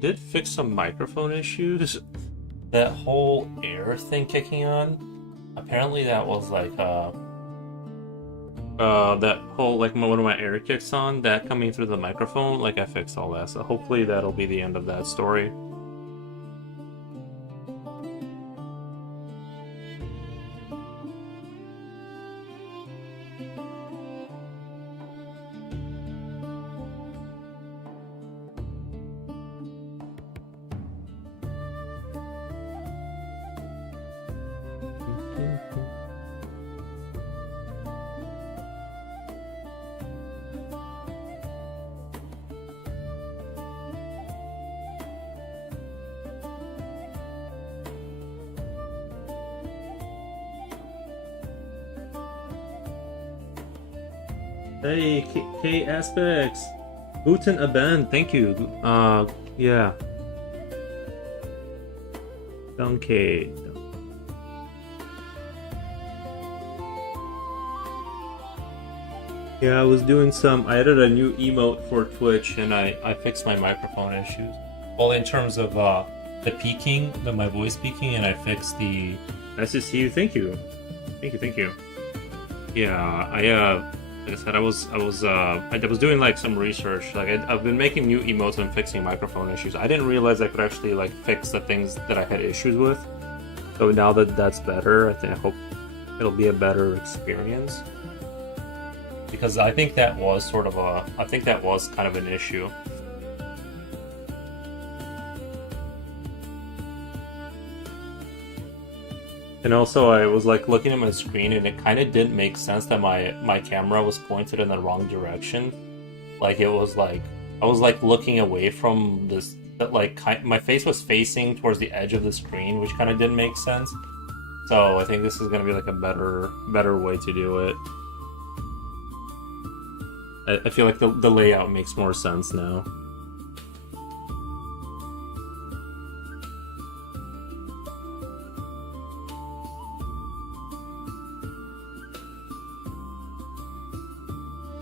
did fix some microphone issues. That whole air thing kicking on, apparently that was like that whole like one of my air kicks on, that coming through the microphone, like I fixed all that. So hopefully that'll be the end of that story. Hey, K Aspects. Guten Abend, thank you. Yeah. Danke. Yeah, I was doing some. I added a new emote for Twitch, and I fixed my microphone issues. Well, in terms of the peaking, my voice peaking, and I fixed the. Nice to see you. Thank you. Thank you. Yeah, like I said, I was doing like some research. Like I've been making new emotes and fixing microphone issues. I didn't realize I could actually like fix the things that I had issues with. So now that that's better, I hope it'll be a better experience. Because I think that was kind of an issue. And also, I was like looking at my screen, and it kind of didn't make sense that my camera was pointed in the wrong direction. Like it was like I was like looking away from this. That like my face was facing towards the edge of the screen, which kind of didn't make sense. So I think this is gonna be like a better way to do it. I feel like the layout makes more sense now.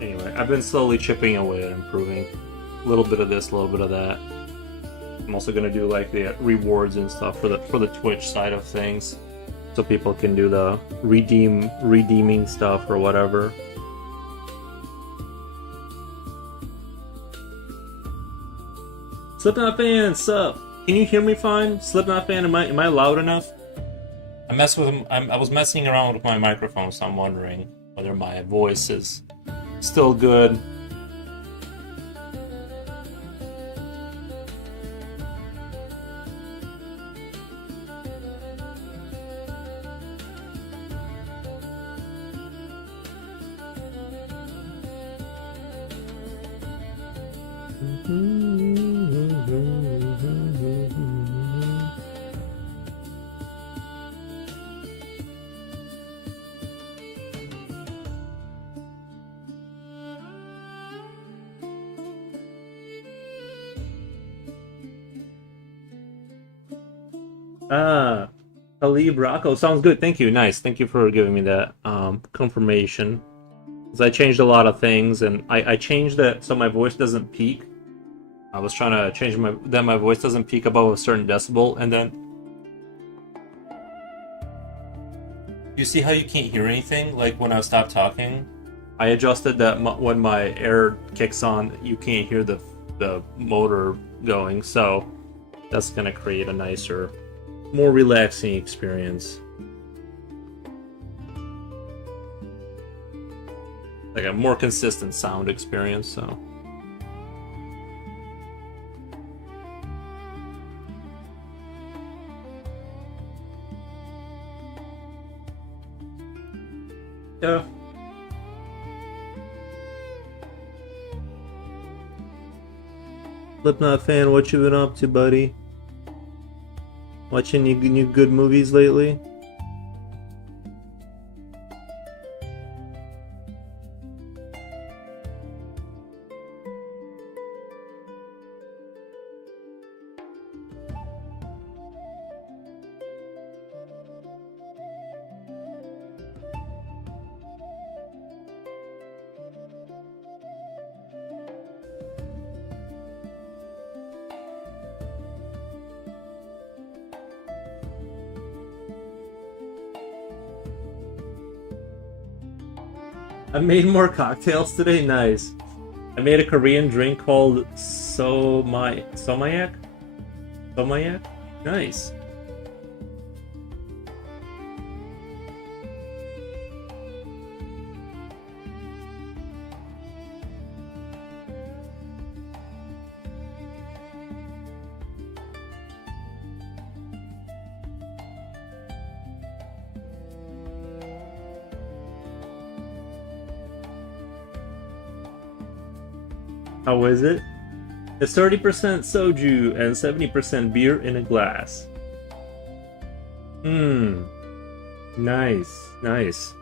Anyway, I've been slowly chipping away at improving. A little bit of this, a little bit of that. I'm also gonna do like the rewards and stuff for the Twitch side of things, so people can do the redeeming stuff or whatever. Slipknot fan, sup? Can you hear me fine? Slipknot fan, am I loud enough? I was messing around with my microphone, so I'm wondering whether my voice is still good. Ah, Talib Rocco. Sounds good. Thank you. Nice. Thank you for giving me that confirmation. Because I changed a lot of things, and I changed that so my voice doesn't peak. I was trying to change my voice doesn't peak above a certain decibel, and then you see how you can't hear anything, like when I stop talking. I adjusted that when my air kicks on, you can't hear the motor going, so that's gonna create a nicer, more relaxing experience. Like a more consistent sound experience, so. Yeah. Slipknot fan, what you been up to, buddy? Watching any new good movies lately? I made more cocktails today. Nice. I made a Korean drink called Somayak. Somayak. Nice. How is it? It's 30% soju and 70% beer in a glass. Hmm. Nice. Nice.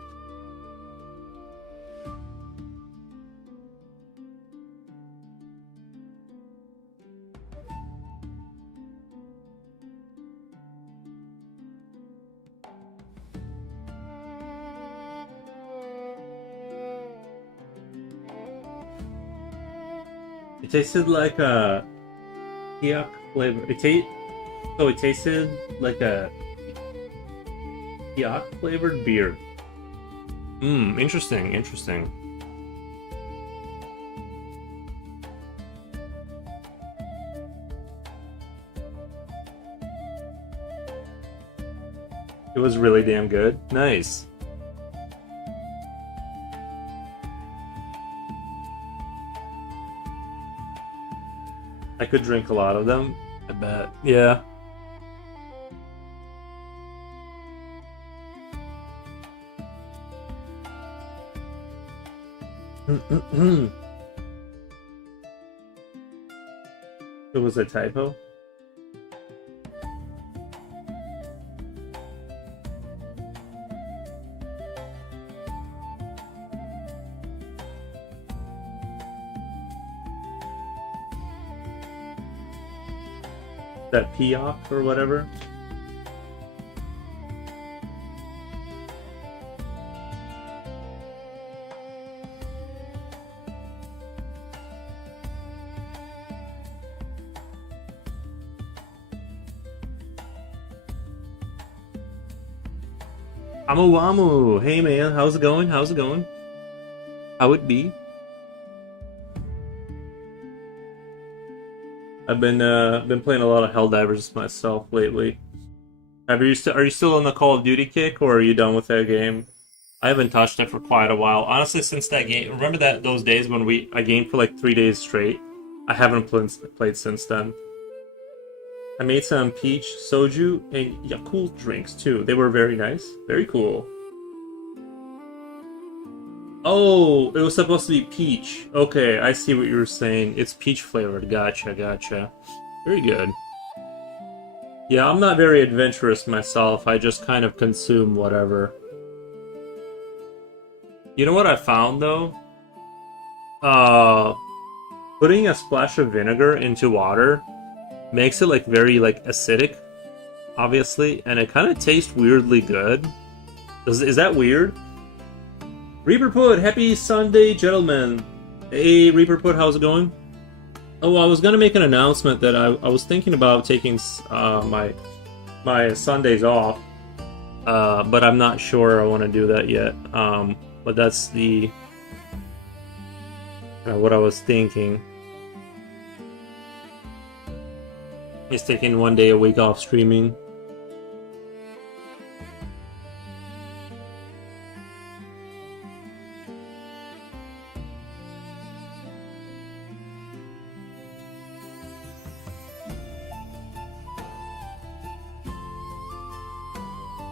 It tasted like a Piak flavor. It tasted like a Piak flavored beer. Interesting, interesting. It was really damn good. Nice. I could drink a lot of them, I bet. Yeah. It was a typo? That Piok or whatever? Amu, hey man, how's it going? How's it going? How it be? I've been playing a lot of Helldivers myself lately. Are you still on the Call of Duty kick, or are you done with that game? I haven't touched it for quite a while. Honestly, since that game, remember those days when I gamed for like 3 days straight? I haven't played since then. I made some peach soju and Yakult drinks too. They were very nice. Very cool. Oh, it was supposed to be peach. Okay, I see what you were saying. It's peach flavored. Gotcha, gotcha. Very good. Yeah, I'm not very adventurous myself. I just kind of consume whatever. You know what I found though? Putting a splash of vinegar into water makes it like very like acidic, obviously, and it kind of tastes weirdly good. Is that weird? Reaper Put, happy Sunday, gentlemen. Hey, Reaper Put, how's it going? Oh, I was gonna make an announcement that I was thinking about taking my Sundays off, but I'm not sure I want to do that yet. But that's the what I was thinking. Is taking 1 day a week off streaming.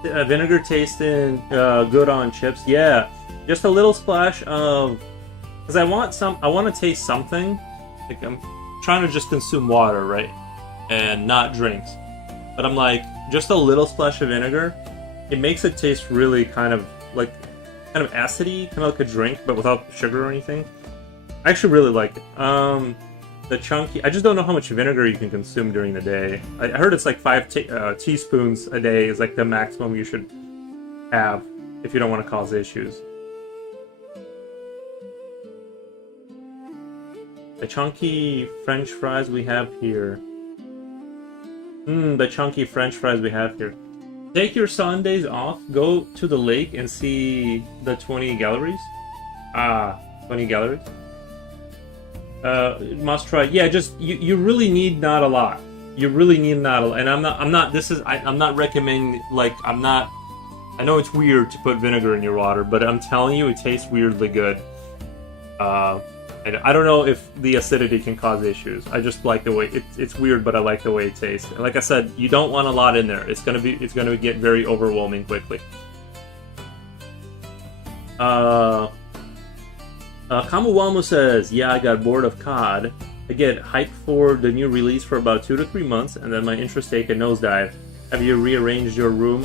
Vinegar tasting good on chips. Yeah, just a little splash of, because I want to taste something. Like I'm trying to just consume water, right, and not drinks. But I'm like, just a little splash of vinegar. It makes it taste really kind of acidy, kind of like a drink, but without sugar or anything. I actually really like it. The chunky. I just don't know how much vinegar you can consume during the day. I heard it's like 5 teaspoons a day is like the maximum you should have if you don't want to cause issues. The chunky French fries we have here. The chunky French fries we have here. Take your Sundays off, go to the lake and see the 20 galleries. Ah, funny galleries. Must try. Yeah, just you really need not a lot. You really need not a lot. And I'm not. This is. I'm not recommending. Like I'm not. I know it's weird to put vinegar in your water, but I'm telling you, it tastes weirdly good. And I don't know if the acidity can cause issues. I just like the way it's weird, but I like the way it tastes. And like I said, you don't want a lot in there. It's gonna get very overwhelming quickly. Kamuwamu says, yeah, I got bored of COD. I get hyped for the new release for about 2 to 3 months, and then my interest take a nosedive. Have you rearranged your room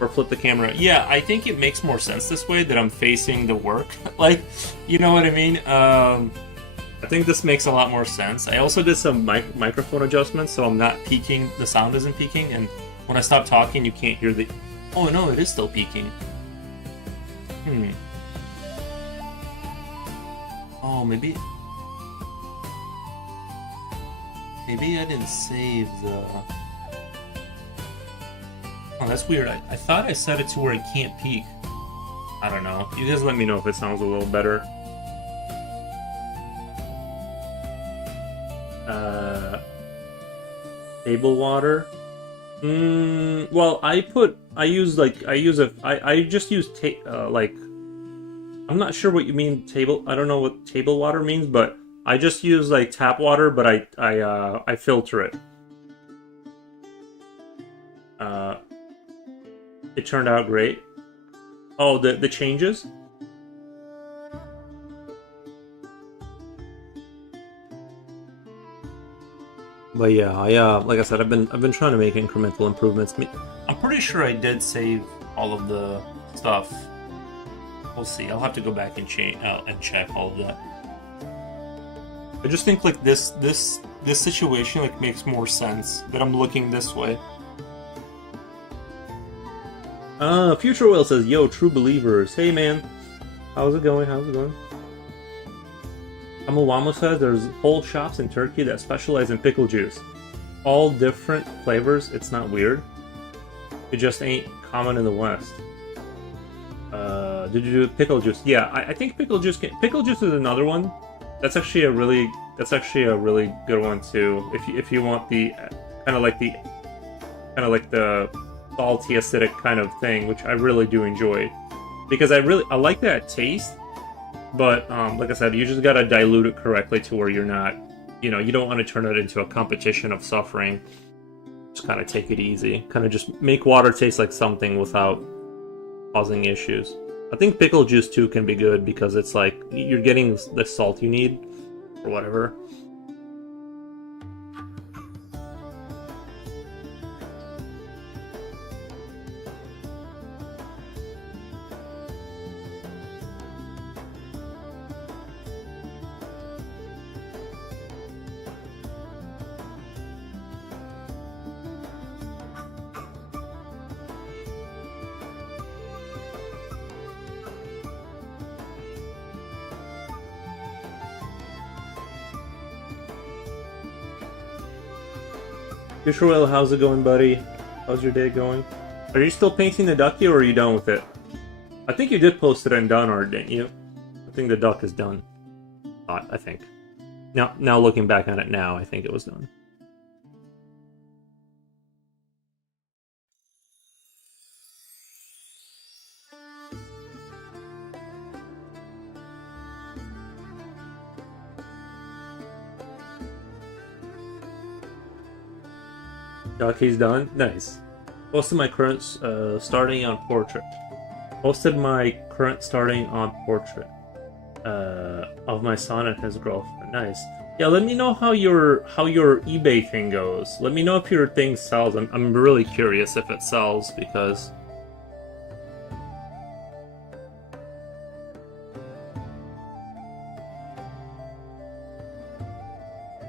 or flipped the camera? Yeah, I think it makes more sense this way that I'm facing the work. Like, you know what I mean? I think this makes a lot more sense. I also did some microphone adjustments, so I'm not peaking. The sound isn't peaking, and when I stop talking, you can't hear the... Oh, no, it is still peaking. Oh, maybe I didn't save the... Oh, that's weird. I thought I set it to where it can't peak. I don't know. You guys let me know if it sounds a little better. Table water. Well, I just use like... I'm not sure what you mean table. I don't know what table water means, but I just use like tap water, but I filter it. It turned out great. Oh, the changes? But yeah, like I said, I've been trying to make incremental improvements. I'm pretty sure I did save all of the stuff. We'll see. I'll have to go back and check all of that. I just think like this situation like makes more sense that I'm looking this way. Future Will says, "Yo, true believers. Hey man, how's it going? Amawamo says there's whole shops in Turkey that specialize in pickle juice. All different flavors. It's not weird. It just ain't common in the West." Did you do pickle juice? Yeah, I think pickle juice is another one. That's actually a really good one too. If you want the kind of like the salty acidic kind of thing, which I really do enjoy, because I like that taste. But like I said, you just gotta dilute it correctly to where you're not, you don't want to turn it into a competition of suffering. Just kind of take it easy. Kind of just make water taste like something without causing issues. I think pickle juice too can be good because it's like you're getting the salt you need or whatever. Israel, how's it going, buddy? How's your day going? Are you still painting the ducky, or are you done with it? I think you did post it and done, or didn't you? I think the duck is done. I think. Now looking back on it now, I think it was done. Ducky's done? Nice. Posted my current starting on portrait. Posted my current starting on portrait of my son and his girlfriend. Nice. Yeah, let me know how your eBay thing goes. Let me know if your thing sells. I'm really curious if it sells because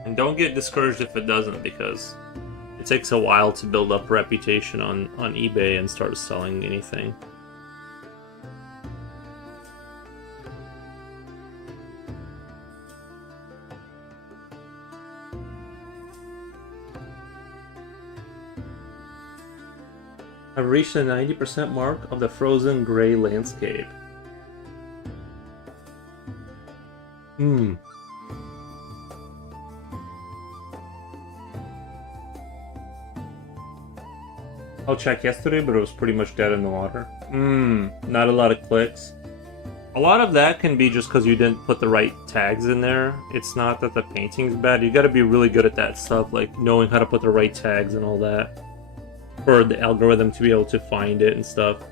and don't get discouraged if it doesn't, because it takes a while to build up reputation on eBay and start selling anything. I've reached the 90% mark of the frozen gray landscape. Hmm. I'll check yesterday, but it was pretty much dead in the water. Not a lot of clicks. A lot of that can be just because you didn't put the right tags in there. It's not that the painting's bad. You got to be really good at that stuff, like knowing how to put the right tags and all that, for the algorithm to be able to find it and stuff.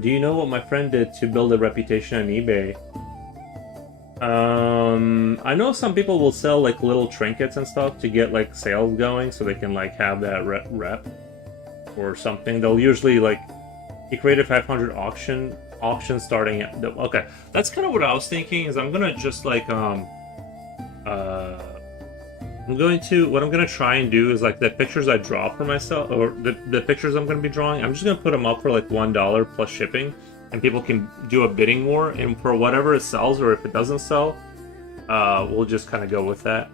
Do you know what my friend did to build a reputation on eBay? I know some people will sell like little trinkets and stuff to get like sales going, so they can like have that rep or something. They'll usually like, he created 500 auction starting at okay. That's kind of what I was thinking. Is I'm gonna just like what I'm gonna try and do is like the pictures I draw for myself, or the pictures I'm gonna be drawing, I'm just gonna put them up for like $1 plus shipping, and people can do a bidding war, and for whatever it sells, or if it doesn't sell, we'll just kind of go with that.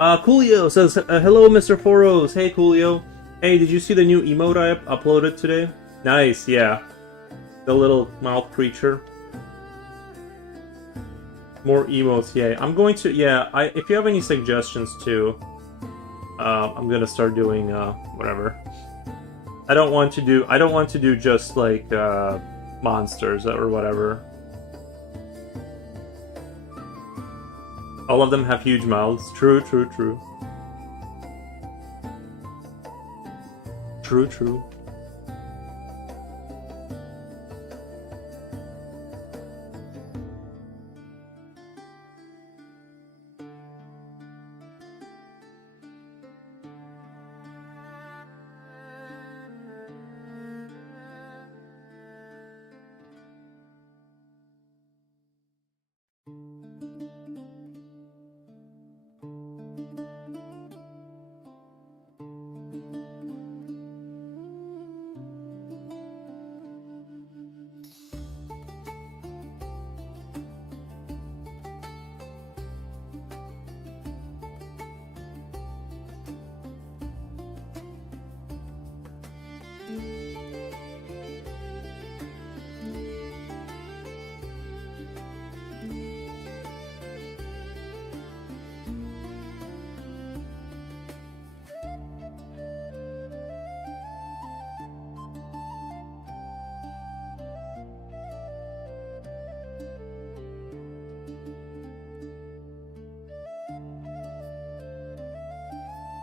Coolio says, hello Mr. Foros. Hey Coolio. Hey, did you see the new emote I uploaded today? Nice, yeah. The little mouth creature. More emotes, yeah. I'm going to, yeah. If you have any suggestions too, I'm gonna start doing whatever. I don't want to do just like monsters or whatever. All of them have huge mouths. True, true, true. True, true.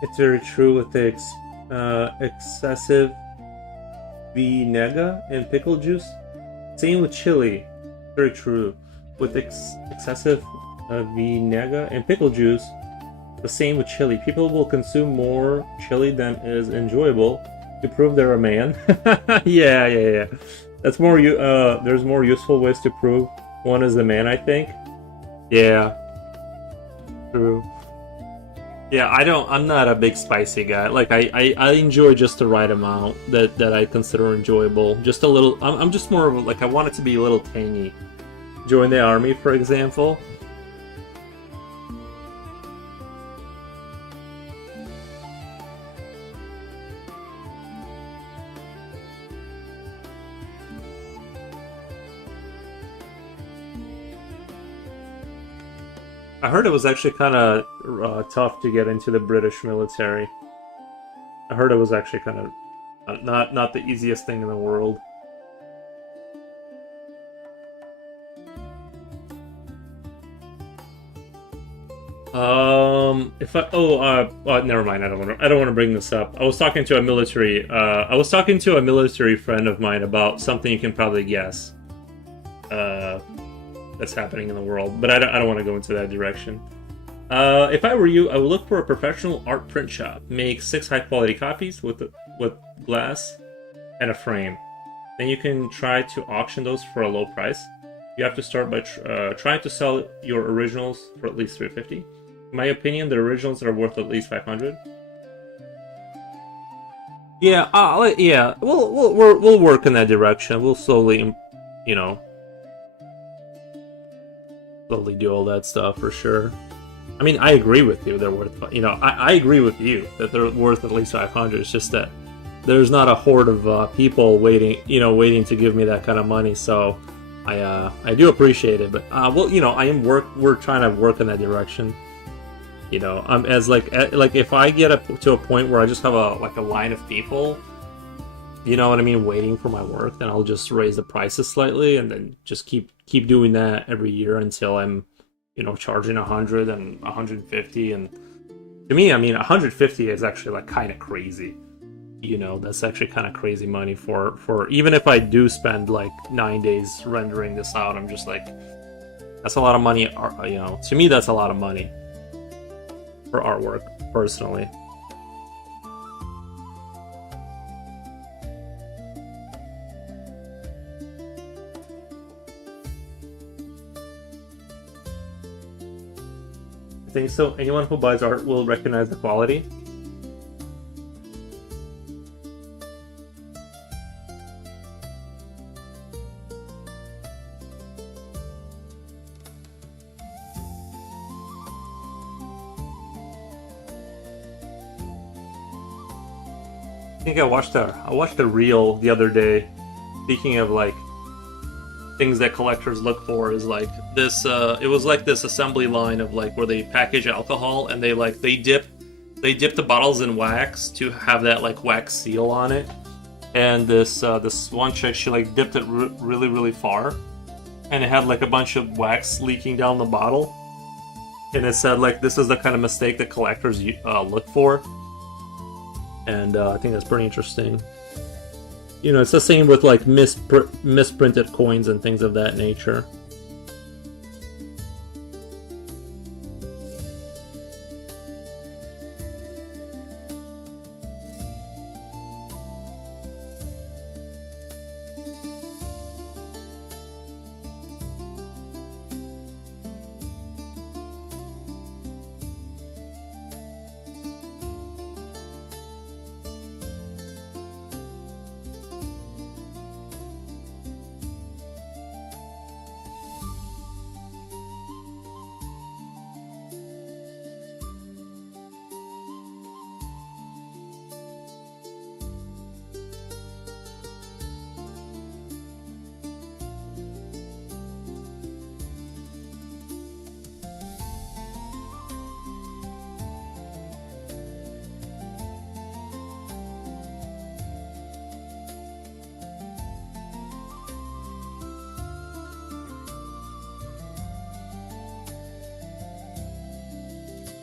It's very true with the excessive vinega and pickle juice. Same with chili. Very true. With excessive vinega and pickle juice, the same with chili. People will consume more chili than is enjoyable to prove they're a man. Yeah. That's more. There's more useful ways to prove one is a man, I think. Yeah. True. Yeah, I'm not a big spicy guy. Like I enjoy just the right amount that I consider enjoyable. Just a little. I'm just more of a, like, I want it to be a little tangy. Join the army, for example. I heard it was actually kind of tough to get into the British military. I heard it was actually kind of not the easiest thing in the world. Never mind. I don't want to bring this up. I was talking to a military friend of mine about something you can probably guess. That's happening in the world, but I don't want to go into that direction. If I were you, I would look for a professional art print shop. Make 6 high-quality copies with glass and a frame. Then you can try to auction those for a low price. You have to start by trying to sell your originals for at least $350. In my opinion, the originals are worth at least $500. Yeah, yeah. We'll work in that direction. We'll slowly, slowly do all that stuff for sure. I mean, I agree with you. They're worth, I agree with you that they're worth at least 500. It's just that there's not a horde of people waiting, waiting to give me that kind of money. So I do appreciate it, but well, we're trying to work in that direction. I'm as like if I get to a point where I just have a line of people, you know what I mean, waiting for my work, then I'll just raise the prices slightly, and then just keep doing that every year until I'm, charging 100 and 150. And to me, I mean, 150 is actually like kind of crazy. That's actually kind of crazy money for even if I do spend like 9 days rendering this out, I'm just like, that's a lot of money. To me, that's a lot of money for artwork, personally. I think so. Anyone who buys art will recognize the quality. I think I watched a reel the other day. Speaking of like things that collectors look for, is like this. It was like this assembly line of like where they package alcohol and they dip the bottles in wax to have that like wax seal on it. And this one chick, she like dipped it really far, and it had like a bunch of wax leaking down the bottle. And it said like, this is the kind of mistake that collectors look for. And I think that's pretty interesting. It's the same with like misprinted coins and things of that nature.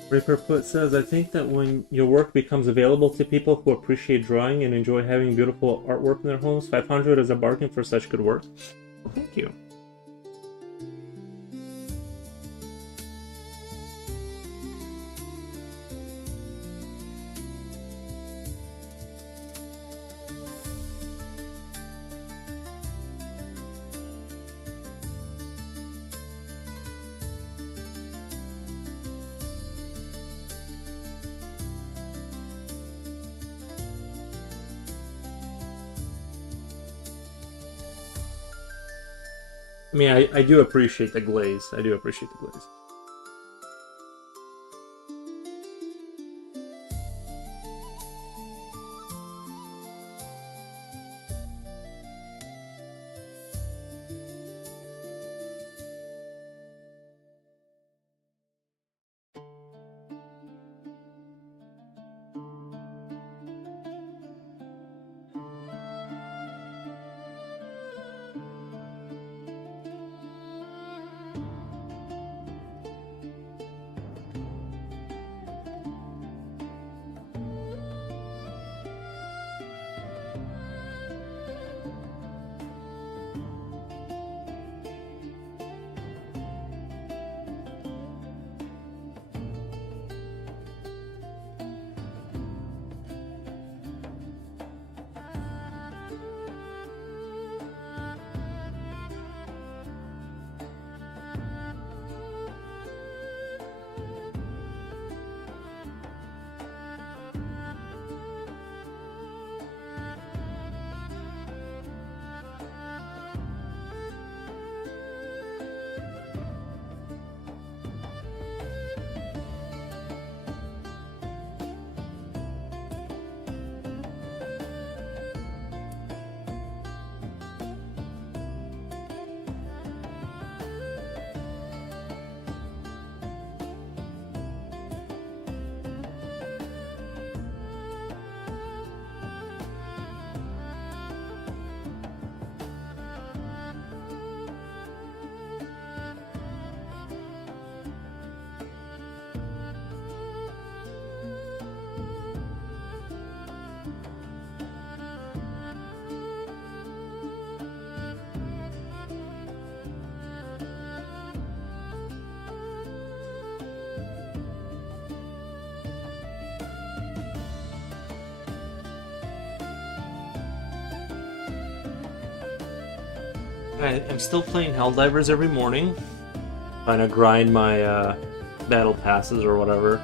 Ripper Put says, I think that when your work becomes available to people who appreciate drawing and enjoy having beautiful artwork in their homes, 500 is a bargain for such good work. Well, thank you. I mean, I do appreciate the glaze. I do appreciate the glaze. I'm still playing Helldivers every morning, trying to grind my battle passes or whatever.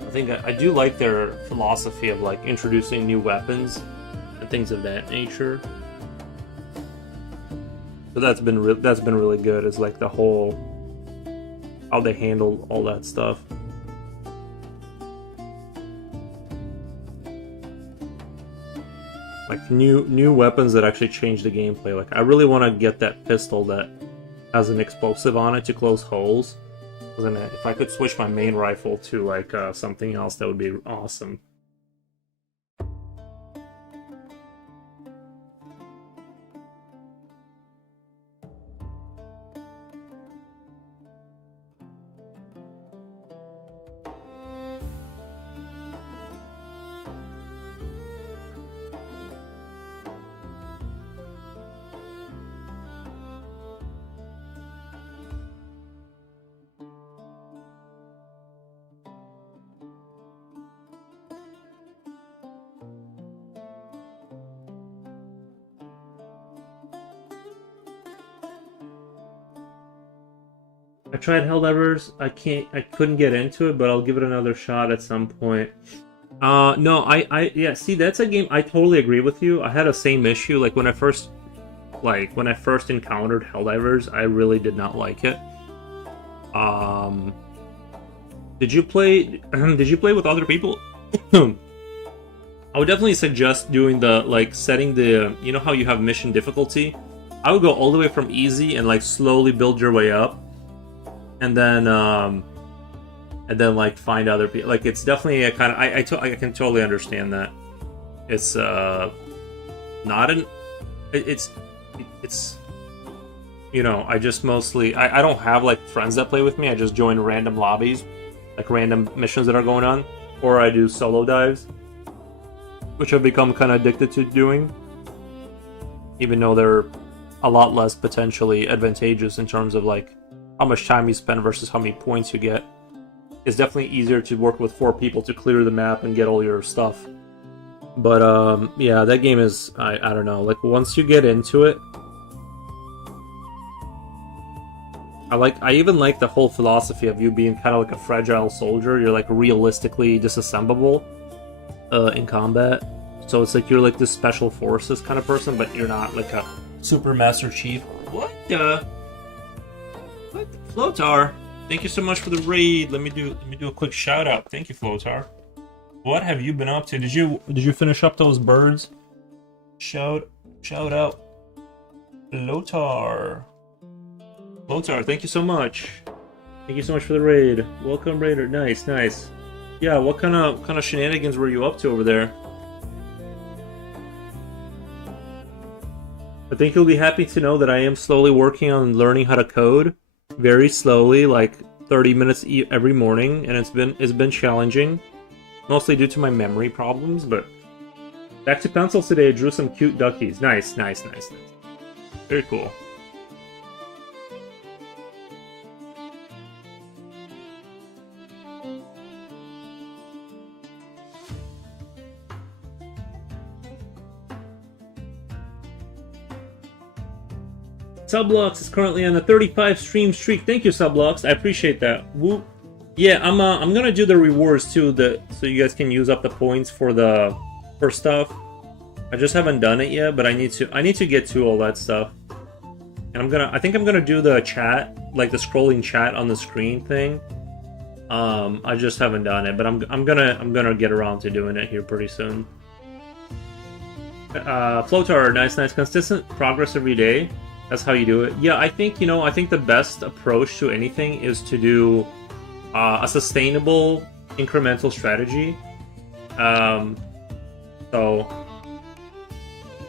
I think I do like their philosophy of like introducing new weapons and things of that nature. So that's been really good. Is like the whole how they handle all that stuff. Like new weapons that actually change the gameplay. Like I really want to get that pistol that has an explosive on it to close holes. Then if I could switch my main rifle to like something else, that would be awesome. I tried Helldivers. I couldn't get into it, but I'll give it another shot at some point. No, yeah. See, that's a game I totally agree with you. I had the same issue. Like when I first encountered Helldivers, I really did not like it. Did you play? Did you play with other people? I would definitely suggest doing the setting the. You know how you have mission difficulty? I would go all the way from easy and like slowly build your way up. And then like find other people. Like it's definitely a kind of I can totally understand that. It's not an it's you know, I just mostly I don't have like friends that play with me. I just join random lobbies, like random missions that are going on, or I do solo dives, which I've become kind of addicted to doing, even though they're a lot less potentially advantageous in terms of like how much time you spend versus how many points you get. It's definitely easier to work with 4 people to clear the map and get all your stuff. But yeah, that game is I don't know, like once you get into it, I even like the whole philosophy of you being kind of like a fragile soldier. You're like realistically disassemblable in combat. So it's like you're like this special forces kind of person, but you're not like a super master chief. What the Flotar, thank you so much for the raid. Let me do a quick shout out. Thank you, Flotar. What have you been up to? Did you finish up those birds? Shout out, Flotar. Flotar, thank you so much. Thank you so much for the raid. Welcome, raider. Nice. Yeah, what kind of shenanigans were you up to over there? I think you'll be happy to know that I am slowly working on learning how to code. Very slowly, like 30 minutes every morning, and it's been challenging, mostly due to my memory problems. But back to pencils today. I drew some cute duckies. Nice. Very cool. Sublux is currently on a 35 stream streak. Thank you, Sublux. I appreciate that. Woo. Yeah, I'm gonna do the rewards too, so you guys can use up the points for stuff. I just haven't done it yet, but I need to get to all that stuff. And I think I'm gonna do the chat, like the scrolling chat on the screen thing. I just haven't done it, but I'm gonna get around to doing it here pretty soon. Flotar, nice, consistent progress every day. That's how you do it. Yeah, I think the best approach to anything is to do a sustainable, incremental strategy. So,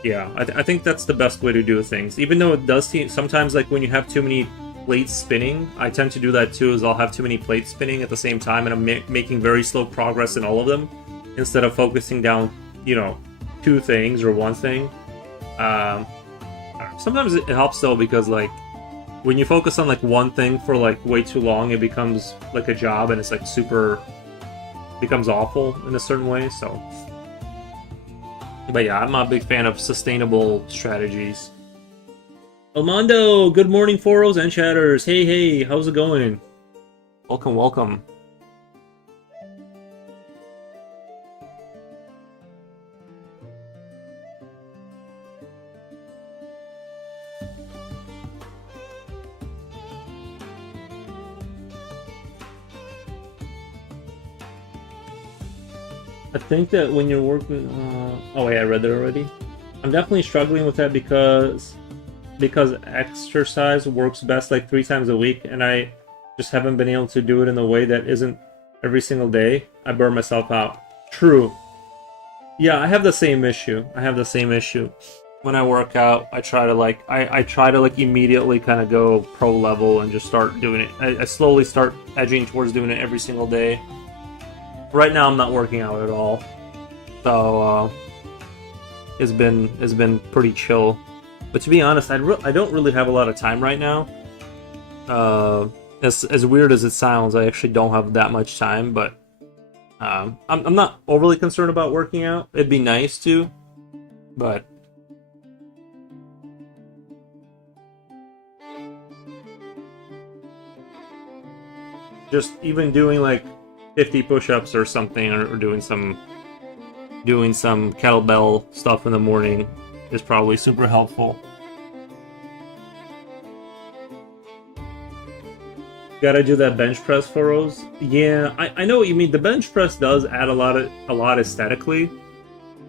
yeah, I think that's the best way to do things. Even though it does seem sometimes, like when you have too many plates spinning, I tend to do that too. Is I'll have too many plates spinning at the same time, and I'm making very slow progress in all of them instead of focusing down, 2 things or 1 thing. Sometimes it helps though, because like when you focus on like 1 thing for like way too long, it becomes like a job, and it's like becomes awful in a certain way. So But yeah, I'm not a big fan of sustainable strategies. Armando, good morning, foros and chatters. Hey, hey, how's it going? Welcome, welcome. I think that when you're working, oh wait, I read that already. I'm definitely struggling with that because exercise works best like 3 times a week, and I just haven't been able to do it in a way that isn't every single day. I burn myself out. True. Yeah, I have the same issue. When I work out, I try to like immediately kind of go pro level and just start doing it. I slowly start edging towards doing it every single day. Right now, I'm not working out at all, so it's been pretty chill. But to be honest, I don't really have a lot of time right now. As weird as it sounds, I actually don't have that much time. But I'm not overly concerned about working out. It'd be nice to, but just even doing like 50 push-ups or something, or doing some kettlebell stuff in the morning is probably super helpful. Gotta do that bench press for Rose. Yeah, I know what you mean. The bench press does add a lot aesthetically,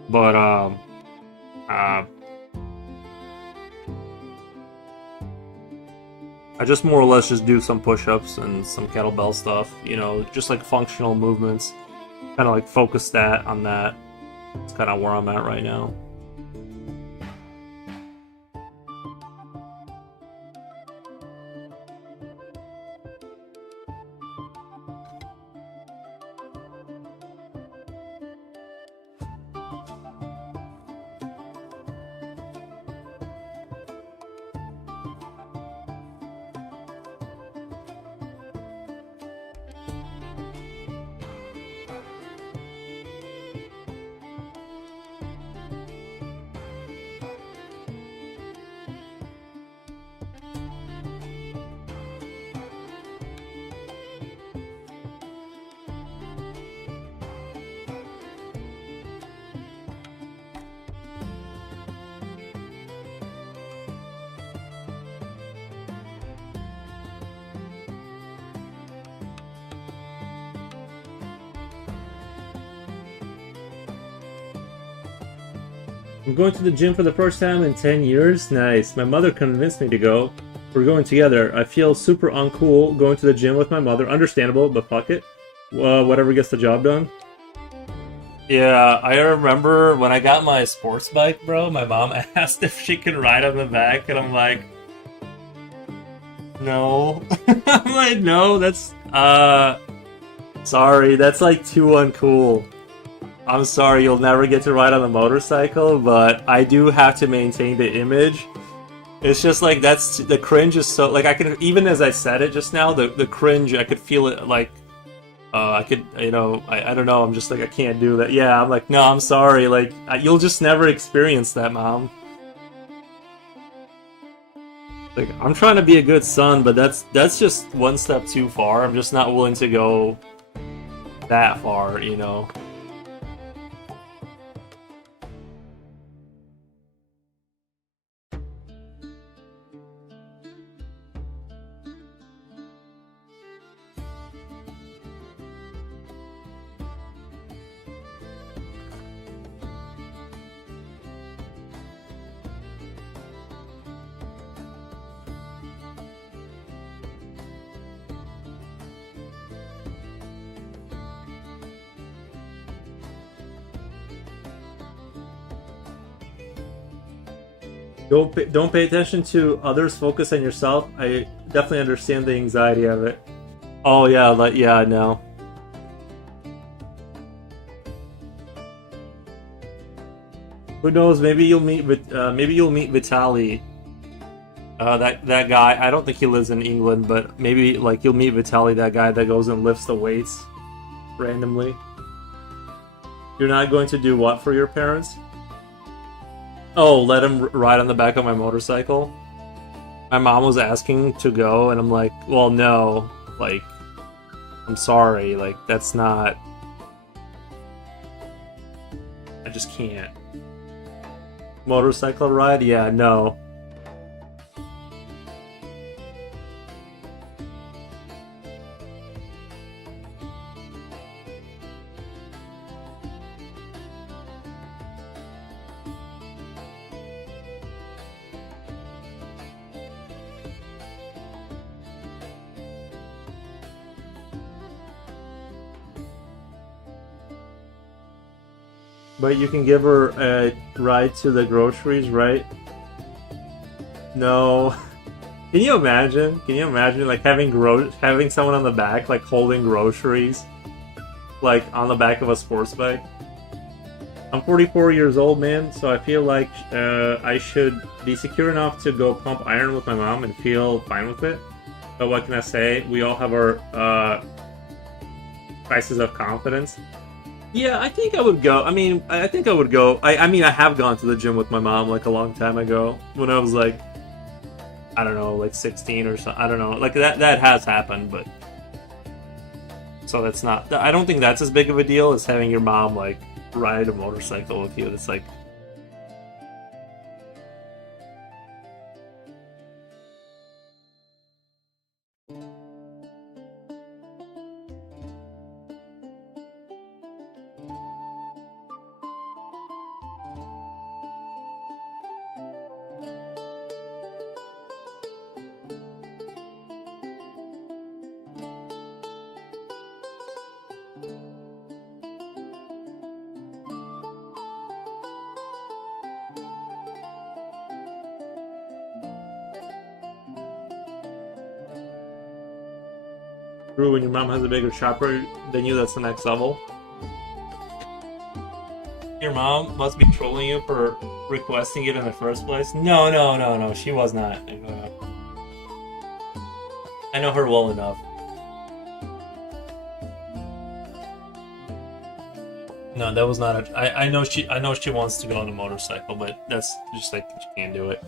but I just more or less just do some push-ups and some kettlebell stuff, you know, just like functional movements. Kind of like focus that on that. It's kind of where I'm at right now. I'm going to the gym for the first time in 10 years. Nice. My mother convinced me to go. We're going together. I feel super uncool going to the gym with my mother. Understandable, but fuck it. Whatever gets the job done. Yeah, I remember when I got my sports bike, bro, my mom asked if she could ride on the back, and I'm like, no. I'm like, no, that's, sorry, that's like too uncool. I'm sorry, you'll never get to ride on a motorcycle, but I do have to maintain the image. It's just like, that's, the cringe is so, like, I can, even as I said it just now, the cringe, I could feel it, like, I could, you know, I don't know, I'm just like, I can't do that. Yeah, I'm like, no, I'm sorry, like, you'll just never experience that, Mom. Like, I'm trying to be a good son, but that's just one step too far. I'm just not willing to go that far, you know? Don't pay attention to others. Focus on yourself. I definitely understand the anxiety of it. Oh yeah, like yeah, I know. Who knows? Maybe you'll meet Vitaly. That guy. I don't think he lives in England, but maybe like you'll meet Vitaly, that guy that goes and lifts the weights randomly. You're not going to do what for your parents? Oh, let him ride on the back of my motorcycle? My mom was asking to go, and I'm like, well, no. Like, I'm sorry. Like, that's not... I just can't. Motorcycle ride? Yeah, no. But you can give her a ride to the groceries, right? No. Can you imagine? Can you imagine like having someone on the back like holding groceries, like on the back of a sports bike? I'm 44 years old, man, so I feel like I should be secure enough to go pump iron with my mom and feel fine with it. But what can I say? We all have our crisis of confidence. Yeah, I think I would go. I mean, I think I would go. I mean, I have gone to the gym with my mom like a long time ago when I was like, I don't know, like 16 or so. I don't know. Like that has happened, but so that's not. I don't think that's as big of a deal as having your mom like ride a motorcycle with you. That's like. Drew, when your mom has a bigger chopper than you, that's the next level. Your mom must be trolling you for requesting it in the first place. No, no, no, no. She was not. I know her well enough. No, that was not a. I know she. I know she wants to go on a motorcycle, but that's just like she can't do it.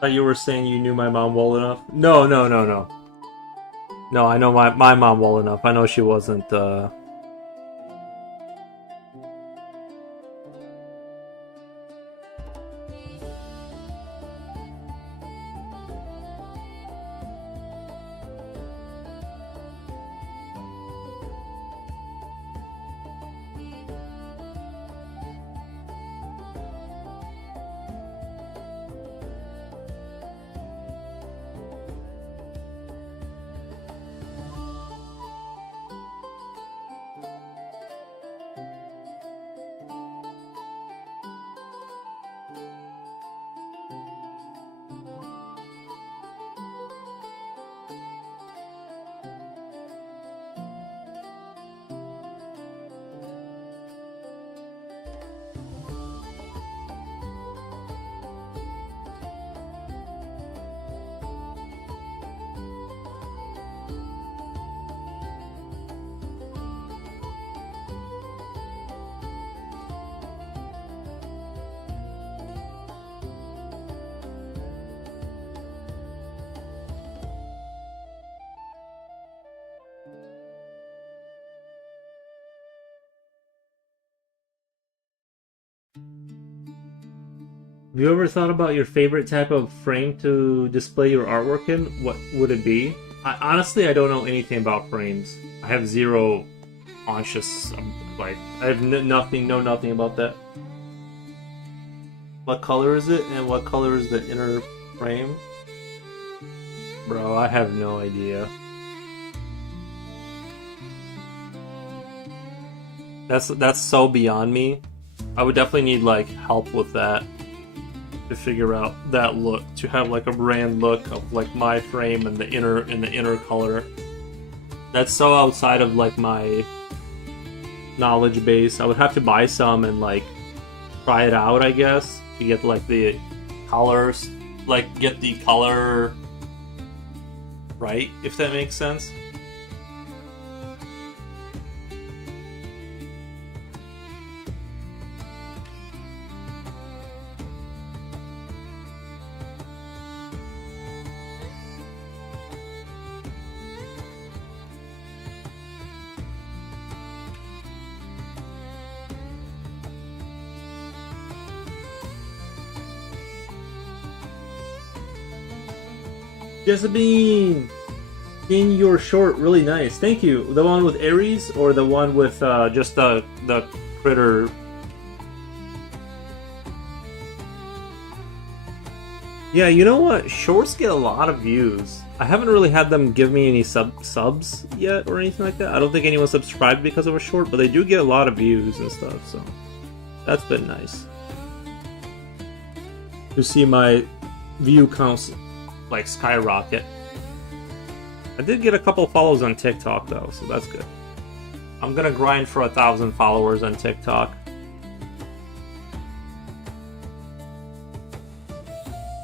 Thought you were saying you knew my mom well enough. No, no, no, no. No, I know my mom well enough. I know she wasn't. Have you ever thought about your favorite type of frame to display your artwork in? What would it be? Honestly, I don't know anything about frames. I have zero conscious, like, I have nothing, know nothing about that. What color is it, and what color is the inner frame? Bro, I have no idea. That's so beyond me. I would definitely need, like, help with that. to figure out that look, to have like a brand look of like my frame and the inner color. That's so outside of like my knowledge base. I would have to buy some and like try it out, I guess, to get like the colors, like get the color right, if that makes sense. Jessabine! In your short, really nice. Thank you. The one with Aries or the one with just the critter? Yeah, you know what? Shorts get a lot of views. I haven't really had them give me any subs yet or anything like that. I don't think anyone subscribed because of a short, but they do get a lot of views and stuff, so that's been nice. To see my view counts like skyrocket. I did get a couple follows on TikTok though, so that's good. I'm gonna grind for 1,000 followers on TikTok.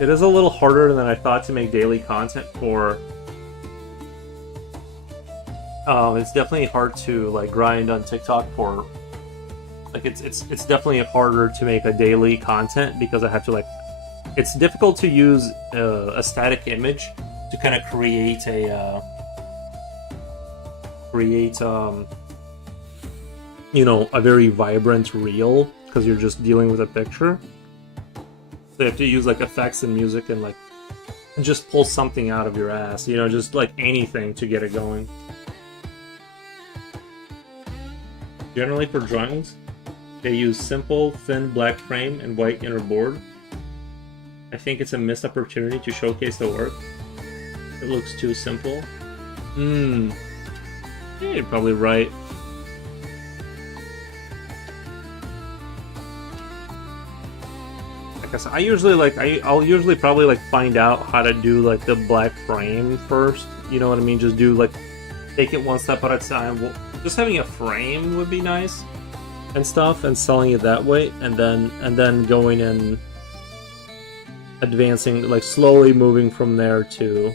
It is a little harder than I thought to make daily content for. It's definitely hard to like grind on TikTok for. Like it's definitely harder to make a daily content because I have to like. It's difficult to use a static image to kind of create a you know, a very vibrant reel because you're just dealing with a picture. So you have to use like effects and music and like just pull something out of your ass, you know, just like anything to get it going. Generally for drawings, they use simple, thin black frame and white inner board. I think it's a missed opportunity to showcase the work. It looks too simple. Yeah, you're probably right. Like I said, I'll usually probably like find out how to do like the black frame first. You know what I mean? Just do like, take it one step at a time. Well, just having a frame would be nice and stuff, and selling it that way, and then going and advancing, like slowly moving from there to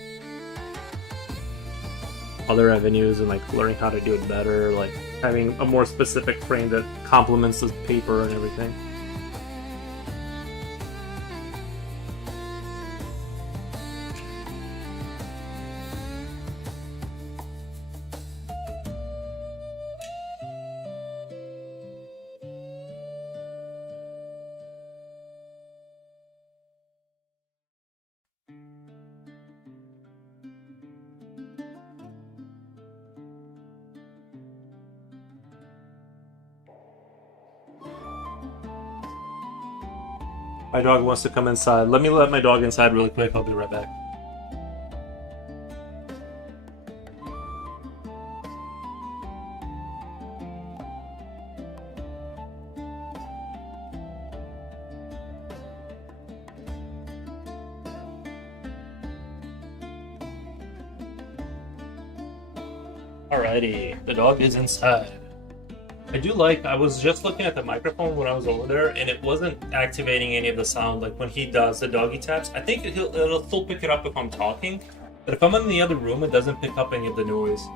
other avenues and like learning how to do it better, like having a more specific frame that complements the paper and everything. My dog wants to come inside. Let me let my dog inside really quick. I'll be right back. Alrighty, the dog is inside. I was just looking at the microphone when I was over there, and it wasn't activating any of the sound. Like when he does the doggy taps, I think it'll still pick it up if I'm talking, but if I'm in the other room, it doesn't pick up any of the noise.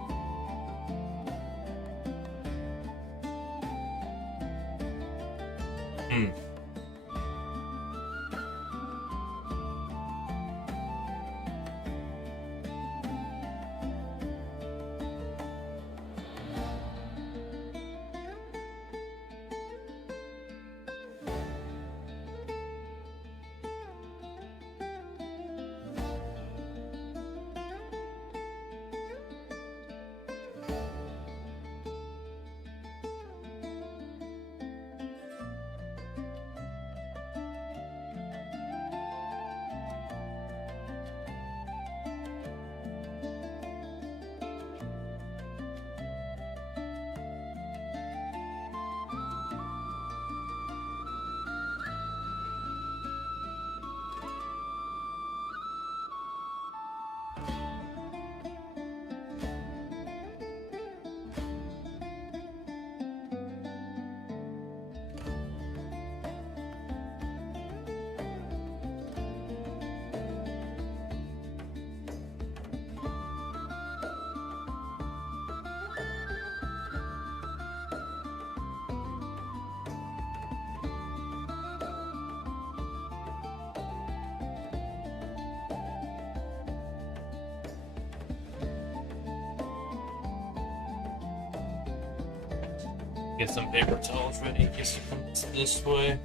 Get some paper towels ready in case it comes this way.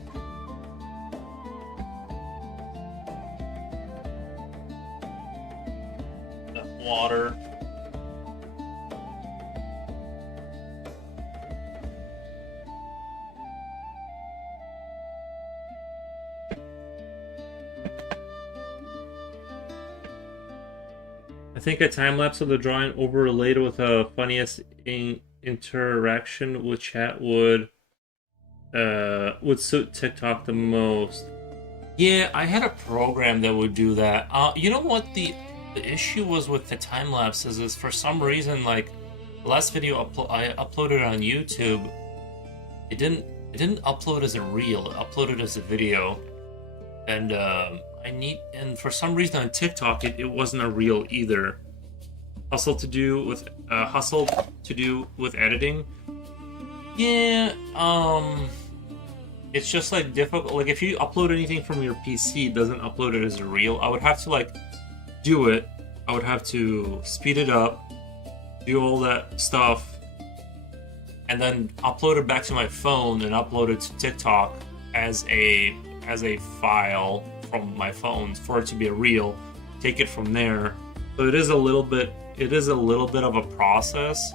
Got water. I think a time lapse of the drawing overlaid with a funniest interaction with chat would suit TikTok the most. Yeah, I had a program that would do that. You know what the issue was with the time lapses is for some reason, like the last video I uploaded on YouTube, it didn't upload as a reel, it uploaded as a video, and for some reason on TikTok it wasn't a reel either. Hustle to do with editing. Yeah, it's just like difficult. Like if you upload anything from your PC, it doesn't upload it as a reel. I would have to like do it. I would have to speed it up, do all that stuff, and then upload it back to my phone and upload it to TikTok as a file from my phone for it to be a reel. Take it from there. So it is a little bit of a process.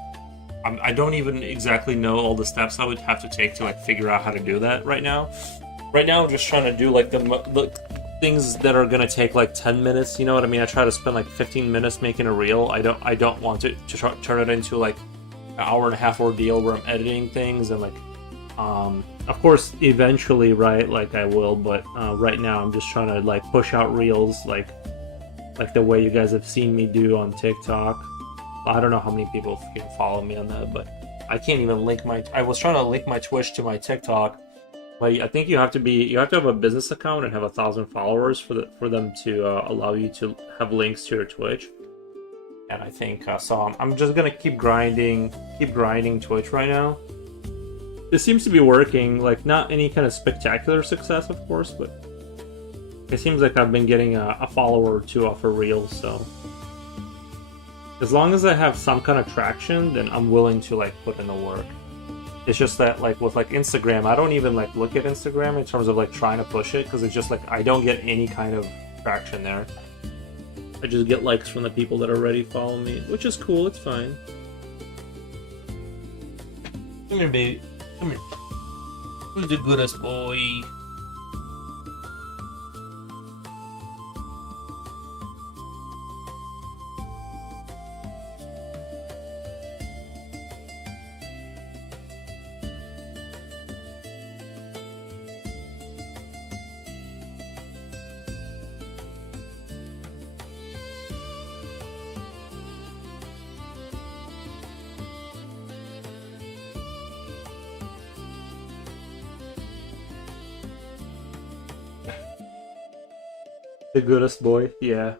I don't even exactly know all the steps I would have to take to like figure out how to do that right now. Right now, I'm just trying to do like the things that are gonna take like 10 minutes. You know what I mean? I try to spend like 15 minutes making a reel. I don't want to turn it into like an hour and a half ordeal where I'm editing things and like, of course, eventually, right? Like I will, but right now I'm just trying to like push out reels like the way you guys have seen me do on TikTok. I don't know how many people can follow me on that, but I can't even link I was trying to link my Twitch to my TikTok. Like, I think you have to have a business account and have 1,000 followers for them to allow you to have links to your Twitch. And I think so. I'm just gonna keep grinding Twitch right now. This seems to be working. Like, not any kind of spectacular success, of course, but it seems like I've been getting a follower or two off a reel. So as long as I have some kind of traction, then I'm willing to like put in the work. It's just that like with like Instagram, I don't even like look at Instagram in terms of like trying to push it, because it's just like I don't get any kind of traction there. I just get likes from the people that already follow me, which is cool. It's fine. Come here, baby. Come here. Who's the goodest boy? The goodest boy, yeah.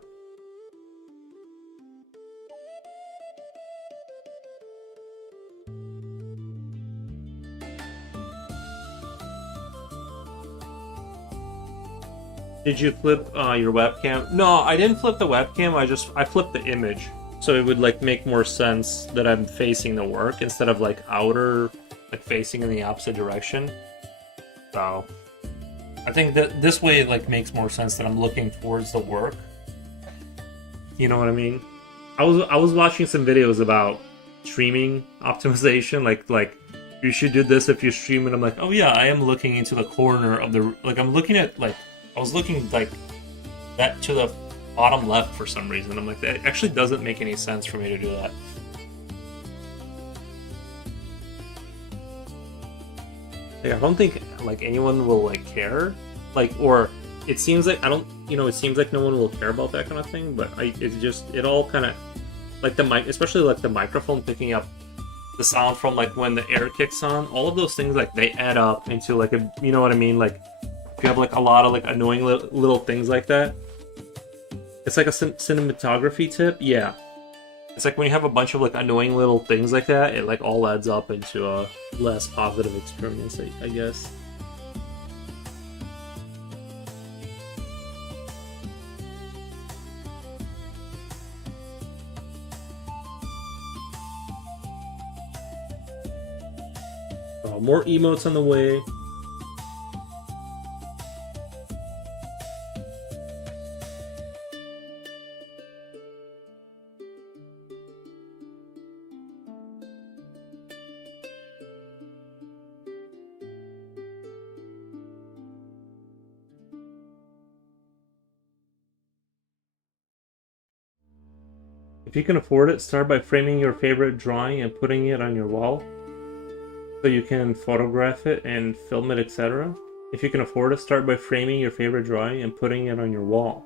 Did you flip your webcam? No, I didn't flip the webcam. I flipped the image, so it would like make more sense that I'm facing the work instead of like facing in the opposite direction. So I think that this way it like makes more sense that I'm looking towards the work. You know what I mean? I was watching some videos about streaming optimization, like you should do this if you stream, and I'm like, oh yeah, I am looking into the corner of the I'm looking at like I was looking like that to the bottom left for some reason. I'm like, that actually doesn't make any sense for me to do that. Like, I don't think like anyone will like care, like, or it seems like it seems like no one will care about that kind of thing. But it all kind of like the mic, especially like the microphone picking up the sound from like when the air kicks on. All of those things like they add up into like a, you know what I mean? Like if you have like a lot of like annoying little things like that, it's like a cinematography tip. Yeah. It's like when you have a bunch of like annoying little things like that, it like all adds up into a less positive experience, I guess. more emotes on the way. If you can afford it, start by framing your favorite drawing and putting it on your wall so you can photograph it and film it, etc. If you can afford it, start by framing your favorite drawing and putting it on your wall.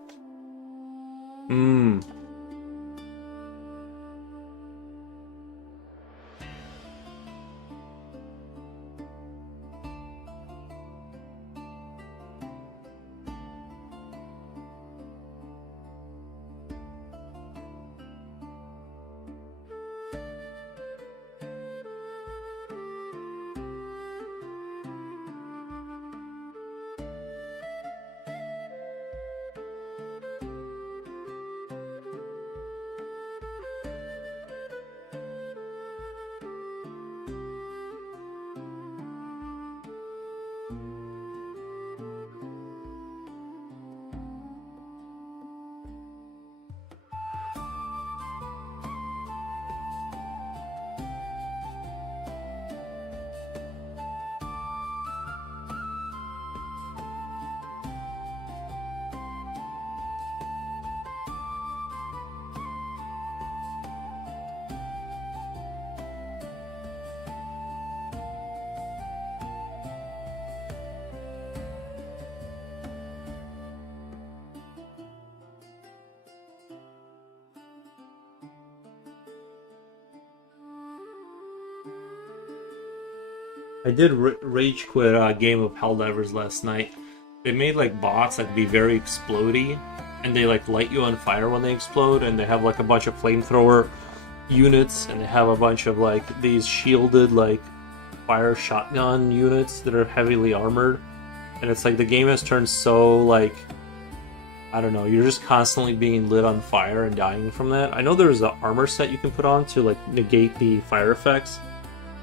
I did rage quit a game of Helldivers last night. They made like bots that could be very explodey, and they like light you on fire when they explode, and they have like a bunch of flamethrower units, and they have a bunch of like these shielded like fire shotgun units that are heavily armored. And it's like the game has turned so like, I don't know, you're just constantly being lit on fire and dying from that. I know there's an armor set you can put on to like negate the fire effects,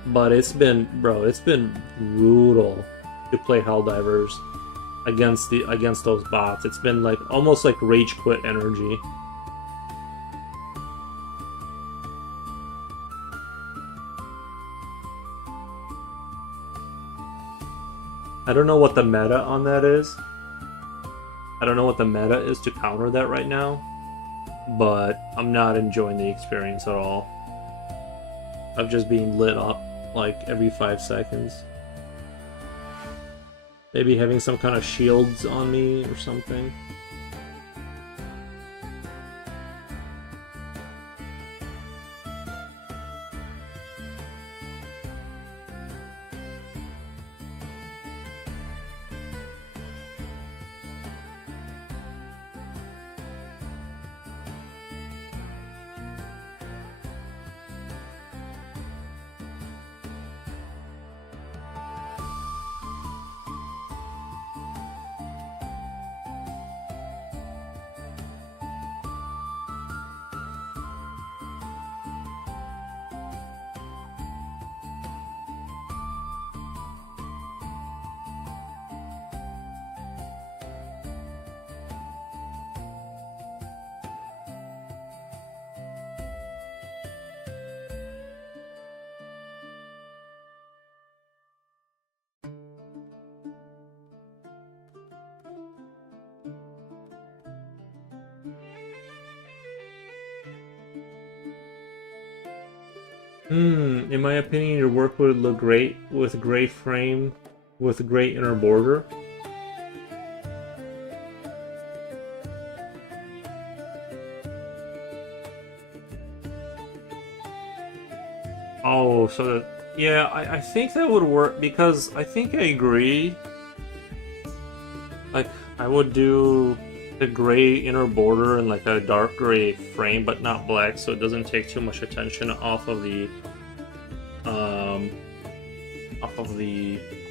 but it's been brutal to play Helldivers against those bots. It's been like almost like rage quit energy. I don't know what the meta on that is. I don't know what the meta is to counter that right now, but I'm not enjoying the experience at all of just being lit up like every 5 seconds. Maybe having some kind of shields on me or something. In my opinion, your work would look great with a gray frame with a gray inner border. Oh, so that, yeah, I think that would work because I think I agree. Like, I would do the gray inner border and like a dark gray frame, but not black, so it doesn't take too much attention off of the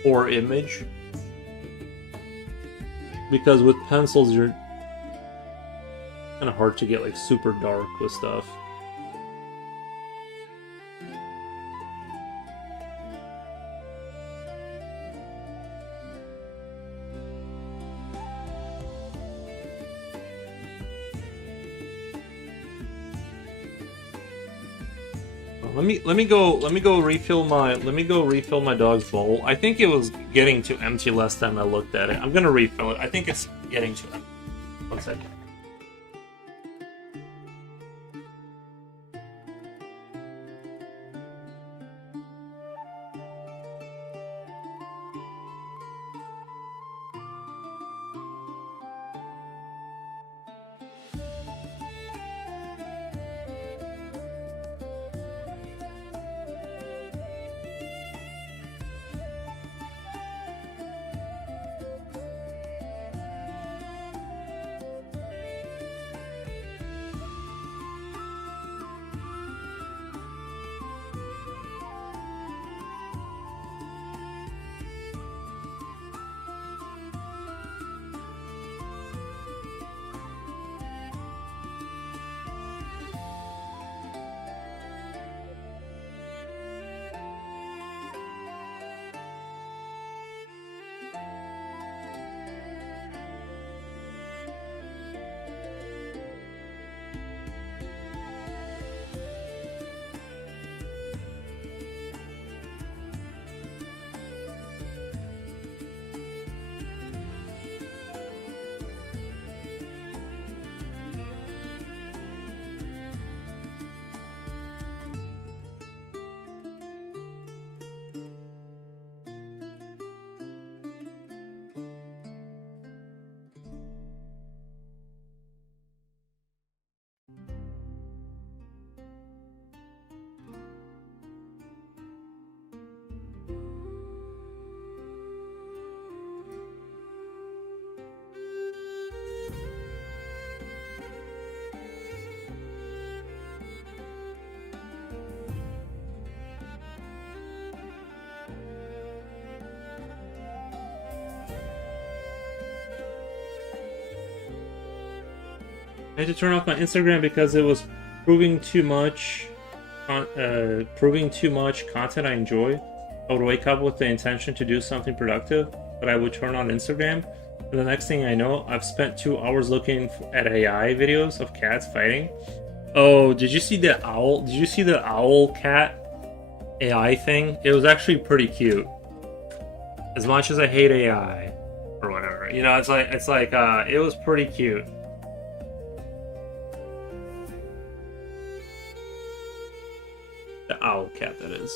core image. Because with pencils, you're kind of hard to get like super dark with stuff. Let me go refill my dog's bowl. I think it was getting too empty last time I looked at it. I'm gonna refill it. I think it's getting too empty. 1 second. I had to turn off my Instagram because it was proving too much content I enjoy. I would wake up with the intention to do something productive, but I would turn on Instagram, and the next thing I know, I've spent 2 hours looking at AI videos of cats fighting. Oh, did you see the owl? Did you see the owl cat AI thing? It was actually pretty cute. As much as I hate AI or whatever, you know, it's like it was pretty cute. The owl cat, that is.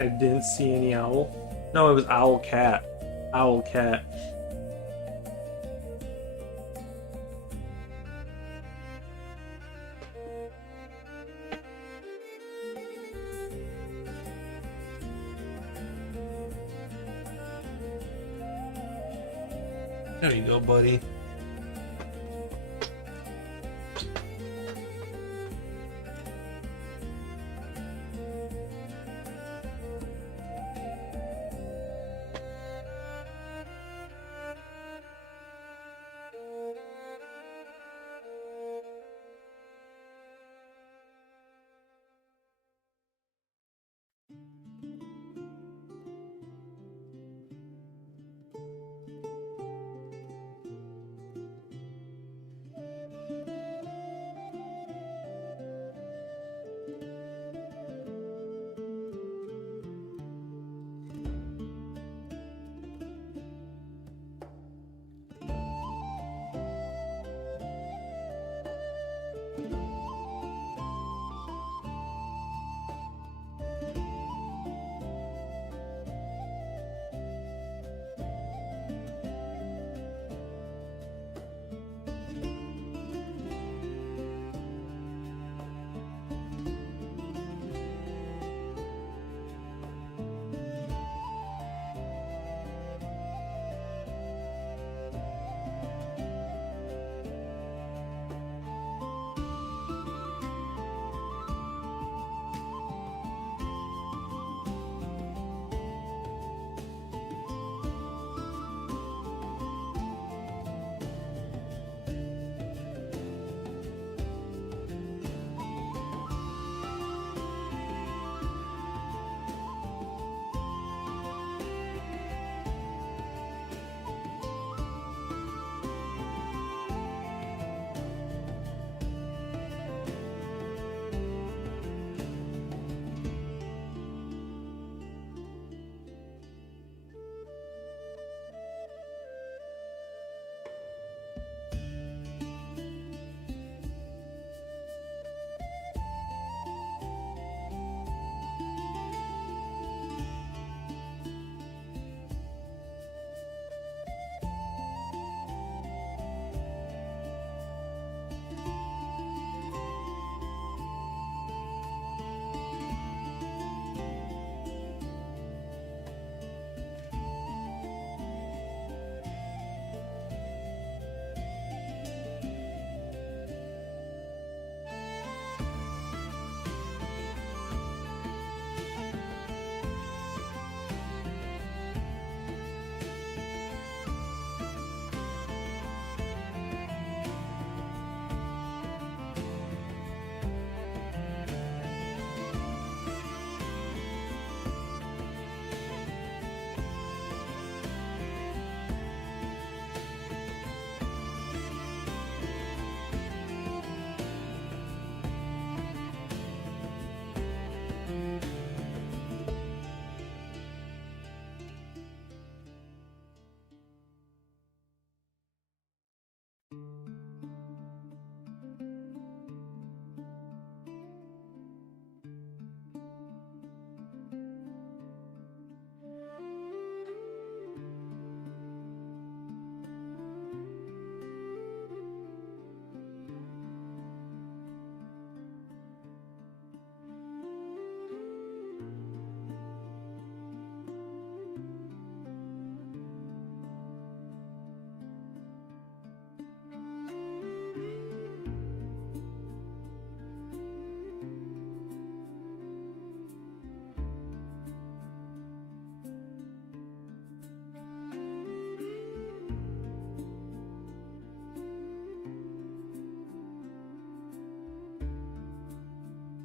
I didn't see any owl. No, it was owl cat. Owl cat. There you go, buddy.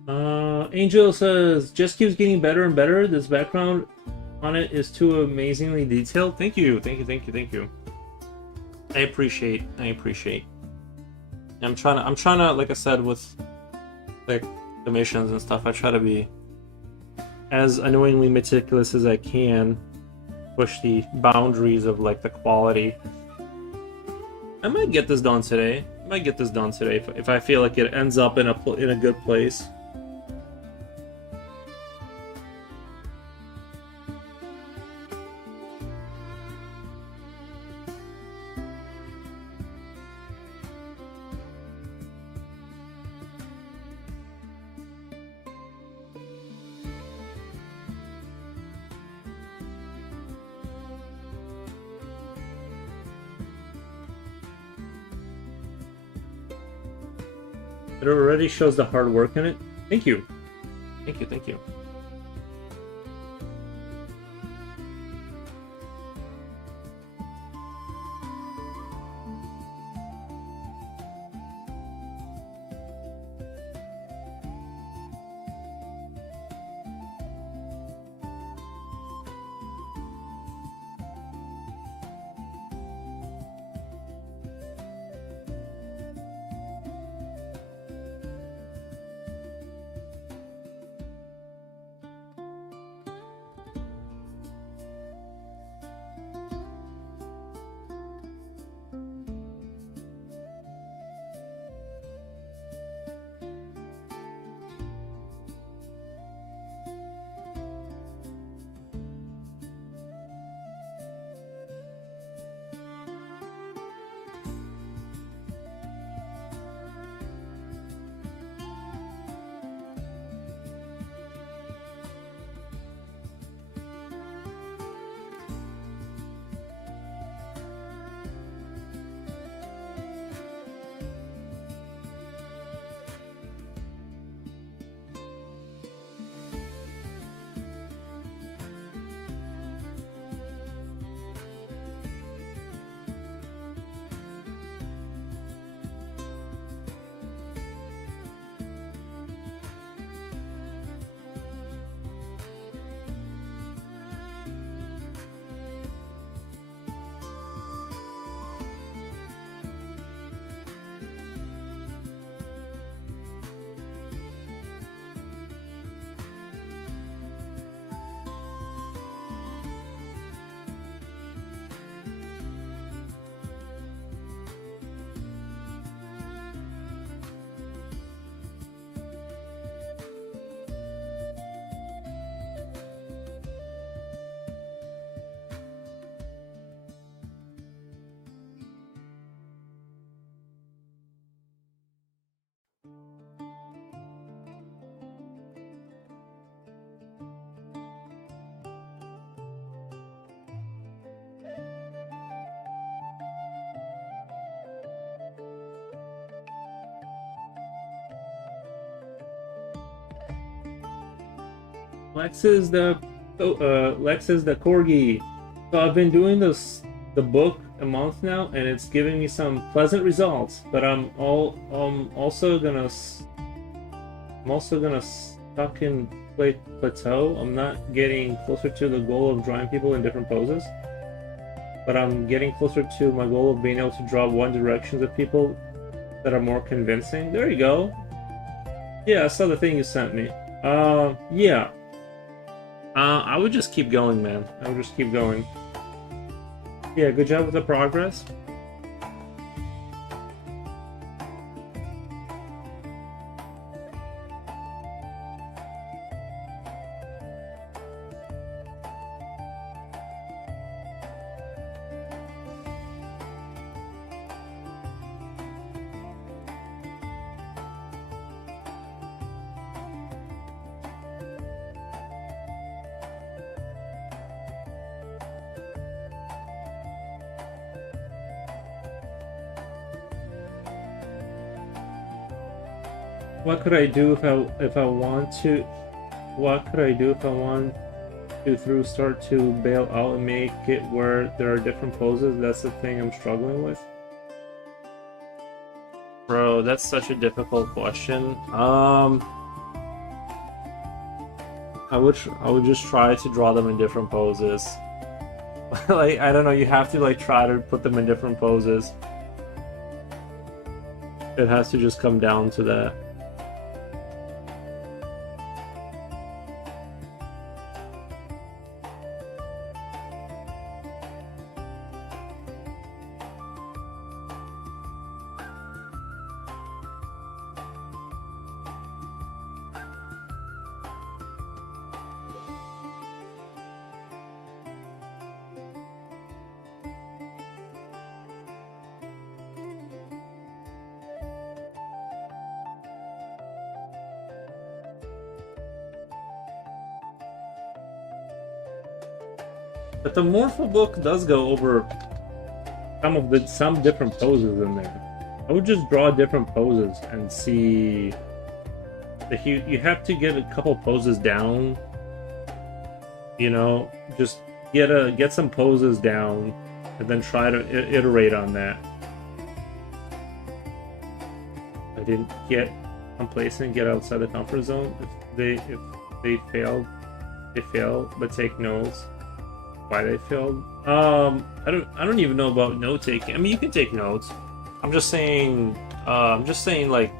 Angel says, just keeps getting better and better. This background on it is too amazingly detailed. Thank you, thank you, thank you, thank you. I appreciate. I'm trying to, like I said, with like the missions and stuff, I try to be as annoyingly meticulous as I can, push the boundaries of like the quality. I might get this done today. If I feel like it ends up in a good place. It already shows the hard work in it. Thank you. Thank you. Lex is the corgi. So I've been doing the book a month now, and it's giving me some pleasant results. But I'm also gonna stuck in plateau. I'm not getting closer to the goal of drawing people in different poses, but I'm getting closer to my goal of being able to draw one directions of people that are more convincing. There you go. Yeah, I saw the thing you sent me. Yeah. I would just keep going, man. I would just keep going. Yeah, good job with the progress. What could I do if I want to? What could I do if I want to start to bail out and make it where there are different poses? That's the thing I'm struggling with. Bro, that's such a difficult question. I would just try to draw them in different poses. Like, I don't know, you have to like try to put them in different poses. It has to just come down to that. But the Morpho book does go over some different poses in there. I would just draw different poses and see. If you have to get a couple poses down. You know, just get some poses down, and then try to iterate on that. I didn't get complacent, get outside the comfort zone. If they fail, they fail, but take notes. Why they failed? I don't even know about note taking. I mean, you can take notes. I'm just saying like,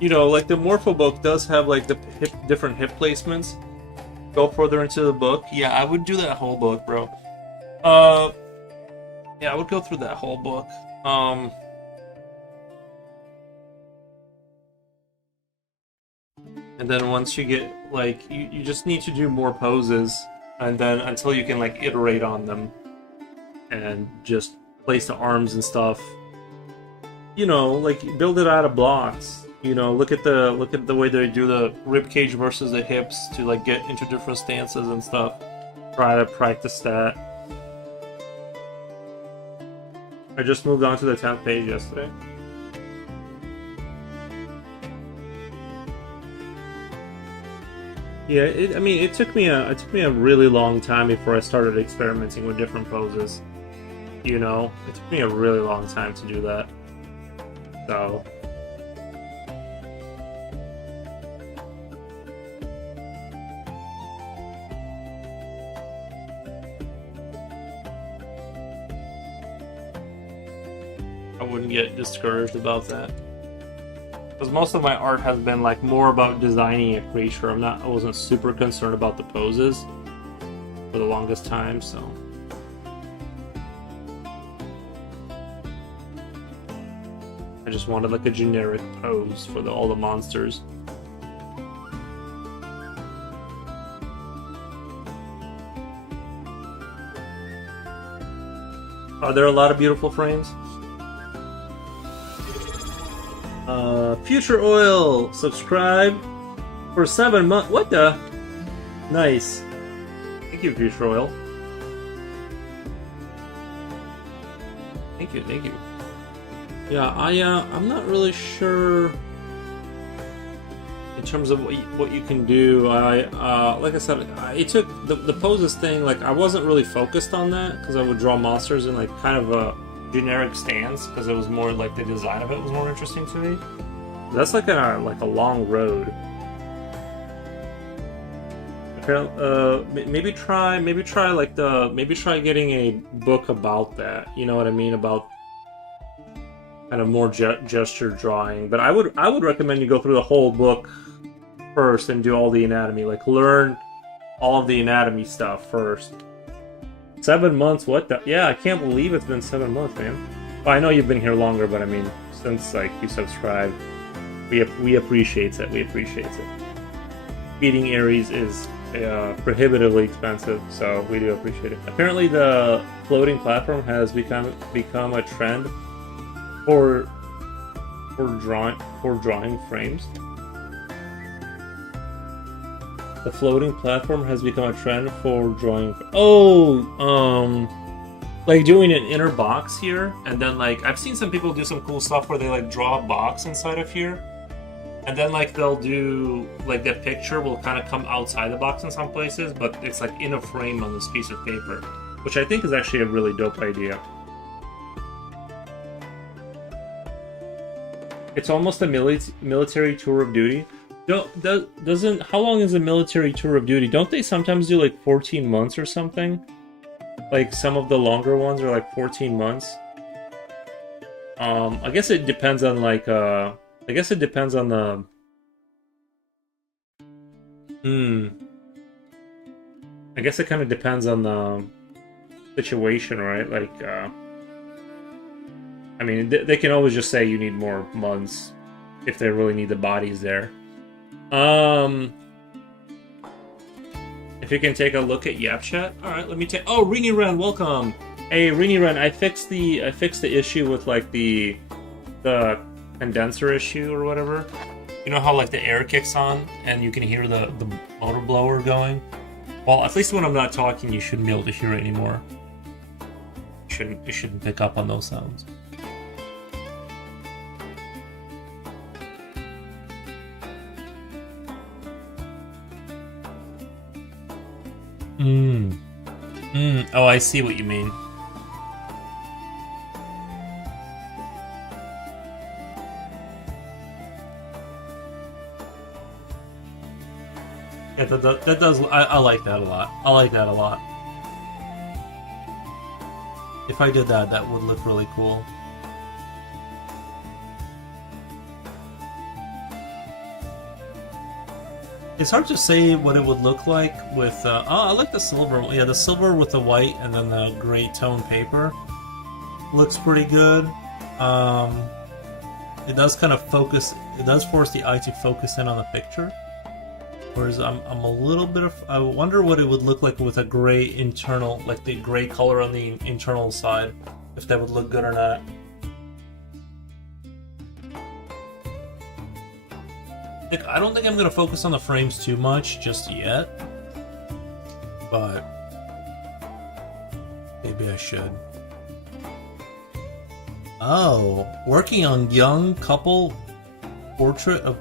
you know, like the Morpho book does have like the different hip placements. Go further into the book. Yeah, I would do that whole book, bro. Yeah, I would go through that whole book. And then once you get like, you just need to do more poses. And then until you can like iterate on them and just place the arms and stuff, you know, like build it out of blocks. You know, look at the way they do the rib cage versus the hips to like get into different stances and stuff. Try to practice that. I just moved on to the 10th page yesterday. Yeah, I mean, it took me a really long time before I started experimenting with different poses. You know, it took me a really long time to do that. So. I wouldn't get discouraged about that. Because most of my art has been like more about designing a creature. I wasn't super concerned about the poses for the longest time, so. I just wanted like a generic pose for all the monsters. Are there a lot of beautiful frames? Future Oil, subscribe for 7 months. What the? Nice. Thank you, Future Oil. Thank you. Yeah, I'm not really sure in terms of what you can do. Like I said, it took the poses thing. Like I wasn't really focused on that because I would draw monsters in like kind of a generic stance because it was more like the design of it was more interesting to me. That's like a long road. Maybe try getting a book about that. You know what I mean, about kind of more gesture drawing. But I would recommend you go through the whole book first and do all the anatomy. Like learn all of the anatomy stuff first. 7 months? What the? Yeah, I can't believe it's been 7 months, man. Well, I know you've been here longer, but I mean, since like you subscribed, we appreciate it. We appreciate it. Feeding Ares is prohibitively expensive, so we do appreciate it. Apparently, the floating platform has become a trend for drawing frames. The floating platform has become a trend for drawing. Like doing an inner box here, and then like I've seen some people do some cool stuff where they like draw a box inside of here, and then like they'll do like the picture will kind of come outside the box in some places, but it's like in a frame on this piece of paper, which I think is actually a really dope idea. It's almost a military tour of duty. Doesn't how long is a military tour of duty? Don't they sometimes do like 14 months or something? Like some of the longer ones are like 14 months. I guess it depends on like I guess it depends on the I guess it kind of depends on the situation, right? Like I mean, they can always just say you need more months if they really need the bodies there. If you can take a look at YapChat. All right, let me take. Oh, Rini Ren, welcome. Hey, Rini Ren, I fixed the issue with like the condenser issue or whatever. You know how like the air kicks on and you can hear the motor blower going. Well, at least when I'm not talking, you shouldn't be able to hear it anymore. You shouldn't pick up on those sounds. Oh, I see what you mean. Yeah, that does. I like that a lot. I like that a lot. If I did that, that would look really cool. It's hard to say what it would look like with. Oh, I like the silver. Yeah, the silver with the white and then the gray tone paper looks pretty good. It does kind of focus. It does force the eye to focus in on the picture. Whereas I'm a little bit of. I wonder what it would look like with a gray internal, like the gray color on the internal side, if that would look good or not. I don't think I'm going to focus on the frames too much just yet, but maybe I should. Oh, working on young couple portrait of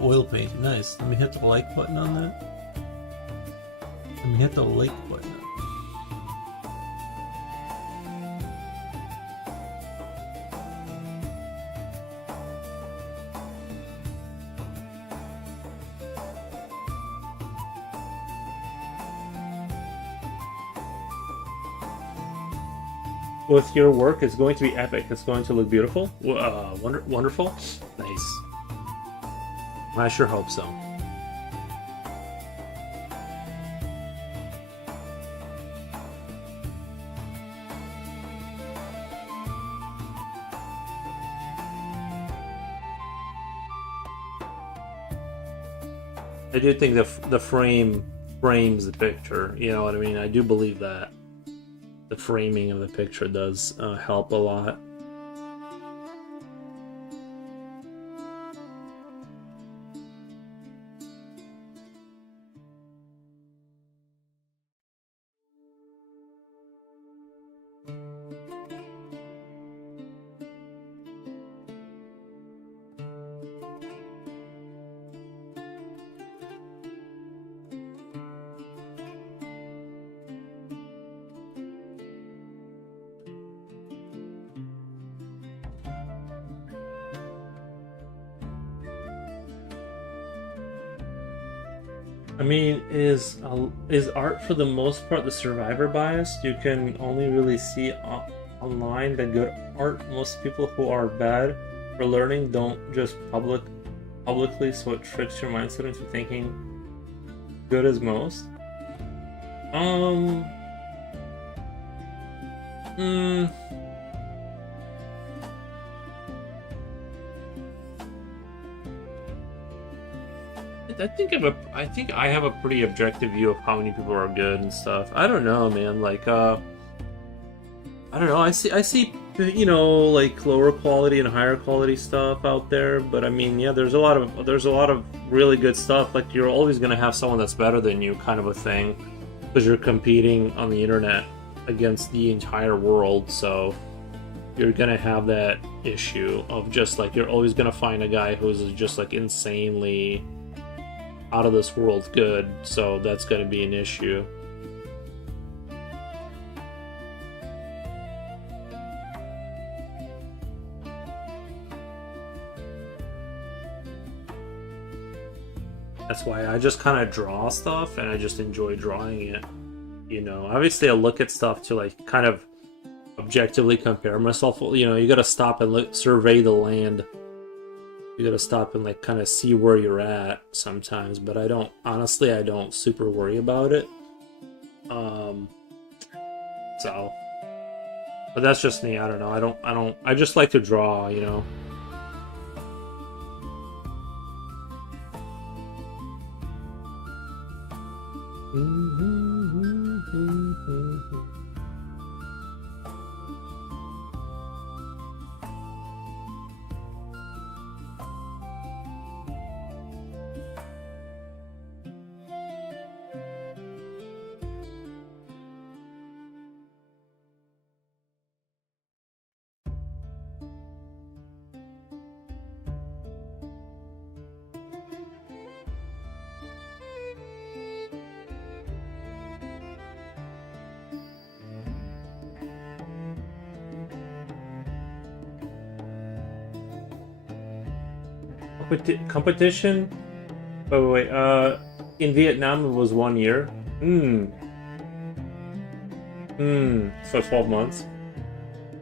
oil paint. Nice. Let me hit the like button on that. Let me hit the like button. With your work, it's going to be epic. It's going to look beautiful. Wonderful. Nice. I sure hope so. I do think the frame frames the picture. You know what I mean? I do believe that. The framing of the picture does help a lot. I mean, is art for the most part the survivor bias? You can only really see online the good art. Most people who are bad for learning don't just publicly, so it tricks your mindset into thinking good is most. I think I have a pretty objective view of how many people are good and stuff. I don't know, man. Like, I don't know. I see, you know, like lower quality and higher quality stuff out there. But I mean, yeah, there's a lot of really good stuff. Like, you're always gonna have someone that's better than you, kind of a thing, because you're competing on the internet against the entire world. So you're gonna have that issue of just like you're always gonna find a guy who's just like insanely out of this world good, so that's going to be an issue. That's why I just kind of draw stuff and I just enjoy drawing it. You know, obviously I look at stuff to like kind of objectively compare myself. You know, you got to stop and look, survey the land. You got to stop and like kind of see where you're at sometimes. But I don't, honestly, I don't super worry about it. So, but that's just me. I don't know. I just like to draw, you know. Competition? Oh wait, in Vietnam it was 1 year. So 12 months.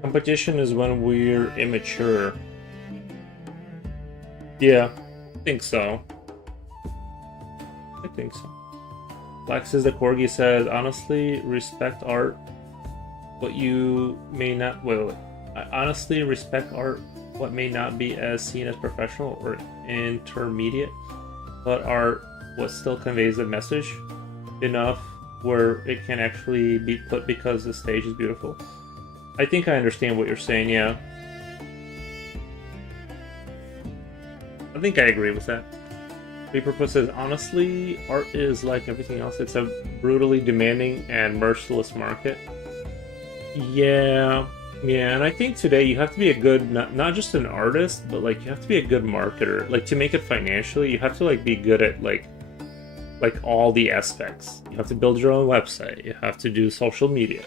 Competition is when we're immature. Yeah, I think so. I think so. Blaxes the Corgi says, honestly, respect art. What you may not. Wait. I honestly respect art. What may not be as seen as professional or intermediate, but art what still conveys a message enough where it can actually be put because the stage is beautiful. I think I understand what you're saying, yeah. I think I agree with that. Repurpose says, honestly, art is like everything else. It's a brutally demanding and merciless market. Yeah, and I think today you have to be a good, not just an artist, but like you have to be a good marketer. Like to make it financially, you have to like be good at like all the aspects. You have to build your own website. You have to do social media.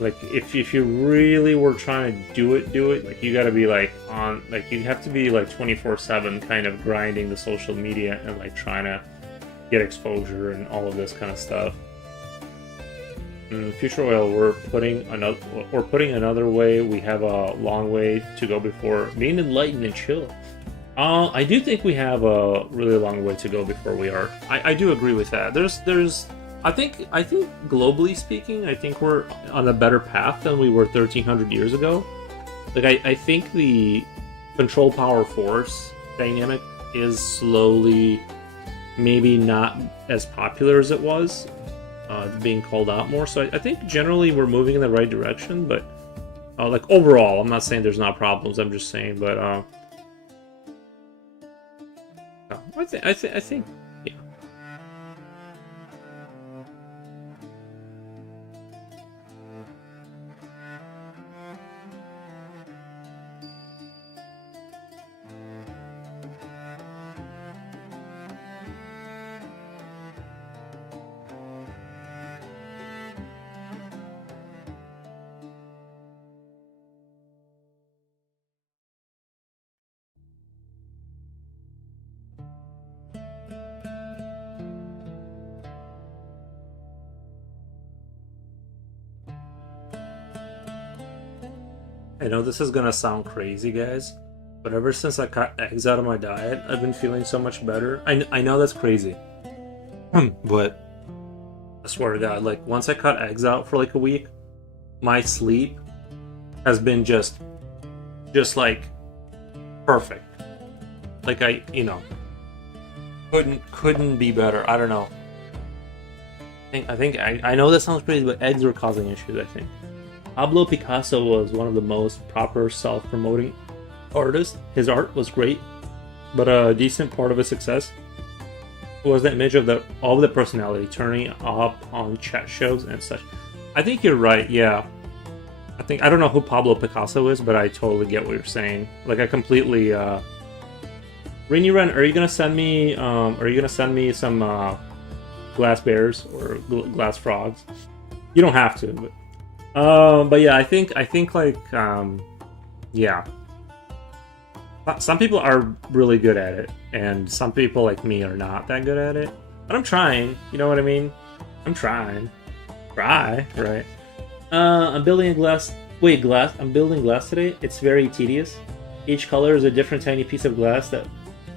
Like if you really were trying to do it, like you got to be like on, like you have to be like 24/7 kind of grinding the social media and like trying to get exposure and all of this kind of stuff. Future Oil, we're putting another way. We have a long way to go before being enlightened and chill. I do think we have a really long way to go before we are. I do agree with that. There's I think globally speaking, I think we're on a better path than we were 1300 years ago. Like I think the control power force dynamic is slowly maybe not as popular as it was, being called out more. So I think generally we're moving in the right direction, but like overall, I'm not saying there's not problems. I'm just saying, but no, I think. I know this is gonna sound crazy, guys, but ever since I cut eggs out of my diet, I've been feeling so much better. I know that's crazy, but I swear to God, like once I cut eggs out for like a week, my sleep has been just like perfect. Like couldn't be better. I don't know. I know that sounds crazy, but eggs were causing issues, I think. Pablo Picasso was one of the most proper self-promoting artists. His art was great, but a decent part of his success was the image of all the personality turning up on chat shows and such. I think you're right, yeah. I don't know who Pablo Picasso is, but I totally get what you're saying. Like I completely Rainy Ren, are you gonna send me some glass bears or glass frogs? You don't have to, but yeah, I think like yeah. Some people are really good at it, and some people like me are not that good at it. But I'm trying. You know what I mean? I'm trying. Try, right? I'm building a glass. Wait, glass. I'm building glass today. It's very tedious. Each color is a different tiny piece of glass that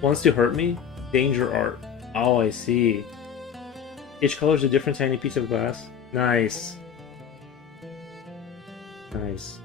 wants to hurt me. Danger art. Oh, I see. Each color is a different tiny piece of glass. Nice. Nice.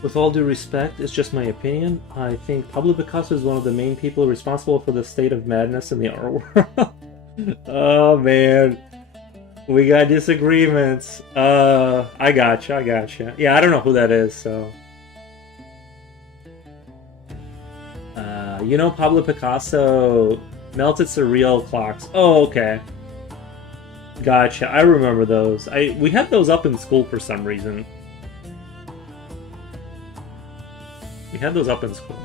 With all due respect, it's just my opinion. I think Pablo Picasso is one of the main people responsible for the state of madness in the art world. Oh man, we got disagreements. I gotcha. Yeah, I don't know who that is, so. You know, Pablo Picasso melted surreal clocks. Oh, okay. Gotcha. I remember those. We had those up in school for some reason. We had those up in school.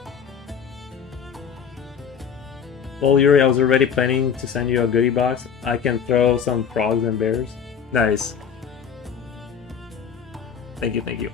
Well, Yuri, I was already planning to send you a goodie box. I can throw some frogs and bears. Nice. Thank you, thank you.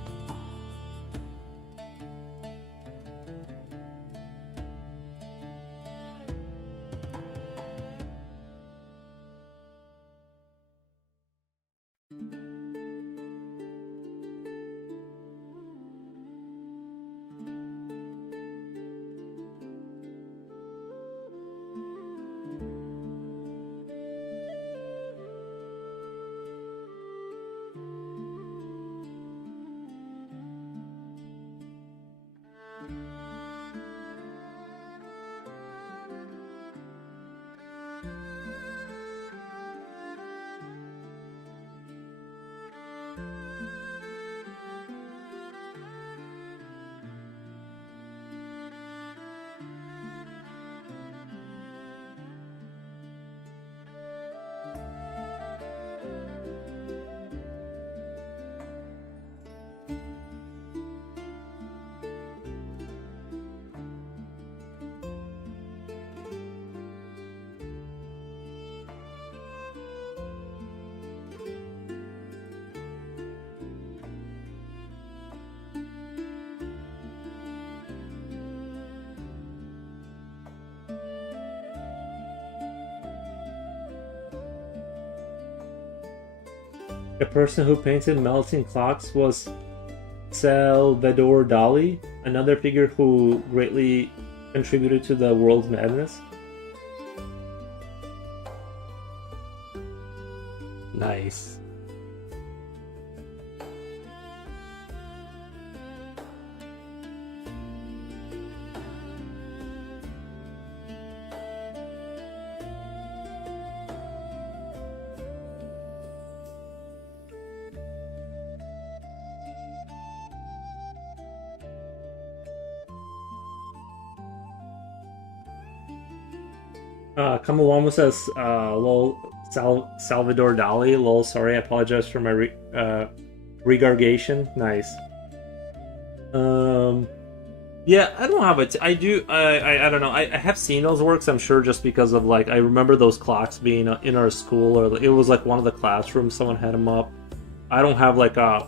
The person who painted melting clocks was Salvador Dali, another figure who greatly contributed to the world's madness. Nice. Kamawamo says, lol, Salvador Dali, lol, sorry, I apologize for my regurgation. Nice. Yeah, I don't have I don't know. I have seen those works, I'm sure, just because of, like, I remember those clocks being in our school, or it was, like, one of the classrooms, someone had them up. I don't have, like, I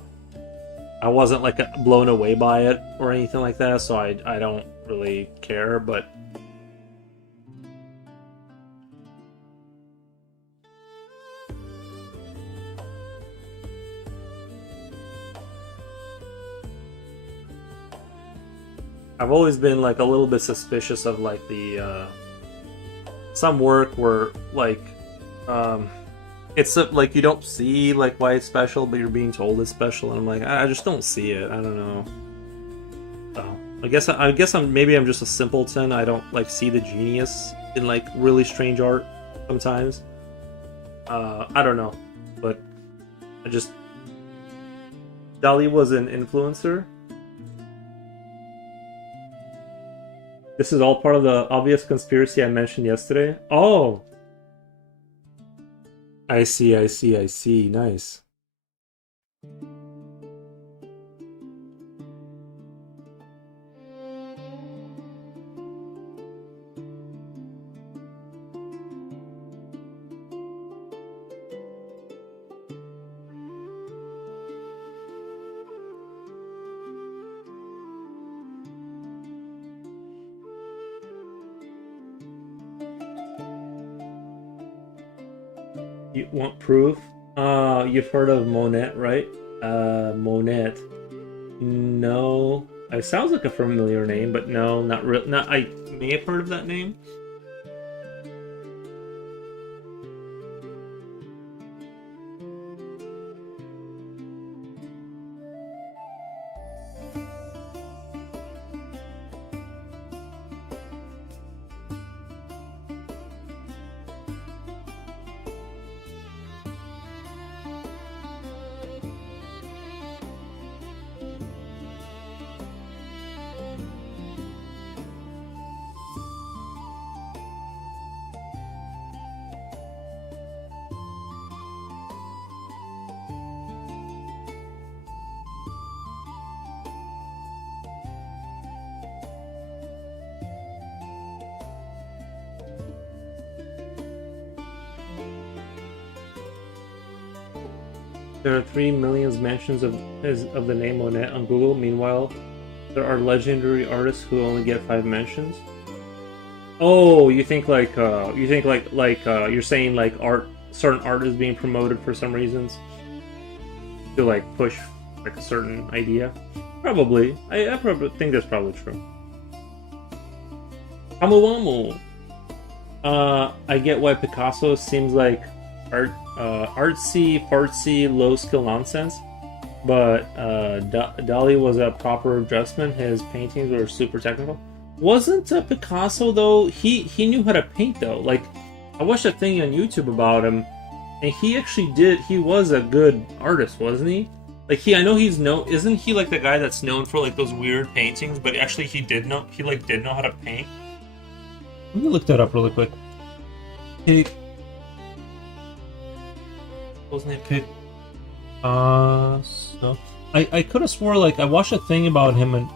wasn't, like, blown away by it or anything like that, so I don't really care, but... I've always been like a little bit suspicious of like the some work where like it's like you don't see like why it's special, but you're being told it's special, and I'm like, I just don't see it. I don't know. So I guess maybe I'm just a simpleton. I don't like see the genius in like really strange art sometimes. I don't know, but Dali was an influencer. This is all part of the obvious conspiracy I mentioned yesterday. Oh, I see, I see, I see. Nice. You want proof? You've heard of Monet, right? Monet. No. It sounds like a familiar name, but no, not real. Not. I may have heard of that name. There are 3 million mentions of the name Monet on Google. Meanwhile, there are legendary artists who only get 5 mentions. Oh, you think like you're saying like certain art is being promoted for some reasons to like push like a certain idea. Probably, I probably think that's probably true. Amu. I get why Picasso seems like artsy, fartsy, low skill nonsense, but Dali was a proper draftsman. His paintings were super technical. Wasn't Picasso though? He knew how to paint though. Like I watched a thing on YouTube about him, and he actually did. He was a good artist, wasn't he? Like I know he's isn't he like the guy that's known for like those weird paintings? But actually, he did know how to paint. Let me look that up really quick. Wasn't it Pick? So I could have swore like I watched a thing about him and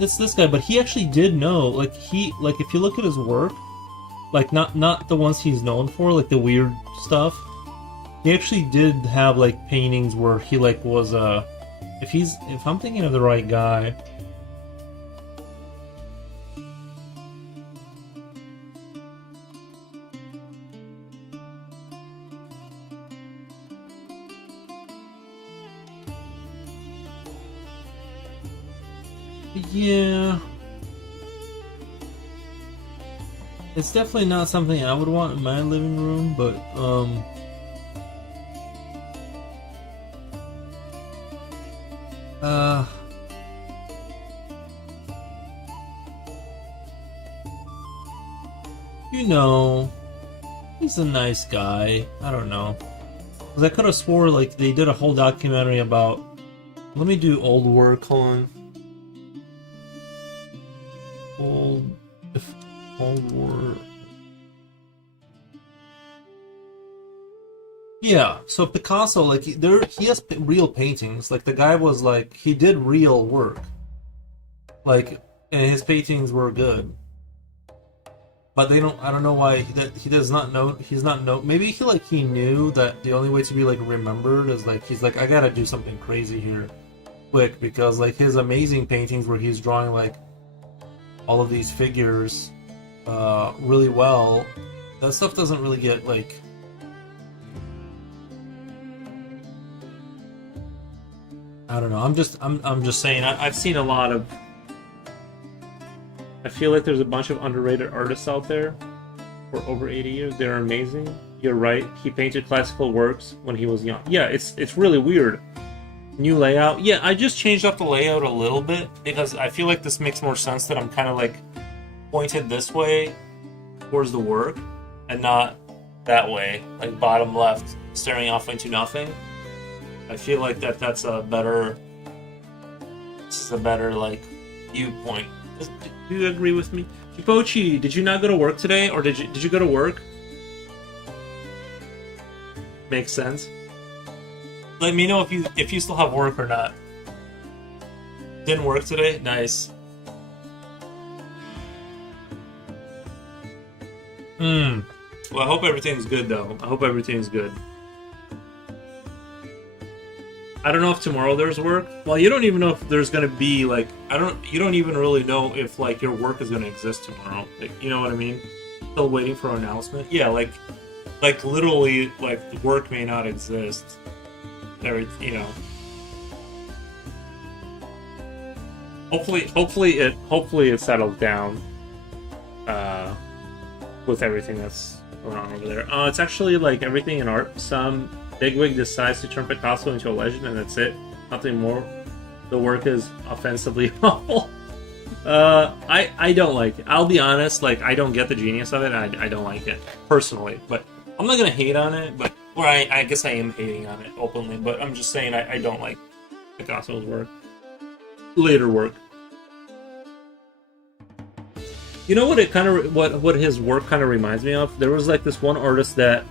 that's this guy, but he actually did know like if you look at his work, like not the ones he's known for, like the weird stuff, he actually did have like paintings where he like was if I'm thinking of the right guy. Yeah, it's definitely not something I would want in my living room, but you know, he's a nice guy. I don't know, because I could have swore like they did a whole documentary about. Let me do old work. Hold on. Old work. Yeah, so Picasso, like he has real paintings. Like the guy was like he did real work. Like and his paintings were good. But they don't. I don't know why he does not know. He's not know. Maybe he knew that the only way to be like remembered is like he's like I gotta do something crazy here, quick, because like his amazing paintings where he's drawing like all of these figures really well. That stuff doesn't really get like. I don't know. I'm just saying. I've seen a lot of. I feel like there's a bunch of underrated artists out there for over 80 years. They're amazing. You're right. He painted classical works when he was young. Yeah, it's really weird. New layout. Yeah, I just changed up the layout a little bit because I feel like this makes more sense that I'm kind of like pointed this way towards the work and not that way, like bottom left, staring off into nothing. I feel like that's a better. This is a better like viewpoint Do you agree with me? Chipochi, did you not go to work today, or did you go to work? Makes sense. Let me know if you still have work or not. Didn't work today? Nice. Well, I hope everything's good though. I hope everything's good. I don't know if tomorrow there's work. Well, you don't even know if there's gonna be like you don't even really know if like your work is gonna exist tomorrow. Like, you know what I mean? Still waiting for an announcement. Yeah, like literally like the work may not exist. There, you know. Hopefully it settles down. With everything that's going on over there. It's actually like everything in art. Some bigwig decides to turn Picasso into a legend, and that's it. Nothing more. The work is offensively awful. I don't like it. I'll be honest, like I don't get the genius of it. I don't like it personally, but I'm not gonna hate on it. But or I guess I am hating on it openly. But I'm just saying I don't like Picasso's work. Later work. You know what it kind of what his work kind of reminds me of? There was like this one artist that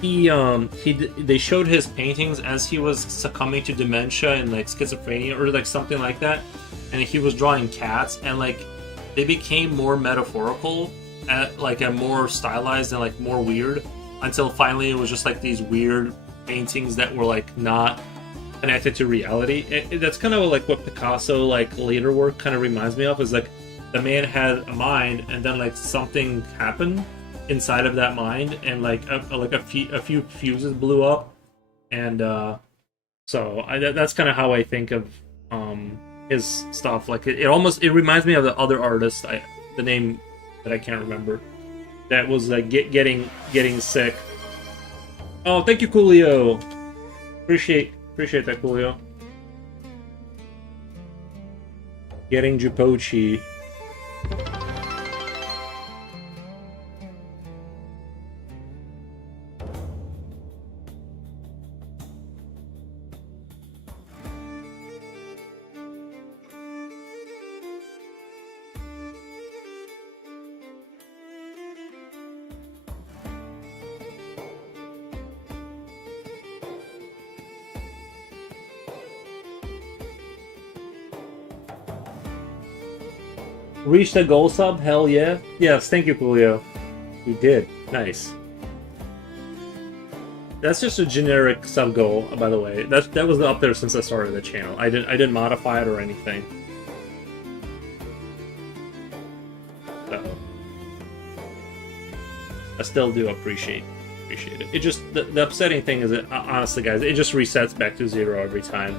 they showed his paintings as he was succumbing to dementia and like schizophrenia or like something like that, and he was drawing cats, and like they became more metaphorical, and more stylized and like more weird, until finally it was just like these weird paintings that were like not connected to reality. That's kind of like what Picasso like later work kind of reminds me of. Is like the man had a mind, and then like something happened inside of that mind, and like a few fuses blew up, and so that's kind of how I think of his stuff. Like it reminds me of the other artist, the name that I can't remember, that was like getting sick. Oh, thank you, Coolio. Appreciate that, Coolio. Getting Jupochi. Reached a goal sub? Hell yeah. Yes, thank you, Julio. We did. Nice. That's just a generic sub goal, by the way. That was up there since I started the channel. I didn't modify it or anything. So I still do appreciate it. It just the upsetting thing is that honestly, guys, it just resets back to 0 every time.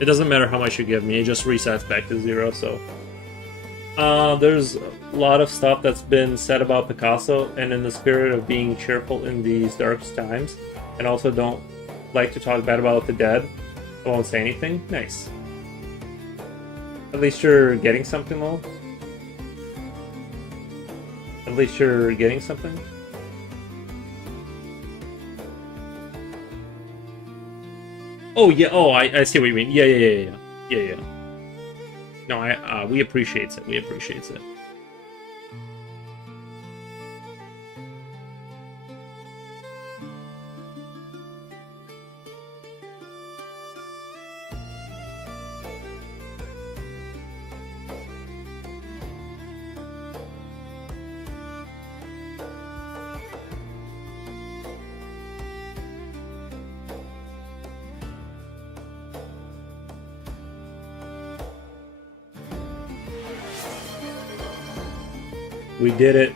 It doesn't matter how much you give me, it just resets back to 0, so there's a lot of stuff that's been said about Picasso, and in the spirit of being cheerful in these dark times, and also don't like to talk bad about the dead, I won't say anything. Nice. At least you're getting something, though. At least you're getting something. Oh yeah. Oh, I see what you mean. Yeah. No, we appreciate it. We appreciate it. We did it.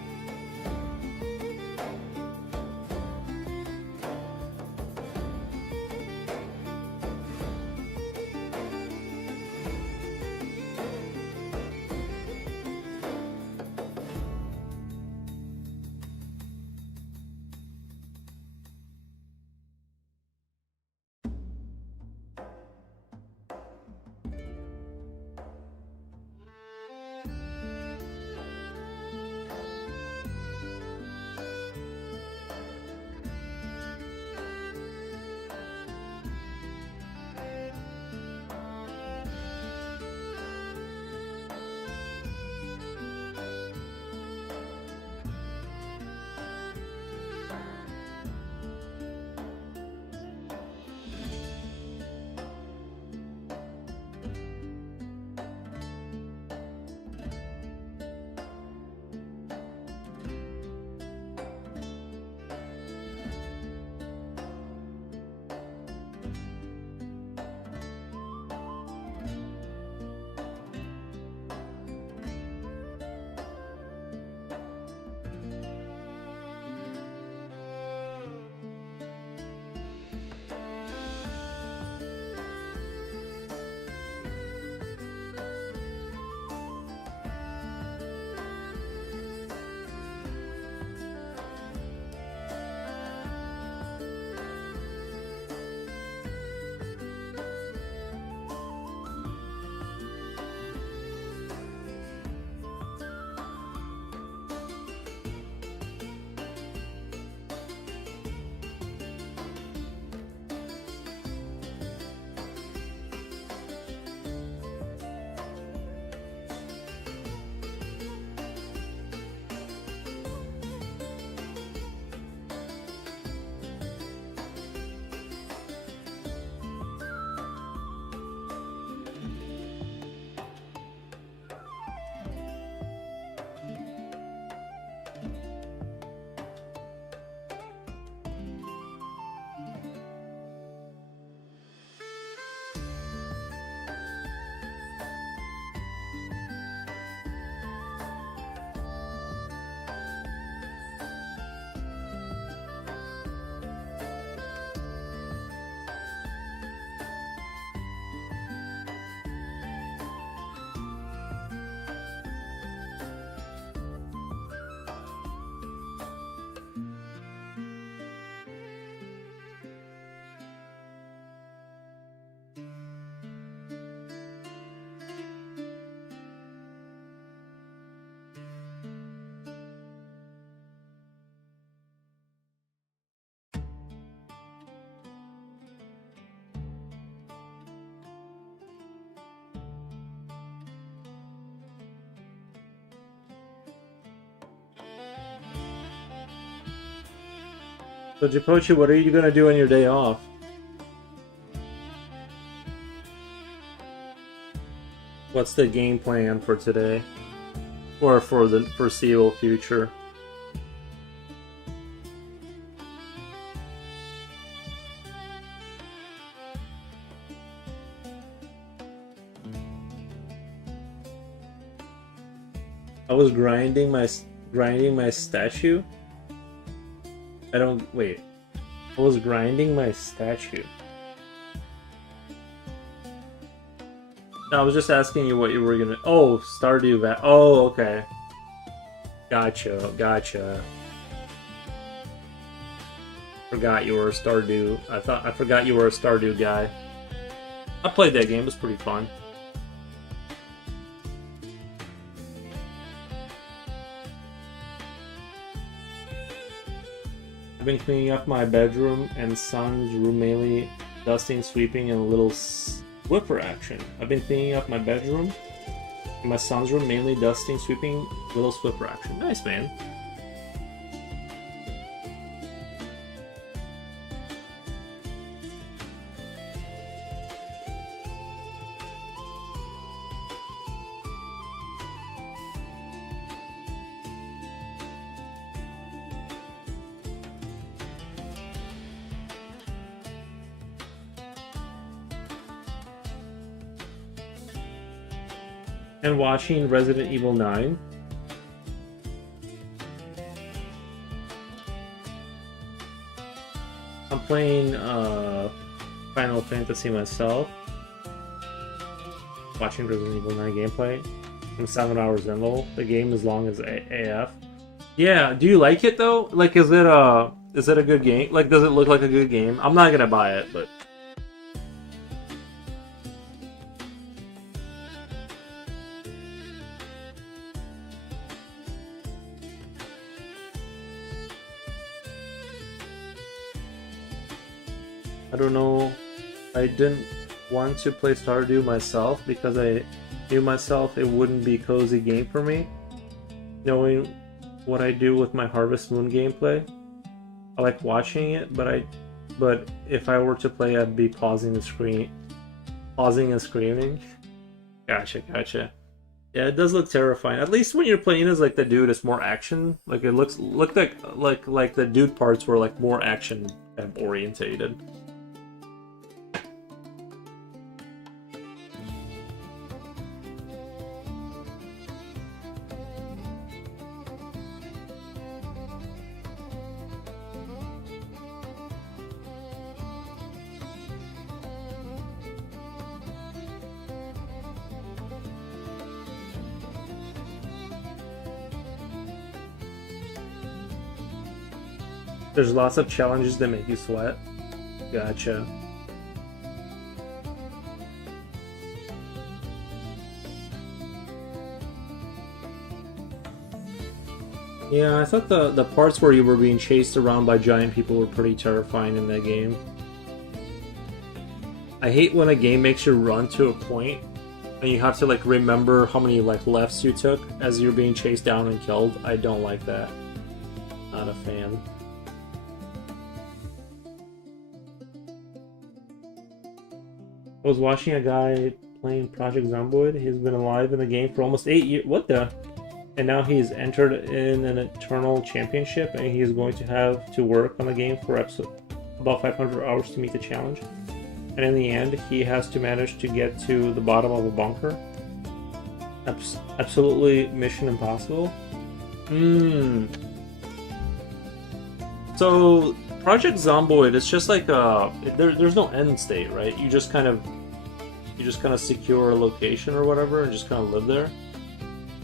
So Jipochi, what are you gonna do on your day off? What's the game plan for today? Or for the foreseeable future? I was grinding my statue. I don't wait. I was grinding my statue. No, I was just asking you what you were gonna. Oh, Stardew Valley. Oh, okay. Gotcha. Forgot you were a Stardew. I forgot you were a Stardew guy. I played that game. It was pretty fun. I've been cleaning up my bedroom and son's room, mainly dusting, sweeping, and a little Swiffer action. I've been cleaning up my bedroom and my son's room, mainly dusting, sweeping, little Swiffer action. Nice, man. And watching Resident Evil 9. I'm playing Final Fantasy myself. Watching Resident Evil 9 gameplay. I'm 7 hours in though. The game is long as AF. Yeah, do you like it though? Like, is it a good game? Like, does it look like a good game? I'm not gonna buy it, but I don't know. I didn't want to play Stardew myself because I knew myself it wouldn't be a cozy game for me. Knowing what I do with my Harvest Moon gameplay, I like watching it, but if I were to play, I'd be pausing and screaming. Gotcha. Yeah, it does look terrifying. At least when you're playing as like the dude, it's more action. Like it looked like the dude parts were like more action kind of orientated. There's lots of challenges that make you sweat. Gotcha. Yeah, I thought the parts where you were being chased around by giant people were pretty terrifying in that game. I hate when a game makes you run to a point and you have to like remember how many like lefts you took as you're being chased down and killed. I don't like that. Not a fan. I was watching a guy playing Project Zomboid. He's been alive in the game for almost 8 years. What the? And now he's entered in an Eternal Championship, and he's going to have to work on the game for about 500 hours to meet the challenge. And in the end, he has to manage to get to the bottom of a bunker. Absolutely mission impossible. So Project Zomboid, it's just like there's no end state, right? You just kind of secure a location or whatever and just kind of live there.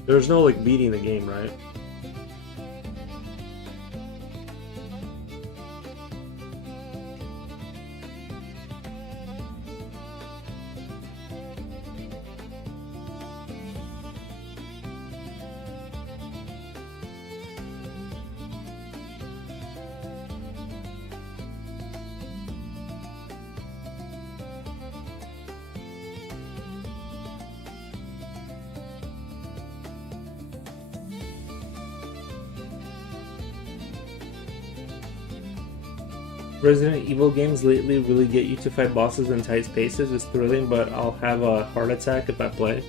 There's no like beating the game, right? Resident Evil games lately really get you to fight bosses in tight spaces. It's thrilling, but I'll have a heart attack if I play.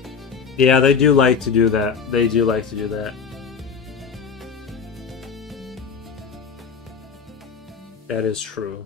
Yeah, they do like to do that. They do like to do that. That is true.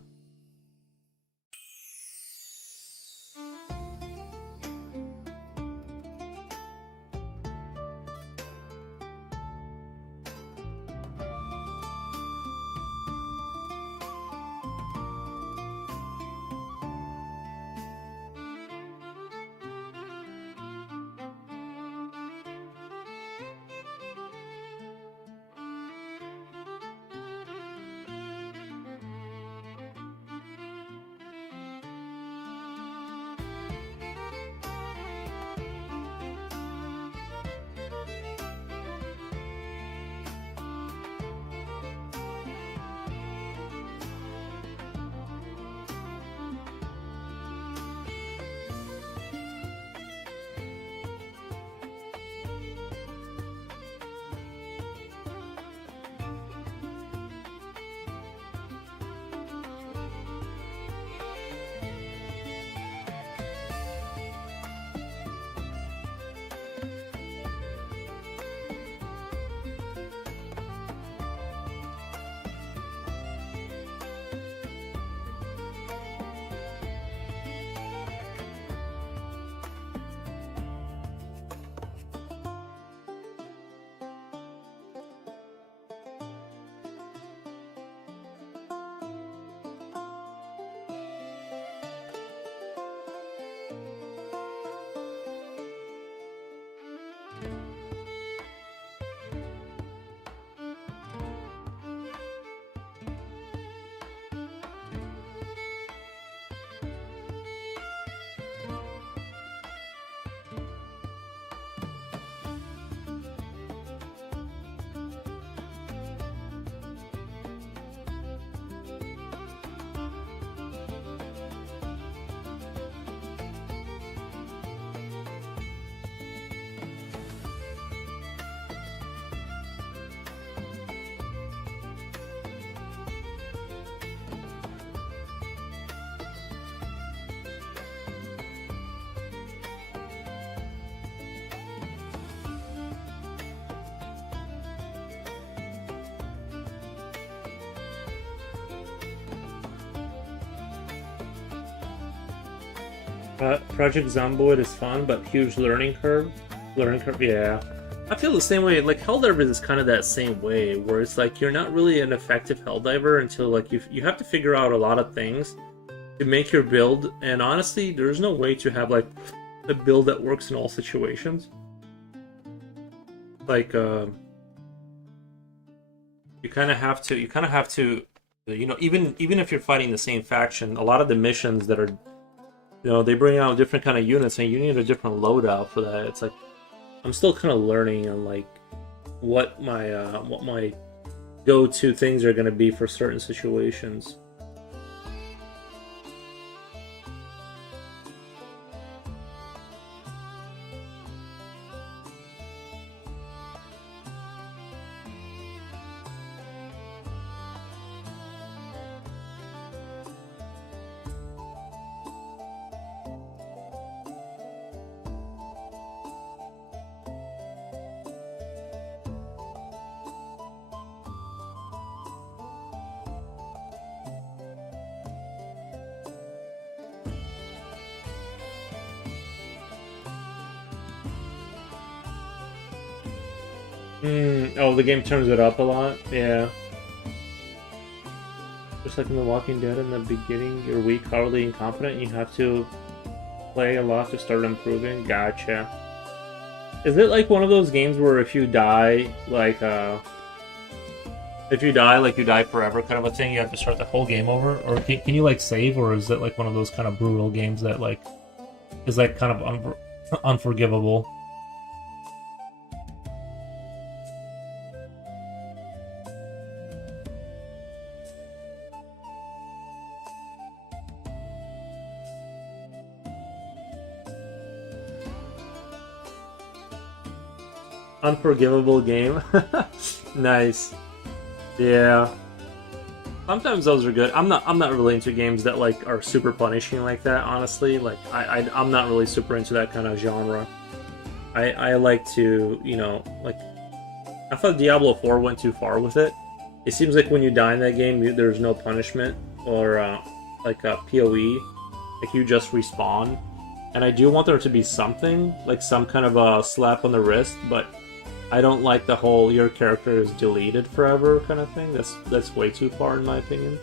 Project Zomboid is fun, but huge learning curve. Learning curve, yeah. I feel the same way. Like Helldivers is kind of that same way, where it's like you're not really an effective Helldiver until like you have to figure out a lot of things to make your build. And honestly, there's no way to have like a build that works in all situations. Like you kind of have to. You know, even if you're fighting the same faction, a lot of the missions that are, you know, they bring out different kind of units, and you need a different loadout for that. It's like I'm still kind of learning on like what my go-to things are going to be for certain situations. Oh, the game turns it up a lot? Yeah. Just like in The Walking Dead, in the beginning, you're weak, cowardly, incompetent, and you have to play a lot to start improving. Gotcha. Is it like one of those games where if you die, like, you die forever kind of a thing, you have to start the whole game over? Or can you, like, save, or is it like one of those kind of brutal games that, like, is, like, kind of unforgivable? Unforgivable game. Nice. Yeah. Sometimes those are good. I'm not really into games that like are super punishing like that. Honestly, like I'm not really super into that kind of genre. I like to, you know, like I thought Diablo 4 went too far with it. It seems like when you die in that game, there's no punishment or like a POE. Like you just respawn. And I do want there to be something, like some kind of a slap on the wrist, but I don't like the whole your character is deleted forever kind of thing. That's way too far in my opinion.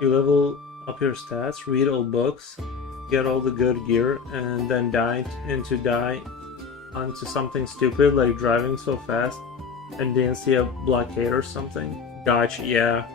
'You level up your stats, read old books, get all the good gear, and then die onto something stupid like driving so fast and didn't see a blockade or something. Gotcha, yeah.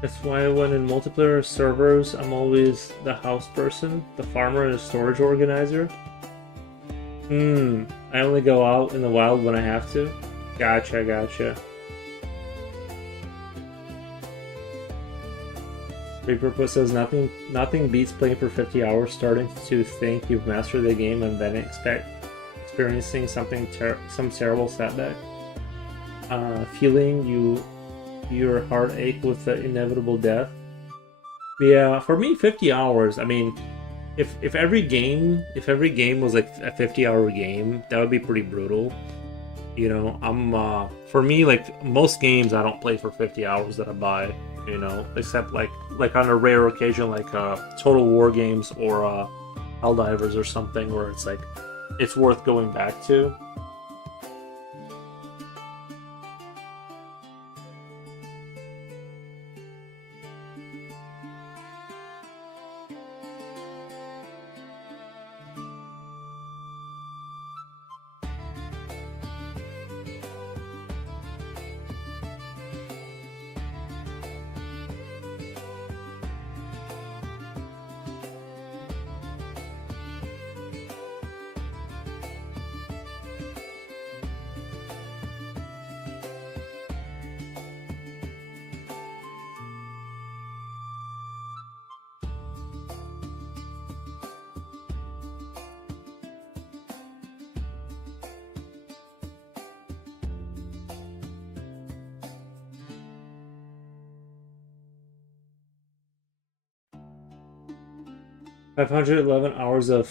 That's why when in multiplayer servers, I'm always the house person, the farmer, and the storage organizer. I only go out in the wild when I have to. Gotcha, gotcha. Repurpose says nothing beats playing for 50 hours, starting to think you've mastered the game, and then experiencing some terrible setback. Feeling your heart ache with the inevitable death. Yeah, for me, 50 hours. I mean, if every game was like a 50-hour game, that would be pretty brutal. You know, for me, like most games, I don't play for 50 hours that I buy. You know, except like on a rare occasion, like Total War games or Helldivers or something, where it's like it's worth going back to. $511 hours of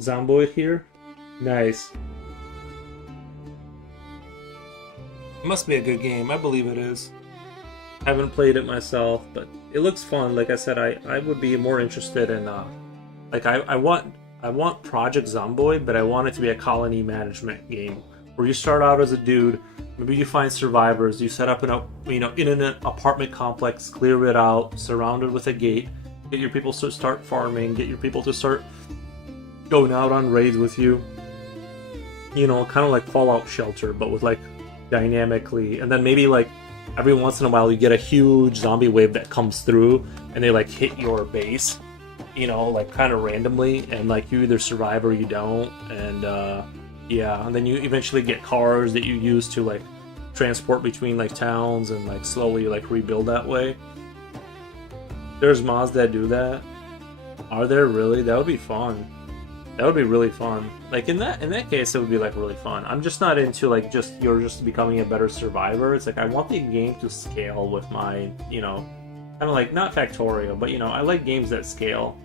Zomboid here. Nice. It must be a good game. I believe it is. I haven't played it myself, but it looks fun. Like I said, I would be more interested in like I want Project Zomboid, but I want it to be a colony management game where you start out as a dude. Maybe you find survivors. You set up in an apartment complex, clear it out, surrounded with a gate. Get your people to start farming, get your people to start going out on raids with you. You know, kind of like Fallout Shelter, but with like dynamically, and then maybe like every once in a while you get a huge zombie wave that comes through and they like hit your base, you know, like kind of randomly, and like you either survive or you don't. And yeah, and then you eventually get cars that you use to like transport between like towns and like slowly like rebuild that way. There's mods that do that. Are there really? That would be fun. That would be really fun. Like in that case, it would be like really fun. I'm just not into like you're just becoming a better survivor. It's like I want the game to scale with my, you know, kind of like not Factorio, but you know, I like games that scale.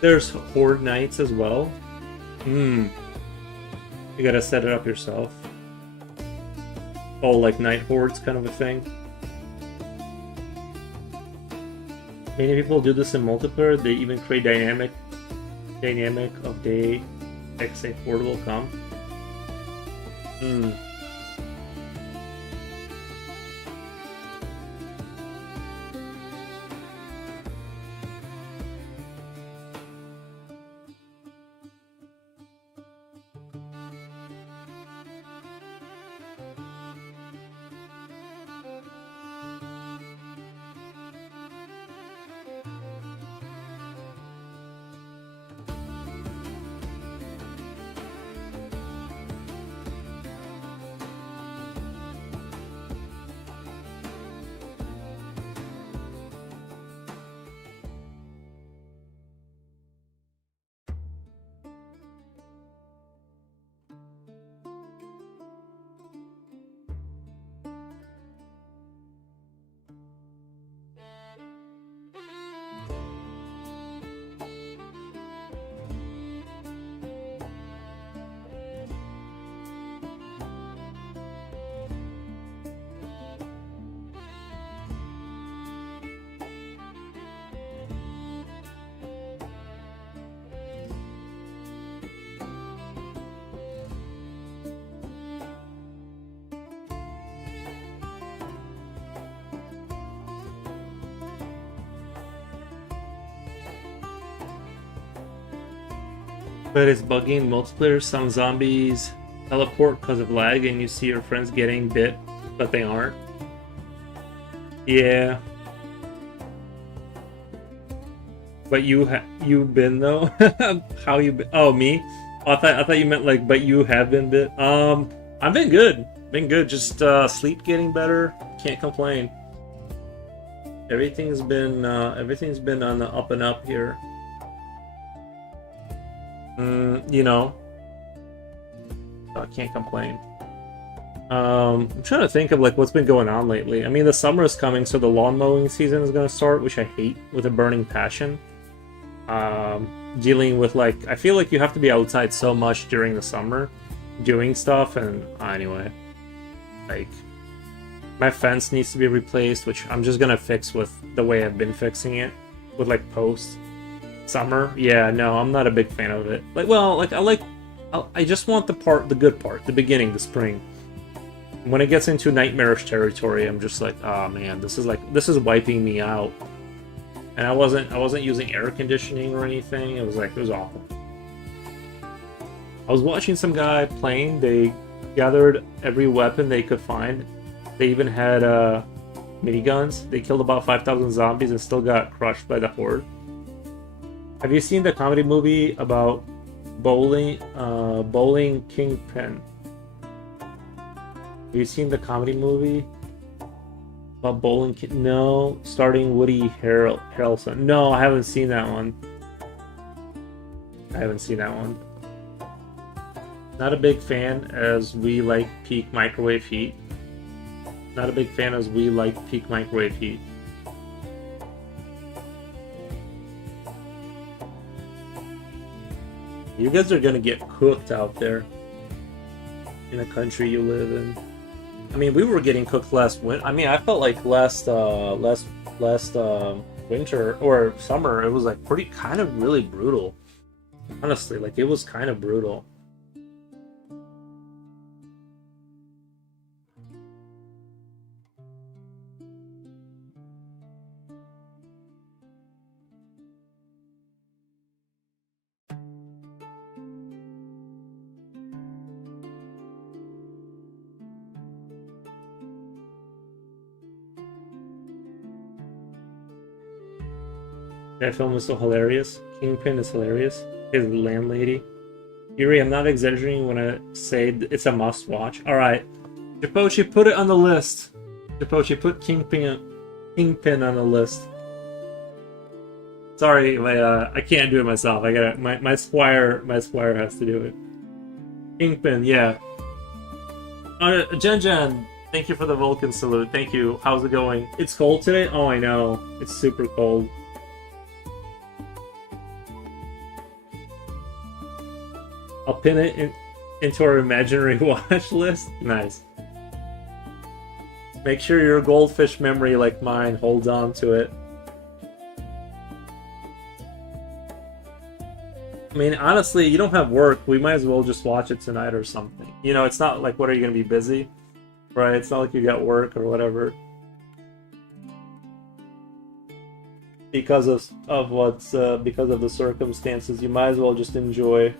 There's Horde Nights as well. You gotta set it up yourself. Oh, like Night Hordes kind of a thing. Many people do this in multiplayer. They even create dynamic of day X a horde will come. But it's buggy in multiplayer. Some zombies teleport because of lag, and you see your friends getting bit, but they aren't. Yeah. But you've been though. How you been? Oh, me? Oh, I thought you meant like, but you have been bit. I've been good. Been good. Just sleep getting better. Can't complain. Everything's been on the up and up here. You know, I can't complain. I'm trying to think of like what's been going on lately. I mean, the summer is coming, so the lawn mowing season is going to start, which I hate with a burning passion. Dealing with like, I feel like you have to be outside so much during the summer, doing stuff, and anyway, like my fence needs to be replaced, which I'm just gonna fix with the way I've been fixing it, with like posts. Summer, yeah, no, I'm not a big fan of it. I just want the good part, the beginning, the spring. When it gets into nightmarish territory, I'm just like, oh man, this is wiping me out. And I wasn't using air conditioning or anything. It was awful. I was watching some guy playing. They gathered every weapon they could find. They even had miniguns. They killed about 5,000 zombies and still got crushed by the horde. Have you seen the comedy movie about Bowling Kingpin? Have you seen the comedy movie about Bowling King? No, starting Woody Harrelson. No, I haven't seen that one. Not a big fan, as we like peak microwave heat. You guys are gonna get cooked out there in the country you live in. I mean, we were getting cooked last winter. I mean, I felt like last winter or summer, it was like really brutal. Honestly, like it was kind of brutal. That film is so hilarious. Kingpin is hilarious. His landlady. Yuri, I'm not exaggerating when I say it's a must-watch. All right, Chipochi, put it on the list. Chipochi, put Kingpin on the list. Sorry, I can't do it myself. I gotta my squire has to do it. Kingpin, yeah. Jen, thank you for the Vulcan salute. Thank you. How's it going? It's cold today. Oh, I know. It's super cold. I'll pin it into our imaginary watch list. Nice. Make sure your goldfish memory, like mine, holds on to it. I mean, honestly, you don't have work. We might as well just watch it tonight or something. You know, it's not like, what are you going to be busy? Right? It's not like you got work or whatever. Because of the circumstances, you might as well just enjoy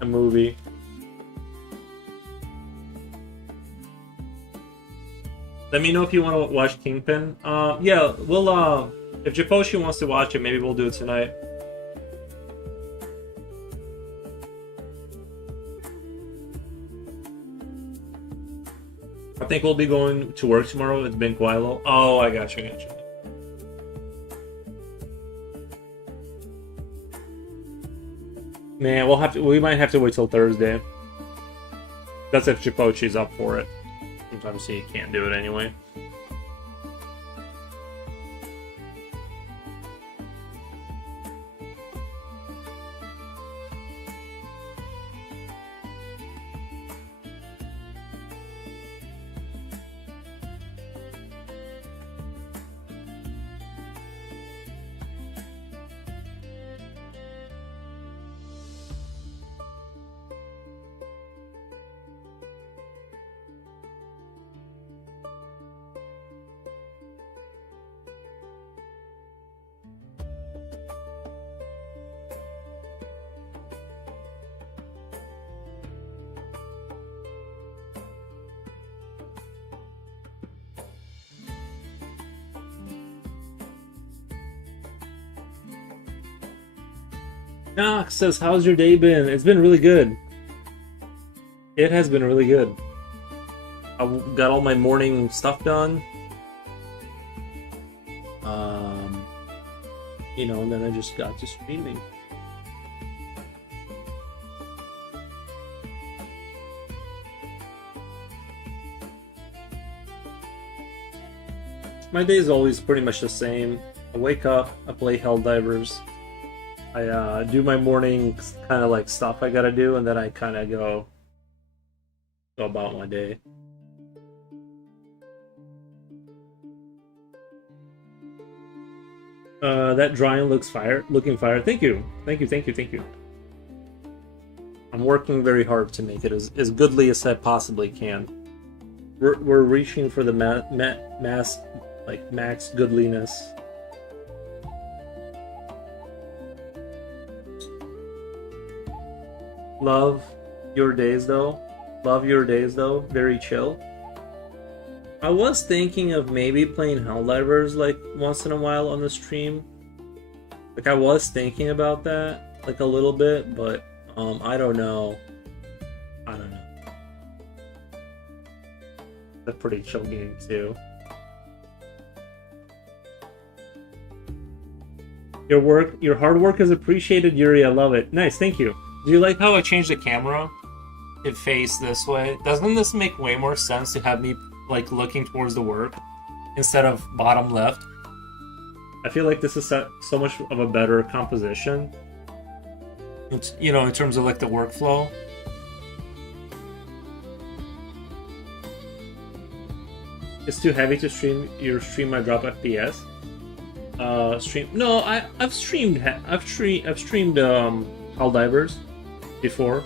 a movie. Let me know if you want to watch Kingpin. Yeah, we'll if Japoshi wants to watch it, maybe we'll do it tonight. I think we'll be going to work tomorrow. It's been quite low. Oh, I got you. Man, we might have to wait till Thursday. That's if Chipochi's up for it. Sometimes he can't do it anyway. Knox says, how's your day been? It's been really good. It has been really good. I got all my morning stuff done. You know, and then I just got to streaming. My day is always pretty much the same. I wake up, I play Helldivers. I do my morning kind of like stuff I gotta do, and then I kind of go about my day. That drawing looks looking fire. Thank you. I'm working very hard to make it as goodly as I possibly can. We're reaching for the max goodliness. Love your days though. Very chill. I was thinking of maybe playing Helldivers like once in a while on the stream. Like I was thinking about that like a little bit, but I don't know. It's a pretty chill game too. Your hard work is appreciated, Yuri. I love it. Nice, thank you. Do you like how I changed the camera? It faced this way. Doesn't this make way more sense to have me like looking towards the work instead of bottom left? I feel like this is so much of a better composition. You know, in terms of like the workflow. It's too heavy to stream. Your stream might drop FPS. No, I've streamed Helldivers before.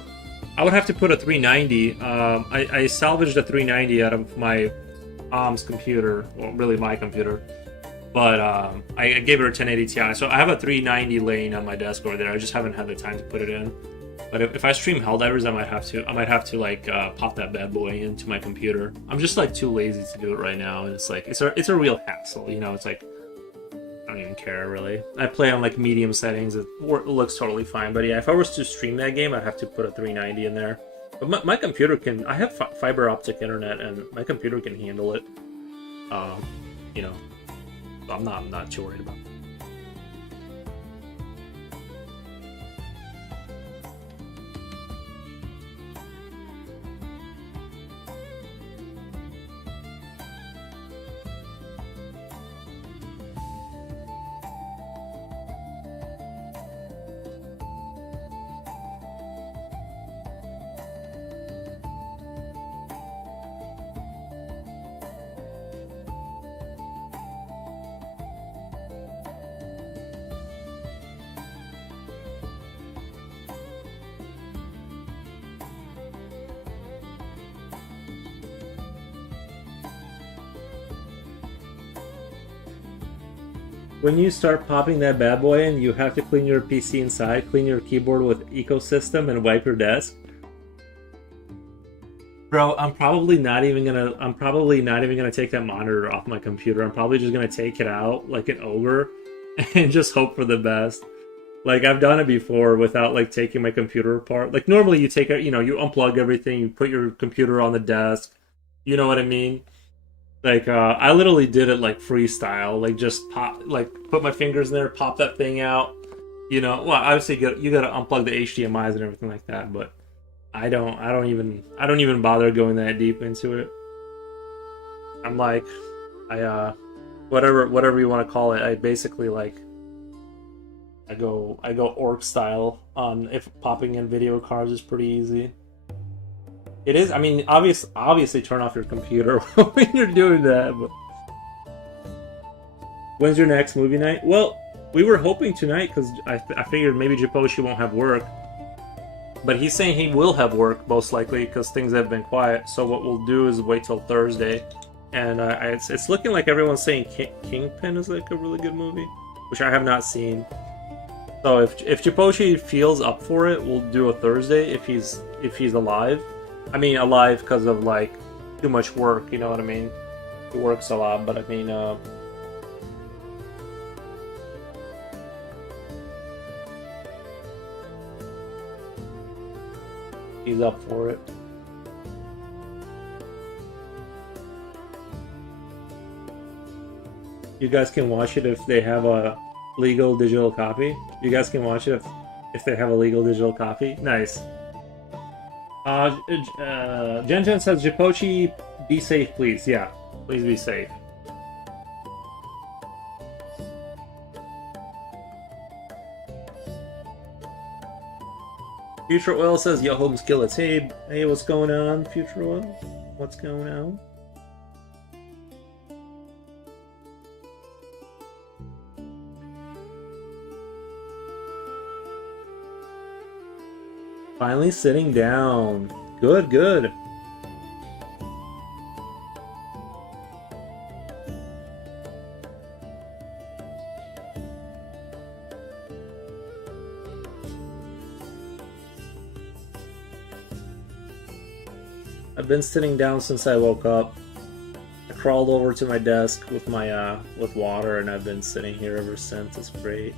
I would have to put a 390. I salvaged a 390 out of my mom's computer, well, really my computer, but I gave her a 1080 Ti. So I have a 390 laying on my desk over there. I just haven't had the time to put it in. But if I stream Helldivers, I might have to like pop that bad boy into my computer. I'm just like too lazy to do it right now. And it's like it's a real hassle, you know. It's like I don't even care really. I play on like medium settings. It looks totally fine. But yeah, if I was to stream that game, I'd have to put a 390 in there. But my computer can. I have fiber optic internet, and my computer can handle it. You know, so I'm not too worried about it. When you start popping that bad boy in, you have to clean your PC inside, clean your keyboard with Ecosystem, and wipe your desk. Bro, I'm probably not even gonna take that monitor off my computer. I'm probably just gonna take it out like an ogre and just hope for the best. Like I've done it before without like taking my computer apart. Like normally you take it, you know, you unplug everything, you put your computer on the desk. You know what I mean? Like I literally did it like freestyle, like just put my fingers in there, pop that thing out. You know, well, obviously you gotta unplug the HDMI's and everything like that, but I don't even bother going that deep into it. I'm like, whatever you want to call it. I basically like, I go orc style on if popping in video cards is pretty easy. It is. I mean, obviously, turn off your computer when you're doing that. But when's your next movie night? Well, we were hoping tonight because I figured maybe Japoshi won't have work, but he's saying he will have work most likely because things have been quiet. So what we'll do is wait till Thursday, and it's looking like everyone's saying Kingpin is like a really good movie, which I have not seen. So if Japoshi feels up for it, we'll do a Thursday if he's alive. I mean, alive because of like too much work, you know what I mean? He works a lot, but I mean, he's up for it. You guys can watch it if they have a legal digital copy. You guys can watch it if they have a legal digital copy. Nice. Jen says, Japochi, be safe, please. Yeah, please be safe. Future Oil says, yo, home skillets. Hey, what's going on, Future Oil? What's going on? Finally sitting down. Good, good. I've been sitting down since I woke up. I crawled over to my desk with my with water, and I've been sitting here ever since. It's great.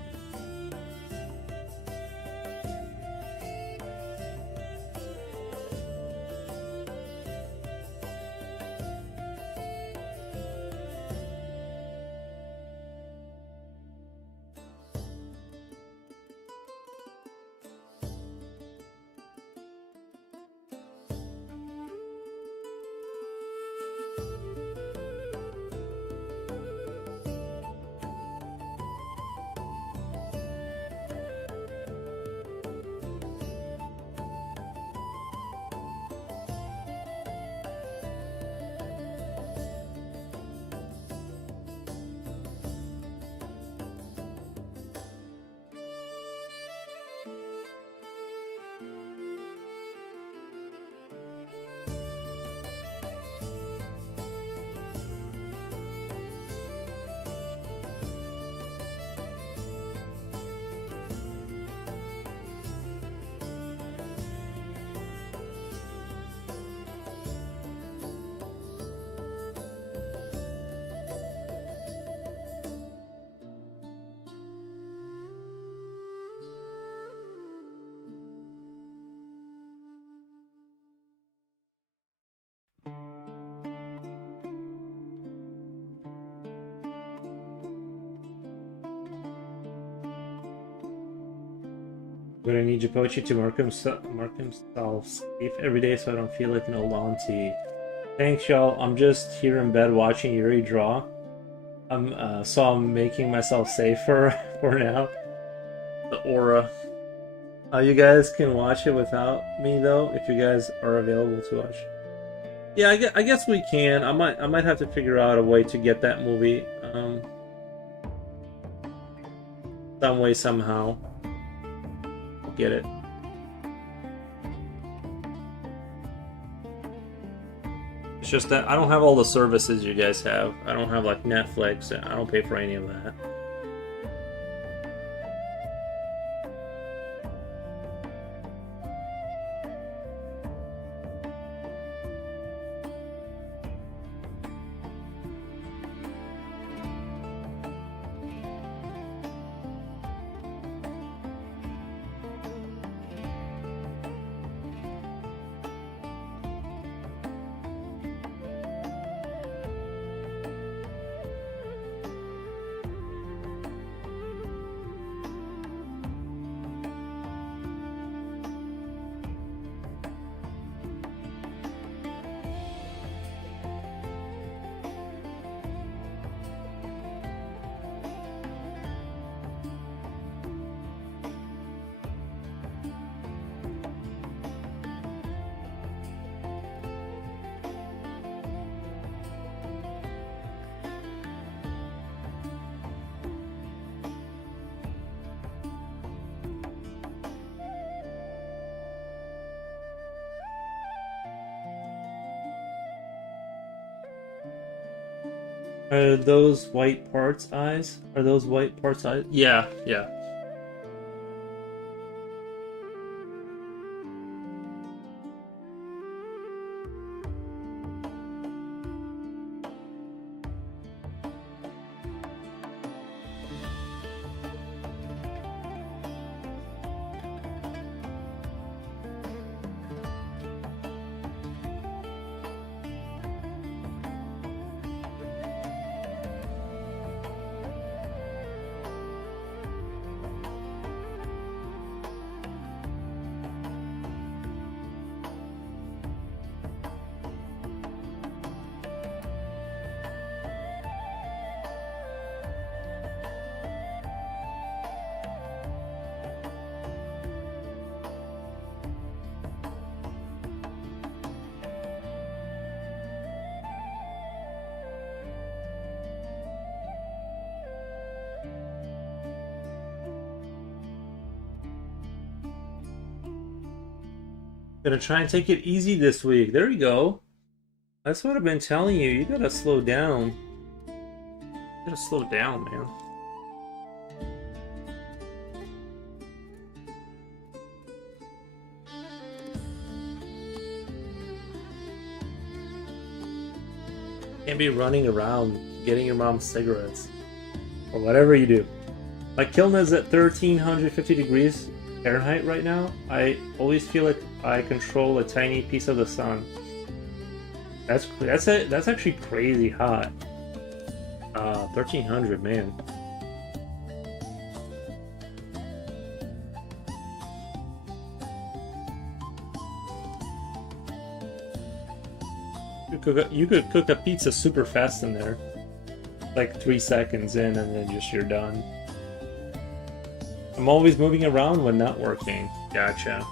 I'm gonna need Japochi to mark himself safe every day so I don't feel like an Olanti. Thanks, y'all. I'm just here in bed watching Yuri draw. So I'm making myself safer for now. The aura. You guys can watch it without me though, if you guys are available to watch. Yeah, I guess we can. I might have to figure out a way to get that movie, some way somehow. I'll get it. It's just that I don't have all the services you guys have. I don't have like Netflix. I don't pay for any of that. Are those white parts eyes? Are those white parts eyes? Yeah, yeah. Gonna try and take it easy this week. There you go. That's what I've been telling you. You gotta slow down. You gotta slow down, man. Can't be running around getting your mom cigarettes. Or whatever you do. My kiln is at 1350 degrees Fahrenheit right now. I always feel like I control a tiny piece of the sun. That's actually crazy hot. 1300, man. You could cook a pizza super fast in there. Like 3 seconds in and then just you're done. I'm always moving around when not working. Gotcha.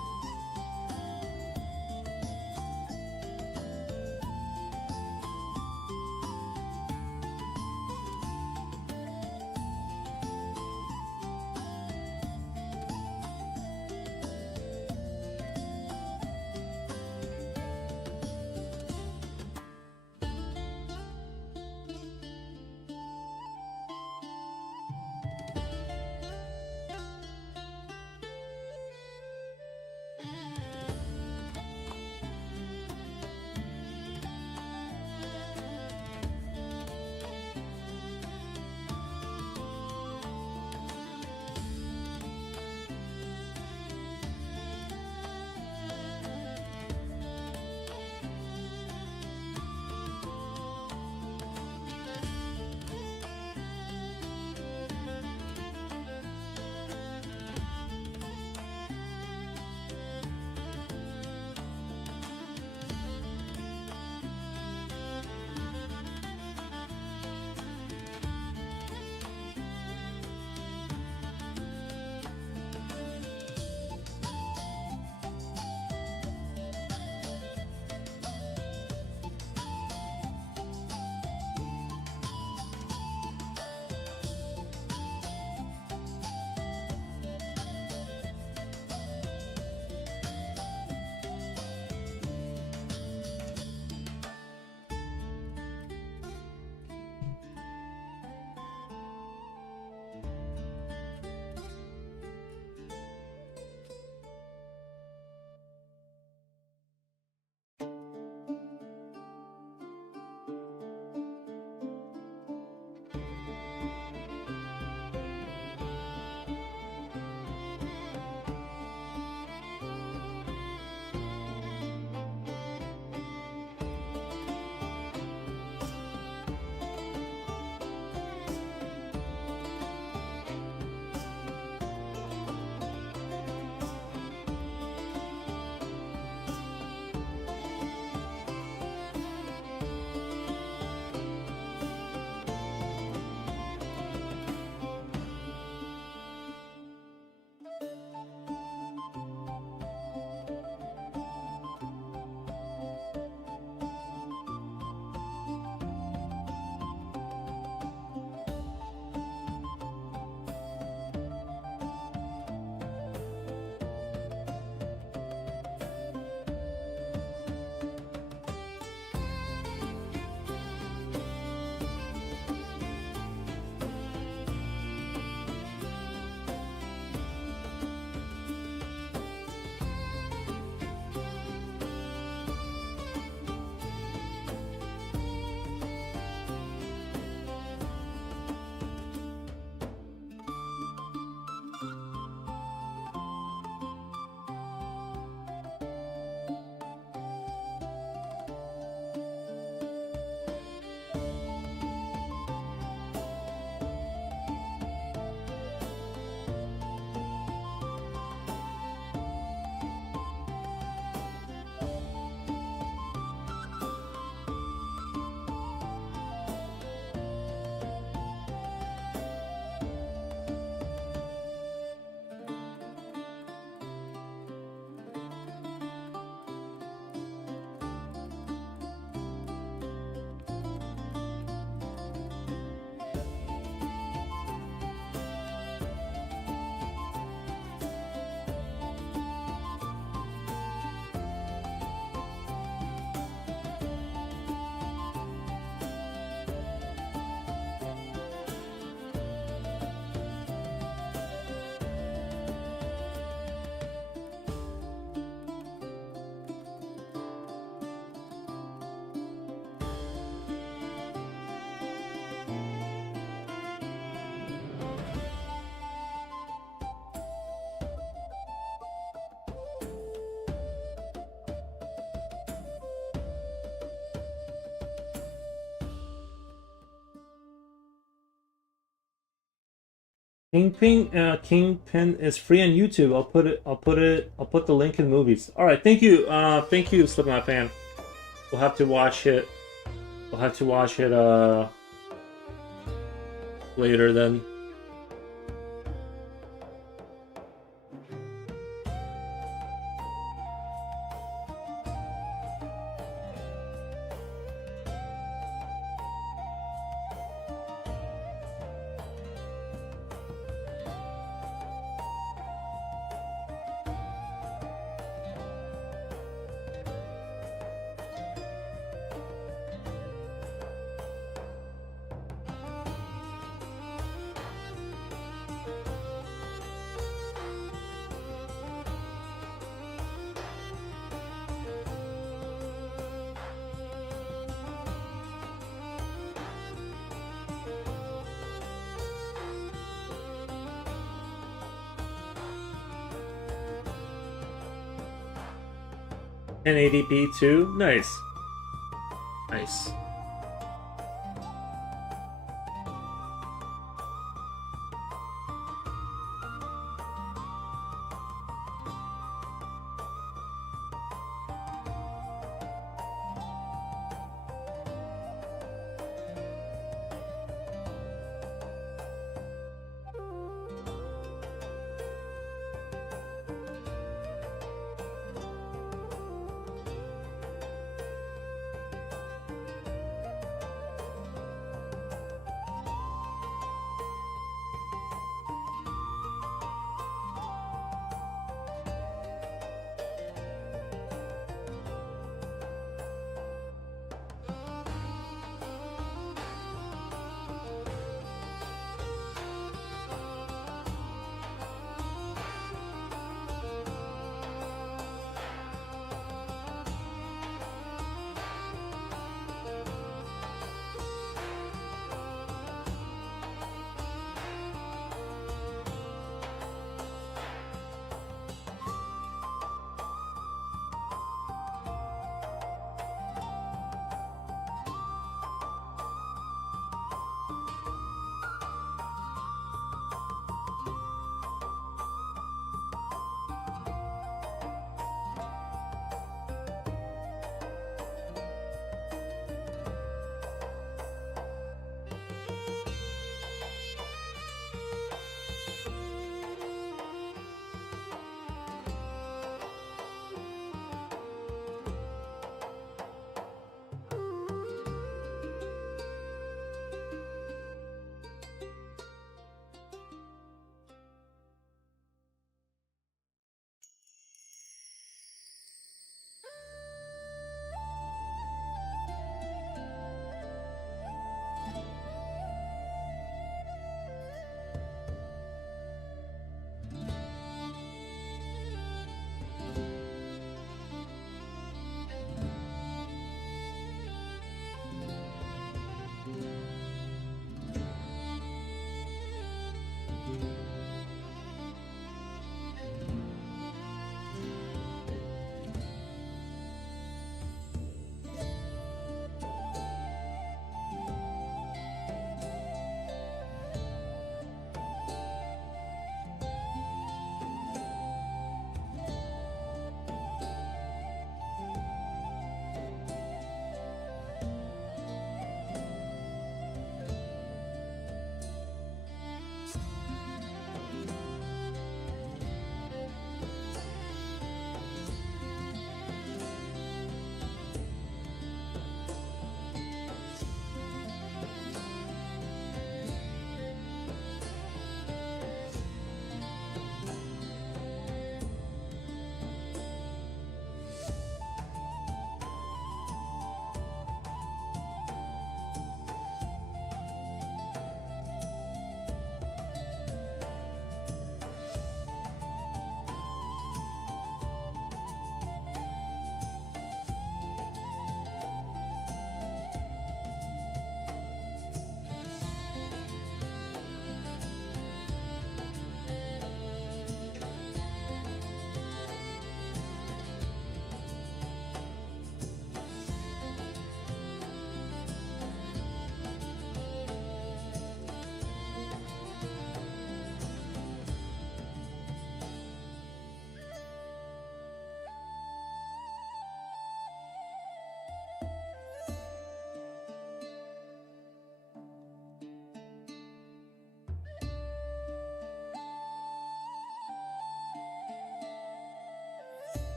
Kingpin is free on YouTube. I'll put the link in movies. All right, thank you. Thank you, Slipknot fan. We'll have to watch it. We'll have to watch it later then. And 1080p too. Nice. Nice.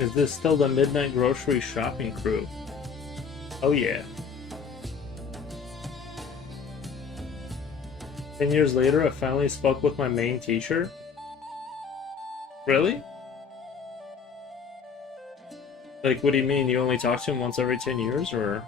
Is this still the midnight grocery shopping crew? Oh yeah. 10 years later, I finally spoke with my main teacher. Really? Like, what do you mean? You only talk to him once every 10 years, or?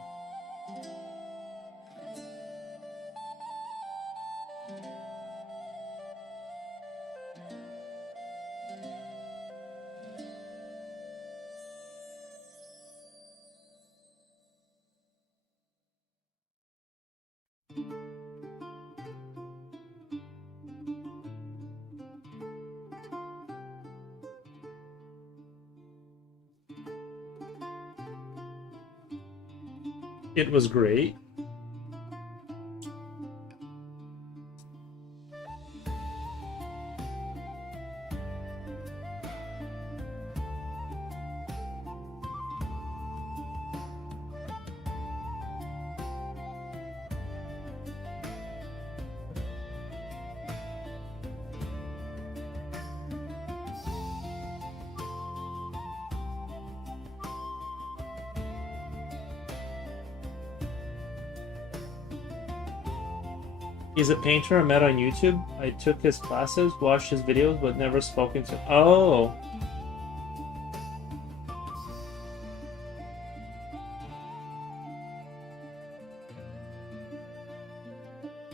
It was great. He's a painter I met on YouTube. I took his classes, watched his videos, but never spoken to. Oh.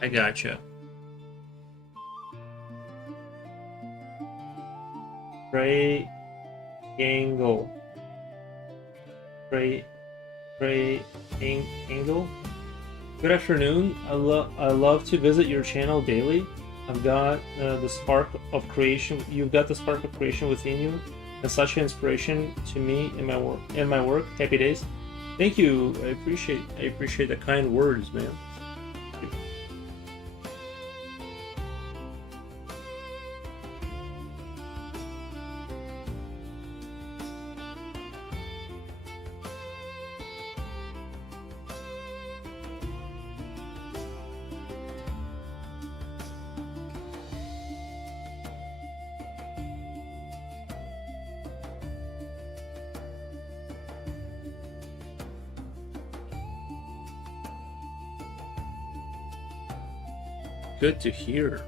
I gotcha. Trey Angle. Trey Angle. Good afternoon. I love to visit your channel daily. I've got the spark of creation. You've got the spark of creation within you, and such an inspiration to me in my work. Happy days. Thank you. I appreciate the kind words, man. Good to hear.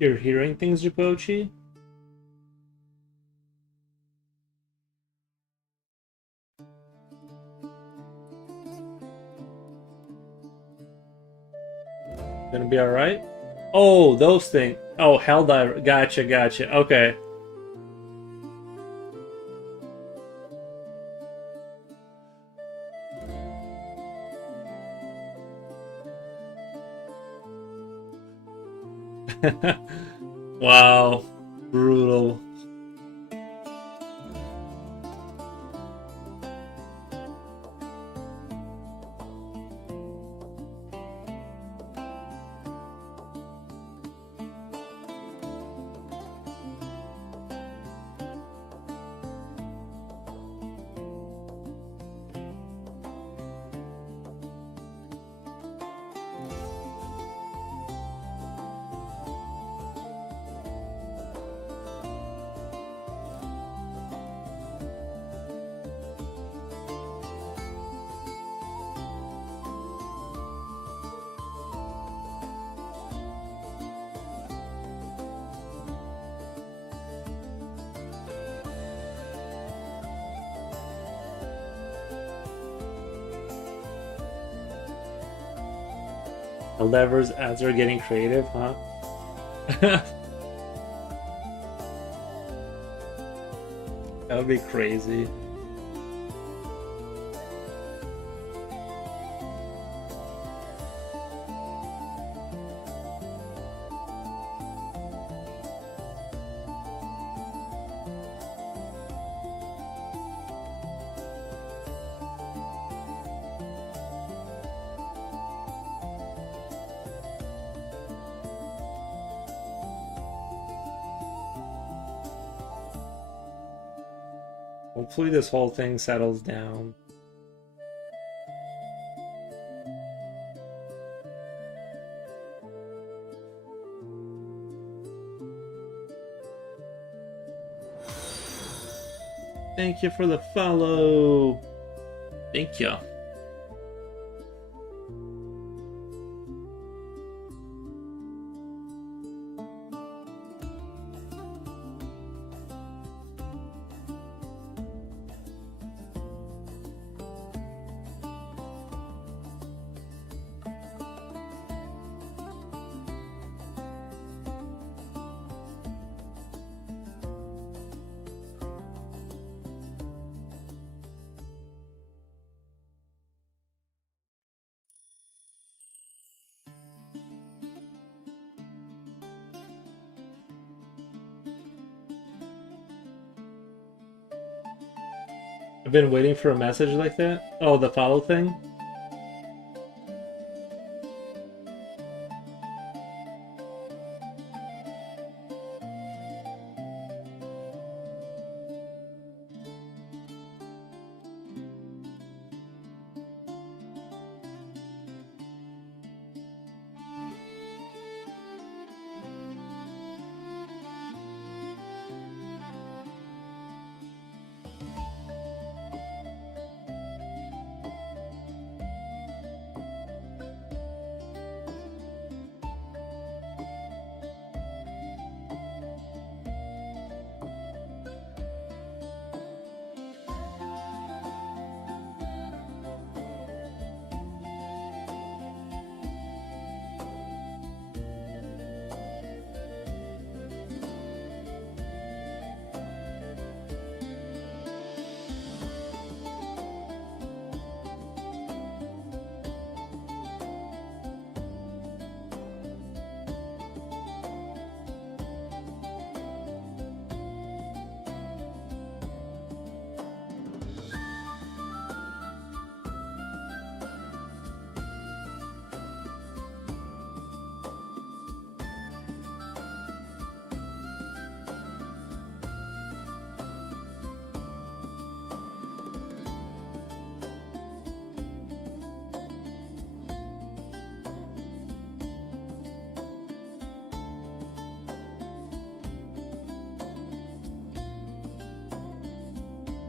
You're hearing things, Japochi? Gonna be alright? Oh, those things. Oh, Helldiver. Gotcha. Okay. Wow. Brutal. The levers as they're getting creative, huh? That would be crazy. Hopefully this whole thing settles down. Thank you for the follow. Thank you. I've been waiting for a message like that. Oh, the follow thing?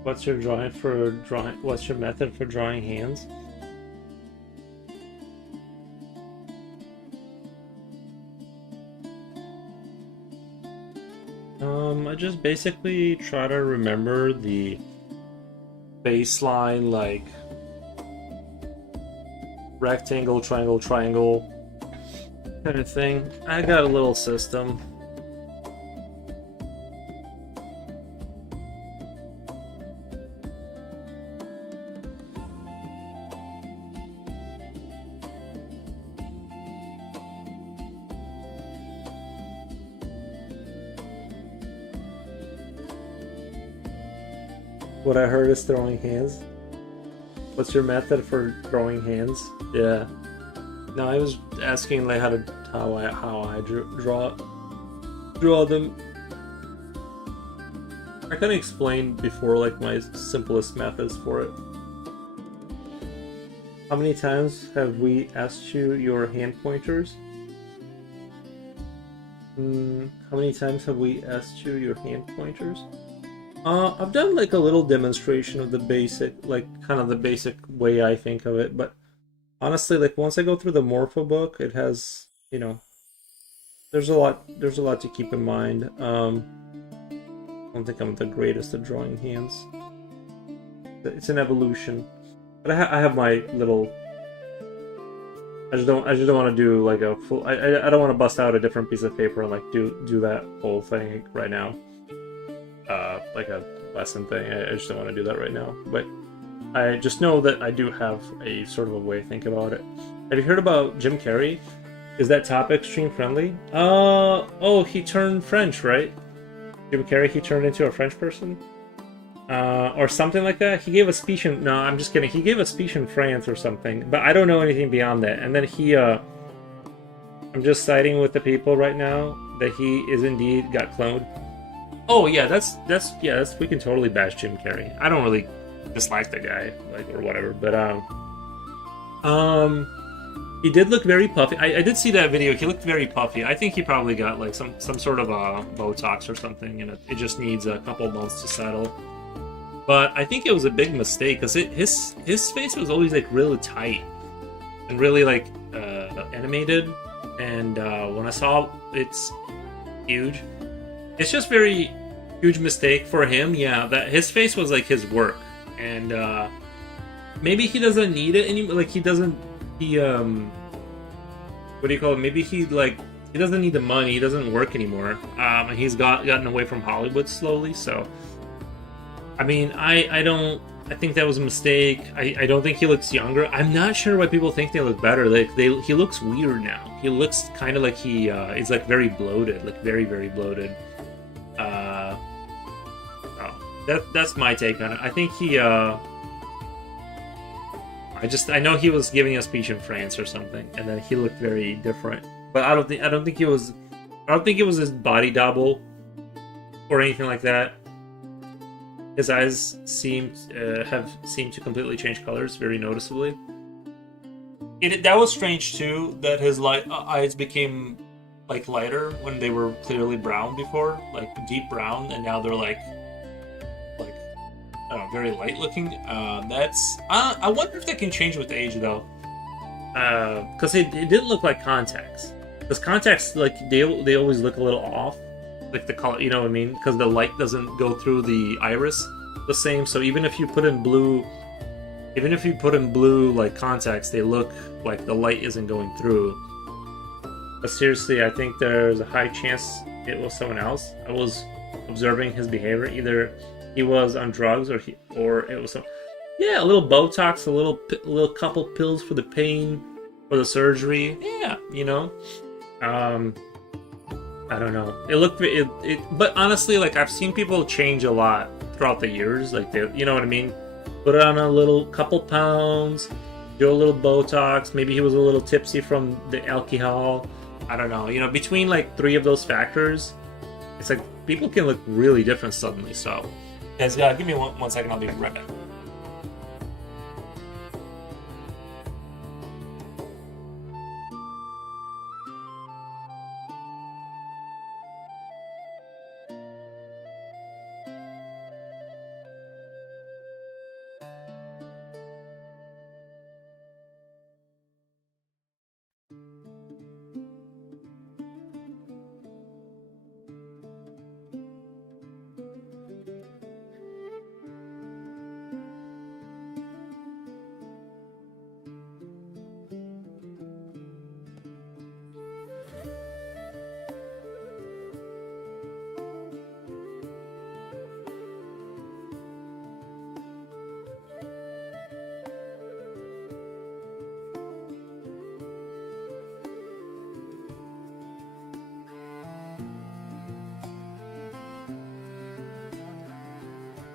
What's your what's your method for drawing hands? I just basically try to remember the baseline, like rectangle, triangle, triangle kind of thing. I got a little system. What I heard is throwing hands. What's your method for throwing hands? Yeah. No, I was asking like how I draw them. I kind of explained before like my simplest methods for it. How many times have we asked you your hand pointers? How many times have we asked you your hand pointers? I've done like a little demonstration of the basic, like kind of the basic way I think of it, but honestly, like once I go through the Morpho book, it has, you know, there's a lot to keep in mind. I don't think I'm the greatest at drawing hands. It's an evolution, but I have my little I just don't want to do like a full. I don't want to bust out a different piece of paper and like do that whole thing right now. Like a lesson thing. I just don't want to do that right now. But I just know that I do have a sort of a way to think about it. Have you heard about Jim Carrey? Is that topic stream friendly? Oh, he turned French, right? Jim Carrey, he turned into a French person? Or something like that. He gave a speech in... No, I'm just kidding. He gave a speech in France or something. But I don't know anything beyond that. And then he, I'm just siding with the people right now that he is indeed got cloned. Oh, yeah, that's we can totally bash Jim Carrey. I don't really dislike the guy, like, or whatever. But, he did look very puffy. I did see that video. He looked very puffy. I think he probably got, like, some sort of Botox or something, and it just needs a couple months to settle. But I think it was a big mistake because his face was always like really tight and really like animated, and when I saw it's huge, it's just very huge mistake for him. Yeah, that his face was like his work, and maybe he doesn't need it anymore. Like what do you call it? Maybe he doesn't need the money. He doesn't work anymore, and he's gotten away from Hollywood slowly. So. I mean, I think that was a mistake. I don't think he looks younger. I'm not sure why people think they look better. He looks weird now. He looks kind of like he is like very bloated, like very, very bloated. That's my take on it. I think he I know he was giving a speech in France or something, and then he looked very different. But I don't think it was his body double or anything like that. His eyes have seemed to completely change colors very noticeably. That was strange too, that his eyes became like lighter when they were clearly brown before, like deep brown, and now they're like very light looking. I wonder if that can change with age though, because it didn't look like contacts. Because contacts, like they always look a little off. Like the color, you know what I mean? Because the light doesn't go through the iris the same. So even if you put in blue like contacts, they look like the light isn't going through. But seriously, I think there's a high chance it was someone else. I was observing his behavior. Either he was on drugs or it was a little Botox, a little couple pills for the pain, for the surgery. Yeah, you know. I don't know. But honestly, like I've seen people change a lot throughout the years. Like you know what I mean? Put on a little couple pounds, do a little Botox. Maybe he was a little tipsy from the alcohol. I don't know. You know, between like 3 of those factors, it's like people can look really different suddenly. So, guys, give me one second. I'll be right back.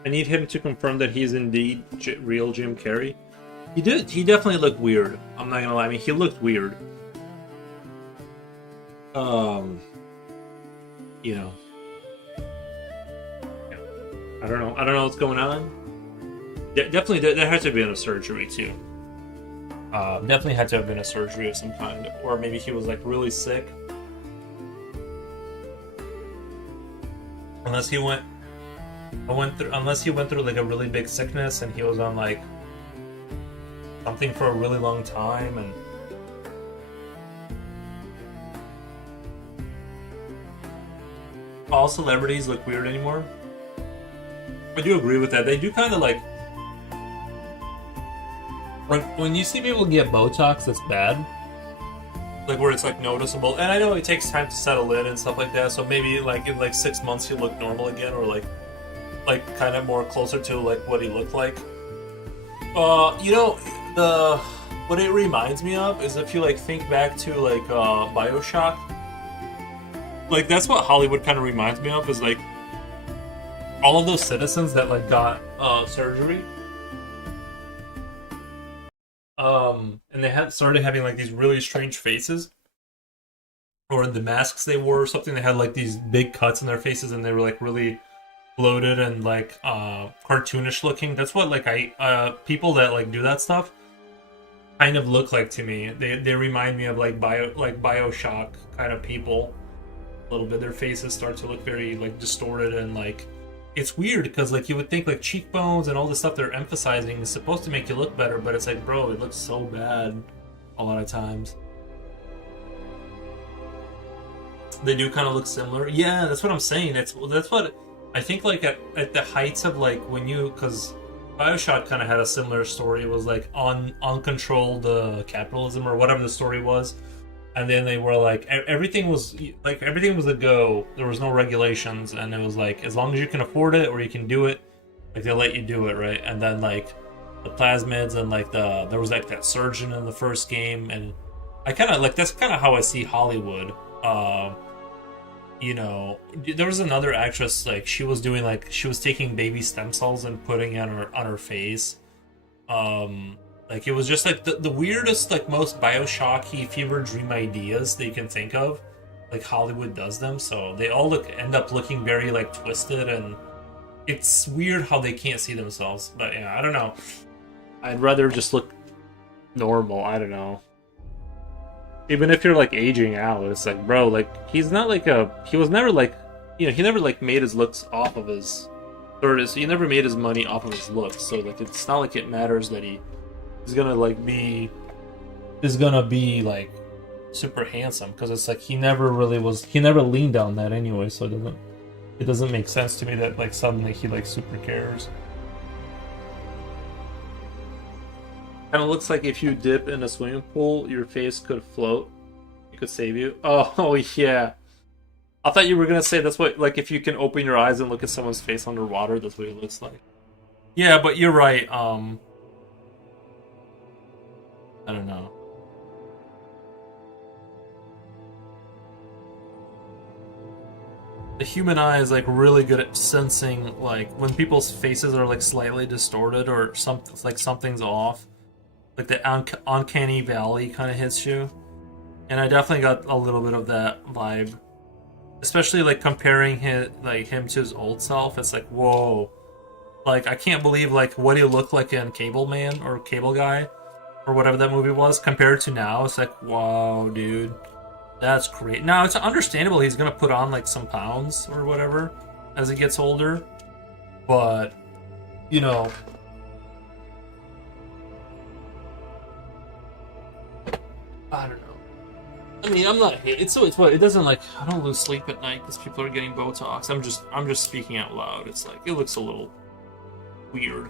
I need him to confirm that he's indeed real Jim Carrey. He definitely looked weird. I'm not gonna lie. I mean, he looked weird. You know. Yeah. I don't know what's going on. Definitely, there had to have been a surgery too. Definitely had to have been a surgery of some kind, or maybe he was like really sick. Unless he went through like a really big sickness and he was on like something for a really long time, and all celebrities look weird anymore. I do agree with that. They do kind of like when you see people get Botox, that's bad. like where it's like noticeable. And I know it takes time to settle in and stuff like that. So maybe like in like 6 months you look normal again, or like kind of more closer to like what he looked like. You know, the what it reminds me of is if you like think back to like BioShock. Like that's what Hollywood kind of reminds me of, is like all of those citizens that like got surgery. And they had started having like these really strange faces, or the masks they wore or something. They had like these big cuts in their faces, and they were like really bloated and like cartoonish looking. That's what like people that like do that stuff kind of look like to me. They remind me of like BioShock kind of people a little bit. Their faces start to look very like distorted, and like it's weird because like you would think like cheekbones and all the stuff they're emphasizing is supposed to make you look better, but it's like, bro, it looks so bad a lot of times. They do kind of look similar. Yeah, that's what I'm saying. That's what I think. Like at the heights of like when you, because BioShock kind of had a similar story. It was like uncontrolled capitalism or whatever the story was, and then they were like everything was a go. There was no regulations, and it was like as long as you can afford it or you can do it, like they'll let you do it, right? And then like the plasmids and like there was like that surgeon in the first game, and I kind of like that's kind of how I see Hollywood. You know, there was another actress, like she was taking baby stem cells and putting it on her face. Like it was just like the weirdest, like most BioShocky fever dream ideas that you can think of. Like Hollywood does them, so they all end up looking very like twisted, and it's weird how they can't see themselves. But yeah, I don't know. I'd rather just look normal. I don't know. Even if you're like aging out, it's like, bro, like he was never like, you know, he never like made his looks off of his, or he never made his money off of his looks. So like it's not like it matters that is gonna be like super handsome, because it's like he never leaned on that anyway. So it doesn't make sense to me that like suddenly he like super cares. Kind of looks like if you dip in a swimming pool, your face could float. It could save you. Oh yeah. I thought you were gonna say that's what, like, if you can open your eyes and look at someone's face underwater, that's what it looks like. Yeah, but you're right. I don't know. The human eye is like really good at sensing like when people's faces are like slightly distorted or something's off. Like the uncanny valley kind of hits you, and I definitely got a little bit of that vibe, especially like comparing him to his old self. It's like, whoa, like I can't believe like what he looked like in Cable Man or Cable Guy or whatever that movie was compared to now. It's like, wow, dude, that's great. Now it's understandable he's gonna put on like some pounds or whatever as he gets older, but you know. I don't know. I mean, I'm not. It's what it doesn't like. I don't lose sleep at night because people are getting Botox. I'm just speaking out loud. It's like it looks a little weird.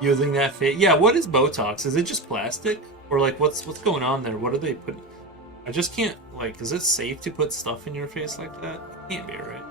Using that face. Yeah. What is Botox? Is it just plastic, or like what's going on there? What are they putting? I just can't like. Is it safe to put stuff in your face like that? It can't be, right?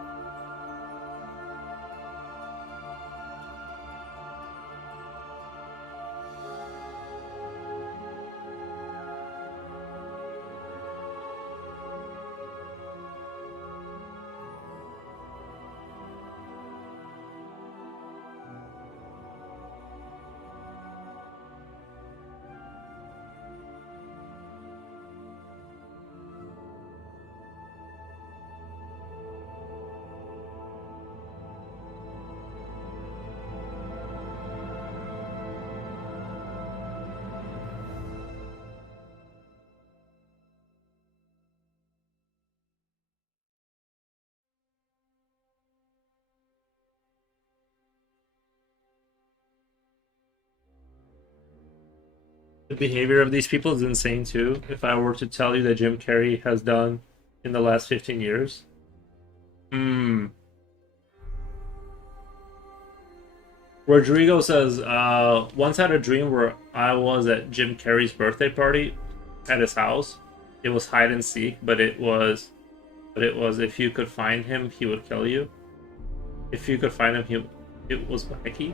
The behavior of these people is insane too. If I were to tell you that Jim Carrey has done in the last 15 years. Rodrigo says, once had a dream where I was at Jim Carrey's birthday party at his house. It was hide and seek, but it was if you could find him, he would kill you. If you could find him, it was wacky.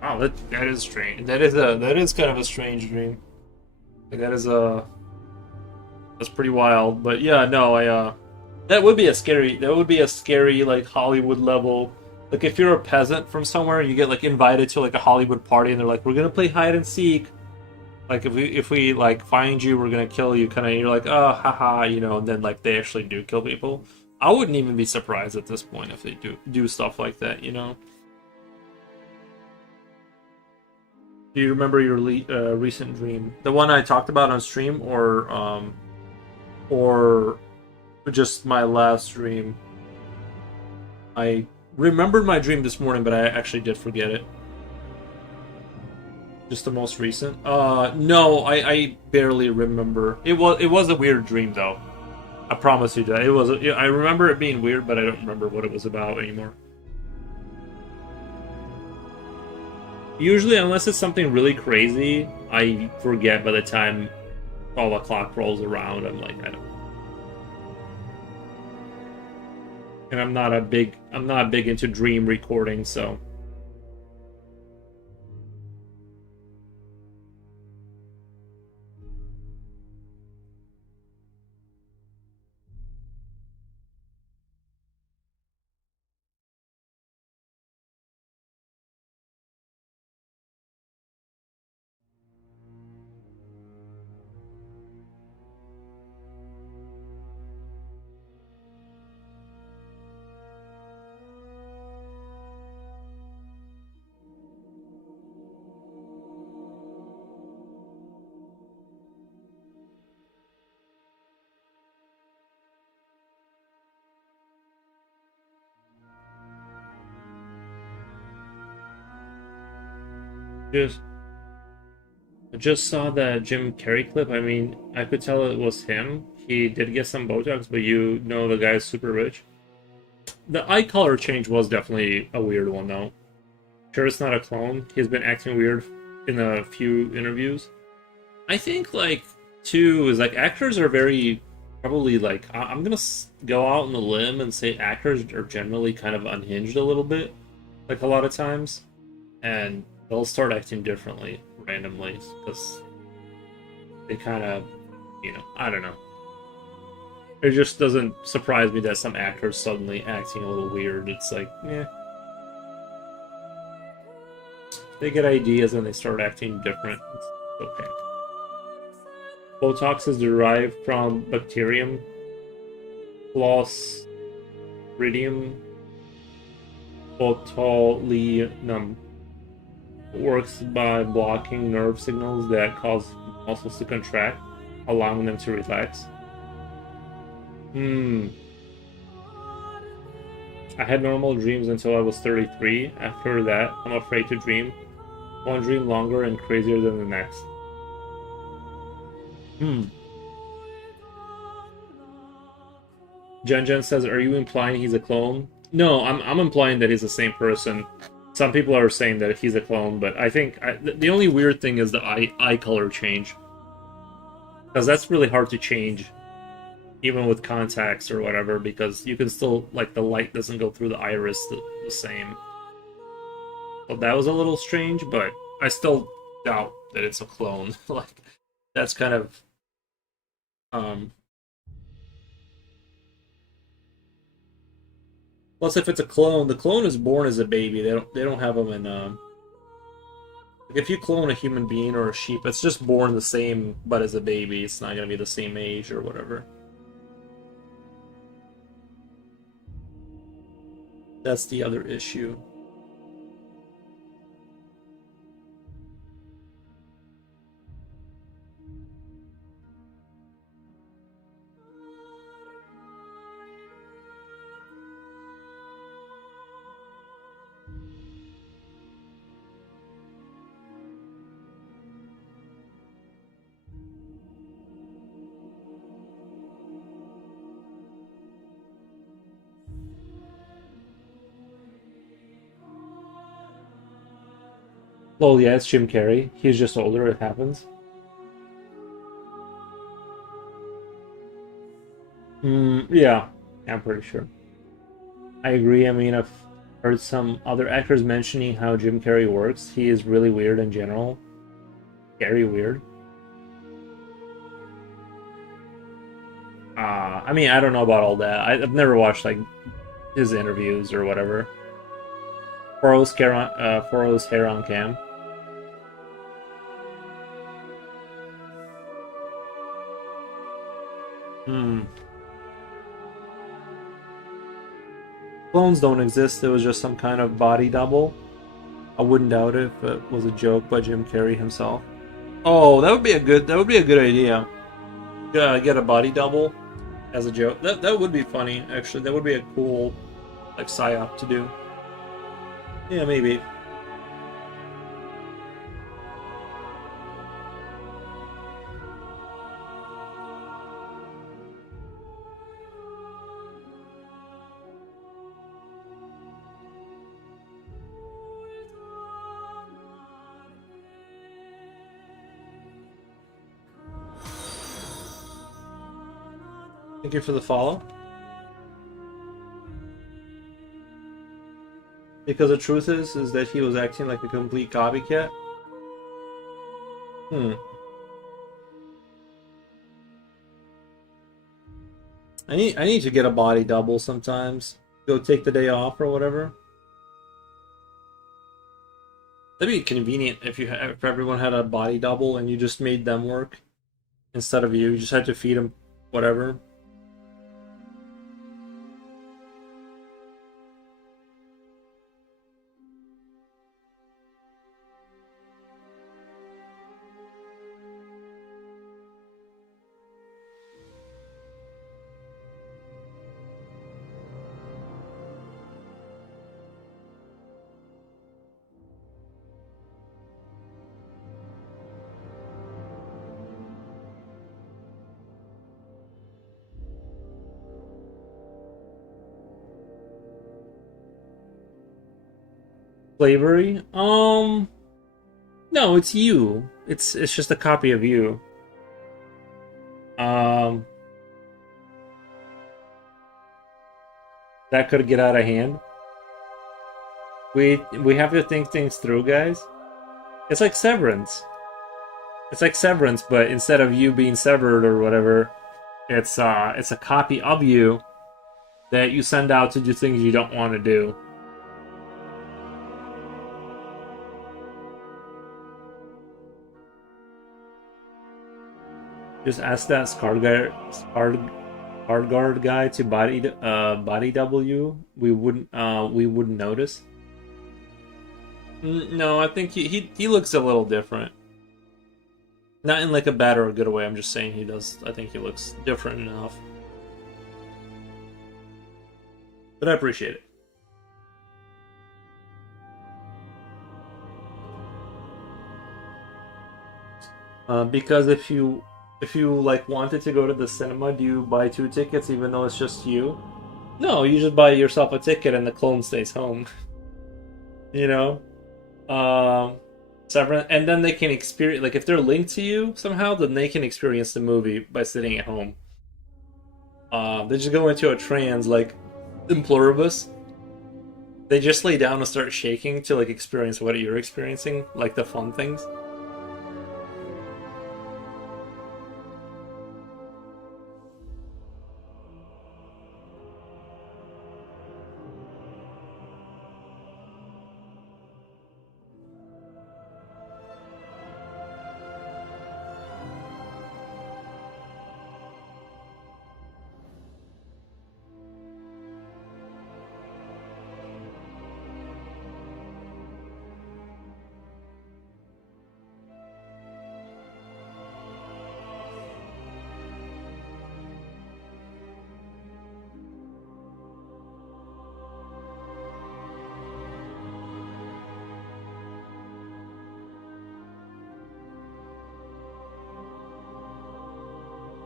Wow, that is strange. That is kind of a strange dream. Like, that's pretty wild. But yeah, no, that would be a scary like Hollywood level. Like if you're a peasant from somewhere and you get like invited to like a Hollywood party and they're like, we're gonna play hide and seek. Like if we like find you, we're gonna kill you. Kind of, you're like, oh, haha, and then like they actually do kill people. I wouldn't even be surprised at this point if they do stuff like that. Do you remember your recent dream, the one I talked about on stream, or just my last dream? I remembered my dream this morning, but I actually did forget it. Just the most recent? No, I barely remember. It was a weird dream though. I promise you that it was. I remember it being weird, but I don't remember what it was about anymore. Usually, unless it's something really crazy, I forget by the time 12 o'clock rolls around. I'm like, I don't. And I'm not big into dream recording, so. Just I just saw that Jim Carrey clip. I mean, I could tell it was him. He did get some Botox, but the guy's super rich. The eye color change was definitely a weird one, though. Sure, it's not a clone. He's been acting weird in a few interviews. I think, like, too, is like actors are very probably like I'm gonna go out on the limb and say actors are generally kind of unhinged a little bit, like a lot of times, and they'll start acting differently randomly because they kind of, I don't know. It just doesn't surprise me that some actors suddenly acting a little weird. It's like, yeah, they get ideas and they start acting different. It's okay. Botox is derived from bacterium Clostridium botulinum. It works by blocking nerve signals that cause muscles to contract, allowing them to relax. I had normal dreams until I was 33. After that, I'm afraid to dream. One dream longer and crazier than the next. Jen says, "Are you implying he's a clone?" No, I'm implying that he's the same person. Some people are saying that he's a clone, but I think the only weird thing is the eye color change, because that's really hard to change, even with contacts or whatever, because you can still, like, the light doesn't go through the iris the same. Well, that was a little strange, but I still doubt that it's a clone. Like, that's kind of um. Plus, if it's a clone, the clone is born as a baby. They don't have them in. Like, if you clone a human being or a sheep, it's just born the same, but as a baby. It's not gonna be the same age or whatever. That's the other issue. Well, yeah, it's Jim Carrey. He's just older. It happens. Yeah, I'm pretty sure. I agree. I mean, I've heard some other actors mentioning how Jim Carrey works. He is really weird in general. Very weird. I mean, I don't know about all that. I've never watched like his interviews or whatever. Foro's hair on cam. Hmm. Clones don't exist. It was just some kind of body double. I wouldn't doubt it if it was a joke by Jim Carrey himself. Oh, that would be a good idea. Get a body double as a joke. That would be funny, actually. That would be a cool like psyop to do. Yeah, maybe. Thank you for the follow. Because the truth is that he was acting like a complete copycat. Hmm. I need to get a body double sometimes. Go take the day off or whatever. That'd be convenient if everyone had a body double and you just made them work instead of you. You just had to feed them whatever. Slavery? No, it's you. It's just a copy of you. Um, that could get out of hand. We have to think things through, guys. It's like Severance. It's like Severance, but instead of you being severed or whatever, it's a copy of you that you send out to do things you don't want to do. Just ask that Skarsgård guy to body W. We wouldn't notice. No, I think he looks a little different. Not in like a bad or a good way. I'm just saying he does. I think he looks different enough. But I appreciate it. Because if you like wanted to go to the cinema, do you buy two tickets even though it's just you? No, you just buy yourself a ticket and the clone stays home. You know? Severance, and then they can experience, like if they're linked to you somehow, then they can experience the movie by sitting at home. They just go into a trance like in Pluribus. They just lay down and start shaking to like experience what you're experiencing, like the fun things.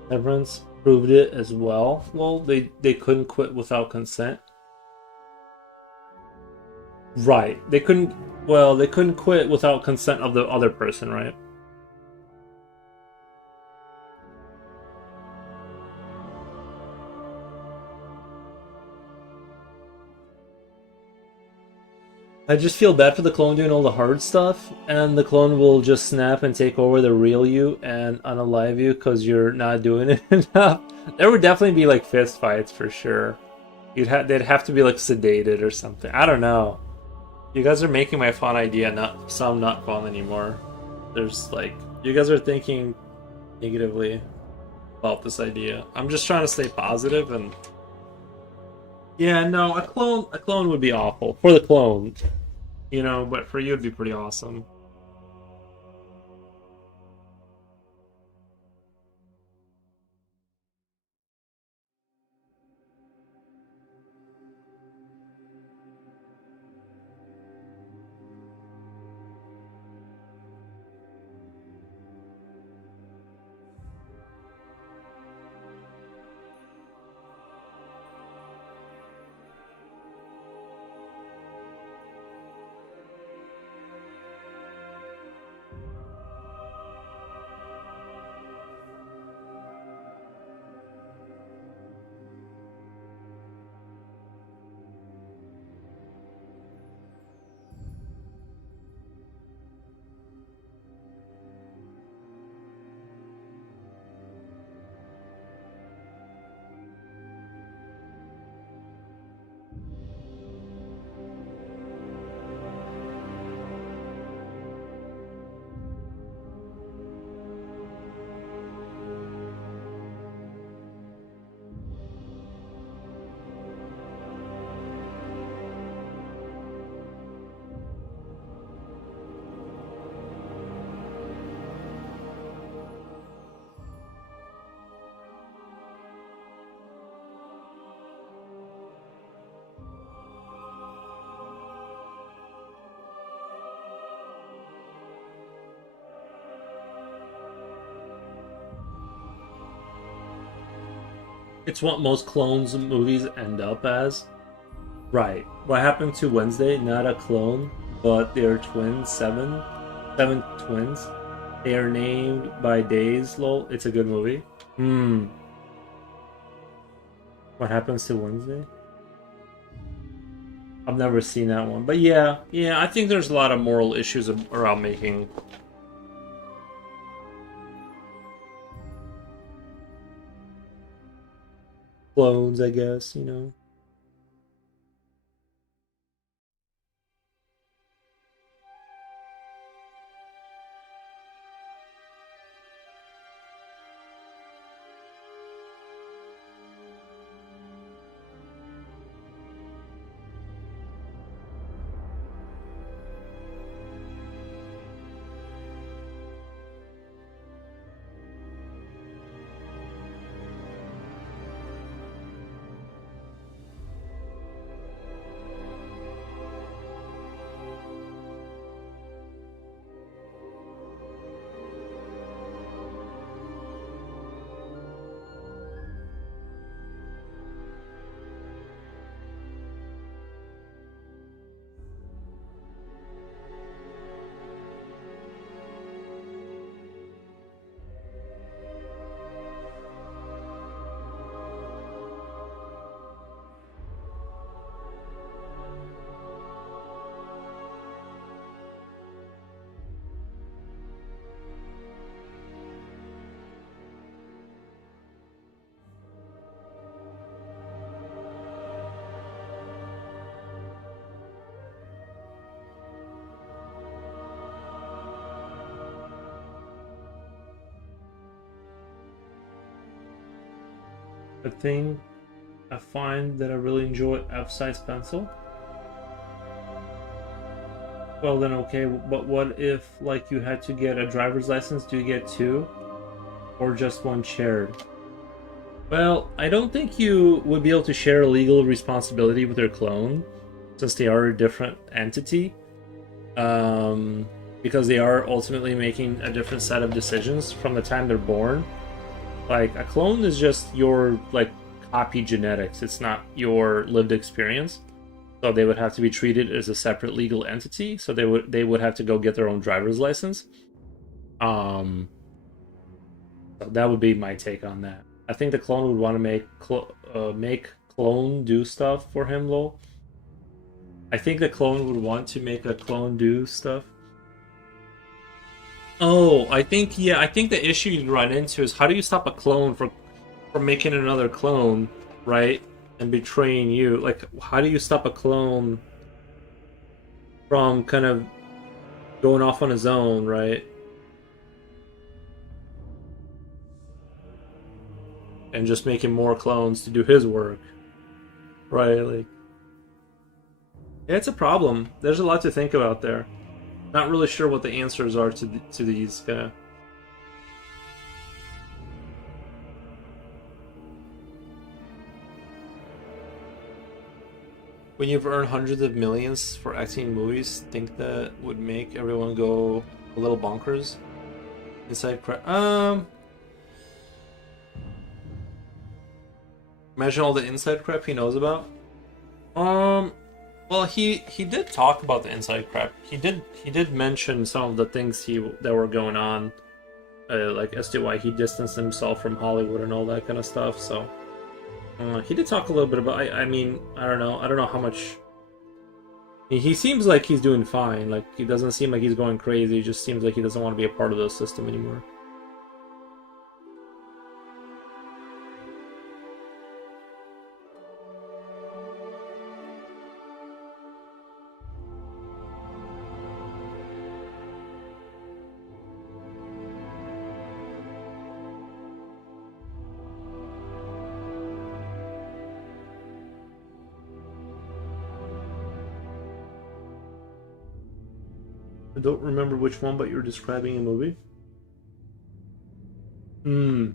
Severance proved it as well. Well, they couldn't quit without consent. Right. They couldn't. Well, they couldn't quit without consent of the other person, right? I just feel bad for the clone doing all the hard stuff, and the clone will just snap and take over the real you and unalive you because you're not doing it enough. There would definitely be like fist fights for sure. They'd have to be like sedated or something. I don't know. You guys are making my fun idea not fun anymore. There's like you guys are thinking negatively about this idea. I'm just trying to stay positive and yeah, no, a clone would be awful for the clone, you know, but for you it'd be pretty awesome. It's what most clones movies end up as. Right. What happened to Wednesday? Not a clone, but they're twins. Seven twins. They are named by days. Lol. It's a good movie. Hmm. What happens to Wednesday? I've never seen that one, but yeah, I think there's a lot of moral issues around making clones, I guess, you know. A thing I find that I really enjoy F-size pencil. Well then okay, but what if like you had to get a driver's license? Do you get two? Or just one shared? Well, I don't think you would be able to share a legal responsibility with your clone, since they are a different entity. Because they are ultimately making a different set of decisions from the time they're born. Like, a clone is just your, like, copy genetics. It's not your lived experience. So they would have to be treated as a separate legal entity. So they would have to go get their own driver's license. Um, so that would be my take on that. I think the clone would want to make clone do stuff for him, lol. I think the clone would want to make a clone do stuff. Oh, I think the issue you run into is how do you stop a clone from making another clone, right? And betraying you. Like how do you stop a clone from kind of going off on his own, right? And just making more clones to do his work. Right, like yeah, it's a problem. There's a lot to think about there. Not really sure what the answers are to these. When you've earned hundreds of millions for acting in movies, think that would make everyone go a little bonkers? Inside crap. Imagine all the inside crap he knows about. Um, well, he did talk about the inside crap. He did mention some of the things that were going on, like as to why he distanced himself from Hollywood and all that kind of stuff. So he did talk a little bit about. I mean, I don't know how much. He seems like he's doing fine. Like he doesn't seem like he's going crazy. He just seems like he doesn't want to be a part of the system anymore. I don't remember which one, but you're describing a movie. Hmm.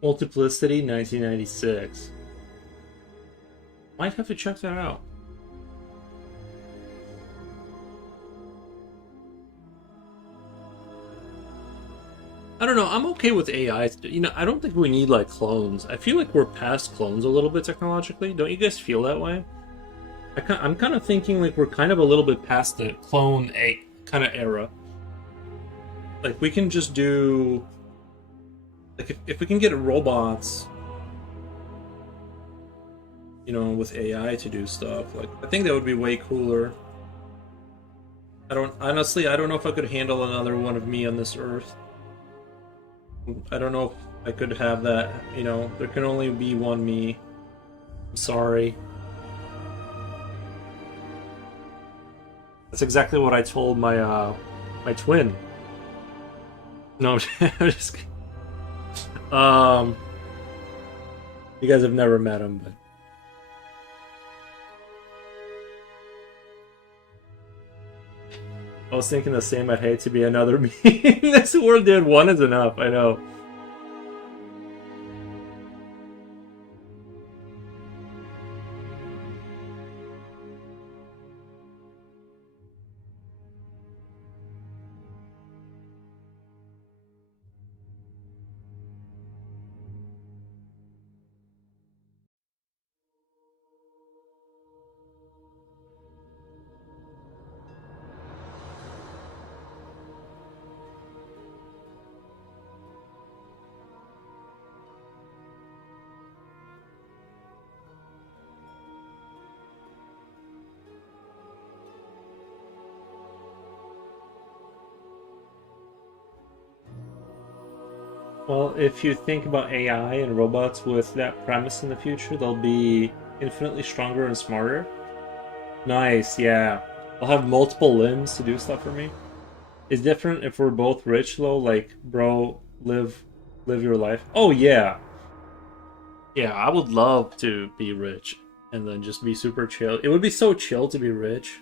Multiplicity 1996. Might have to check that out. I don't know. I'm okay with AI. You know, I don't think we need like clones. I feel like we're past clones a little bit technologically. Don't you guys feel that way? I'm kind of thinking like we're kind of a little bit past the clone a kind of era. Like we can just do like if we can get robots, you know, with AI to do stuff, like I think that would be way cooler. I don't know if I could handle another one of me on this earth. I don't know if I could have that, you know, there can only be one me. I'm sorry. That's exactly what I told my twin. No, I'm just kidding. Um you guys have never met him, but I was thinking the same. I'd hate to be another me in this world, dude. One is enough, I know. Well, if you think about AI and robots with that premise in the future, they'll be infinitely stronger and smarter. Nice, yeah. They'll have multiple limbs to do stuff for me. It's different if we're both rich though, like, bro, live your life. Oh yeah. Yeah, I would love to be rich and then just be super chill. It would be so chill to be rich.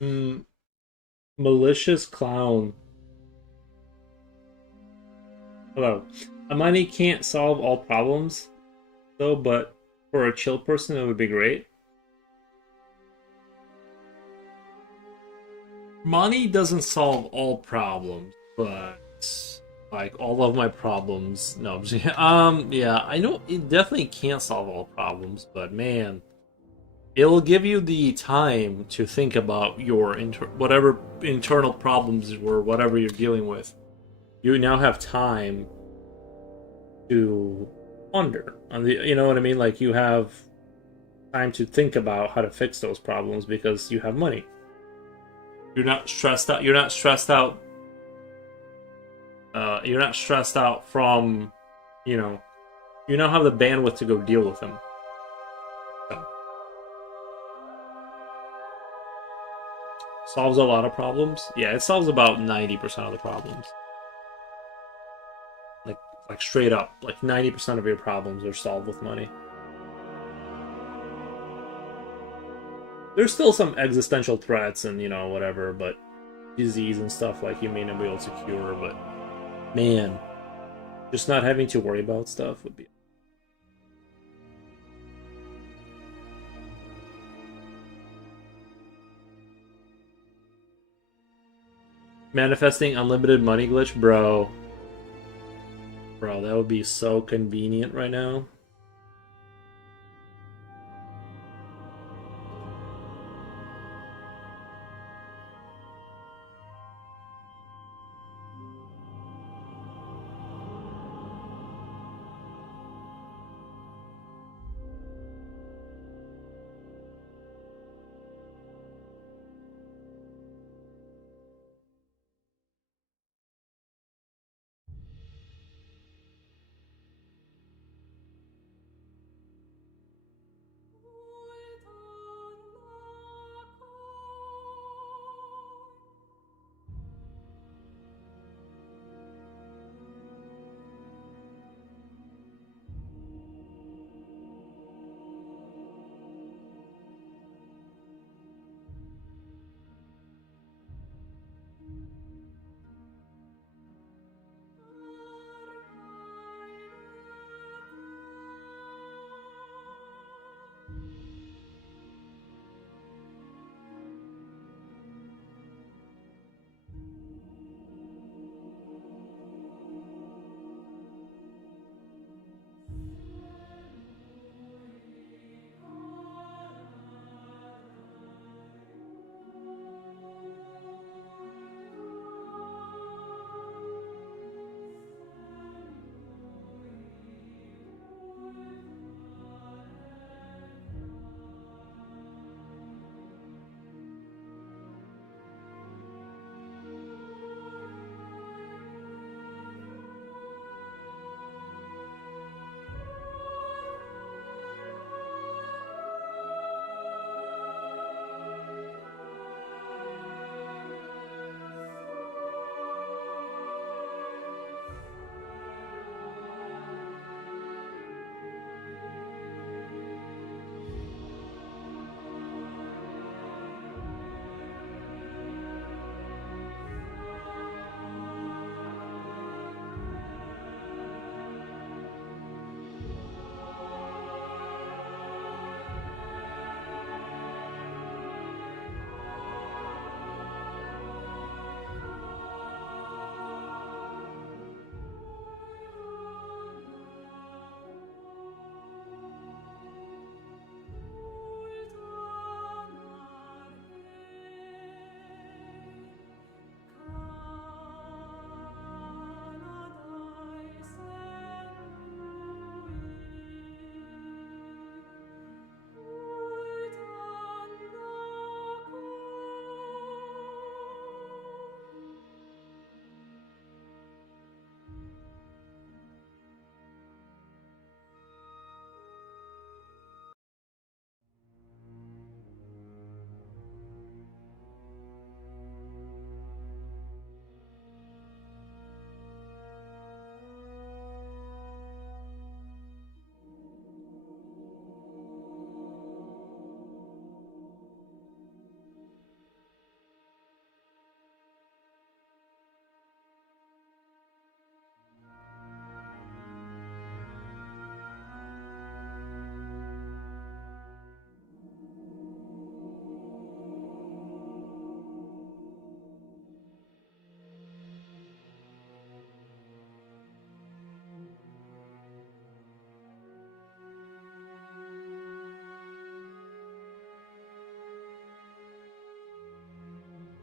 Hmm. Malicious clown. Hello. Amani can't solve all problems, though, but for a chill person, it would be great. Money doesn't solve all problems, but like all of my problems. No, I'm just, yeah, I know it definitely can't solve all problems, but man, it'll give you the time to think about your whatever internal problems or whatever you're dealing with. You now have time to ponder on the, you know what I mean? Like you have time to think about how to fix those problems because you have money. You're not stressed out. You're not stressed out from, you know, you now have the bandwidth to go deal with them. So, solves a lot of problems. Yeah, it solves about 90% of the problems. Like, like straight up, like 90% of your problems are solved with money. There's still some existential threats and whatever, but disease and stuff like you may not be able to cure. But man, just not having to worry about stuff would be. Manifesting unlimited money glitch, bro. Bro, that would be so convenient right now.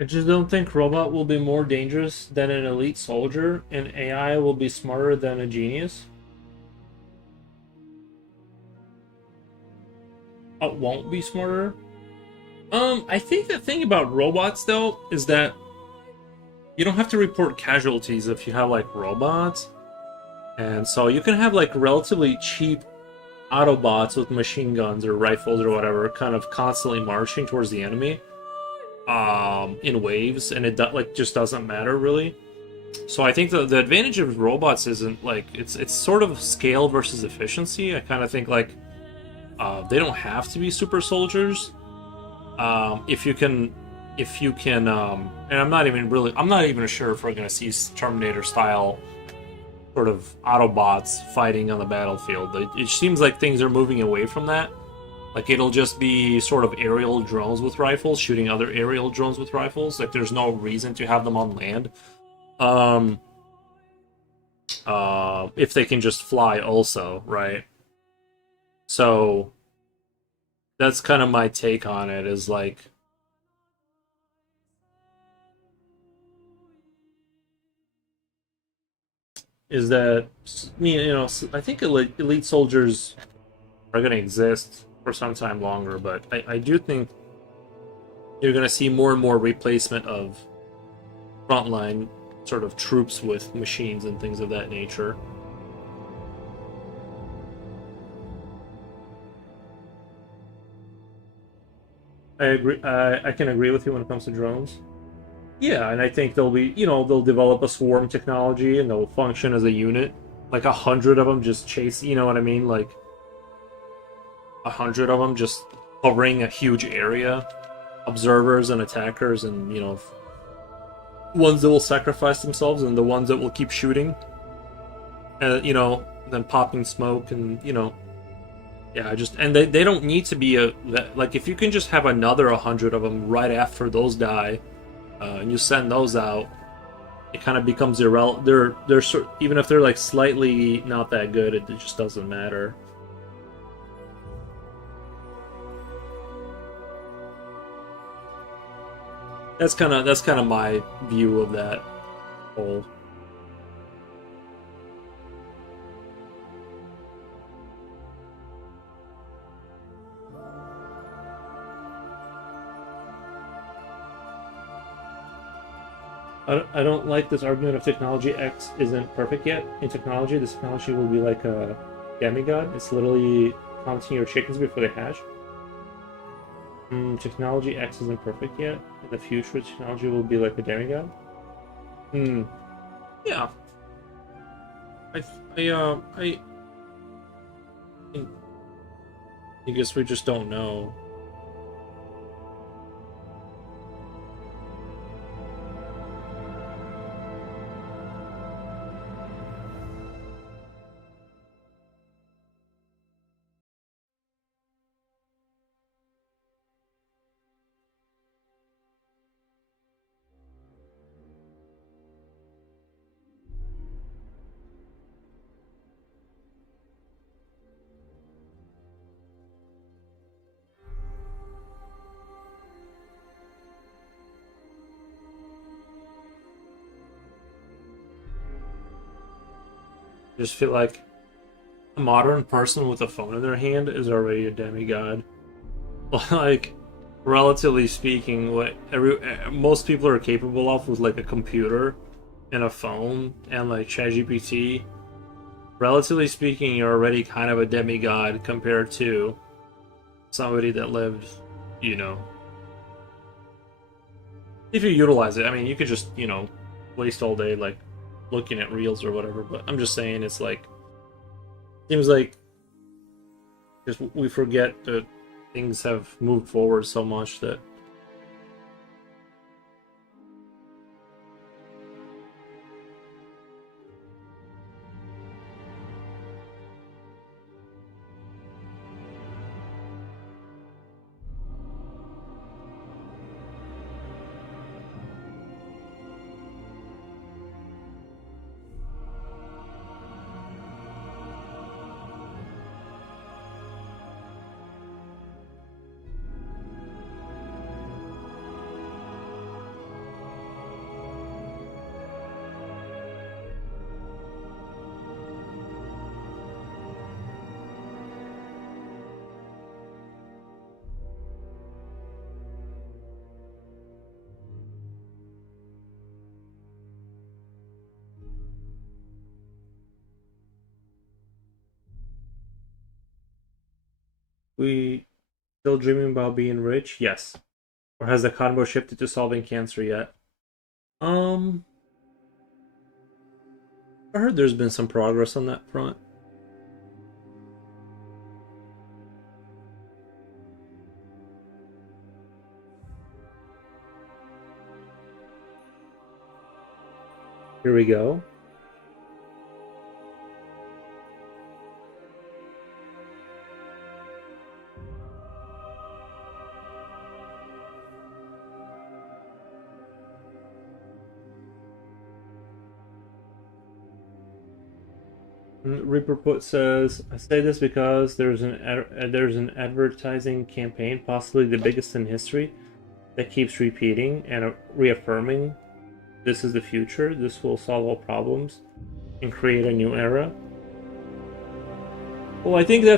I just don't think robot will be more dangerous than an elite soldier, and AI will be smarter than a genius. It won't be smarter. I think the thing about robots though is that you don't have to report casualties if you have like robots, and so you can have like relatively cheap Autobots with machine guns or rifles or whatever, kind of constantly marching towards the enemy, in waves, and it like just doesn't matter really. So I think the advantage of robots isn't like it's sort of scale versus efficiency. I kind of think like they don't have to be super soldiers. If you can, and I'm not even sure if we're gonna see Terminator style sort of Autobots fighting on the battlefield. It seems like things are moving away from that. Like it'll just be sort of aerial drones with rifles shooting other aerial drones with rifles. Like there's no reason to have them on land. If they can just fly also, right? So that's kind of my take on it, is like is that I think elite soldiers are going to exist for some time longer, but I do think you're going to see more and more replacement of frontline sort of troops with machines and things of that nature. I agree. I can agree with you when it comes to drones. Yeah, and I think they'll develop a swarm technology and they'll function as a unit. Like 100 of them just chase, you know what I mean? Like 100 of them just covering a huge area, observers and attackers, and ones that will sacrifice themselves and the ones that will keep shooting, and then popping smoke, and yeah, and they don't need to be like if you can just have another 100 of them right after those die, and you send those out, it kind of becomes irrelevant. Even if they're like slightly not that good, it just doesn't matter. That's kind of my view of that whole. I don't like this argument of technology X isn't perfect yet. In technology, this technology will be like a demigod. It's literally counting your chickens before they hatch. Technology X isn't perfect yet. In the future, technology will be like a demigod. Yeah. I guess we just don't know. I just feel like a modern person with a phone in their hand is already a demigod. Like, relatively speaking, what most people are capable of with like a computer and a phone and like ChatGPT, relatively speaking, you're already kind of a demigod compared to somebody that lived, you know. If you utilize it, I mean, you could just, waste all day like looking at reels or whatever. But I'm just saying, it's like seems like just we forget that things have moved forward so much that We still dreaming about being rich? Yes. Or has the convo shifted to solving cancer yet? Um, I heard there's been some progress on that front. Here we go. Reaper Put says, "I say this because there's an advertising campaign, possibly the biggest in history, that keeps repeating and reaffirming this is the future. This will solve all problems and create a new era." Well, I think I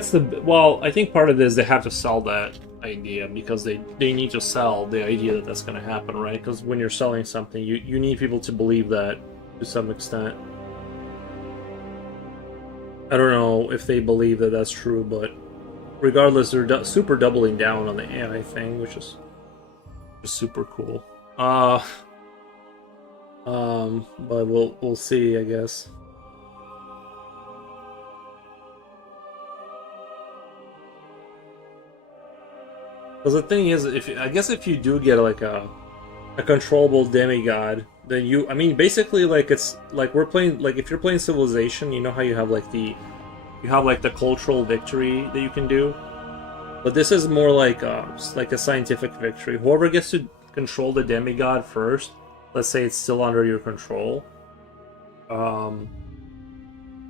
think part of this they have to sell that idea because they need to sell the idea that that's going to happen, right? Because when you're selling something, you need people to believe that to some extent. I don't know if they believe that that's true, but regardless, they're super doubling down on the AI thing, which is just super cool. But we'll see, I guess. Because the thing is, if you do get like a controllable demigod, then I mean, basically, like it's like we're playing, like if you're playing Civilization, you know how you have like the cultural victory that you can do, but this is more like a scientific victory. Whoever gets to control the demigod first, let's say it's still under your control,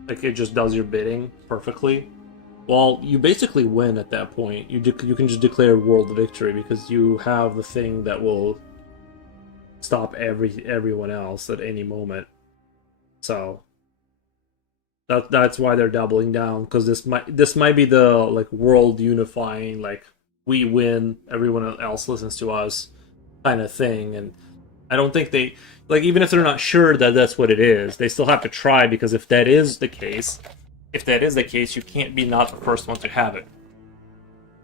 like it just does your bidding perfectly. Well, you basically win at that point. You can just declare world victory because you have the thing that will stop everyone else at any moment. So that's why they're doubling down, because this might be the like world unifying, like we win, everyone else listens to us kind of thing. And I don't think they, like, even if they're not sure that that's what it is, they still have to try, because if that is the case, you can't be not the first one to have it.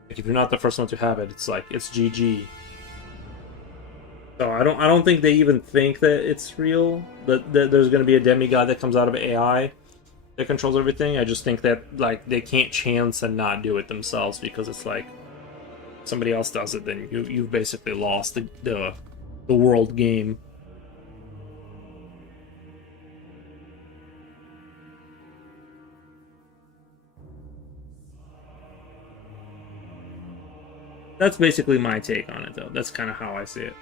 Like if you're not the first one to have it, it's like it's GG. So I don't think they even think that it's real, that there's going to be a demigod that comes out of AI that controls everything. I just think that like they can't chance and not do it themselves, because it's like somebody else does it, then you've basically lost the world game. That's basically my take on it, though. That's kind of how I see it.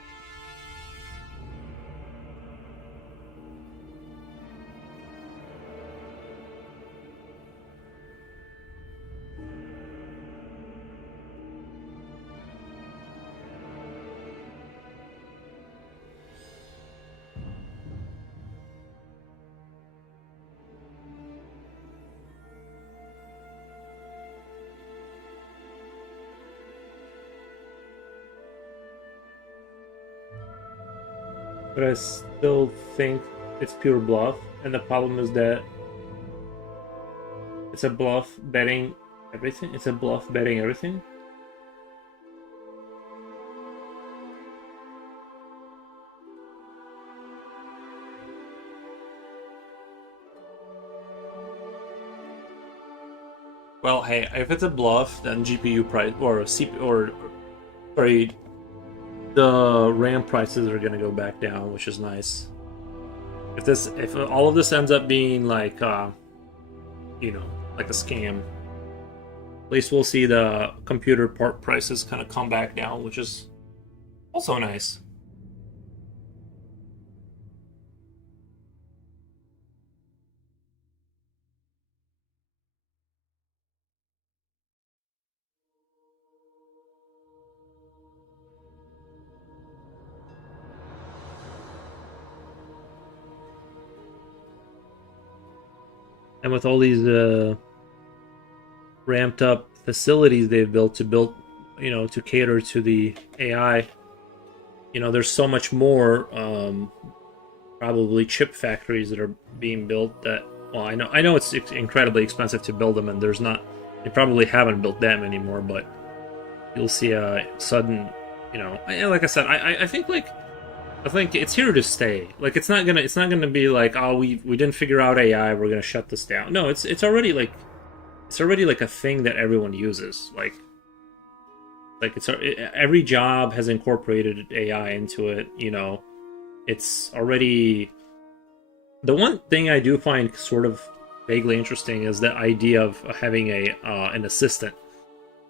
But I still think it's pure bluff, and the problem is that it's a bluff betting everything. It's a bluff betting everything. Well, hey, if it's a bluff, then GPU price or CPU or sorry, the RAM prices are gonna go back down, which is nice. If all of this ends up being like like a scam, at least we'll see the computer part prices kind of come back down, which is also nice. And with all these ramped up facilities they've built to cater to the AI, there's so much more probably chip factories that are being built that, well, I know it's incredibly expensive to build them, and there's not They probably haven't built them anymore, but you'll see a sudden, like I said, I think I think it's here to stay. Like it's not gonna be like, oh, we didn't figure out AI, we're gonna shut this down. No, it's already like a thing that everyone uses. Like every job has incorporated AI into it. It's already the one thing I do find sort of vaguely interesting is the idea of having a an assistant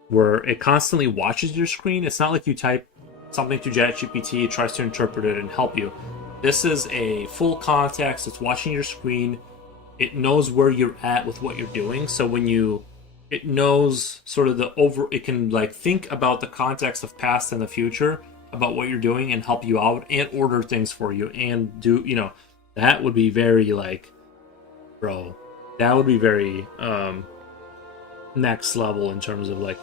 where it constantly watches your screen. It's not like you type something to ChatGPT, it tries to interpret it and help you. This is a full context. It's watching your screen. It knows where you're at with what you're doing. So it knows sort of it can like think about the context of past and the future about what you're doing and help you out and order things for you and do, that would be very like, bro, that would be very next level in terms of like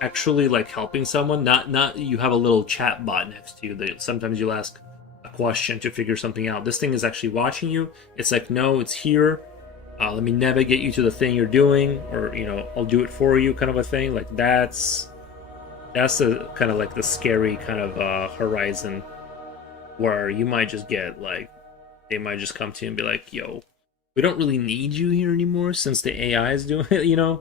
actually like helping someone. Not you have a little chat bot next to you that sometimes you'll ask a question to figure something out. This thing is actually watching you. It's like, no, it's here. Let me navigate you to the thing you're doing, or I'll do it for you, kind of a thing. Like that's the kind of like the scary kind of horizon where you might just get like, they might just come to you and be like, yo, we don't really need you here anymore since the AI is doing it.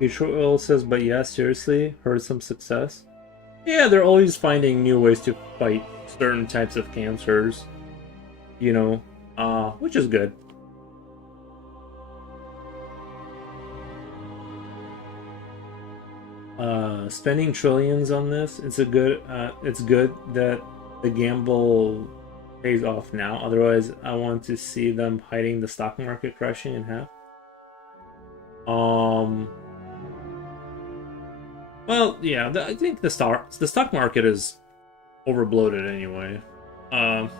Neutral Oil says, but yeah, seriously, heard some success. Yeah, they're always finding new ways to fight certain types of cancers, which is good. Spending trillions on this, it's good that the gamble pays off now. Otherwise, I want to see them hiding the stock market crashing in half. Well, yeah, I think the stock market is overbloated anyway. Can't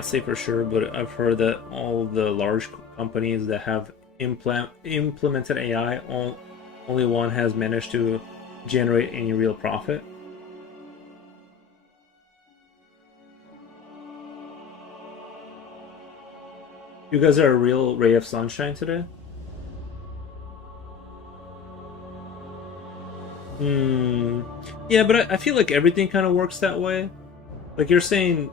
say for sure, but I've heard that all the large companies that have implemented AI, only one has managed to generate any real profit. You guys are a real ray of sunshine today. Yeah, but I feel like everything kind of works that way. Like you're saying,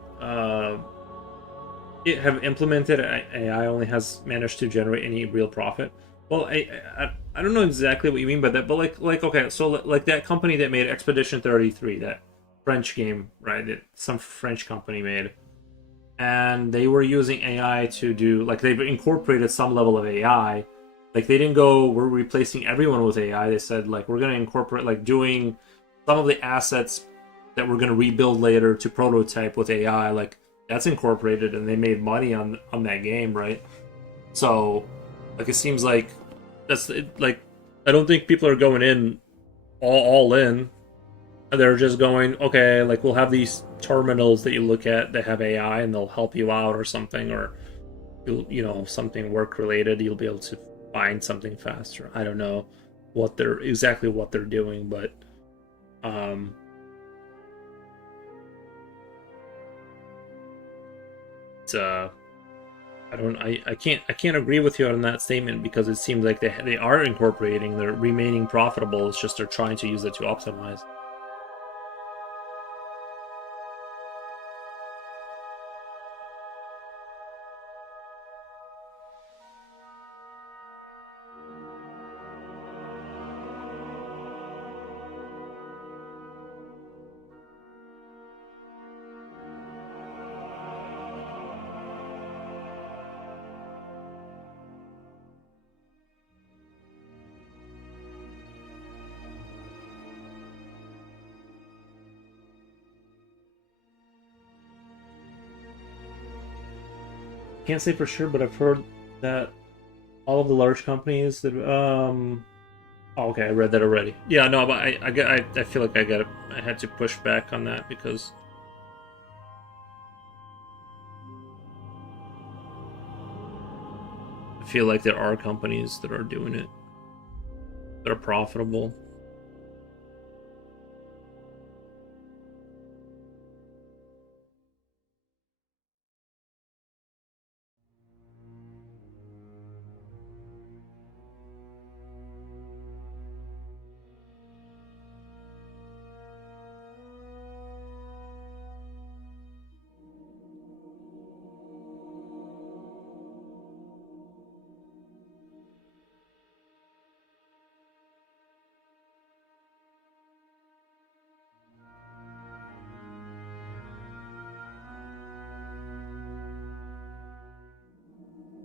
it have implemented AI only has managed to generate any real profit. Well, I don't know exactly what you mean by that, but like okay, so like that company that made Expedition 33, that French game, right? That some French company made, and they were using AI to do like they've incorporated some level of AI. Like they didn't go, we're replacing everyone with AI. They said like we're gonna incorporate like doing some of the assets that we're gonna rebuild later to prototype with AI. Like that's incorporated, and they made money on that game, right? So like it seems like like I don't think people are going in all in. They're just going, okay, like we'll have these terminals that you look at that have AI and they'll help you out or something, or something work related. You'll be able to find something faster. I don't know what they're doing, but it's I can't agree with you on that statement because it seems like they are incorporating, they're remaining profitable. It's just they're trying to use it to optimize. can't say for sure, but I've heard that all of the large companies that oh, okay, I read that already. Yeah, no, but I feel like I had to push back on that because I feel like there are companies that are doing it that are profitable.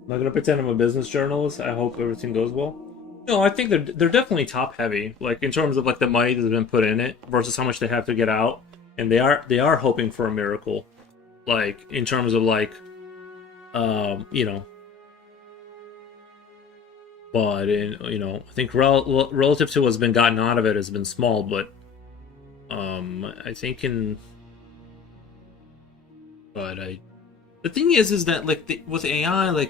I'm not gonna pretend I'm a business journalist. I hope everything goes well. No, I think they're definitely top heavy, like in terms of like the money that's been put in it versus how much they have to get out, and they are hoping for a miracle, like in terms of like, you know, but in I think relative to what's been gotten out of it has been small, but I think in but I the thing is that like with AI like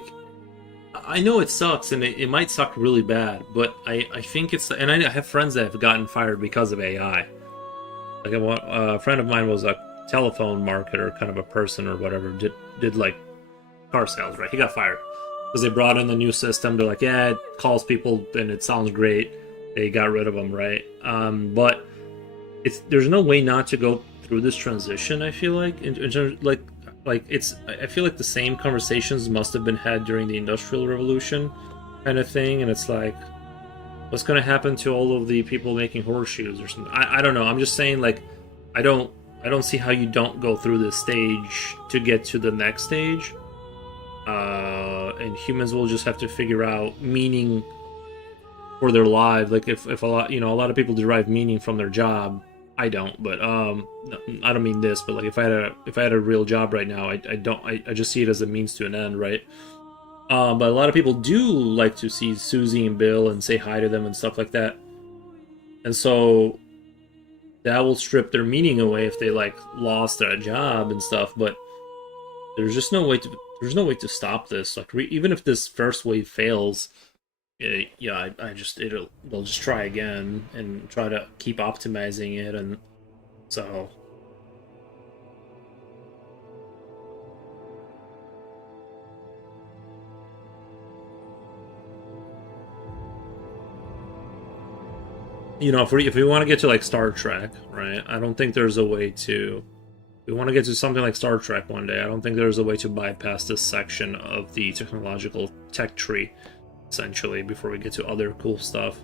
I know it sucks and it might suck really bad, but I think it's and I have friends that have gotten fired because of AI. Like a friend of mine was a telephone marketer, kind of a person or whatever, did like car sales, right? He got fired because they brought in the new system. They're like, yeah, it calls people and it sounds great. They got rid of him, right? But there's no way not to go through this transition. I feel like in terms like it's I feel like the same conversations must have been had during the Industrial Revolution, kind of thing. And it's like, what's going to happen to all of the people making horseshoes or something? I don't know. I'm just saying like, I don't I don't see how you don't go through this stage to get to the next stage. And humans will just have to figure out meaning for their life. Like if a lot a lot of people derive meaning from their job. I don't, but I don't mean this, but like if I had a real job right now, I don't I just see it as a means to an end, right? But a lot of people do like to see Susie and Bill and say hi to them and stuff like that, and so that will strip their meaning away if they like lost their job and stuff. But there's just no way to stop this. Like even if this first wave fails, yeah, I just they'll just try again and try to keep optimizing it, and so if we want to get to like Star Trek, right? I don't think there's a way to. We want to get to something like Star Trek one day. I don't think there's a way to bypass this section of the technological tech tree, essentially, before we get to other cool stuff.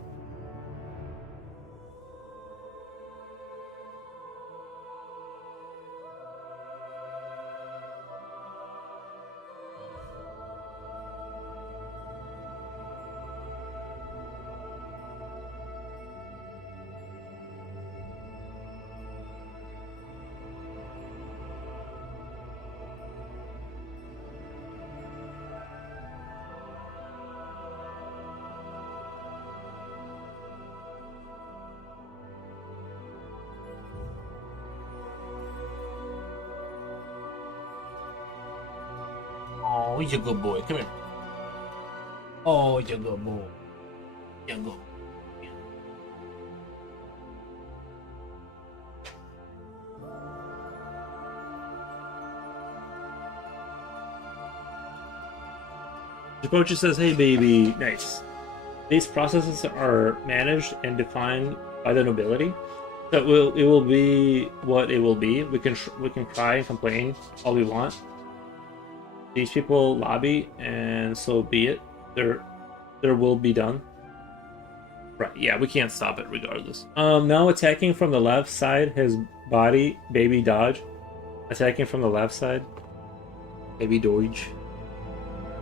Oh, he's a good boy. Come here. Oh, he's a good boy. Yeah, go. Japocha says, "Hey, baby, nice. These processes are managed and defined by the nobility. So it will be what it will be. We can cry and complain all we want. These people lobby, and so be it. There will be done. Right? Yeah, we can't stop it regardless. Now attacking from the left side. His body, baby dodge. Attacking from the left side. Baby dodge.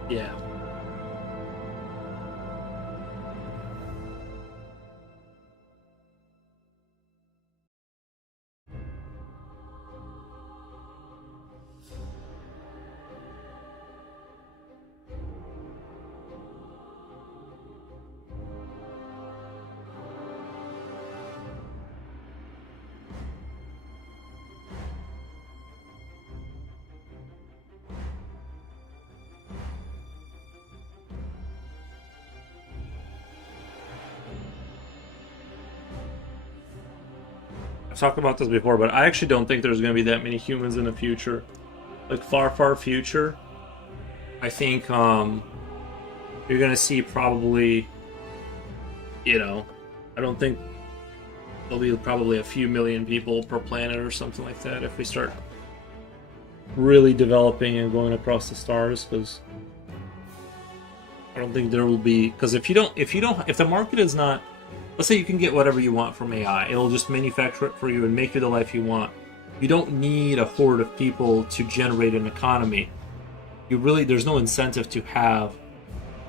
Yeah." talked about this before, but I actually don't think there's going to be that many humans in the future. Like far, far future. I think you're going to see probably, you know, I don't think there'll be probably a few million people per planet or something like that if we start really developing and going across the stars, because I don't think there will be, because if the market is not, let's say you can get whatever you want from AI, it'll just manufacture it for you and make you the life you want. You don't need a horde of people to generate an economy. There's no incentive to have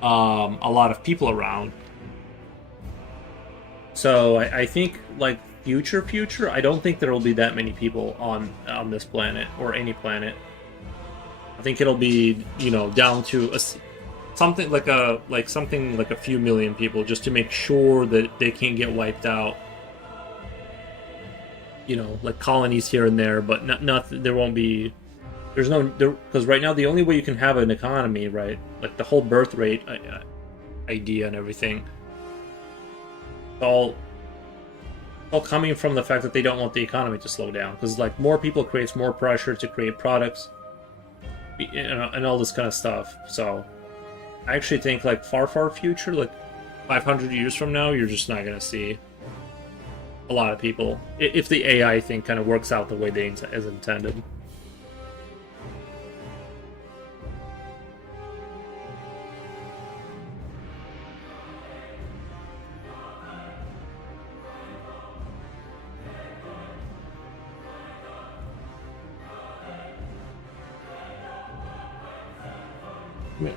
a lot of people around. So I think like future, I don't think there will be that many people on this planet or any planet. I think it'll be, you know, down to something like a few million people, just to make sure that they can't get wiped out. You know, like colonies here and there, but not there won't be. There's no there, because right now the only way you can have an economy, right, like the whole birth rate idea and everything, all coming from the fact that they don't want the economy to slow down, because like more people creates more pressure to create products and all this kind of stuff. So I actually think like far future, like 500 years from now, you're just not gonna see a lot of people if the AI thing kind of works out the way they as intended. Yeah.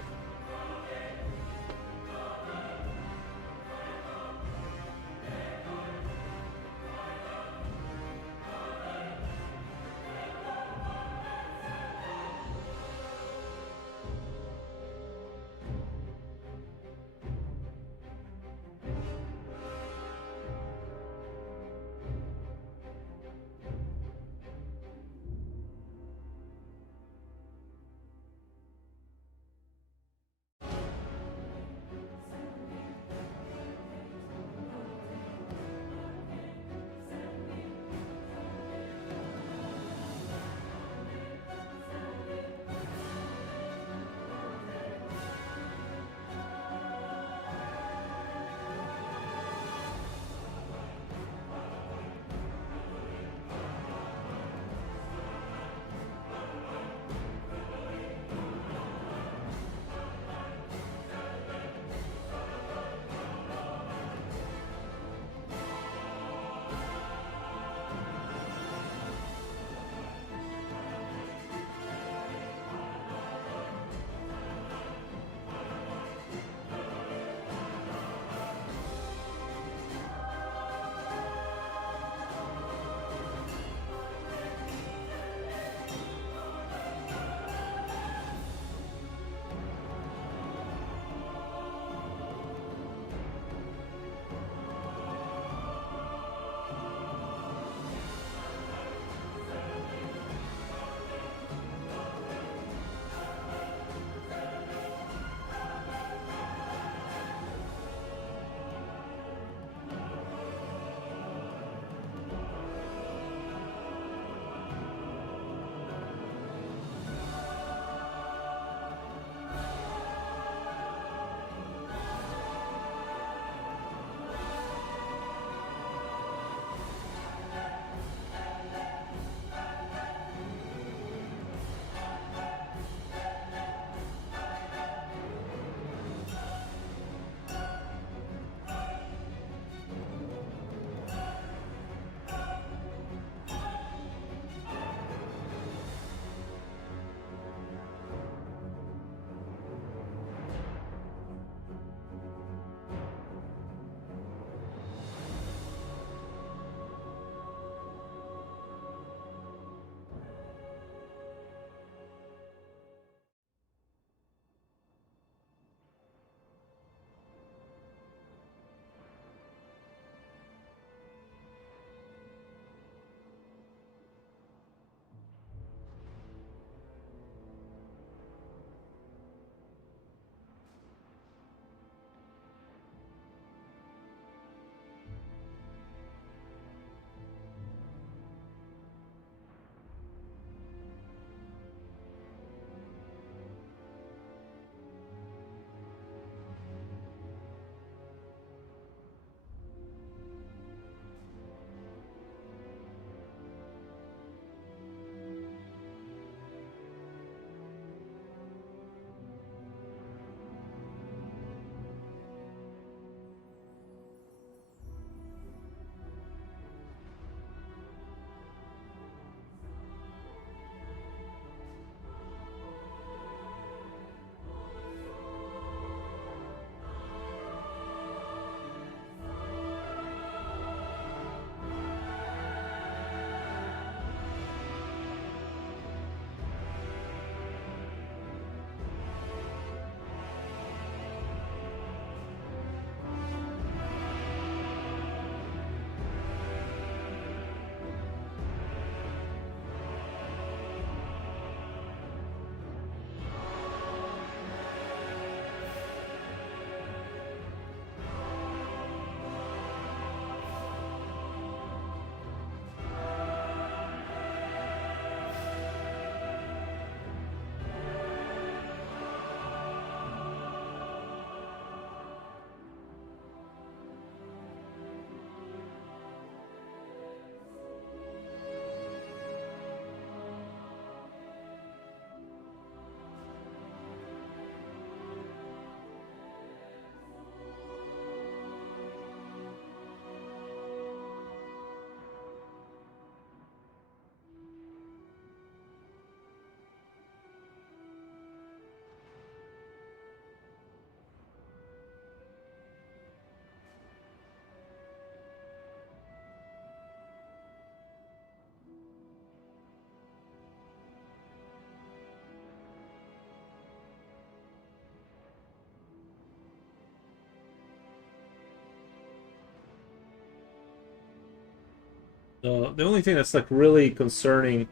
The only thing that's like really concerning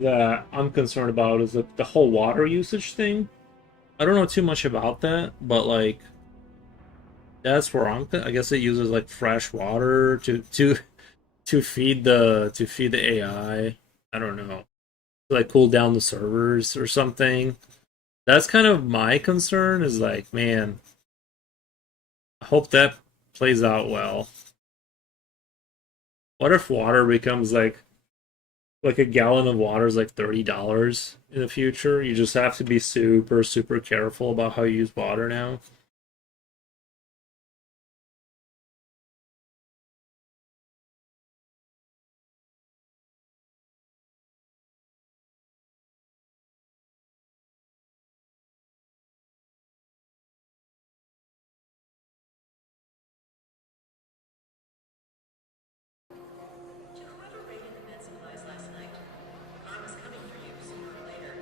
that I'm concerned about is like the whole water usage thing. I don't know too much about that, but like that's where I guess it uses like fresh water to feed the AI. I don't know. To, like cool down the servers or something. That's kind of my concern is like, man, I hope that plays out well. What if water becomes like a gallon of water is like $30 in the future? You just have to be super, super careful about how you use water now. To whoever raided the med supplies last night, karma's coming for you sooner or later.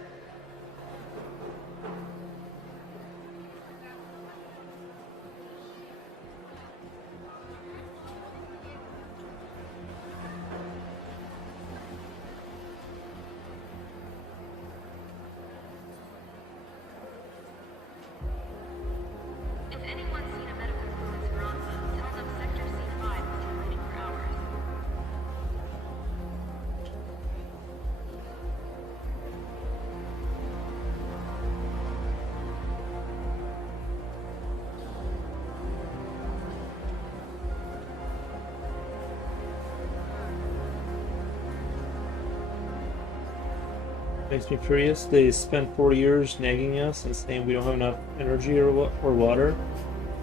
If anyone's seen a medical crew in Speranza, tell them Sector C5 has been waiting for hours. Makes me curious. They spent 40 years nagging us and saying we don't have enough energy or water.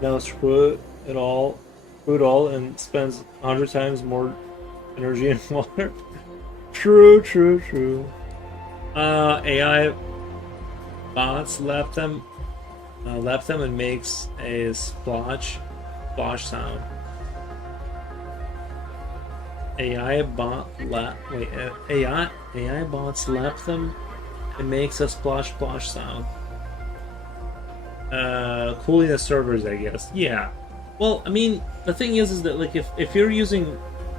Now screw it all, and spends 100 times more energy and water. True, true, true. AI bots left them and makes a splash sound. AI bots left them and makes a splash sound. Cooling the servers, I guess. Yeah. Well, I mean, the thing is that like if you're using,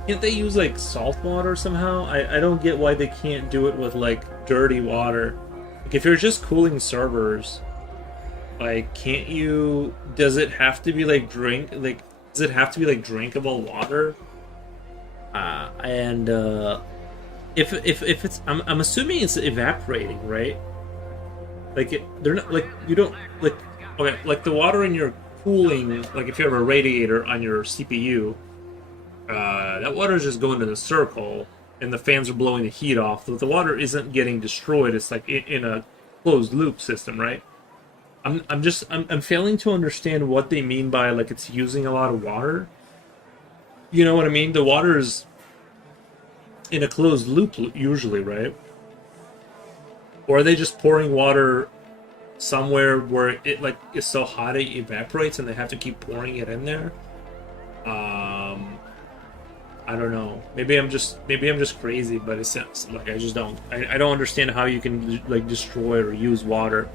can't they use like salt water somehow? I don't get why they can't do it with like dirty water. Like if you're just cooling servers, like can't you? Does it have to be like does it have to be like drinkable water? And if it's I'm assuming it's evaporating, right? Like they're not like you don't like okay like the water in your cooling, like if you have a radiator on your CPU, that water is just going in a circle and the fans are blowing the heat off. The water isn't getting destroyed. It's like in a closed loop system, right? I'm failing to understand what they mean by like it's using a lot of water. You know what I mean? The water is in a closed loop usually, right? Or are they just pouring water somewhere where it like is so hot it evaporates and they have to keep pouring it in there? I don't know. Maybe I'm just crazy, but it sounds like I don't understand how you can like destroy or use water.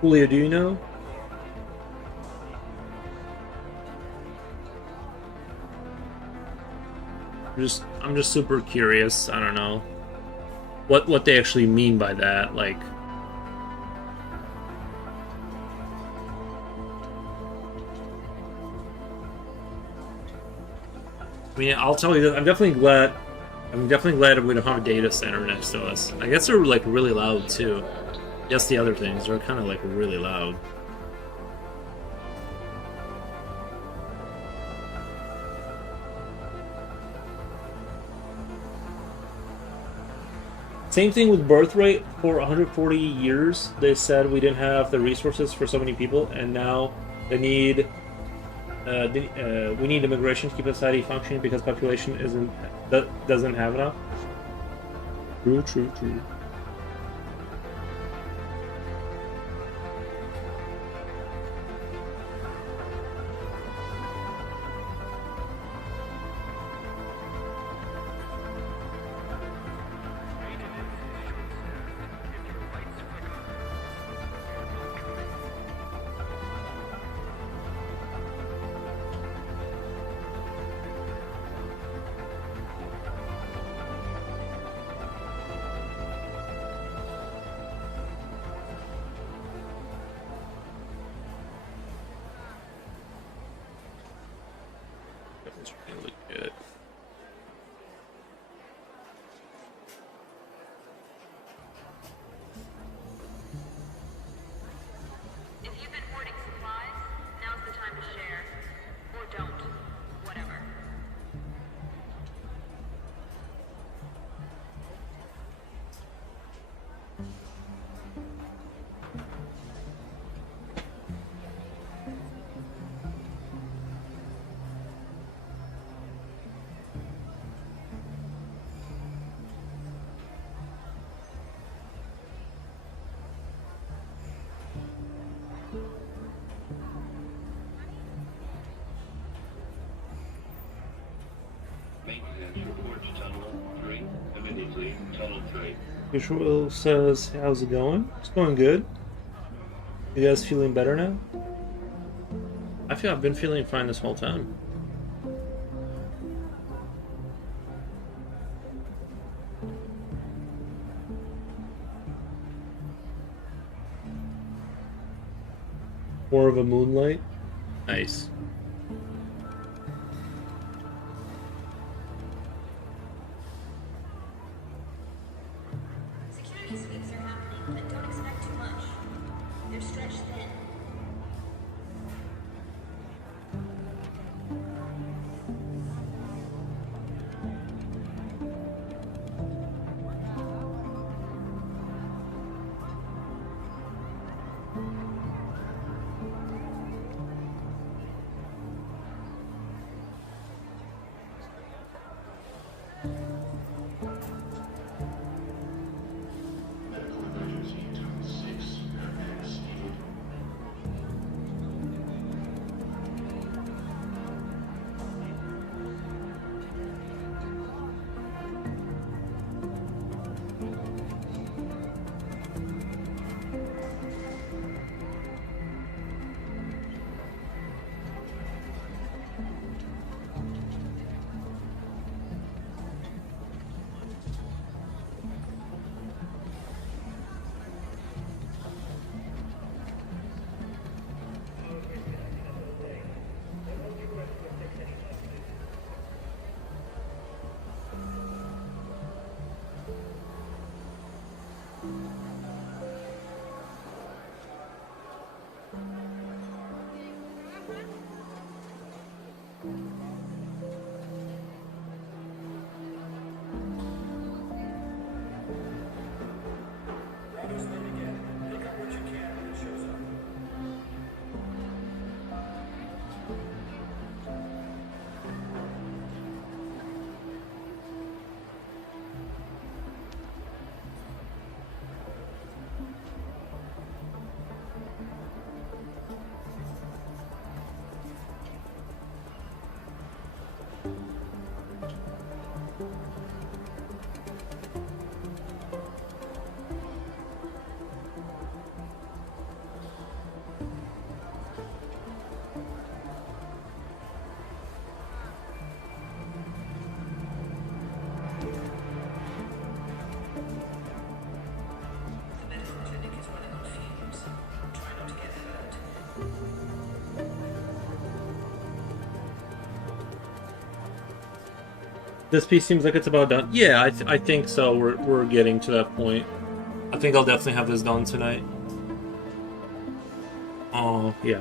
Julio, do you know? I'm just super curious. I don't know what they actually mean by that. Like, I mean, I'll tell you that I'm definitely glad. I'm definitely glad we don't have a data center next to us. I guess they're like really loud too. Yes, the other things are kind of like really loud. Same thing with birth rate. For 140 years, they said we didn't have the resources for so many people, and now they need. We need immigration to keep society functioning because population doesn't have enough. True, true, true. It's really good. If you've been hoarding supplies, now's the time to share. Or don't. Whatever. Maintenance report to Tunnel 3. Immediately, Tunnel 3. Visual says, how's it going? It's going good. You guys feeling better now? I feel I've been feeling fine this whole time. More of a moonlight. Nice. Security sweeps are happening, but don't expect too much. They're stretched thin. Medical emergency, Tunnel 6. Paramedics needed. This piece seems like it's about done. Yeah, I think so. We're getting to that point. I think I'll definitely have this done tonight. Oh, yeah.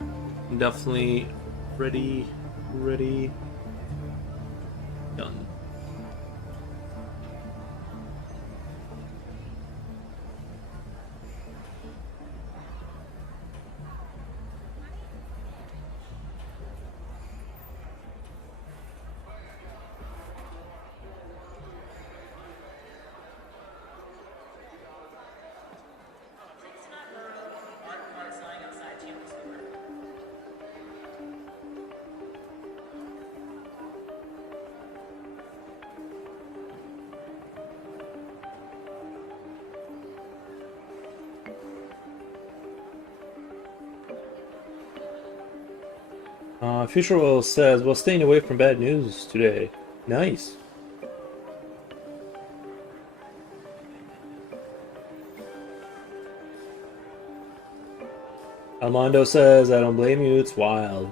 I'm definitely ready, done. Future Will says, well, staying away from bad news today. Nice. Armando says, I don't blame you, it's wild.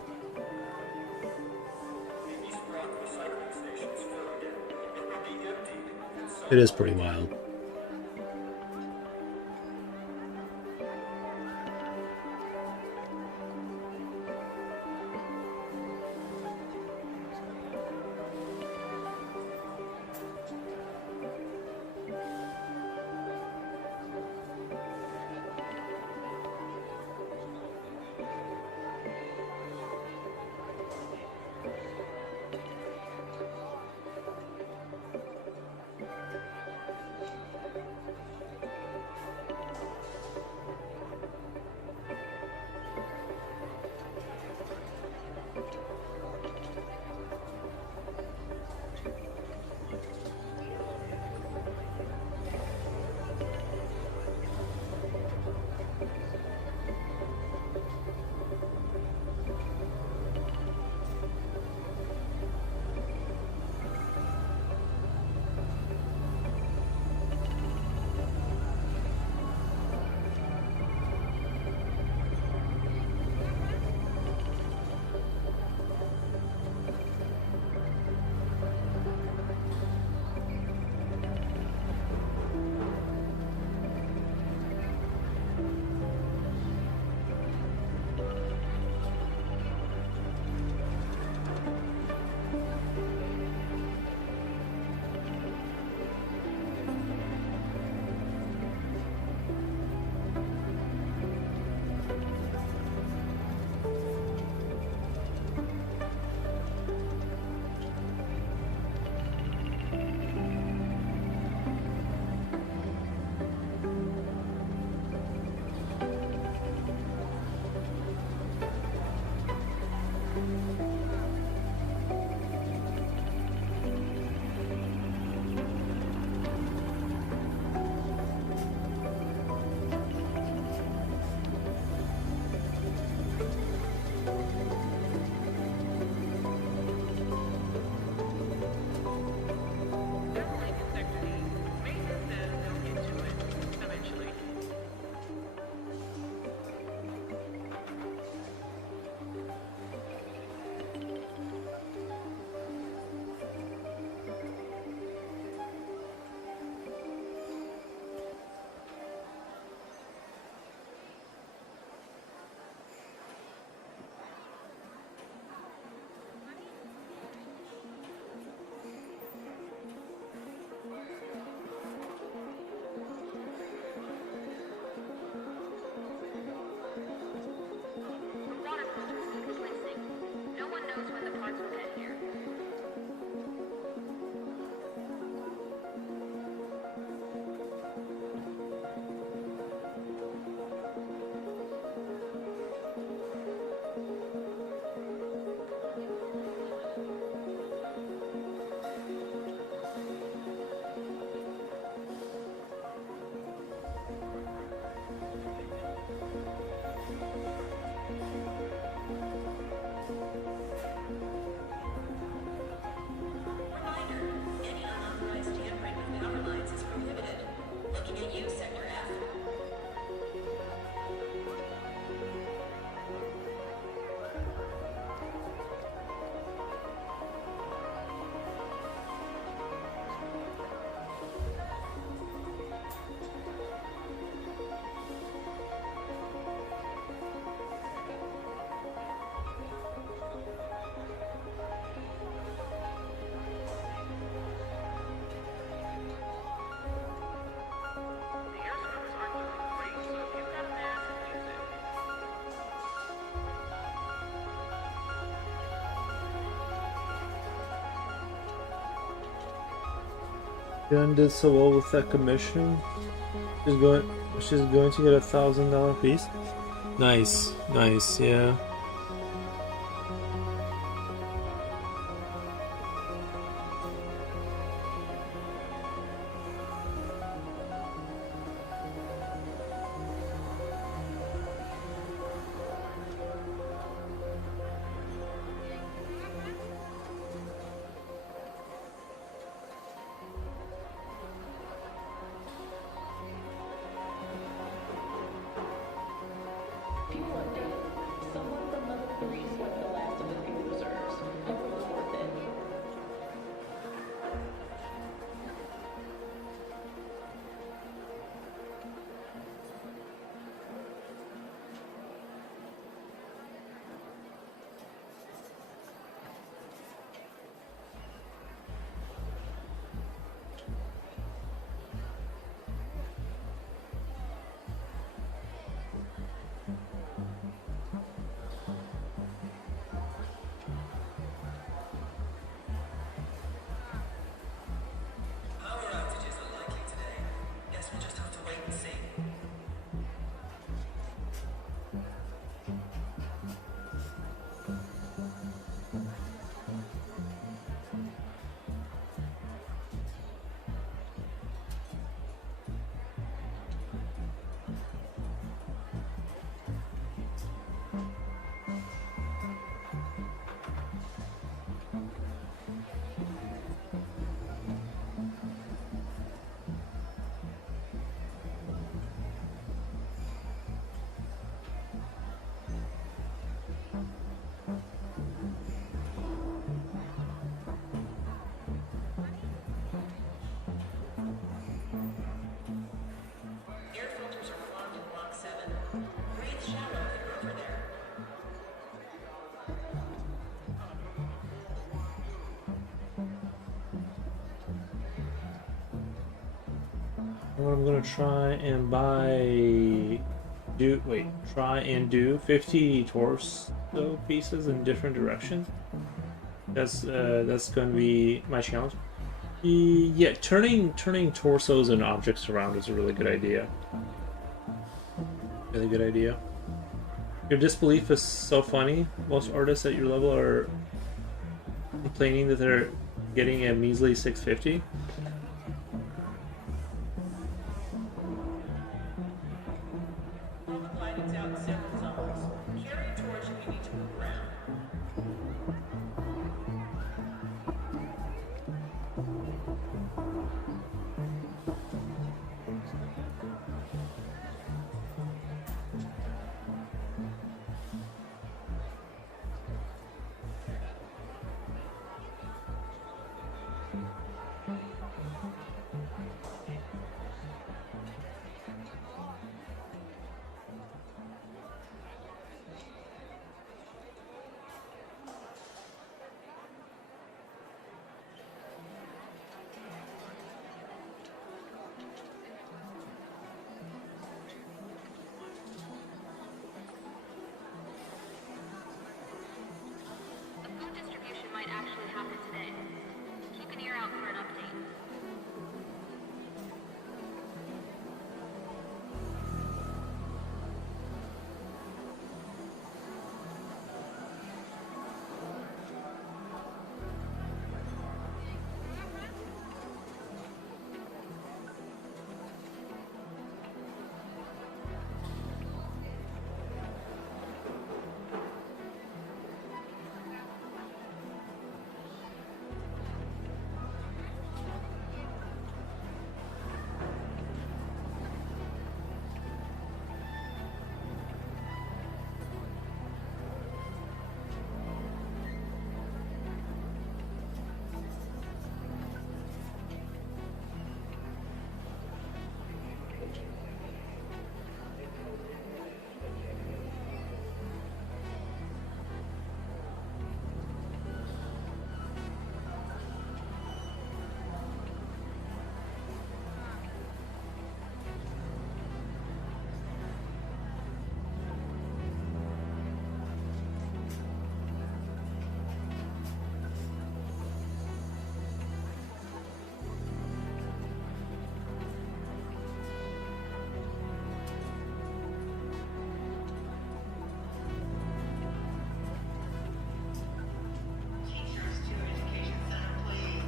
It is pretty wild. The water filter is missing. No one knows when the parts will get here. Reminder, any unauthorized tampering with power lines is prohibited. Looking at you, Sector F. The air servers aren't doing great, so if you've got a mask, use it. Jen did so well with that commission. She's going to get $1,000 piece. Nice, nice, yeah. People are what I'm gonna try and buy. Try and do 50 torso pieces in different directions. That's going to be my challenge. Yeah, turning torsos and objects around is a really good idea. Really good idea. Your disbelief is so funny. Most artists at your level are complaining that they're getting a measly 650. All the lighting's out in several zones. Carry a torch if you need to move around. The food distribution might actually happen today. Keep an ear out for an update. Teachers to education center, please.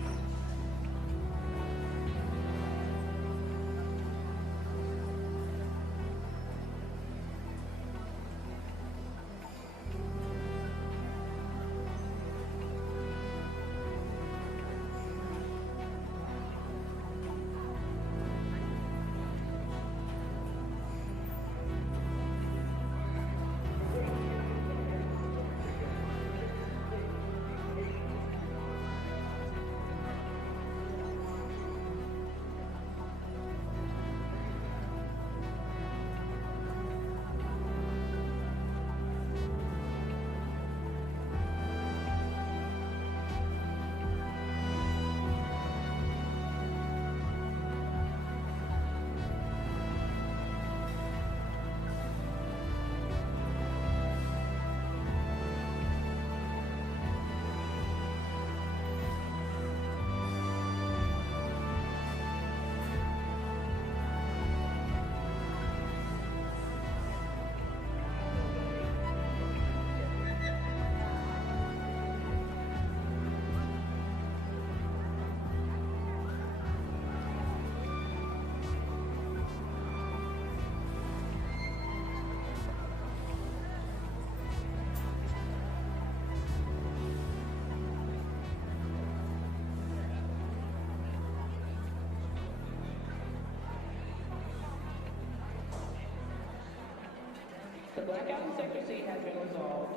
The blackout in Sector C has been resolved.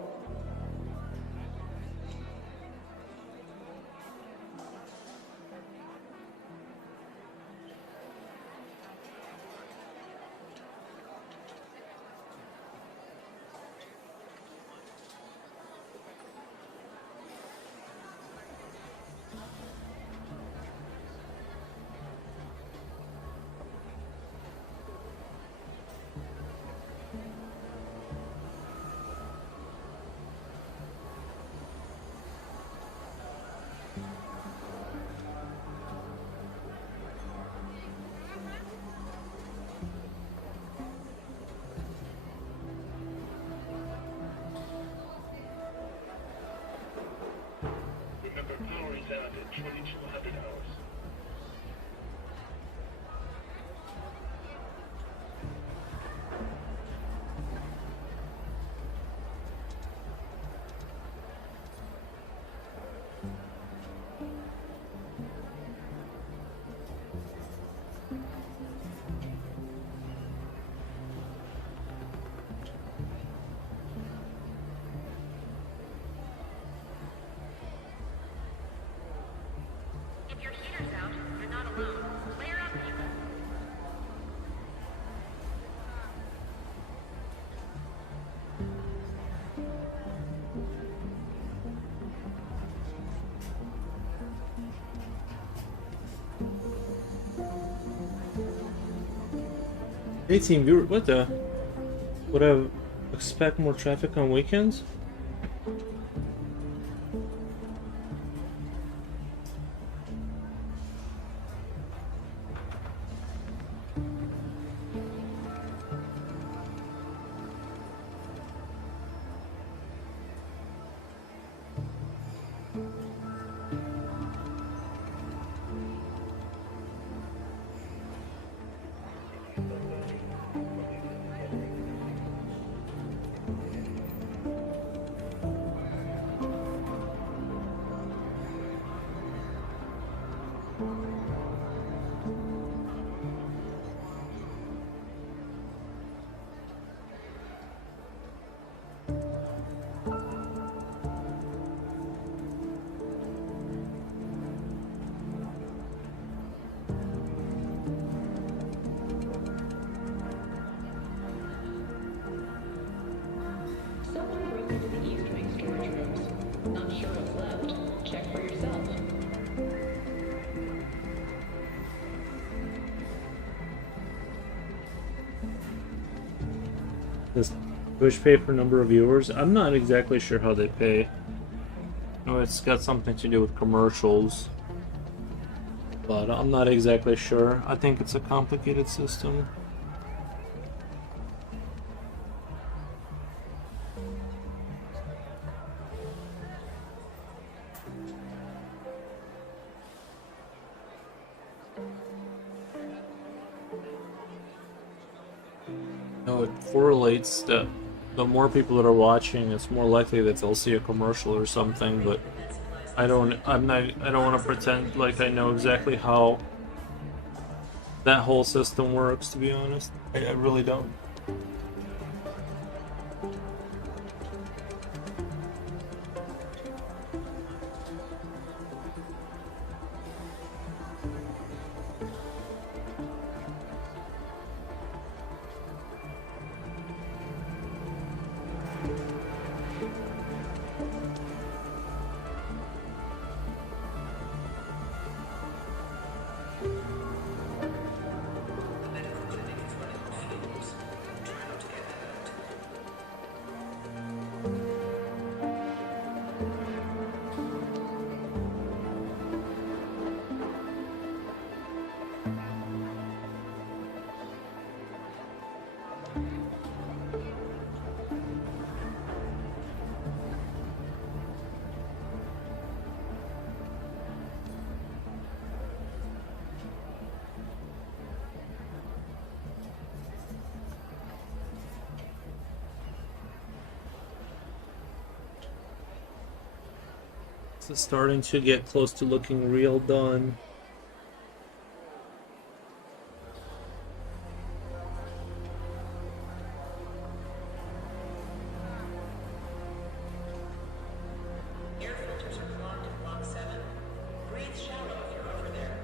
18 viewers. What the? Would I expect more traffic on weekends? Someone broke into the East Wing storage rooms. Not sure what's left. Check for yourself. Does Twitch pay for number of viewers? I'm not exactly sure how they pay. No, it's got something to do with commercials. But I'm not exactly sure. I think it's a complicated system. No, it correlates that the more people that are watching, it's more likely that they'll see a commercial or something, but I don't want to pretend like I know exactly how that whole system works, to be honest. I really don't. It's starting to get close to looking real done. Air filters are clogged in Block 7. Breathe shallow if you're over there.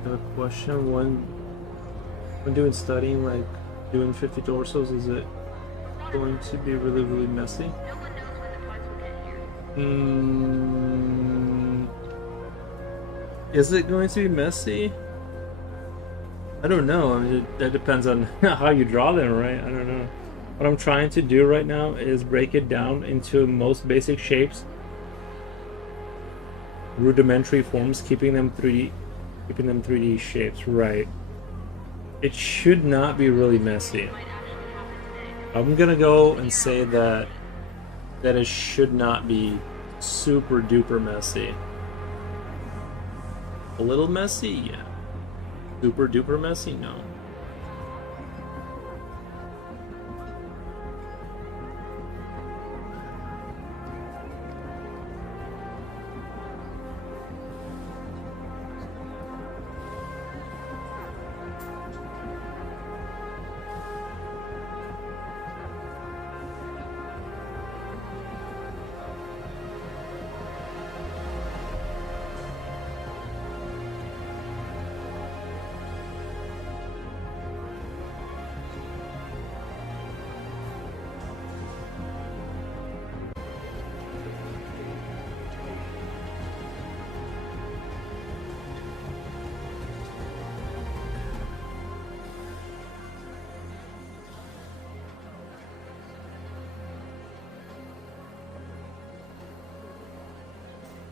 I have a question. When doing studying, like doing 50 torsos, is it going to be really, really messy? No one knows when the parts will get here. Is it going to be messy? I don't know. I mean, that depends on how you draw them, right? I don't know. What I'm trying to do right now is break it down into most basic shapes, rudimentary forms, keeping them 3D shapes, right? It should not be really messy. Might actually happen today. I'm gonna go and say that it should not be super duper messy. A little messy, yeah. Super duper messy, no.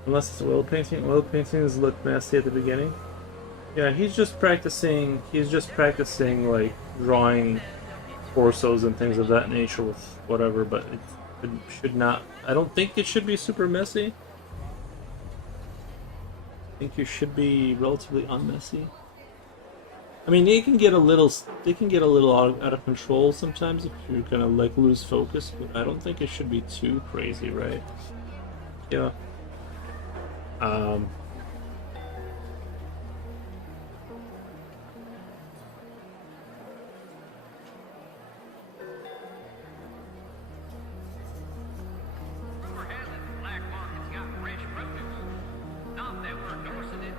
Unless it's oil painting. Oil paintings look nasty at the beginning. Yeah, he's just practicing. He's just practicing like drawing torsos and things of that nature with whatever. But it should not. I don't think it should be super messy. I think you should be relatively unmessy. I mean, they can get a little out of control sometimes if you're gonna like lose focus, but I don't think it should be too crazy, right? Yeah. Rumor has it the black market's got fresh produce. Not that we're endorsing it.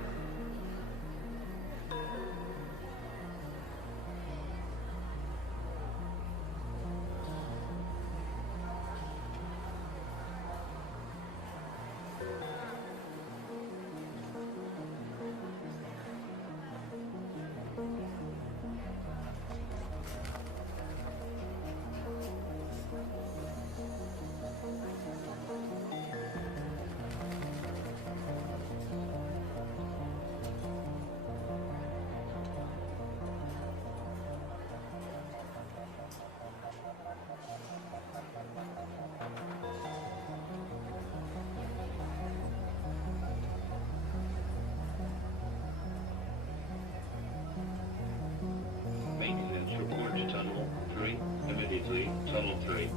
Maintenance report to Tunnel 3. Immediately, Tunnel 3.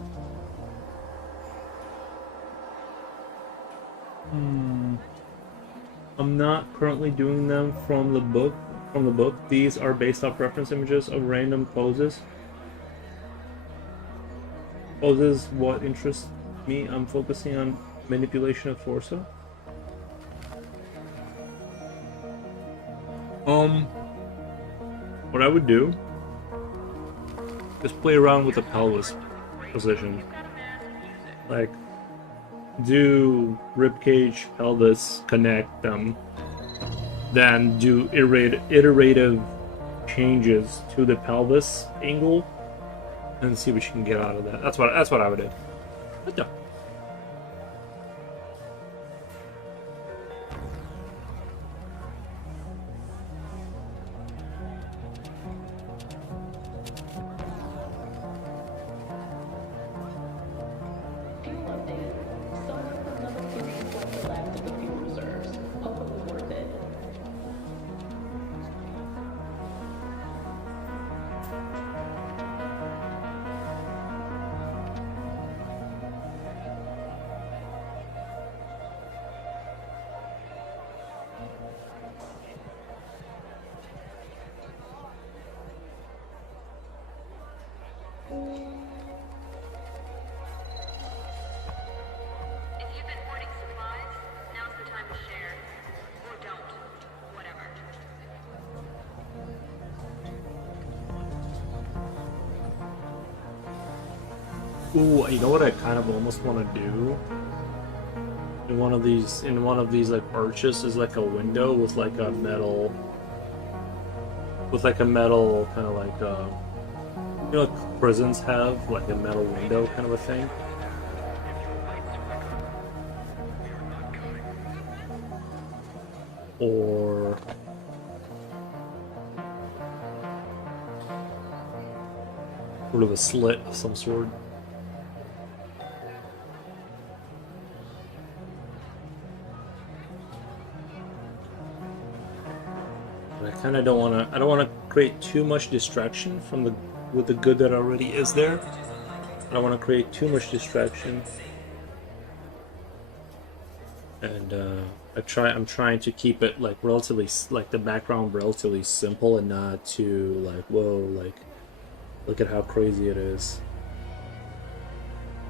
I'm not currently doing them from the book. These are based off reference images of random poses. Poses what interests me. I'm focusing on manipulation of torso. What I would do is play around with the pelvis position. Like, do ribcage, pelvis, connect them, then do iterative changes to the pelvis angle, and see what you can get out of that. That's what I would do. But yeah. Fuel update. Someone from level 3 informed the last of the fuel reserves. Hope it was worth it. If you've been hoarding supplies, now's the time to share. Or don't. Whatever. Ooh, you know what I kind of almost want to do? In one of these like arches is like a window with like a metal kind of like you know like prisons have like a metal window kind of a thing. Or sort of a slit of some sort. But I kind of don't want to. I don't want to create too much distraction from the good that already is there. I don't want to create too much distraction. And I'm trying to keep it like relatively like the background relatively simple and not too like whoa like look at how crazy it is,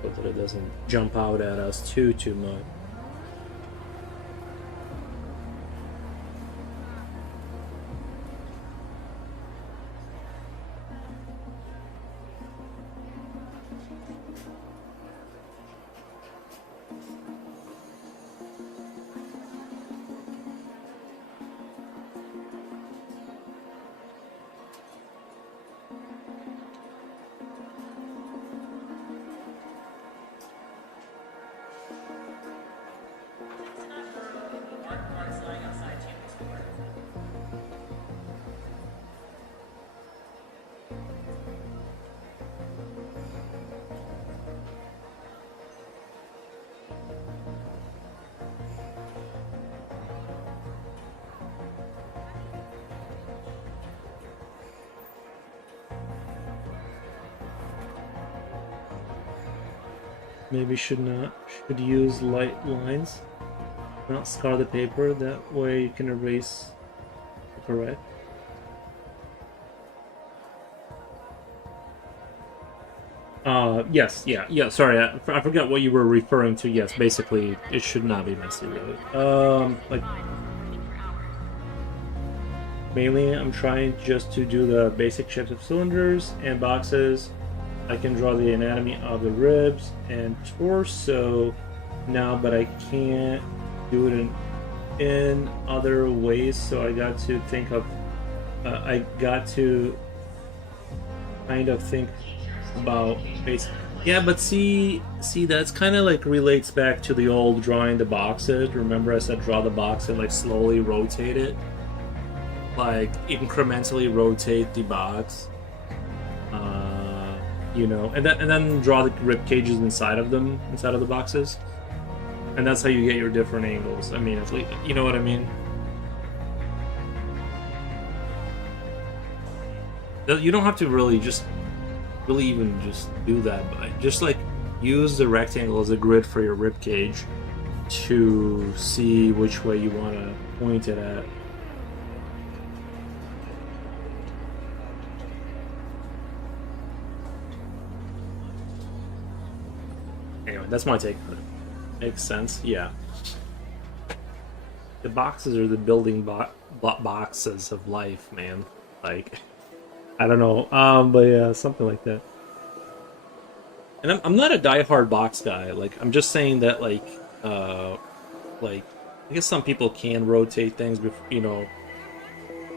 so that it doesn't jump out at us too much. maybe should use light lines, not scar the paper. That way you can erase the correct. Yes, yeah. Sorry, I forgot what you were referring to. Yes, basically, it should not be messy, really. Like, mainly I'm trying just to do the basic shapes of cylinders and boxes. I can draw the anatomy of the ribs and torso now, but I can't do it in other ways, so I got to think of, I got to kind of think about base. Yeah, but see, that's kind of like relates back to the old drawing the boxes. Remember I said draw the box and like slowly rotate it, like incrementally rotate the box, you know, and then draw the rib cages inside of them, inside of the boxes, and that's how you get your different angles. I mean, at least, you know what I mean. You don't have to really even just do that, but just like use the rectangle as a grid for your rib cage to see which way you want to point it at. Anyway, that's my take on it. Makes sense, yeah. The boxes are the building boxes of life, man. Like, I don't know, but yeah, something like that. And I'm not a diehard box guy. Like, I'm just saying that, like, I guess some people can rotate things, before, you know,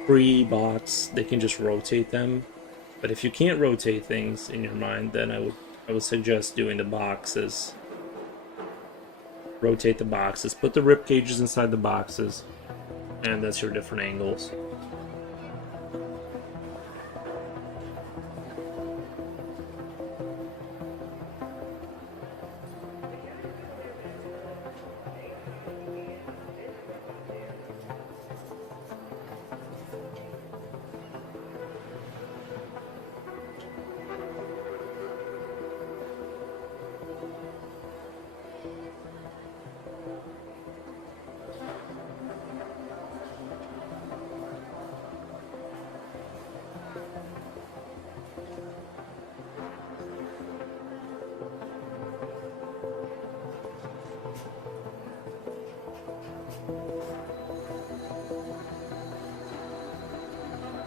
pre-box, they can just rotate them. But if you can't rotate things in your mind, then I would suggest doing the boxes. Rotate the boxes, put the rib cages inside the boxes, and that's your different angles.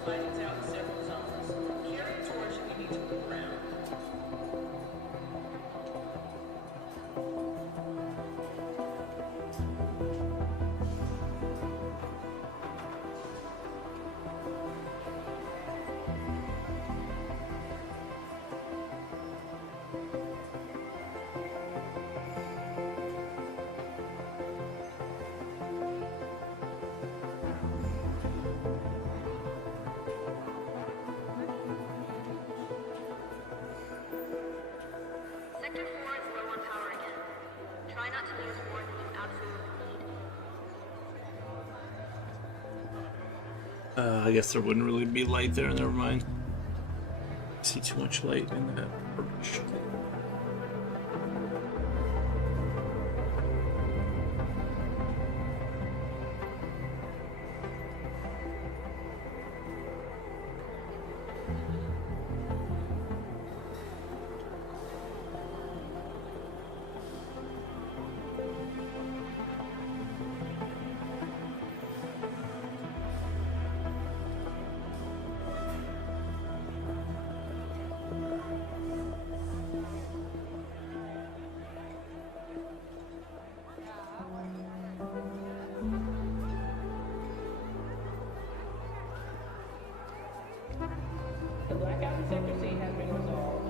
Lights out in several zones. Carry a torch if you need to move around. Sector 4 is low on power again. Try not to use more than you absolutely need. I guess there wouldn't really be light there. Never mind. I see too much light in that perch. The blackout in Sector C has been resolved.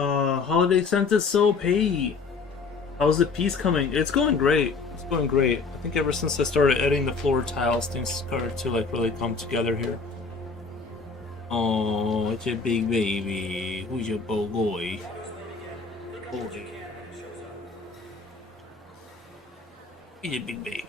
Holiday Santa's so paid. How's the piece coming? It's going great. It's going great. I think ever since I started adding the floor tiles, things started to like really come together here. Oh, it's a big baby. Who's your boy? Boy. He's a big baby.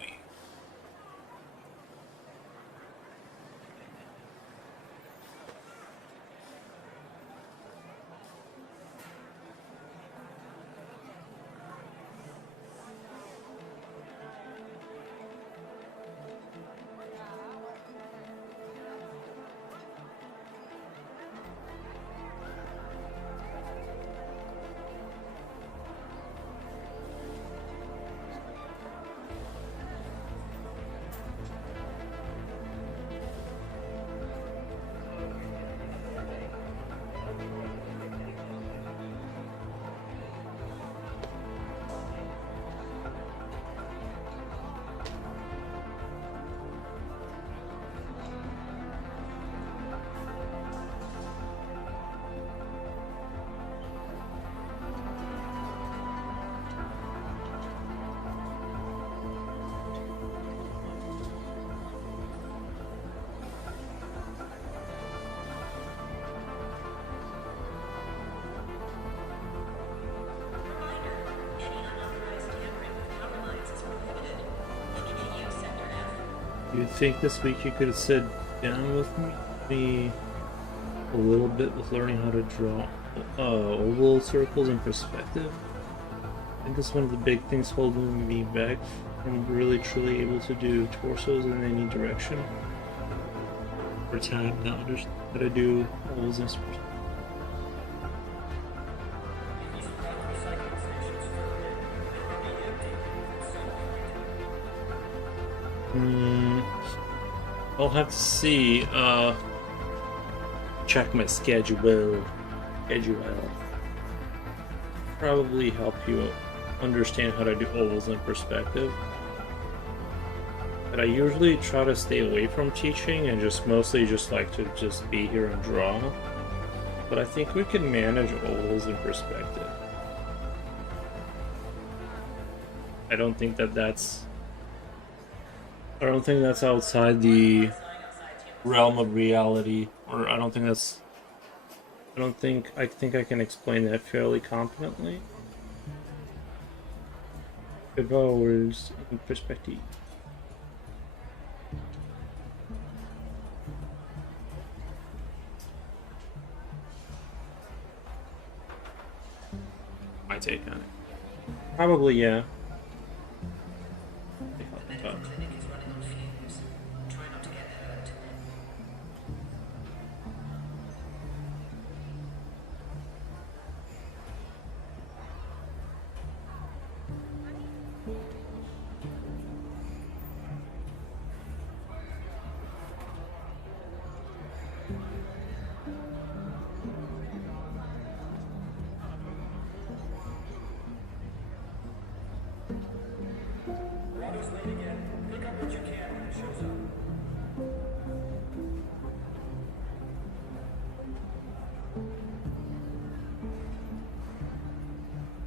You think this week you could have sat down with me a little bit with learning how to draw oval circles in perspective? I think that's one of the big things holding me back from really truly able to do torsos in any direction. For time, not understand how to do ovals in perspective. I'll have to see. Check my schedule. Probably help you understand how to do ovals in perspective. But I usually try to stay away from teaching and just mostly just like to just be here and draw. But I think we can manage ovals in perspective. I don't think that's outside the realm of reality, or I think I can explain that fairly competently. Ovals in perspective. My take on it. Probably, yeah.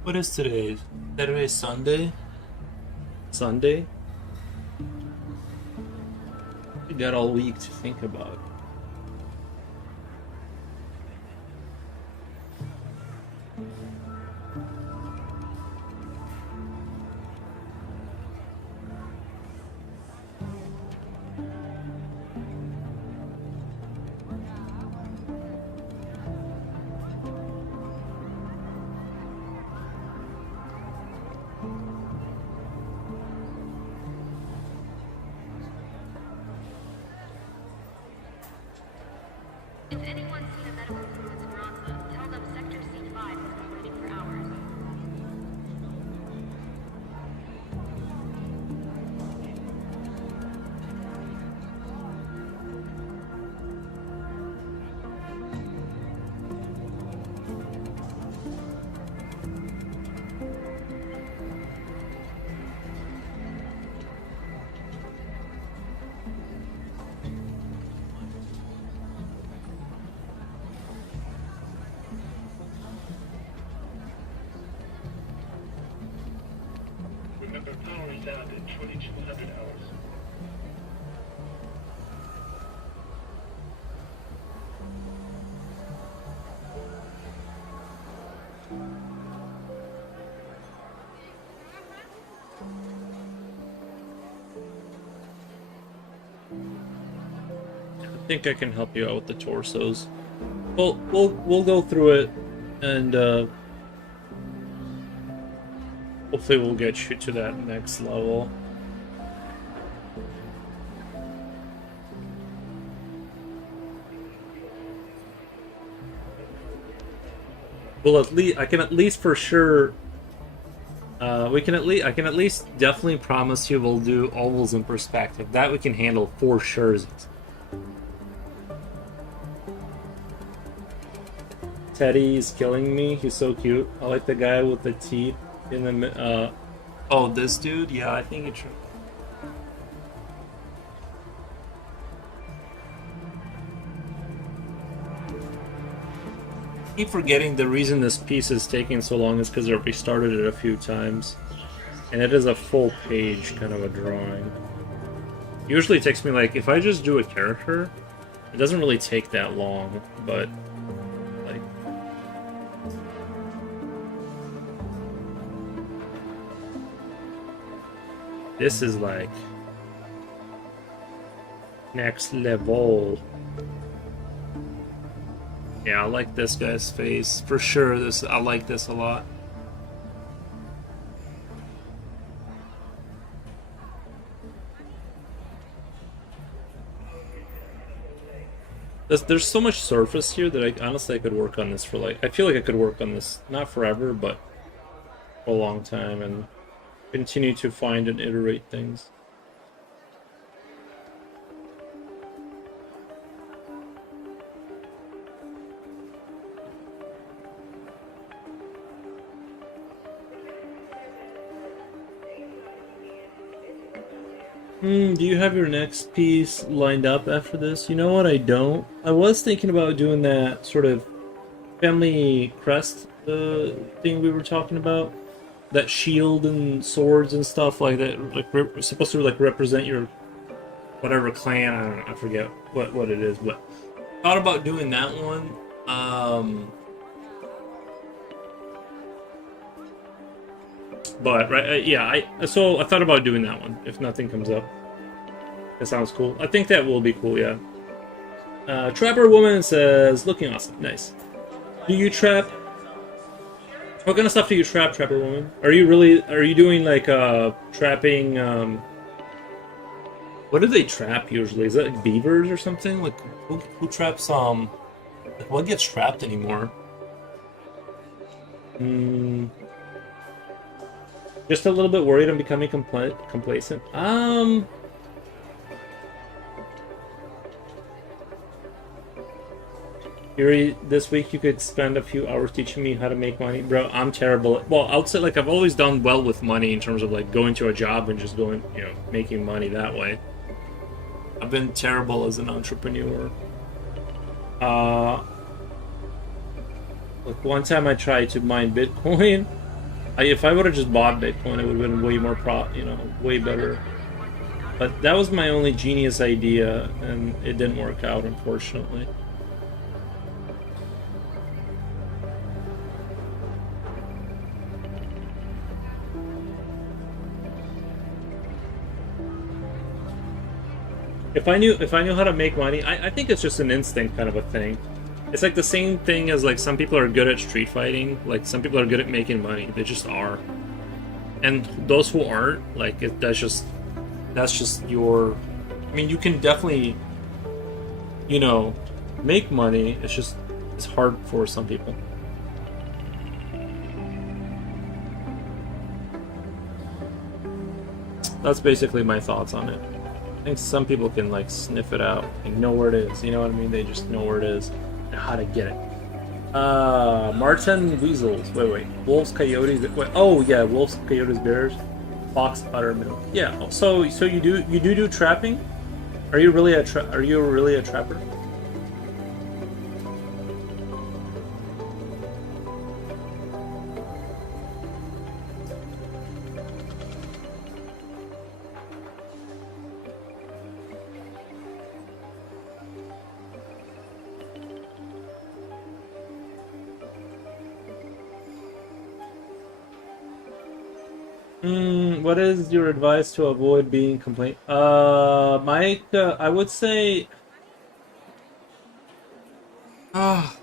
What is today? Saturday, Sunday? Sunday? You got all week to think about it. If anyone's seen a medical crew in Speranza, tell them Sector C5 has been waiting for hours. found in 2200 hours. I think I can help you out with the torsos. Well, we'll go through it, and hopefully we'll get you to that next level. Well, at least I can at least for sure. I can at least definitely promise you we'll do ovals in perspective. That we can handle for sure. Teddy's killing me. He's so cute. I like the guy with the teeth in the. Oh, this dude? Yeah, I think it's. I keep forgetting the reason this piece is taking so long is because I've restarted it a few times, and it is a full page kind of a drawing. Usually it takes me like if I just do a character, it doesn't really take that long, but. This is like next level. Yeah, I like this guy's face for sure. I like this a lot. There's so much surface here that I honestly could work on this for like I feel like I could work on this not forever, but for a long time and continue to find and iterate things. Do you have your next piece lined up after this? You know what, I don't. I was thinking about doing that sort of family crest thing we were talking about. That shield and swords and stuff like that, like supposed to like represent your whatever clan. I don't know. I forget what it is, but thought about doing that one. But right, yeah. So I thought about doing that one if nothing comes up. That sounds cool. I think that will be cool. Yeah. Trapper Woman says, "Looking awesome, nice. Do you trap? What kind of stuff do you trap, Trapper Woman? Are you doing like trapping? What do they trap usually? Is that like beavers or something? Like who traps like what gets trapped anymore? Just a little bit worried I'm becoming complacent. Yuri, this week you could spend a few hours teaching me how to make money. Bro, I'm terrible. Well, I would say like I've always done well with money in terms of like going to a job and just going, making money that way. I've been terrible as an entrepreneur. Like one time I tried to mine Bitcoin. If I would have just bought Bitcoin, it would have been way more way better. But that was my only genius idea, and it didn't work out, unfortunately. If I knew how to make money, I think it's just an instinct kind of a thing. It's like the same thing as like some people are good at street fighting, like some people are good at making money. They just are. And those who aren't, like that's just your. I mean, you can definitely, make money. It's hard for some people. That's basically my thoughts on it. I think some people can like sniff it out and know where it is. You know what I mean? They just know where it is and how to get it. Marten weasels. Wait. Wolves, coyotes. Wait. Oh yeah, wolves, coyotes, bears, fox, buttermilk. Yeah. So you do trapping? Are you really a trapper? What is your advice to avoid being complaint? Mike, I would say. Ah,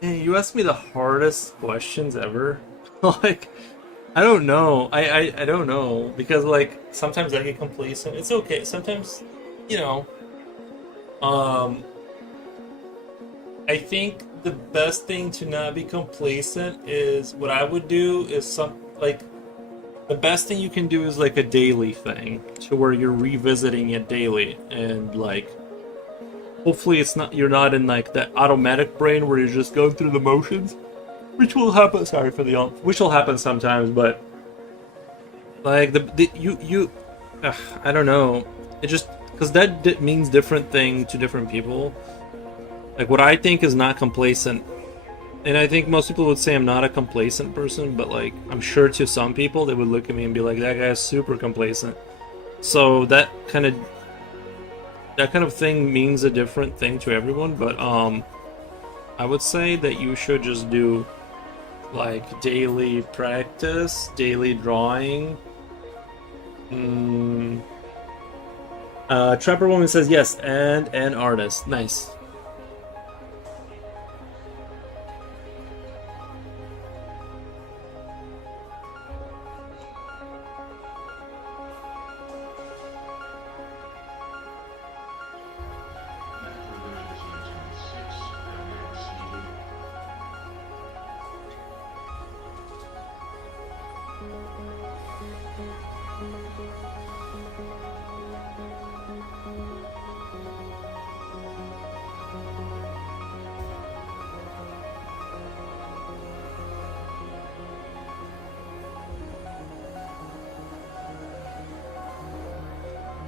man, you asked me the hardest questions ever. Like, I don't know. I don't know because like sometimes I get complacent. It's okay. Sometimes, you know. Um, I think the best thing to not be complacent is what I would do is the best thing you can do is like a daily thing to where you're revisiting it daily and like hopefully you're not in like that automatic brain where you're just going through the motions, which will happen. Sorry for the yawn. Which will happen sometimes, but like I don't know. It just because that means different thing to different people. Like what I think is not complacent, and I think most people would say I'm not a complacent person, but like I'm sure to some people they would look at me and be like, "That guy's super complacent." So that kind of thing means a different thing to everyone. But I would say that you should just do like daily practice, daily drawing. Trapper Woman says yes, and an artist. Nice.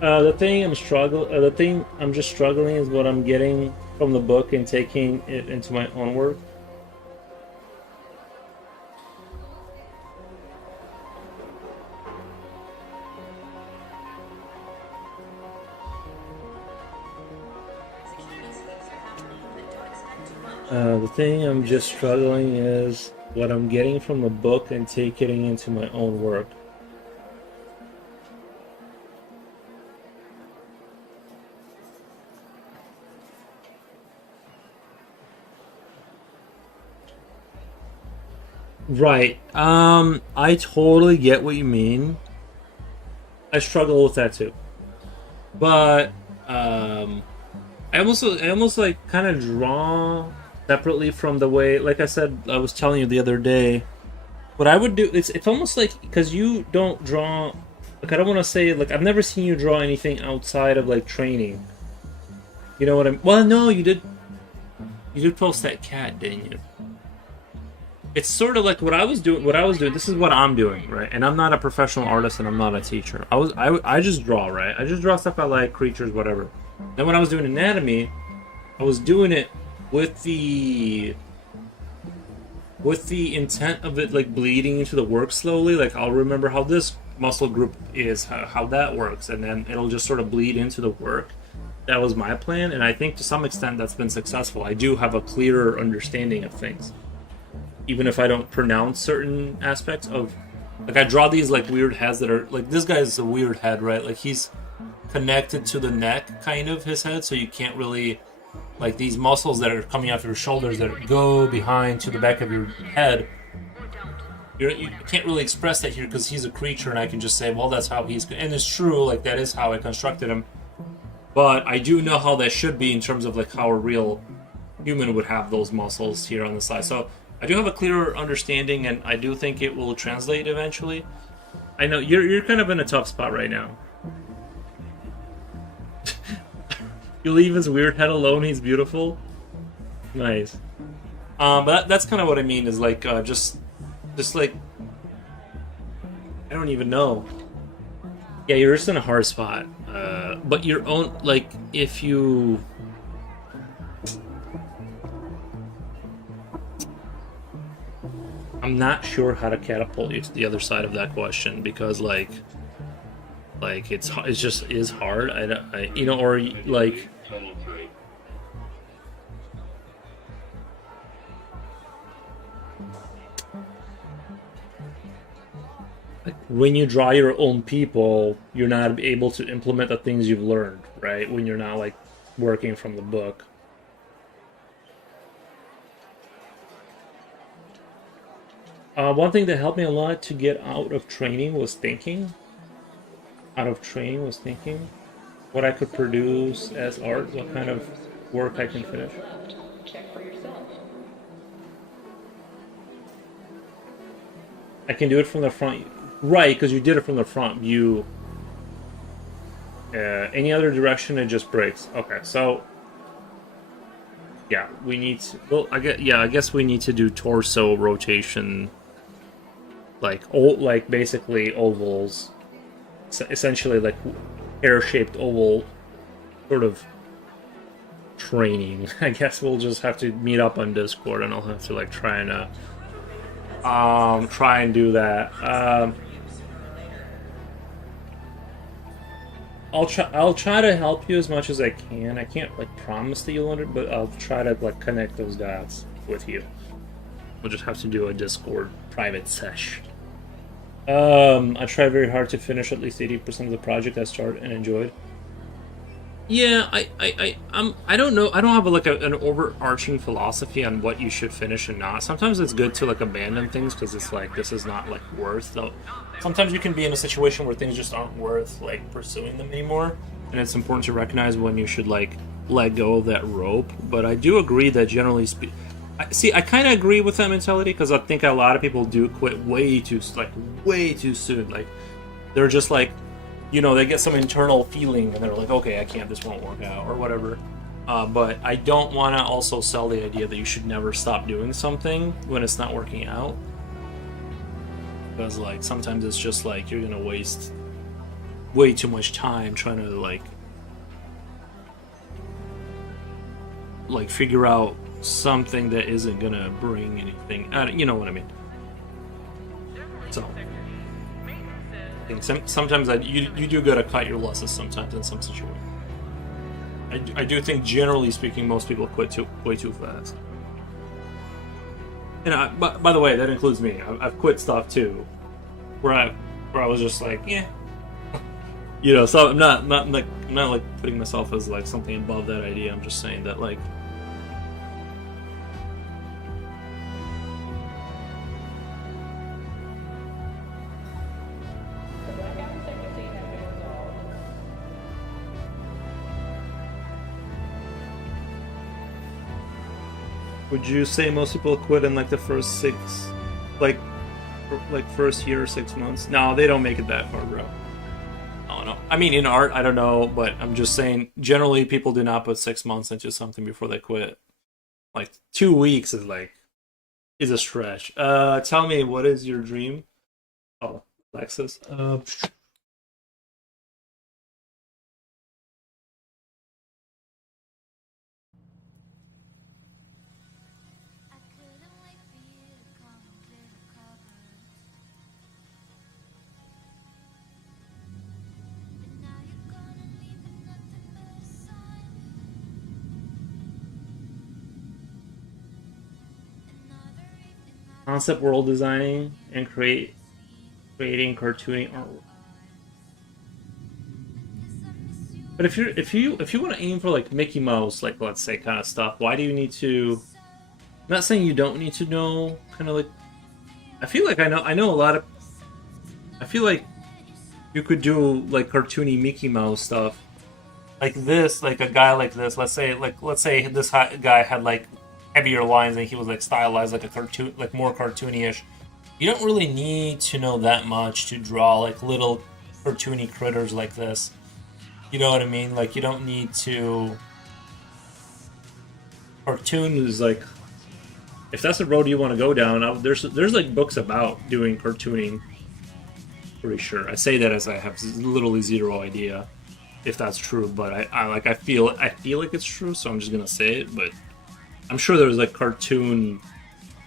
The thing I'm just struggling is what I'm getting from the book and taking it into my own work. Security sweeps are happening, but don't expect too much. The thing I'm just struggling is what I'm getting from the book and taking it into my own work. Right. I totally get what you mean. I struggle with that too. But I almost like kind of draw separately from the way, like I said, I was telling you the other day. What I would do, it's almost like because you don't draw. Like I don't want to say like I've never seen you draw anything outside of like training. You know what I'm? Well, no, you did. You did post that cat, didn't you? It's sort of like what I was doing. This is what I'm doing, right? And I'm not a professional artist, and I'm not a teacher. I just draw, right? I just draw stuff I like, creatures, whatever. Then when I was doing anatomy, I was doing it with the intent of it like bleeding into the work slowly. Like I'll remember how this muscle group is, how that works, and then it'll just sort of bleed into the work. That was my plan, and I think to some extent that's been successful. I do have a clearer understanding of things, even if I don't pronounce certain aspects of, like I draw these like weird heads that are like, this guy's a weird head, right? Like he's connected to the neck, kind of his head, so you can't really, like these muscles that are coming off your shoulders that go behind to the back of your head. You can't really express that here because he's a creature, and I can just say, well, that's how he's, and it's true, like that is how I constructed him. But I do know how that should be in terms of like how a real human would have those muscles here on the side. So I do have a clearer understanding, and I do think it will translate eventually. I know you're kind of in a tough spot right now. You leave his weird head alone. He's beautiful. Nice. But that's kind of what I mean. Is like just like I don't even know. Yeah, you're just in a hard spot. But your own, like, if you. I'm not sure how to catapult you to the other side of that question because, like it's just is hard. I you know, or like. Tunnel 3. when you draw your own people, you're not able to implement the things you've learned, right? When you're not like working from the book. One thing that helped me a lot to get out of training was thinking. What I could produce as art, what kind of work I can finish. Left. Check for yourself. I can do it from the front, right? Because you did it from the front view. Any other direction, it just breaks. Okay, so yeah, we need to. Well, I guess we need to do torso rotation, like basically ovals, essentially like hair-shaped oval, sort of training. I guess we'll just have to meet up on Discord, and I'll have to like try and do that. I'll try to help you as much as I can. I can't like promise that you'll learn it, but I'll try to like connect those dots with you. We'll just have to do a Discord private sesh. I tried very hard to finish at least 80% of the project I started and enjoyed. Yeah, I don't know. I don't have an overarching philosophy on what you should finish and not. Sometimes it's good to like abandon things because it's like this is not like worth. Though sometimes you can be in a situation where things just aren't worth like pursuing them anymore, and it's important to recognize when you should like let go of that rope. But I do agree that generally speaking, I kind of agree with that mentality because I think a lot of people do quit way too soon. Like they're just like, you know, they get some internal feeling and they're like, okay, I can't, this won't work out or whatever. But I don't want to also sell the idea that you should never stop doing something when it's not working out. Because like sometimes it's just like you're gonna waste way too much time trying to like figure out something that isn't gonna bring anything. You know what I mean? So. Sometimes you do gotta cut your losses sometimes in some situations. I do think generally speaking most people quit way too fast. And by the way, that includes me. I've quit stuff too, where I was just like, yeah, you know. So I'm not putting myself as like something above that idea. I'm just saying that like. The blackout and sector scene have been resolved. Would you say most people quit in like the first first year or 6 months? No, they don't make it that far, bro. I don't know. I mean, in art, I don't know, but I'm just saying, generally, people do not put 6 months into something before they quit. Like 2 weeks is a stretch. Tell me, what is your dream? Oh, Lexus. Concept world designing and creating cartooning artwork. But if you want to aim for like Mickey Mouse, like let's say kind of stuff, why do you need to? I'm not saying you don't need to know kind of like. I feel like I know a lot of. I feel like you could do like cartoony Mickey Mouse stuff, like this, like a guy like this. Let's say this guy had like heavier lines and he was like stylized like a cartoon, like more cartoony-ish. You don't really need to know that much to draw like little cartoony critters like this. You know what I mean? Like you don't need to. Cartoon is like, if that's the road you want to go down, there's like books about doing cartooning. Pretty sure. I say that as I have literally zero idea if that's true, but I feel like it's true, so I'm just gonna say it. But I'm sure there's like cartoon,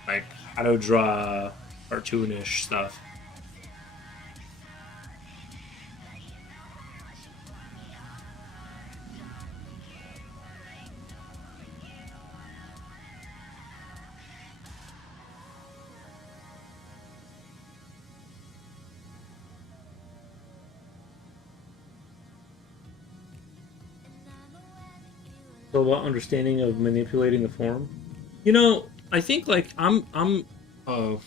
like how to draw cartoonish stuff. So about understanding of manipulating the form. I think like uh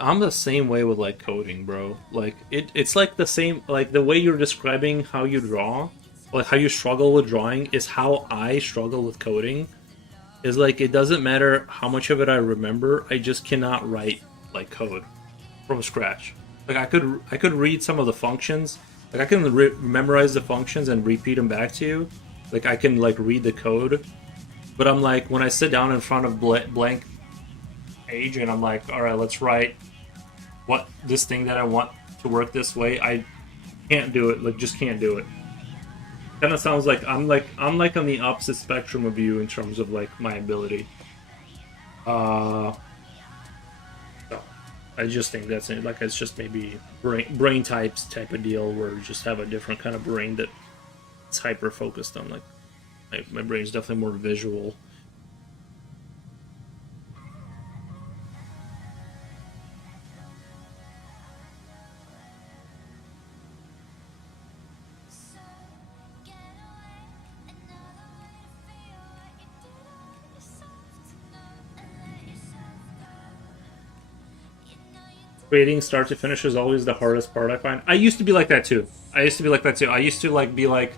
I'm the same way with like coding, bro. Like it's like the same, like the way you're describing how you draw, like how you struggle with drawing is how I struggle with coding. Is like it doesn't matter how much of it I remember, I just cannot write like code from scratch. Like I could read some of the functions, like I can memorize the functions and repeat them back to you. Like I can like read the code, but I'm like when I sit down in front of blank page and I'm like, all right, let's write what this thing that I want to work this way. I can't do it. Like just can't do it. Kind of sounds like I'm like on the opposite spectrum of you in terms of like my ability. So I just think that's it. Like it's just maybe brain types type of deal where you just have a different kind of brain that's hyper focused on like my brain's definitely more visual. Creating start to finish is always the hardest part I find. I used to be like that too. I used to like be like,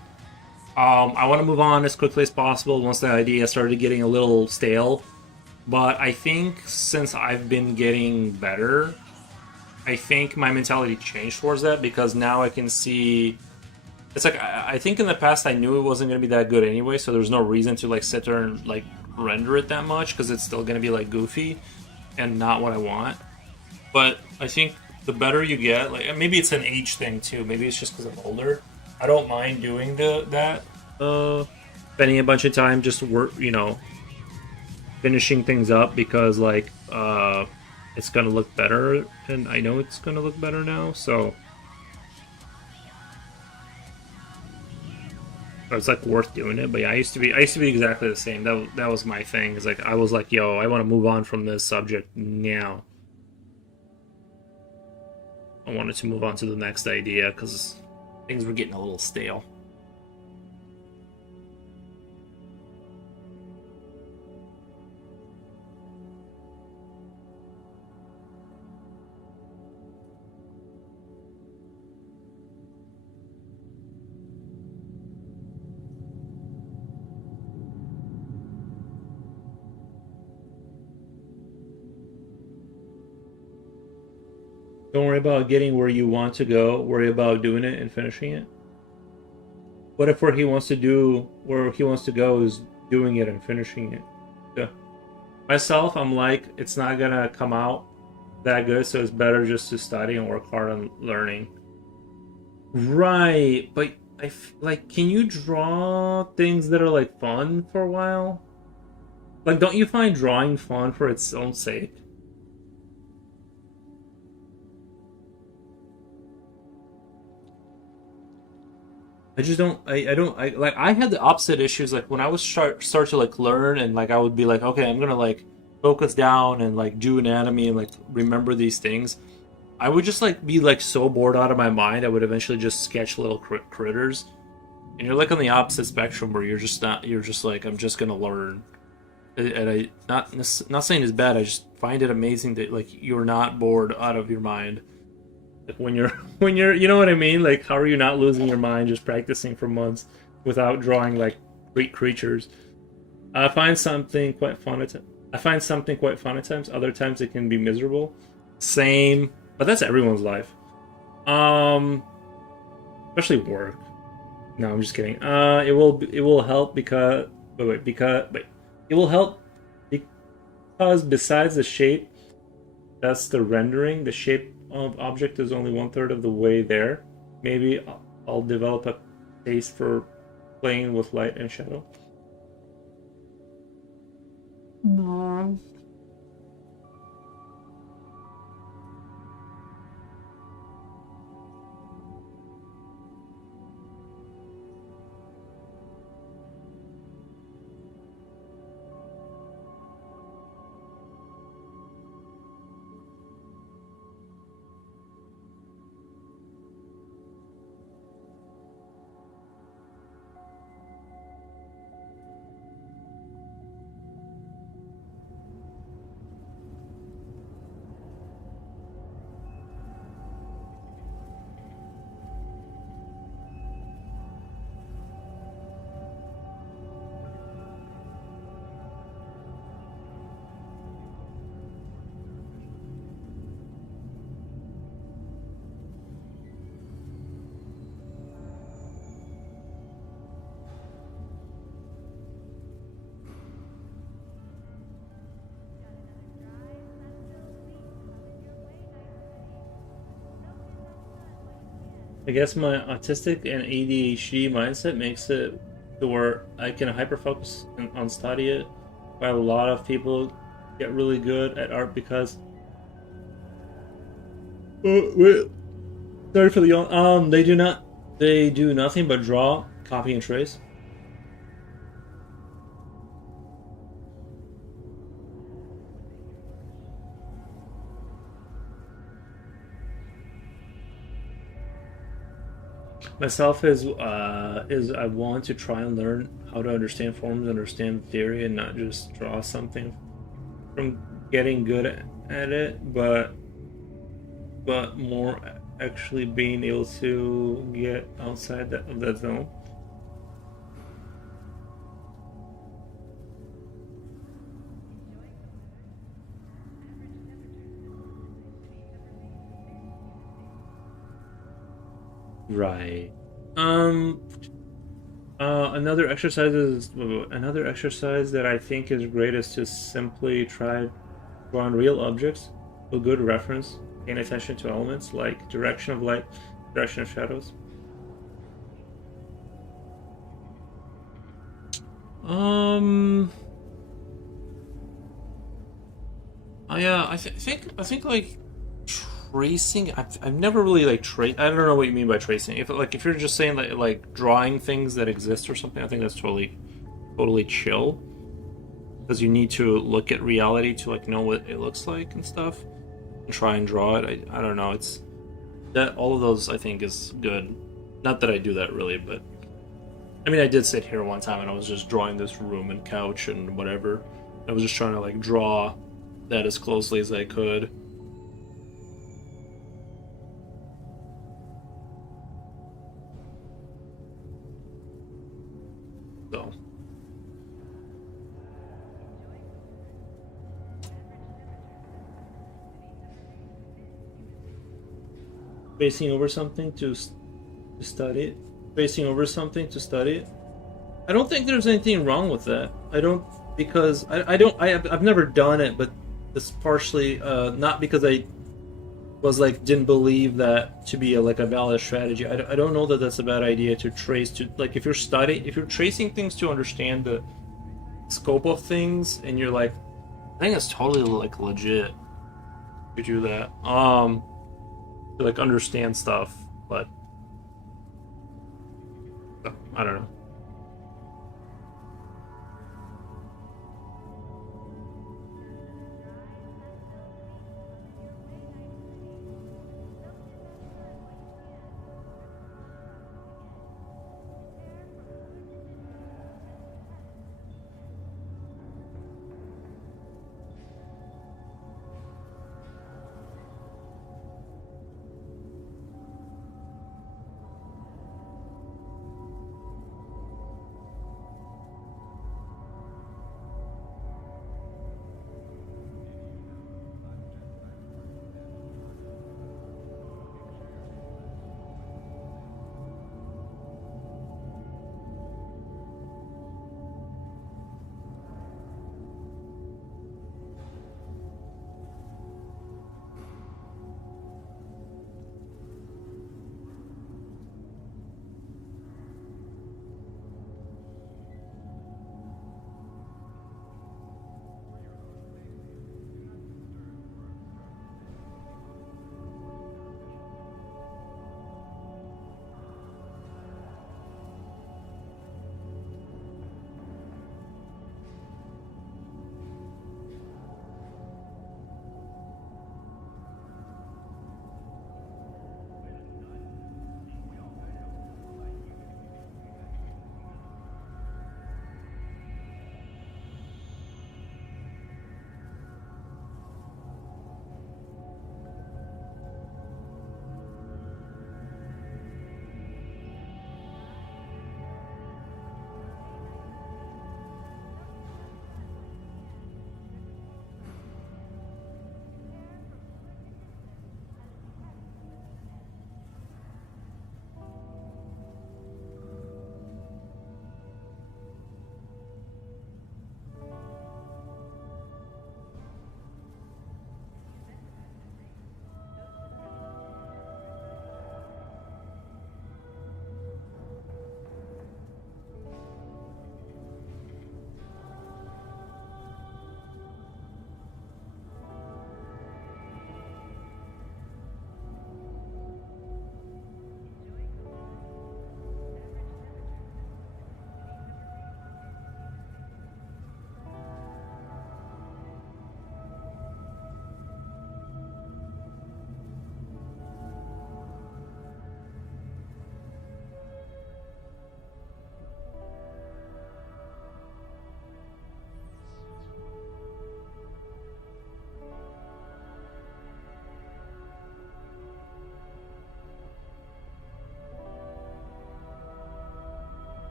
I want to move on as quickly as possible once the idea started getting a little stale. But I think since I've been getting better, I think my mentality changed towards that because now I can see. It's like I think in the past I knew it wasn't going to be that good anyway, so there's no reason to like sit there and like render it that much because it's still going to be like goofy and not what I want. But I think the better you get, like maybe it's an age thing too. Maybe it's just because I'm older. I don't mind doing that. Spending a bunch of time just finishing things up because like it's gonna look better, and I know it's gonna look better now. So it's like worth doing it. But yeah, I used to be exactly the same. That was my thing. Is like I was like, yo, I want to move on from this subject now. I wanted to move on to the next idea because things were getting a little stale. Don't worry about getting where you want to go. Worry about doing it and finishing it. What if where he wants to go is doing it and finishing it? Yeah. Myself, I'm like, it's not gonna come out that good, so it's better just to study and work hard on learning. Right, but like, can you draw things that are like fun for a while? Like, don't you find drawing fun for its own sake? I just don't. I like. I had the opposite issues. Like when I was start to like learn and like I would be like, okay, I'm gonna like focus down and like do anatomy and like remember these things. I would just like be like so bored out of my mind. I would eventually just sketch little critters. And you're like on the opposite spectrum where you're just not. You're just like I'm just gonna learn. And I not saying it's bad. I just find it amazing that like you're not bored out of your mind. Like when you're you know what I mean? Like how are you not losing your mind just practicing for months without drawing like great creatures? I find something quite fun at times. Other times it can be miserable. Same, but that's everyone's life. Especially work. No, I'm just kidding. It will help because it will help because besides the shape, that's the rendering. The shape of object is only 1/3 of the way there. Maybe I'll develop a taste for playing with light and shadow. I guess my autistic and ADHD mindset makes it to where I can hyperfocus on study it. While a lot of people get really good at art because. Oh, wait. Sorry for the yawn. They do not. They do nothing but draw, copy, and trace. Myself is I want to try and learn how to understand forms, understand theory, and not just draw something from getting good at it, but more actually being able to get outside of that zone. Right. Another exercise that I think is great is to simply try drawing real objects with good reference, paying attention to elements like direction of light, direction of shadows. Yeah, I think like tracing. I've never really like trace. I don't know what you mean by tracing. If you're just saying like drawing things that exist or something, I think that's totally chill. Because you need to look at reality to like know what it looks like and stuff, and try and draw it. I don't know. It's that all of those I think is good. Not that I do that really, but I mean I did sit here one time and I was just drawing this room and couch and whatever. I was just trying to like draw that as closely as I could. So. Tracing over something to study it. Tracing over something to study it. I don't think there's anything wrong with that. I don't, because I've never done it, but it's partially not because I was like didn't believe that to be like a valid strategy. I don't know that that's a bad idea to trace to like if you're tracing things to understand the scope of things and you're like I think it's totally like legit to do that to like understand stuff, but I don't know.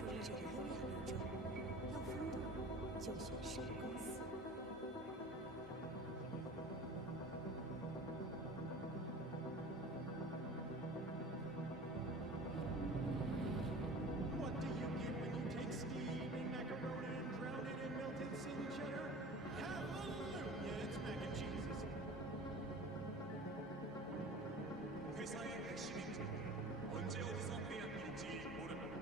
注意这个优雅流程，要风度就选神公司。What do you get when you take Steve and macaroni and drown it in melted sin cheddar? Hallelujah, it's mac and cheese. 회사의 핵심인지 언제 어디서 빼앗길지 모릅니다.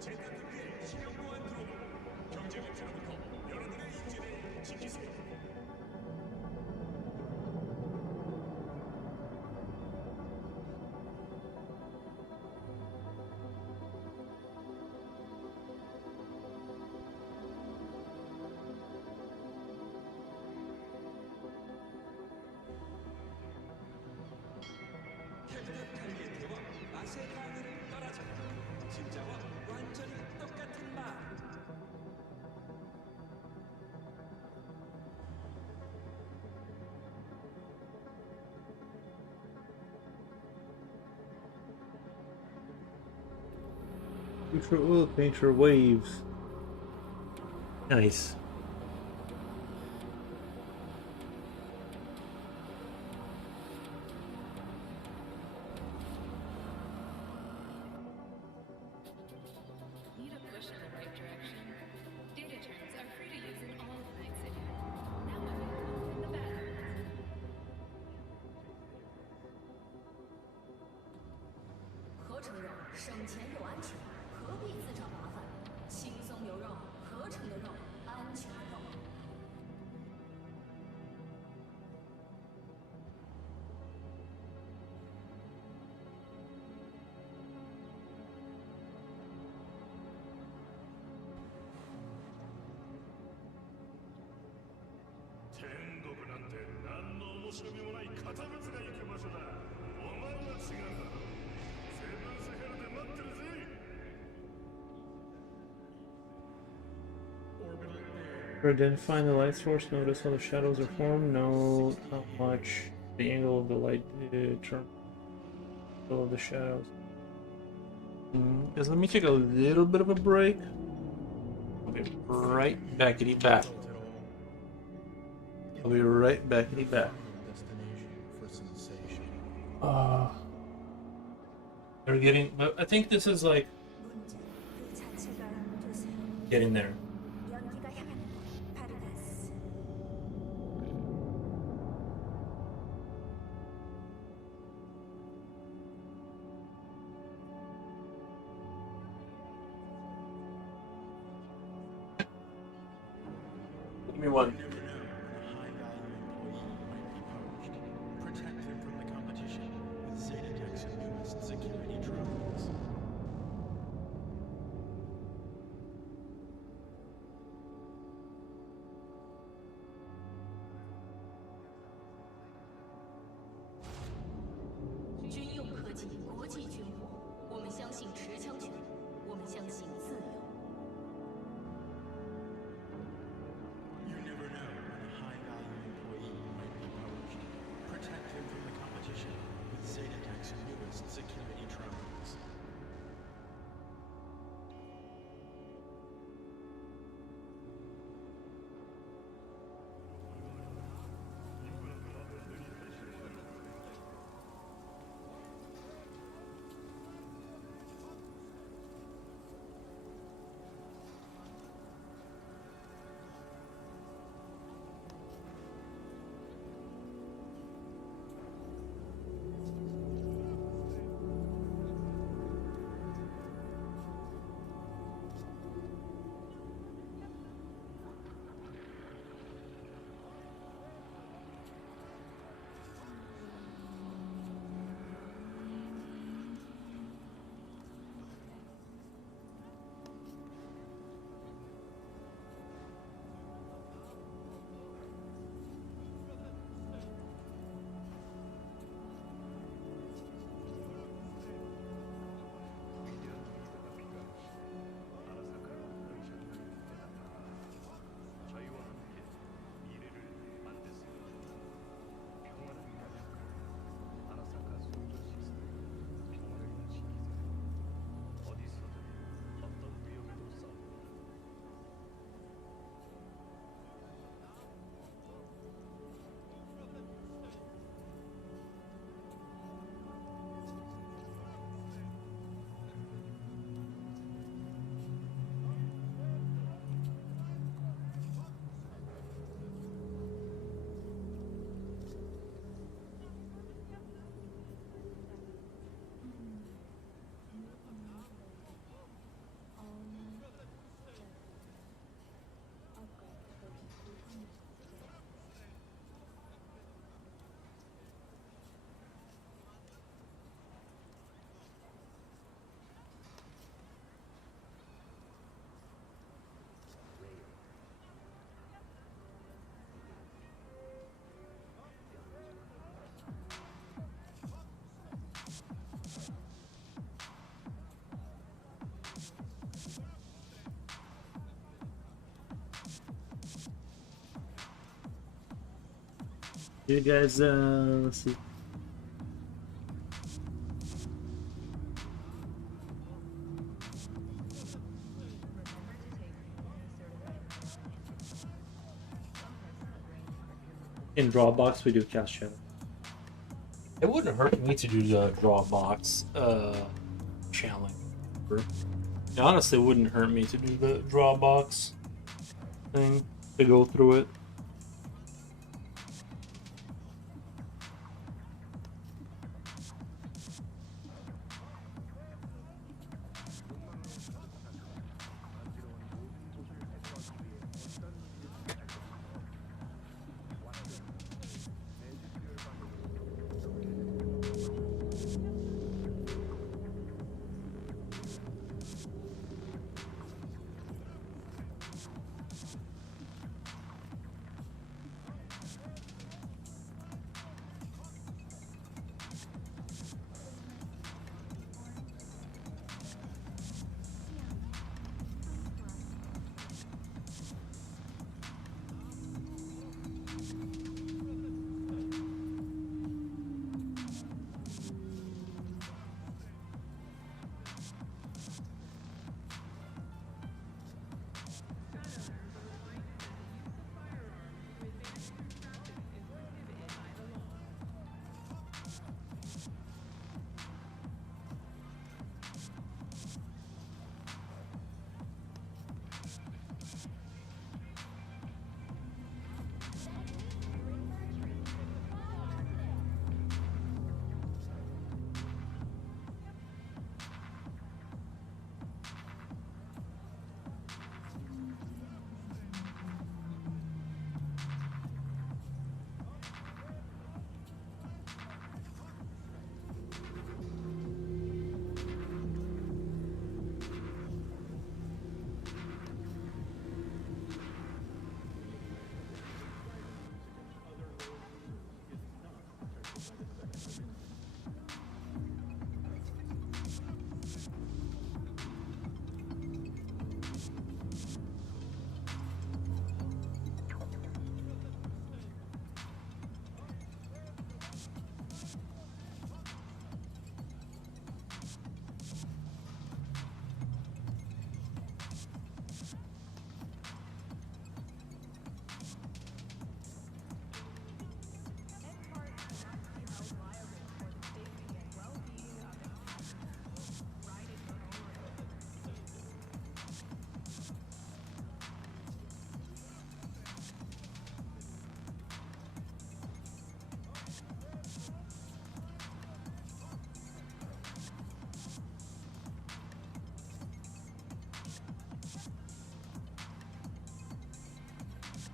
재테크의 신용보안 드론으로 경쟁업체로부터 여러분의 인재를 지키세요. 캡틴칼리의 대왕 맛의 강의를 떠나자 진짜와 완전히 똑같은 맛. Future oil painter waves. Nice. Need a push in the right direction? Data turns are free to use in all of Night City. Now available in the background. 合成肉省钱又安全，何必自找麻烦？轻松牛肉，合成的肉，安全的肉。天国なんて何の面白みもない堅物が行く場所だ。お前は違うんだろ。セブンスヘルで待ってるぜ。 Identifying the light source, notice how the shadows are formed, note how much the angle of the light determines the angle of the shadows. Guys, let me take a little bit of a break. I'll be right backity back. I'll be right backity back. They're getting, but I think this is like 문제 그 자체가 되세요. getting there. 연기가 향하는 곳, 파르다스. Give me one. Never know when a high-value employee might be poached. Protect him from the competition with Zetatech's newest security drones. You never know You guys, let's see. In Drawbox, we do cast channel. It wouldn't hurt me to do the Drawbox challenge. It honestly wouldn't hurt me to do the Drawbox thing, to go through it.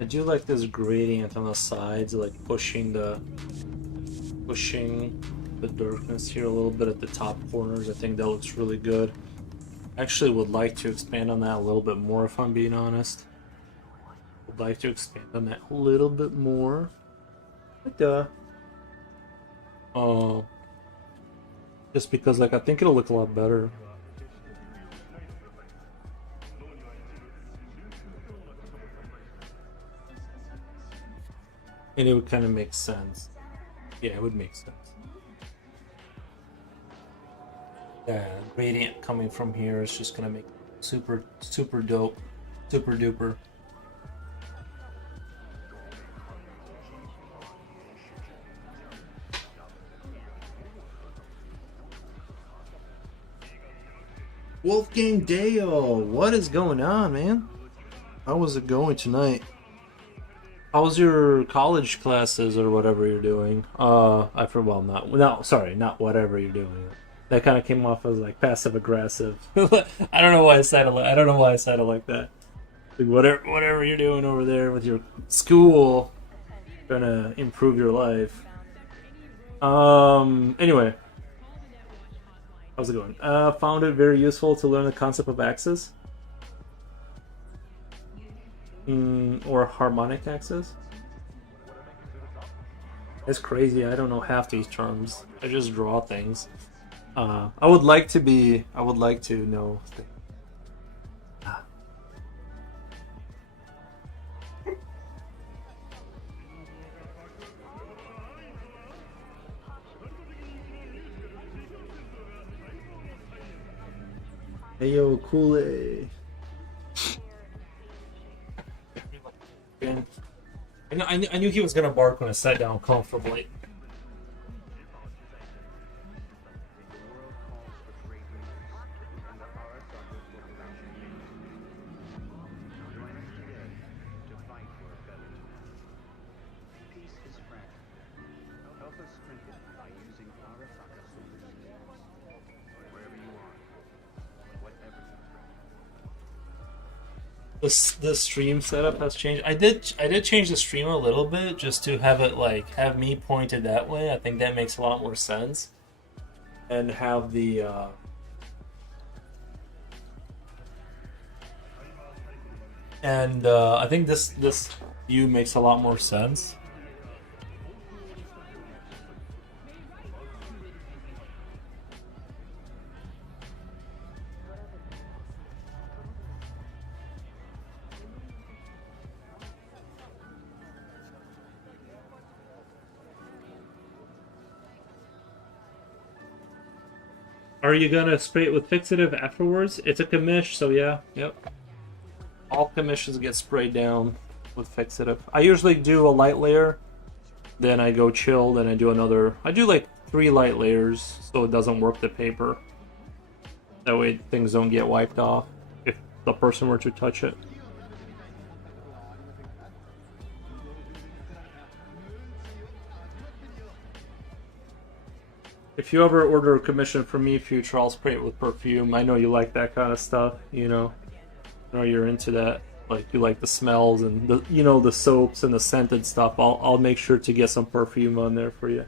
I do like this gradient on the sides, like pushing the darkness here a little bit at the top corners. I think that looks really good. Actually would like to expand on that a little bit more, if I'm being honest. Would like to expand on that a little bit more. Just because, like, I think it'll look a lot better. And it would kind of make sense. Yeah, it would make sense. The gradient coming from here is just gonna make super dope, super duper. Wolfgang Dale, what is going on, man? How was it going tonight? How was your college classes or whatever you're doing? I forgot. Well, not whatever you're doing. That kind of came off as like passive aggressive. I don't know why I said it. I don't know why I said it like that. Like, whatever you're doing over there with your school, trying to improve your life. Anyway, how's it going? Found it very useful to learn the concept of axis. Or harmonic axis. It's crazy. I don't know half these terms. I just draw things. I would like to know. Hey yo, Kool-Aid. I knew he was gonna bark when I sat down comfortably. The stream setup has changed. I did change the stream a little bit just to have it like have me pointed that way. I think that makes a lot more sense. And have the I think this view makes a lot more sense. Are you gonna spray it with fixative afterwards? It's a commish, so yeah. Yep. All commissions get sprayed down with fixative. I usually do a light layer, then I go chill, then I do another. I do like 3 light layers so it doesn't warp the paper. That way things don't get wiped off if the person were to touch it. If you ever order a commission from me, future, I'll spray it with perfume. I know you like that kind of stuff, you know. I know you're into that. Like you like the smells and the the soaps and the scented stuff. I'll make sure to get some perfume on there for you.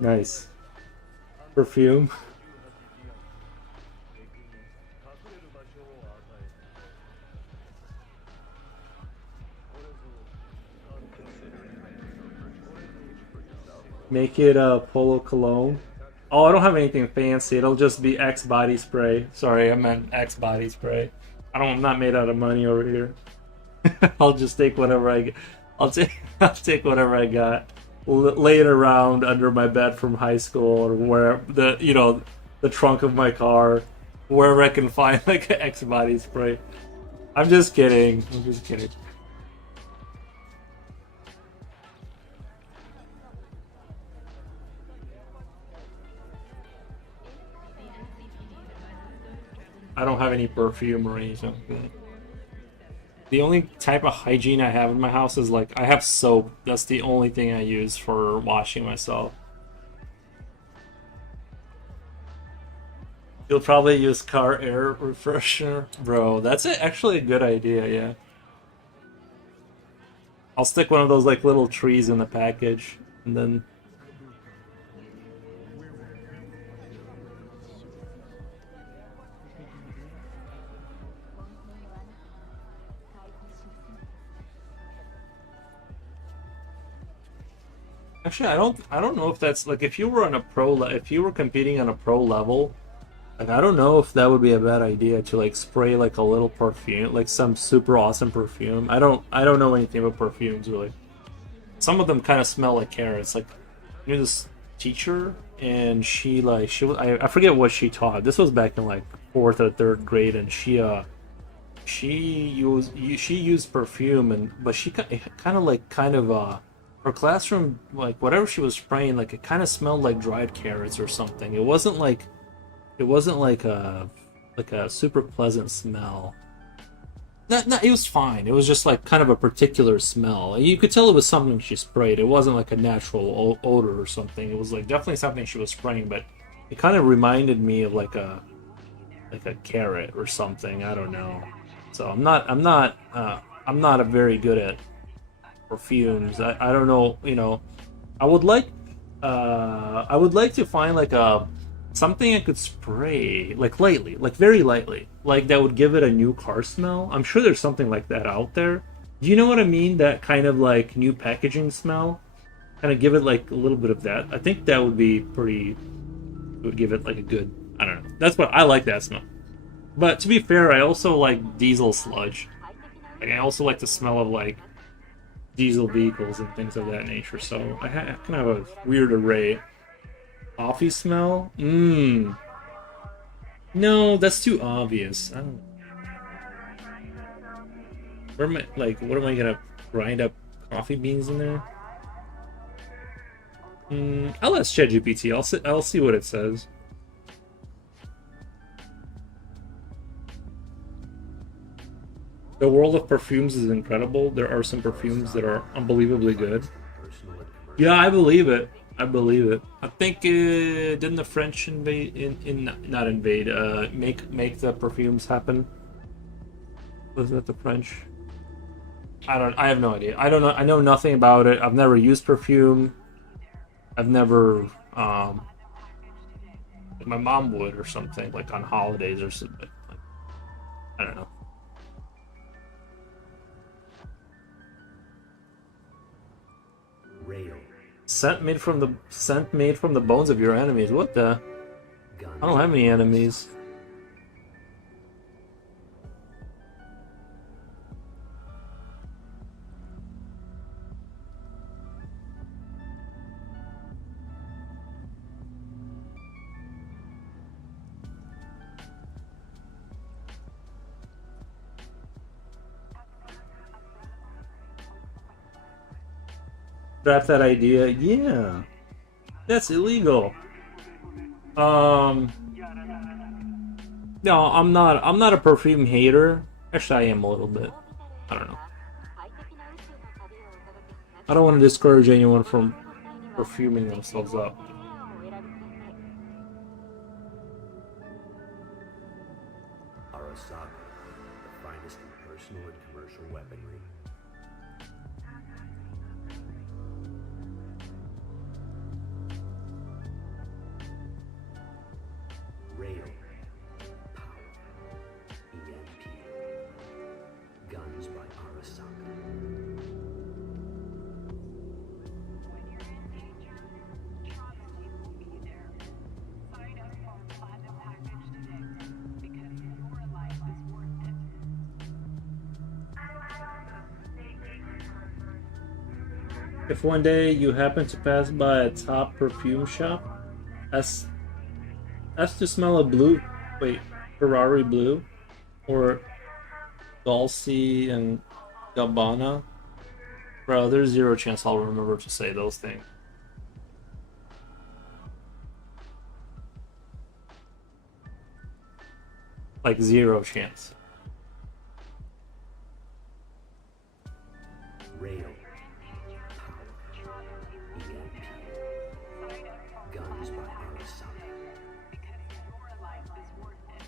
Nice. Perfume. Make it a Polo Cologne. Oh, I don't have anything fancy. It'll just be X body spray. Sorry, I meant X body spray. I'm not made out of money over here. I'll just take whatever I get. I'll take whatever I got. Lay it around under my bed from high school or where the trunk of my car, wherever I can find like an X body spray. I'm just kidding. I'm just kidding. I don't have any perfume or anything. The only type of hygiene I have in my house is like I have soap. That's the only thing I use for washing myself. You'll probably use car air refreshener. Bro, that's actually a good idea, yeah. I'll stick one of those like little trees in the package and then actually, I don't know if that's like if you were on a if you were competing on a pro level, like I don't know if that would be a bad idea to like spray like a little perfume, like some super awesome perfume. I don't know anything about perfumes really. Some of them kind of smell like carrots. Like you know this teacher, and she was I forget what she taught. This was back in like 4th or 3rd grade, and she used perfume, but she kind of her classroom, like whatever she was spraying, like it kind of smelled like dried carrots or something. It wasn't like a super pleasant smell. No, it was fine. It was just like kind of a particular smell. You could tell it was something she sprayed. It wasn't like a natural odor or something. It was like definitely something she was spraying, but it kind of reminded me of like a carrot or something. I don't know. So I'm not a very good at perfumes. I don't know, I would like to find like something I could spray like lightly, like very lightly, like that would give it a new car smell. I'm sure there's something like that out there. Do you know what I mean? That kind of like new packaging smell, kind of give it like a little bit of that. I think that would be it would give it like a good, I don't know. That's what I like, that smell. But to be fair, I also like diesel sludge. Like, I also like the smell of like diesel vehicles and things of that nature, so I can have a weird array. Coffee smell? Mmm. No, that's too obvious. I don't. Where am I? Like, what am I gonna grind up coffee beans in there? I'll ask ChatGPT. I'll see what it says. The world of perfumes is incredible. There are some perfumes that are unbelievably good. Yeah, I believe it. I believe it. I think didn't the French not invade? Make the perfumes happen. Was that the French? I have no idea. I don't know. I know nothing about it. I've never used perfume. I've never my mom would or something, like on holidays or something. Like, I don't know. Rail. Scent made from the bones of your enemies. What the? I don't have any enemies. Scrap that idea. Yeah, that's illegal. No, I'm not. I'm not a perfume hater. Actually, I am a little bit. I don't know. I don't want to discourage anyone from perfuming themselves up. Arasaka, the finest in personal and commercial weaponry. Rail. Power. EMP. Guns by Arasaka. When you're in danger, Trauma Team will be there. Sign up for a platinum package today, because your life is worth it. If one day you happen to pass by a top perfume shop, ask to smell a blue, Ferrari blue, or Dolce and Gabbana. Bro, there's zero chance I'll remember to say those things. Like zero chance. Rail. Power. EMP. Guns by Arasaka. Because your life is worth it.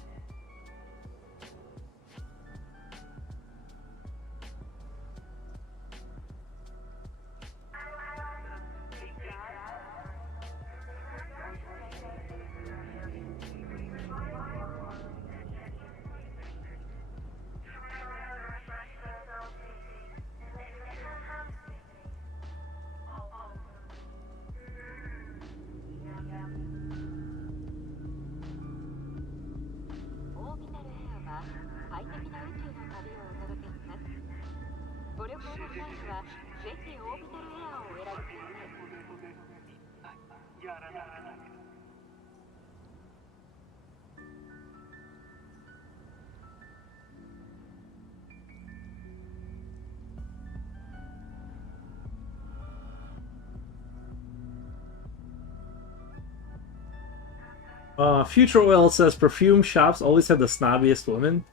Future Oil says perfume shops always have the snobbiest women.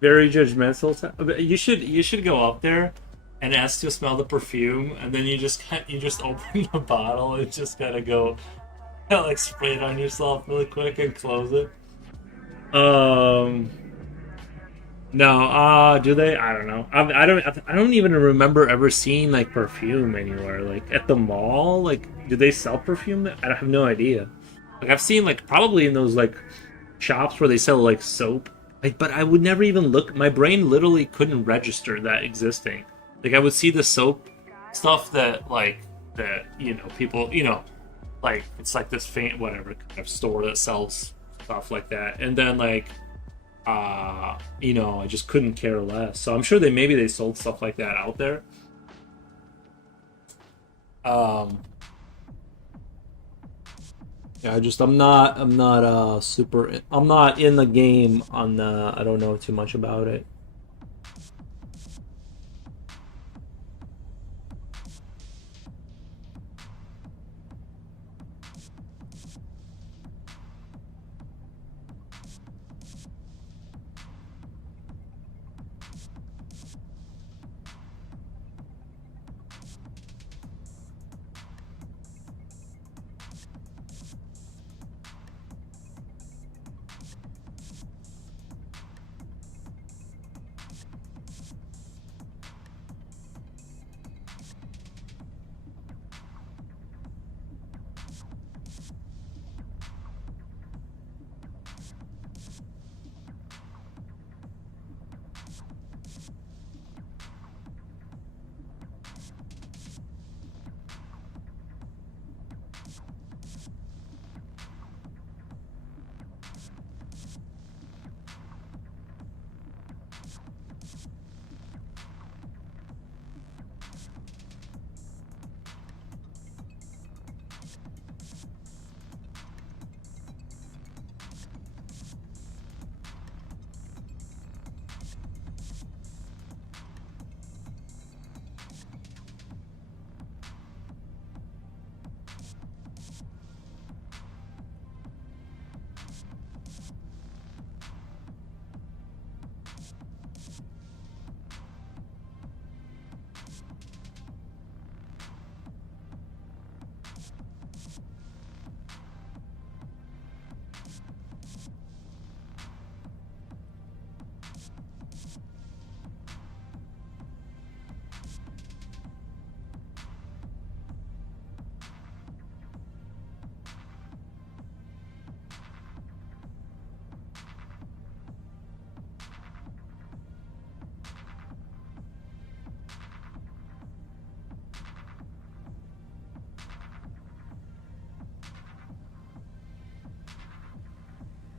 Very judgmental. You should go up there and ask to smell the perfume, and then you just open the bottle and just kind of go like spray it on yourself really quick and close it. No, do they? I don't know. I don't even remember ever seeing like perfume anywhere. Like at the mall, like do they sell perfume? I have no idea. Like I've seen like probably in those like shops where they sell like soap. Like, but I would never even look. My brain literally couldn't register that existing. Like I would see the soap stuff that people like it's like this whatever kind of store that sells stuff like that, and then like I just couldn't care less. So I'm sure maybe they sold stuff like that out there. Yeah, I'm not in the game on the, I don't know too much about it.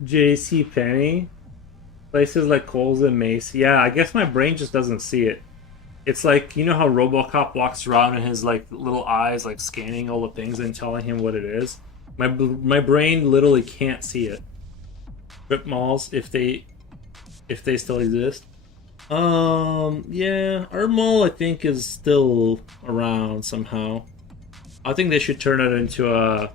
JC Penney, places like Kohl's and Mace. Yeah, I guess my brain just doesn't see it. It's like, you know how RoboCop walks around and his like little eyes like scanning all the things and telling him what it is. My brain literally can't see it. Strip malls, if they still exist. Yeah, our mall I think is still around somehow. I think they should turn it into a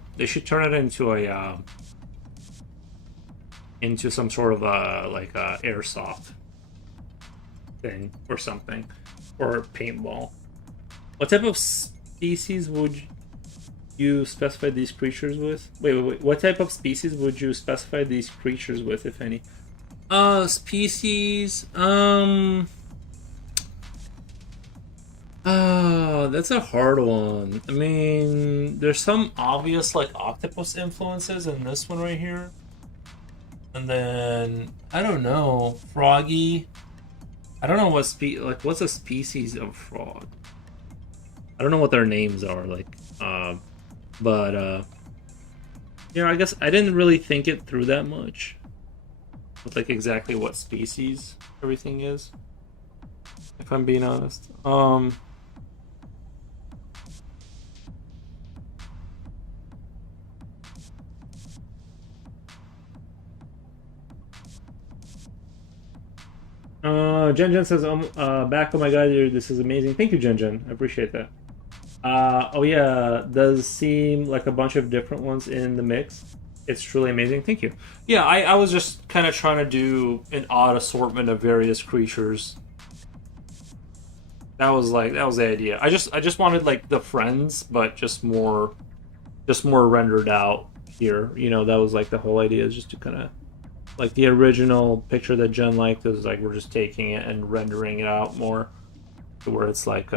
into some sort of a like a airsoft thing or something, or paintball. What type of species would you specify these creatures with? Wait. What type of species would you specify these creatures with, if any? Species. That's a hard one. I mean, there's some obvious like octopus influences in this one right here. And then I don't know, froggy. I don't know what's a species of frog. I don't know what their names are like. But yeah, I guess I didn't really think it through that much with like exactly what species everything is, if I'm being honest. Jen says, back, oh my god, this is amazing. Thank you, Jen. I appreciate that. Oh yeah, does seem like a bunch of different ones in the mix. It's truly amazing. Thank you. Yeah, I was just kind of trying to do an odd assortment of various creatures. That was the idea. I just wanted like the friends, but just more rendered out here. You know, that was like the whole idea, is just to kind of like the original picture that Jen liked is like we're just taking it and rendering it out more to where it's like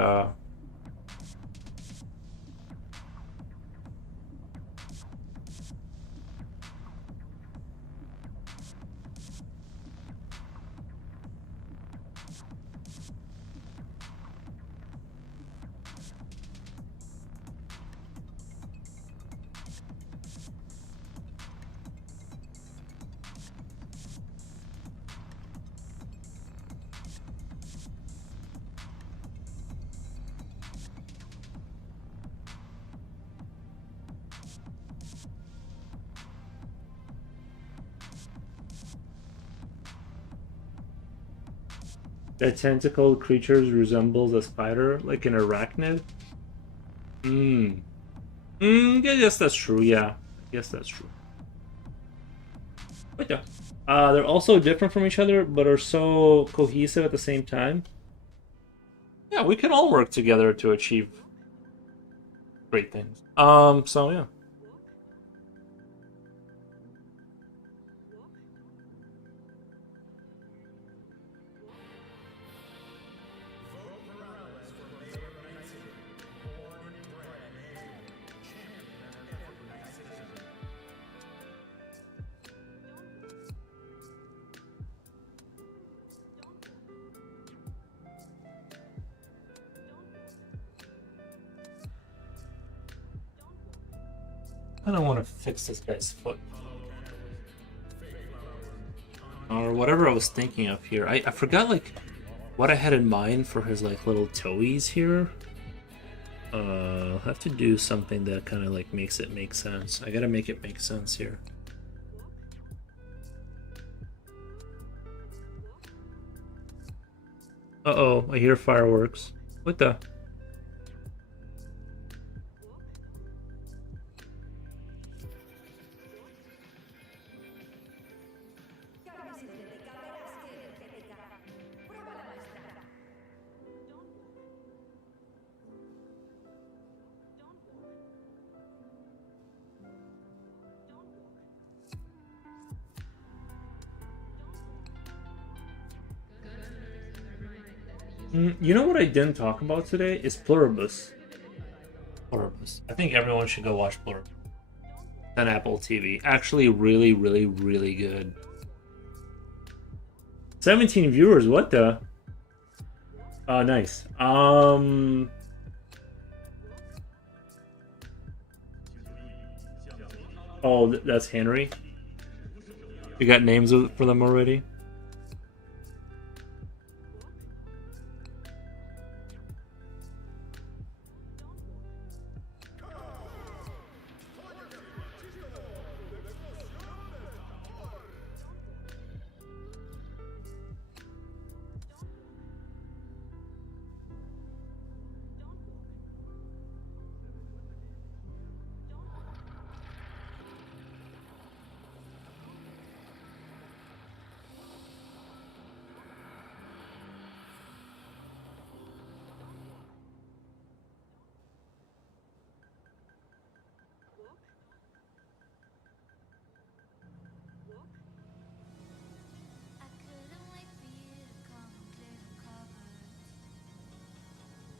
that tentacled creatures resembles a spider, like an arachnid. Yes, that's true. Yeah, yes, that's true. But yeah, they're also different from each other, but are so cohesive at the same time. Yeah, we can all work together to achieve great things. So yeah. I don't want to fix this guy's foot. Or whatever I was thinking of here. I forgot like what I had in mind for his like little toes here. I'll have to do something that kind of like makes it make sense. I gotta make it make sense here. Uh-oh, I hear fireworks. What the? You know what I didn't talk about today is Pluribus. Pluribus. I think everyone should go watch Pluribus on Apple TV. Actually, really, really, really good. 17 viewers. What the? Nice. Oh, that's Henry. You got names for them already?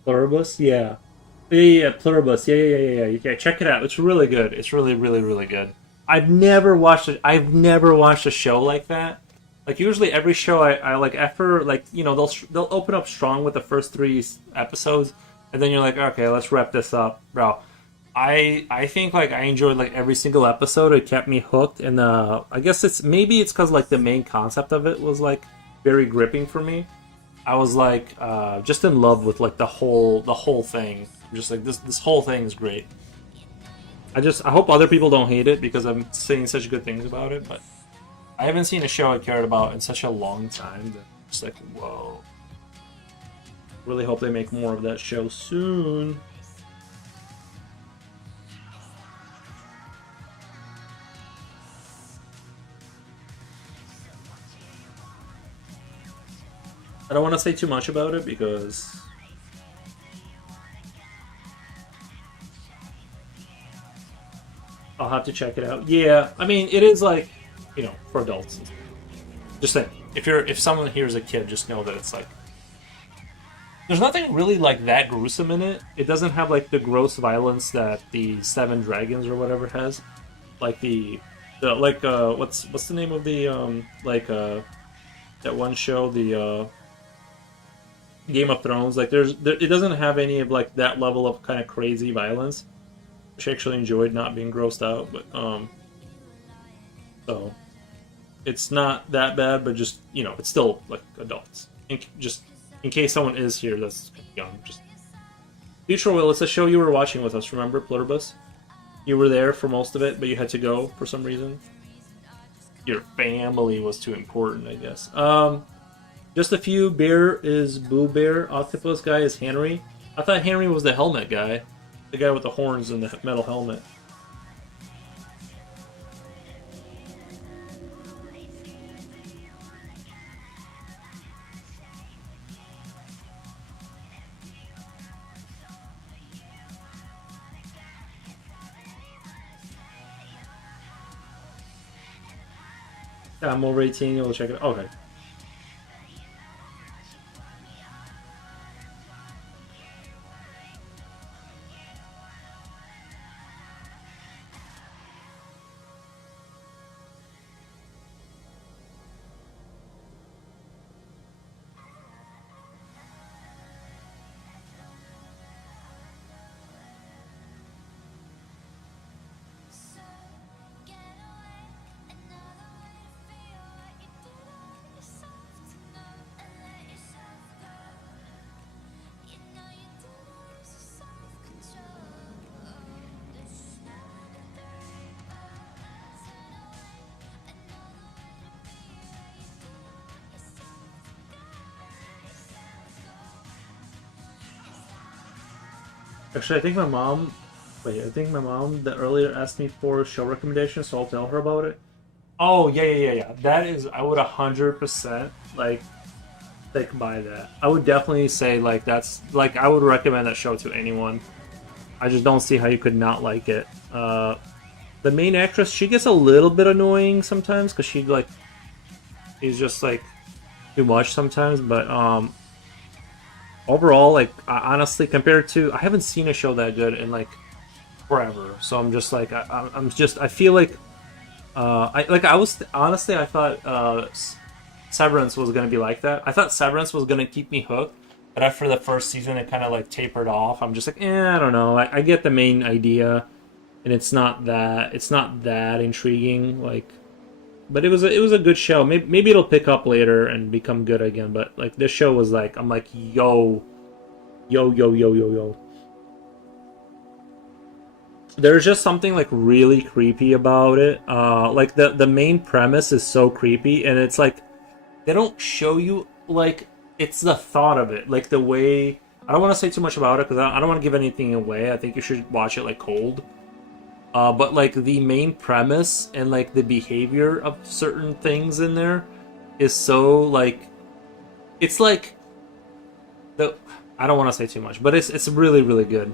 Pluribus? Yeah. Yeah, Pluribus. Yeah. Check it out. It's really good. It's really, really, really good. I've never watched a show like that. Like usually every show I like after like you know they'll open up strong with the first 3 episodes and then you're like okay let's wrap this up, bro. I think like I enjoyed like every single episode. It kept me hooked and I guess it's because like the main concept of it was like very gripping for me. I was like just in love with like the whole thing. Just like this whole thing is great. I hope other people don't hate it because I'm saying such good things about it, but I haven't seen a show I cared about in such a long time that I'm just like, whoa. Really hope they make more of that show soon. I don't want to say too much about it because I'll have to check it out. Yeah, I mean, it is like, you know, for adults. Just saying, if someone here is a kid, just know that it's like there's nothing really like that gruesome in it. It doesn't have like the gross violence that the Seven Dragons or whatever has. Like what's the name of the that one show, the Game of Thrones. Like it doesn't have any of like that level of kind of crazy violence, which I actually enjoyed not being grossed out. But so it's not that bad, but just you know it's still like adults. Just in case someone is here that's young, just Future Will. It's a show you were watching with us. Remember Pluribus? You were there for most of it, but you had to go for some reason. Your family was too important, I guess. Just a few. Bear is Boo Bear. Octopus guy is Henry. I thought Henry was the helmet guy. The guy with the horns and the metal helmet. Yeah, I'm over 18. We'll check it. Okay. Actually, I think my mom. Wait, I think my mom that earlier asked me for show recommendations, so I'll tell her about it. Oh yeah. That is, I would 100% like buy that. I would definitely say like that's like I would recommend that show to anyone. I just don't see how you could not like it. The main actress, she gets a little bit annoying sometimes because she like is just like too much sometimes, but overall, like honestly, compared to, I haven't seen a show that good in like forever. So I'm just like I feel like I was honestly I thought Severance was gonna be like that. I thought Severance was gonna keep me hooked, but after the first season, it kind of like tapered off. I'm just like, I don't know. I get the main idea, and it's not that intriguing. Like, but it was a good show. Maybe it'll pick up later and become good again. But like this show was like, I'm like, yo. There's just something like really creepy about it. Like the main premise is so creepy, and it's like they don't show you like it's the thought of it, like the way. I don't want to say too much about it because I don't want to give anything away. I think you should watch it like cold. But like the main premise and like the behavior of certain things in there is so like it's like the I don't want to say too much, but it's really really good.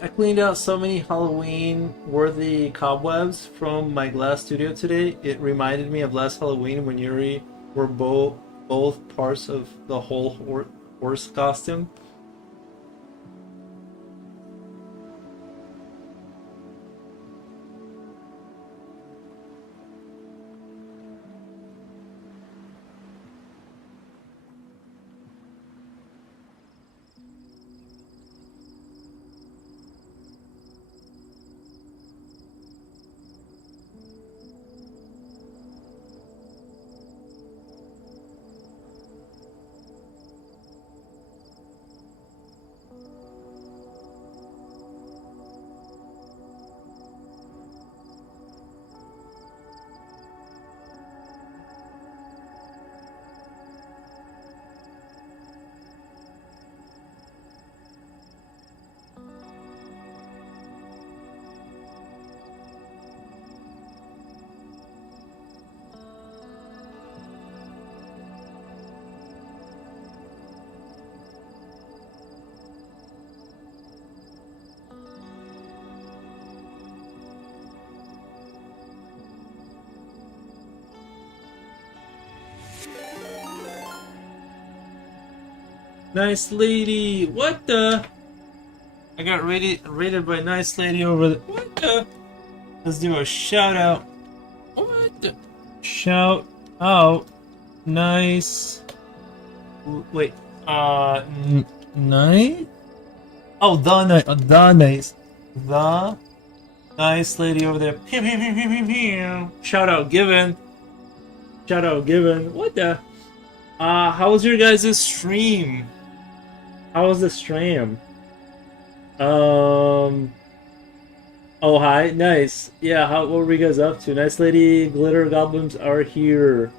I cleaned out so many Halloween-worthy cobwebs from my glass studio today. It reminded me of last Halloween when Yuri were both parts of the whole horse costume. Nice lady. What the? I got rated by nice lady over the. What the? Let's do a shout out. What the? Shout out. Nice. Wait. Nice. Oh, the nice. The nice lady over there. Pew, pew, pew, pew, pew, pew. Shout out given. Shout out given. What the? How was your guys' stream? How was the stream? Oh, hi. Nice. Yeah, what were you guys up to? Nice lady, glitter goblins are here.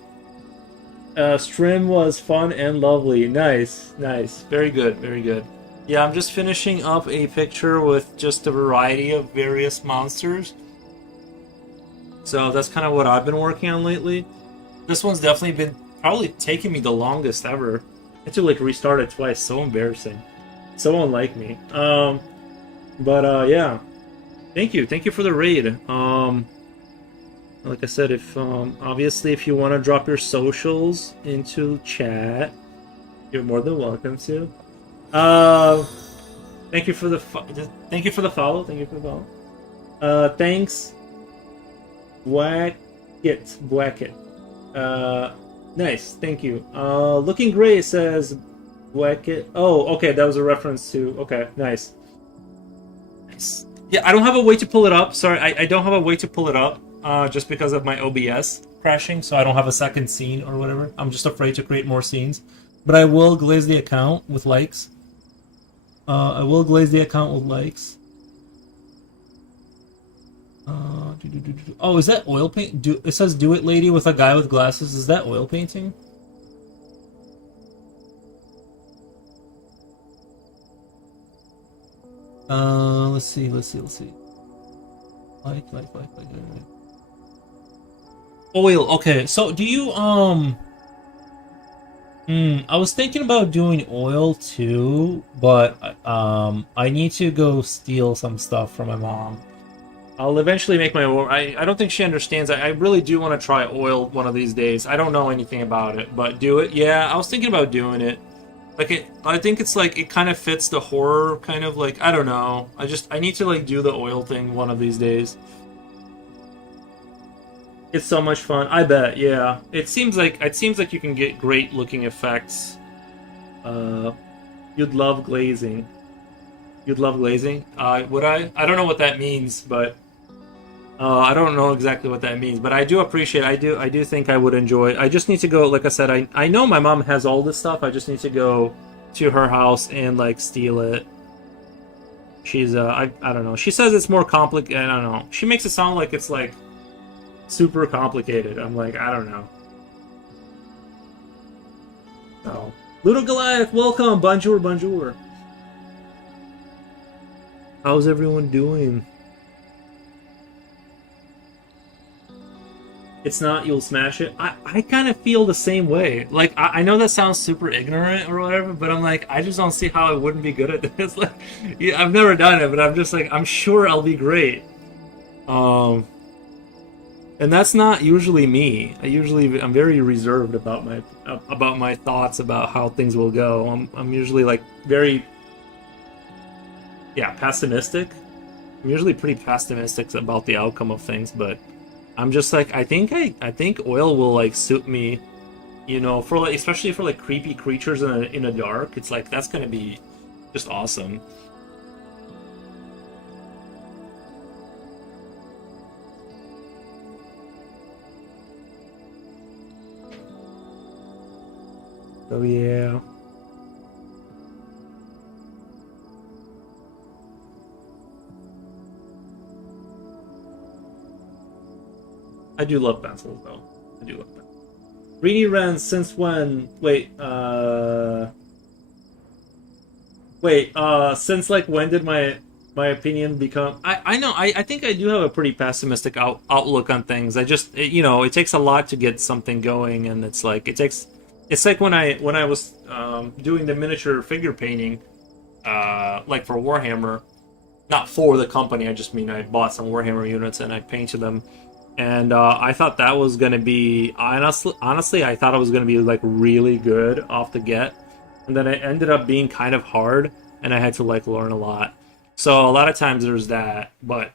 Stream was fun and lovely. Nice, nice. Very good, very good. Yeah, I'm just finishing up a picture with just a variety of various monsters. So that's kind of what I've been working on lately. This one's definitely been probably taking me the longest ever. I had to like restart it twice. So embarrassing. So unlike me. Yeah. Thank you for the raid. Like I said, if obviously if you want to drop your socials into chat, you're more than welcome to. Thank you for the follow. Thank you for the follow. Thanks. Blacket. Nice. Thank you. Looking Gray says Blacket. Oh, okay. That was a reference to. Okay, nice. Nice. Yeah, I don't have a way to pull it up. Sorry, I don't have a way to pull it up. Just because of my OBS crashing, so I don't have a second scene or whatever. I'm just afraid to create more scenes. But I will glaze the account with likes. Oh, is that oil paint? It says "Do It Lady" with a guy with glasses. Is that oil painting? Let's see. Like. Oil. Okay, so do you I was thinking about doing oil too, but I need to go steal some stuff from my mom. I'll eventually make my own. I don't think she understands. I really do want to try oil one of these days. I don't know anything about it, but do it. Yeah, I was thinking about doing it. I think it's like it kind of fits the horror kind of like I don't know. I need to like do the oil thing one of these days. It's so much fun. I bet. Yeah. It seems like you can get great looking effects. You'd love glazing. Would I? I don't know what that means, but I don't know exactly what that means. But I do appreciate. I do think I would enjoy. I just need to go. Like I said, I know my mom has all this stuff. I just need to go to her house and like steal it. She's I don't know. She says it's more complicated. I don't know. She makes it sound like it's like super complicated. I'm like, I don't know. So, Little Goliath, welcome. Bonjour. How's everyone doing? It's not, you'll smash it. I kind of feel the same way. Like, I know that sounds super ignorant or whatever, but I'm like, I just don't see how I wouldn't be good at this. Like, yeah, I've never done it, but I'm just like, I'm sure I'll be great. And that's not usually me. I'm very reserved about my thoughts about how things will go. I'm usually like very pessimistic. I'm usually pretty pessimistic about the outcome of things, but I'm just like I think oil will like suit me, you know, for like especially for like creepy creatures in a dark. It's like that's gonna be just awesome. Oh yeah. I do love pencils though. I do love pencils. Greeny Ren, since when? Since like when did my opinion become? I know. I think I do have a pretty pessimistic outlook on things. I just it takes a lot to get something going, and it's like It's like when I was doing the miniature figure painting, like for Warhammer, not for the company. I just mean I bought some Warhammer units and I painted them, and I thought that was gonna be honestly I thought it was gonna be like really good off the get, and then it ended up being kind of hard, and I had to like learn a lot. So a lot of times there's that, but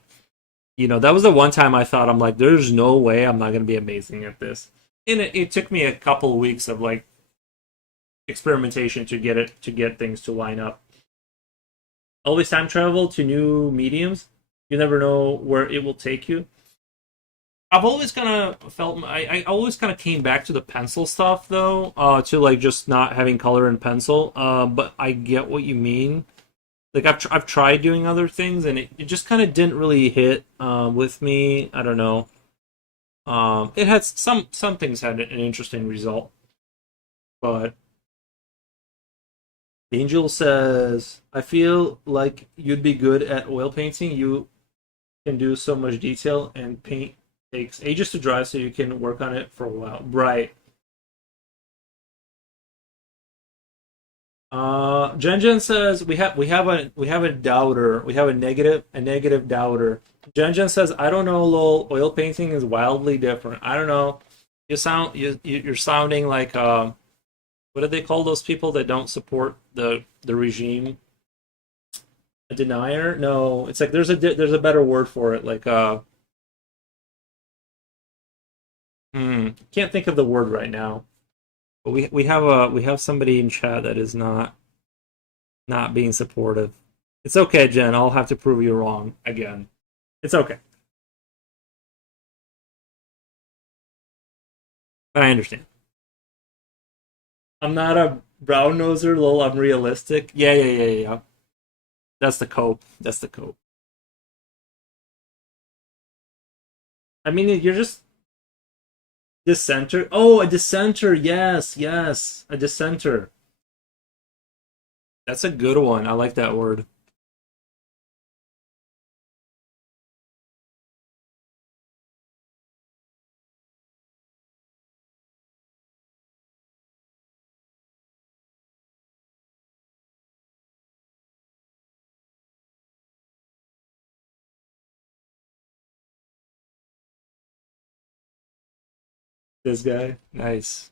you know, that was the one time I thought, I'm like, there's no way I'm not gonna be amazing at this. And it took me a couple of weeks of like experimentation to get things to line up. Always time travel to new mediums. You never know where it will take you. I've always kind of felt I always kind of came back to the pencil stuff though, to like just not having color and pencil. But I get what you mean. Like I've tried doing other things and it just kind of didn't really hit with me. I don't know. It had some things had an interesting result, but Angel says, I feel like you'd be good at oil painting. You can do so much detail, and paint takes ages to dry, so you can work on it for a while. Right. Jen says we have a doubter. We have a negative doubter. Jen says, I don't know, lol. Oil painting is wildly different. I don't know. You're sounding like what do they call those people that don't support the regime? A denier? No, it's like there's a better word for it. Like can't think of the word right now. But we have somebody in chat that is not being supportive. It's okay, Jen. I'll have to prove you wrong again. It's okay. But I understand. I'm not a brown noser, lol. I'm realistic. Yeah. That's the cope. I mean, you're just dissenter. Oh, a dissenter. Yes. A dissenter. That's a good one. I like that word. This guy. Nice.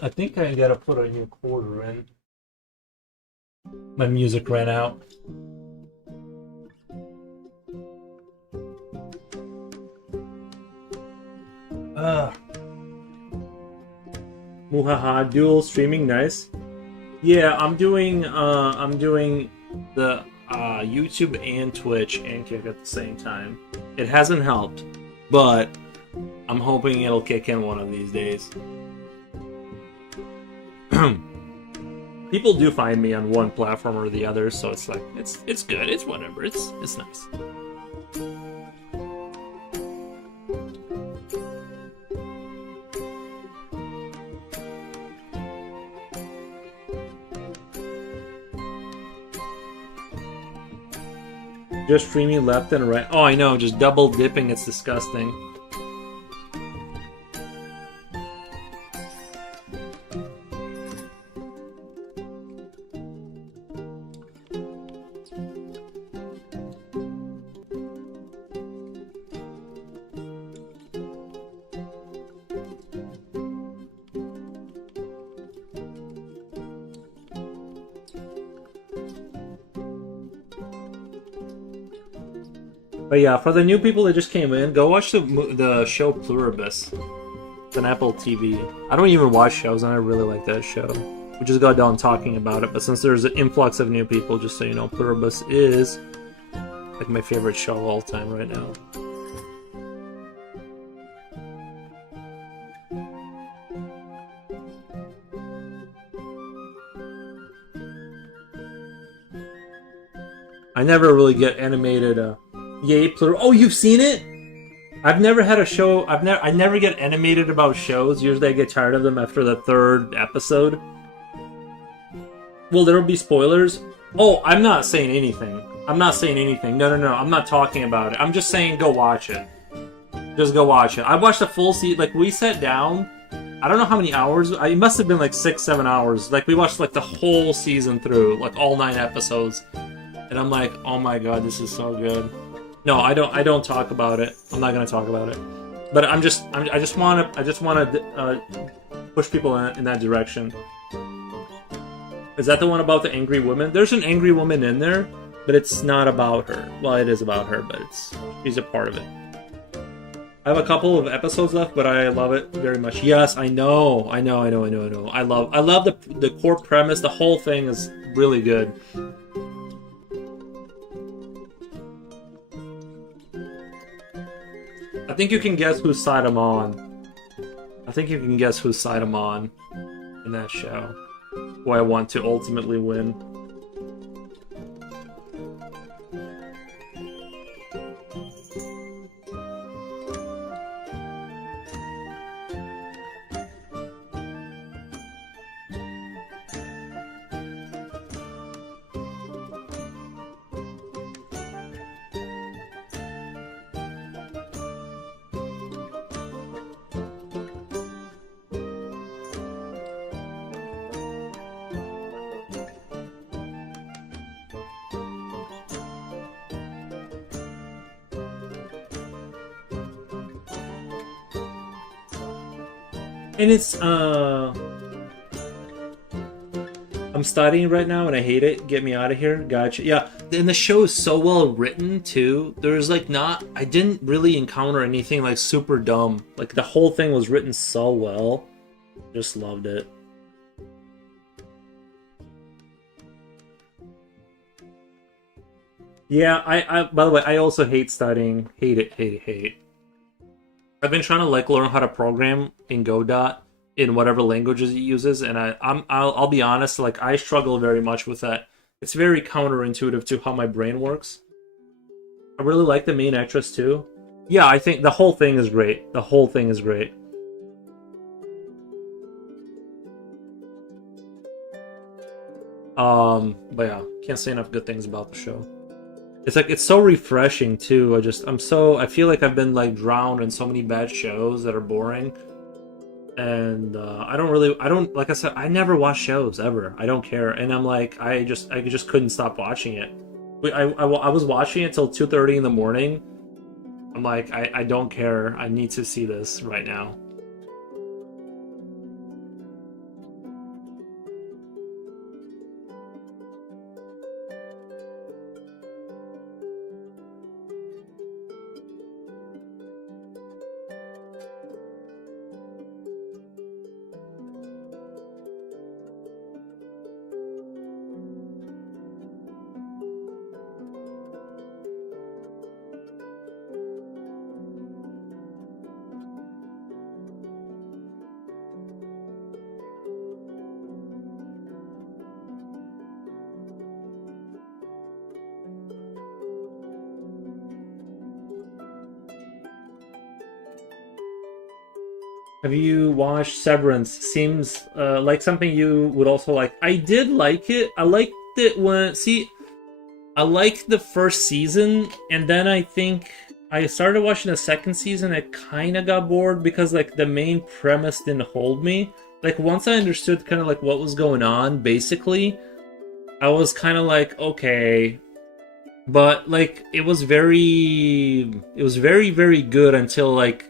I think I gotta put a new quarter in. My music ran out. Muhaha, dual streaming, nice. Yeah, I'm doing the YouTube and Twitch and Kick at the same time. It hasn't helped, but I'm hoping it'll kick in one of these days. People do find me on one platform or the other, so it's like it's good. It's whatever. It's nice. Just streaming left and right. Oh, I know. Just double dipping. It's disgusting. But yeah, for the new people that just came in, go watch the show Pluribus. It's an Apple TV. I don't even watch shows, and I really like that show. We just got done talking about it, but since there's an influx of new people, just so you know, Pluribus is like my favorite show of all time right now. I never really get animated. Yay, Plur. Oh, you've seen it? I've never had a show. I never get animated about shows. Usually, I get tired of them after the third episode. Well, there will be spoilers. Oh, I'm not saying anything. I'm not saying anything. No. I'm not talking about it. I'm just saying go watch it. Just go watch it. I watched the full season. Like, we sat down I don't know how many hours. It must have been like 6-7 hours. Like we watched like the whole season through, like all 9 episodes, and I'm like, oh my god, this is so good. No, I don't talk about it. I'm not gonna talk about it. But I just want to push people in that direction. Is that the one about the angry woman? There's an angry woman in there, but it's not about her. Well, it is about her, but she's a part of it. I have a couple of episodes left, but I love it very much. Yes, I know. I love the core premise. The whole thing is really good. I think you can guess whose side I'm on. I think you can guess whose side I'm on in that show. Who I want to ultimately win. And it's, I'm studying right now and I hate it. Get me out of here. Gotcha. Yeah, and the show is so well written, too. There's, like, I didn't really encounter anything, like, super dumb. Like, the whole thing was written so well. Just loved it. Yeah, I by the way, I also hate studying. Hate it. I've been trying to like learn how to program in Godot in whatever languages it uses, and I'll be honest, like I struggle very much with that. It's very counterintuitive to how my brain works. I really like the main actress too. Yeah, I think the whole thing is great. The whole thing is great. But yeah, can't say enough good things about the show. It's like, it's so refreshing too. I feel like I've been like drowned in so many bad shows that are boring. And like I said, I never watch shows ever. I don't care. And I'm like, I just couldn't stop watching it. I was watching it till 2:30 in the morning. I'm like, I don't care. I need to see this right now. Have you watched Severance? Seems like something you would also like. I did like it. I liked it I liked the first season, and then I think I started watching the second season. I kind of got bored because like the main premise didn't hold me. Like once I understood kind of like what was going on, basically, I was kind of like, okay. But like it was very, very good until like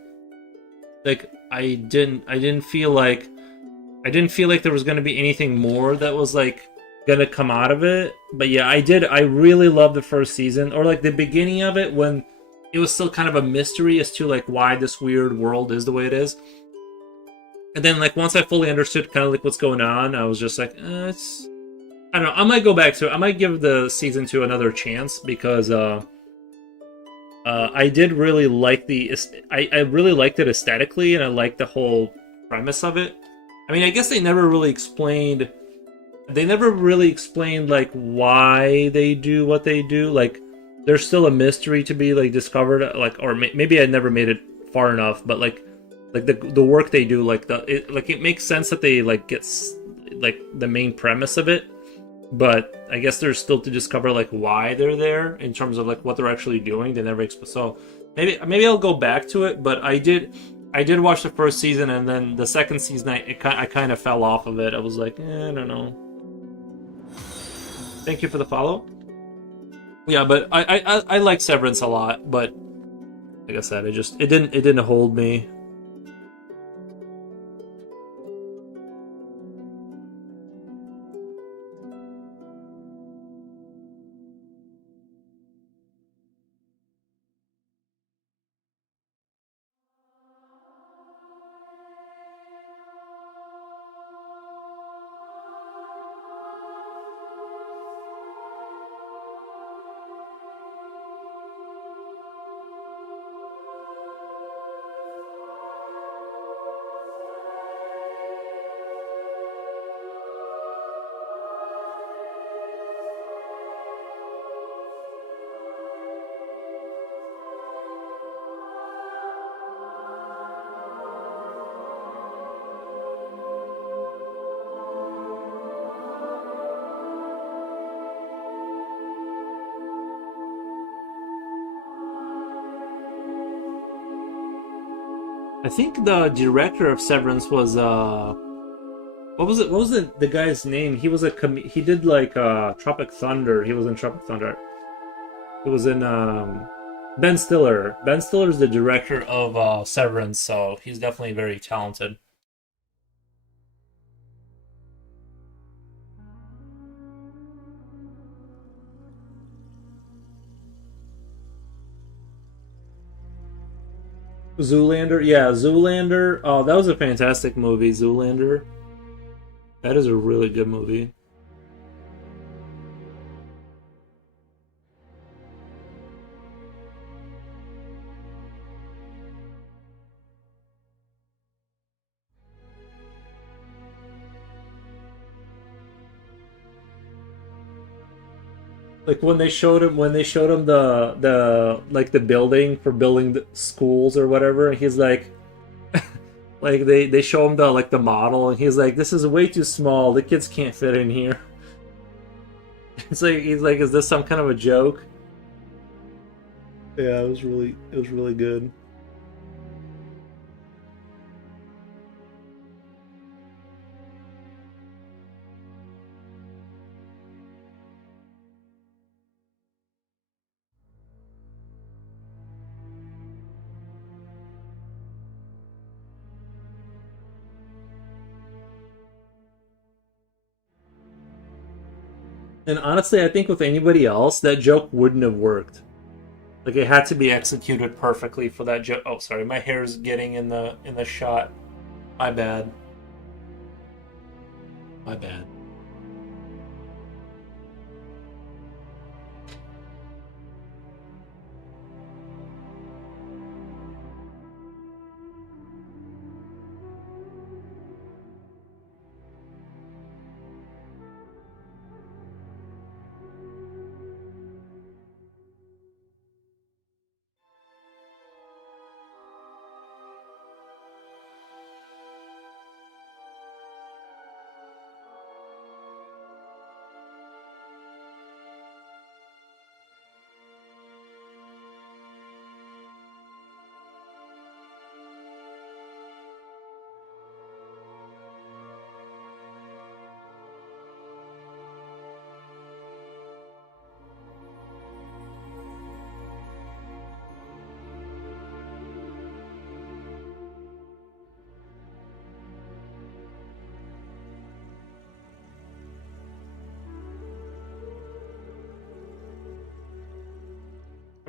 I didn't feel like there was gonna be anything more that was like gonna come out of it. But yeah, I really loved the first season, or like the beginning of it when it was still kind of a mystery as to like why this weird world is the way it is. And then like once I fully understood kind of like what's going on, I was just like, I don't know. I might go back to it. I might give the season 2 another chance because I did really like I really liked it aesthetically, and I liked the whole premise of it. I mean, I guess they never really explained like why they do what they do. Like there's still a mystery to be like discovered, like, or maybe I never made it far enough, but like the work they do, like it makes sense that they like get like the main premise of it. But I guess there's still to discover like why they're there in terms of like what they're actually doing. They never so maybe I'll go back to it. But I did I did watch the first season, and then the second season, I kind of fell off of it. I was like, I don't know. Thank you for the follow. Yeah, but I like Severance a lot, but like I said, it didn't hold me. I think the director of Severance was what was it? What was the guy's name? He was he did like Tropic Thunder. He was in Tropic Thunder. It was in Ben Stiller. Ben Stiller's the director of Severance, so he's definitely very talented. Zoolander, yeah, Zoolander. Oh, that was a fantastic movie, Zoolander. That is a really good movie. Like when they showed him the like the building for building the schools or whatever, and he's like like they show him the model, and he's like, this is way too small, the kids can't fit in here. It's like he's like, is this some kind of a joke? Yeah, it was really good. And honestly, I think with anybody else, that joke wouldn't have worked. Like it had to be executed perfectly for that joke. Oh, sorry, my hair's getting in the shot. My bad. My bad.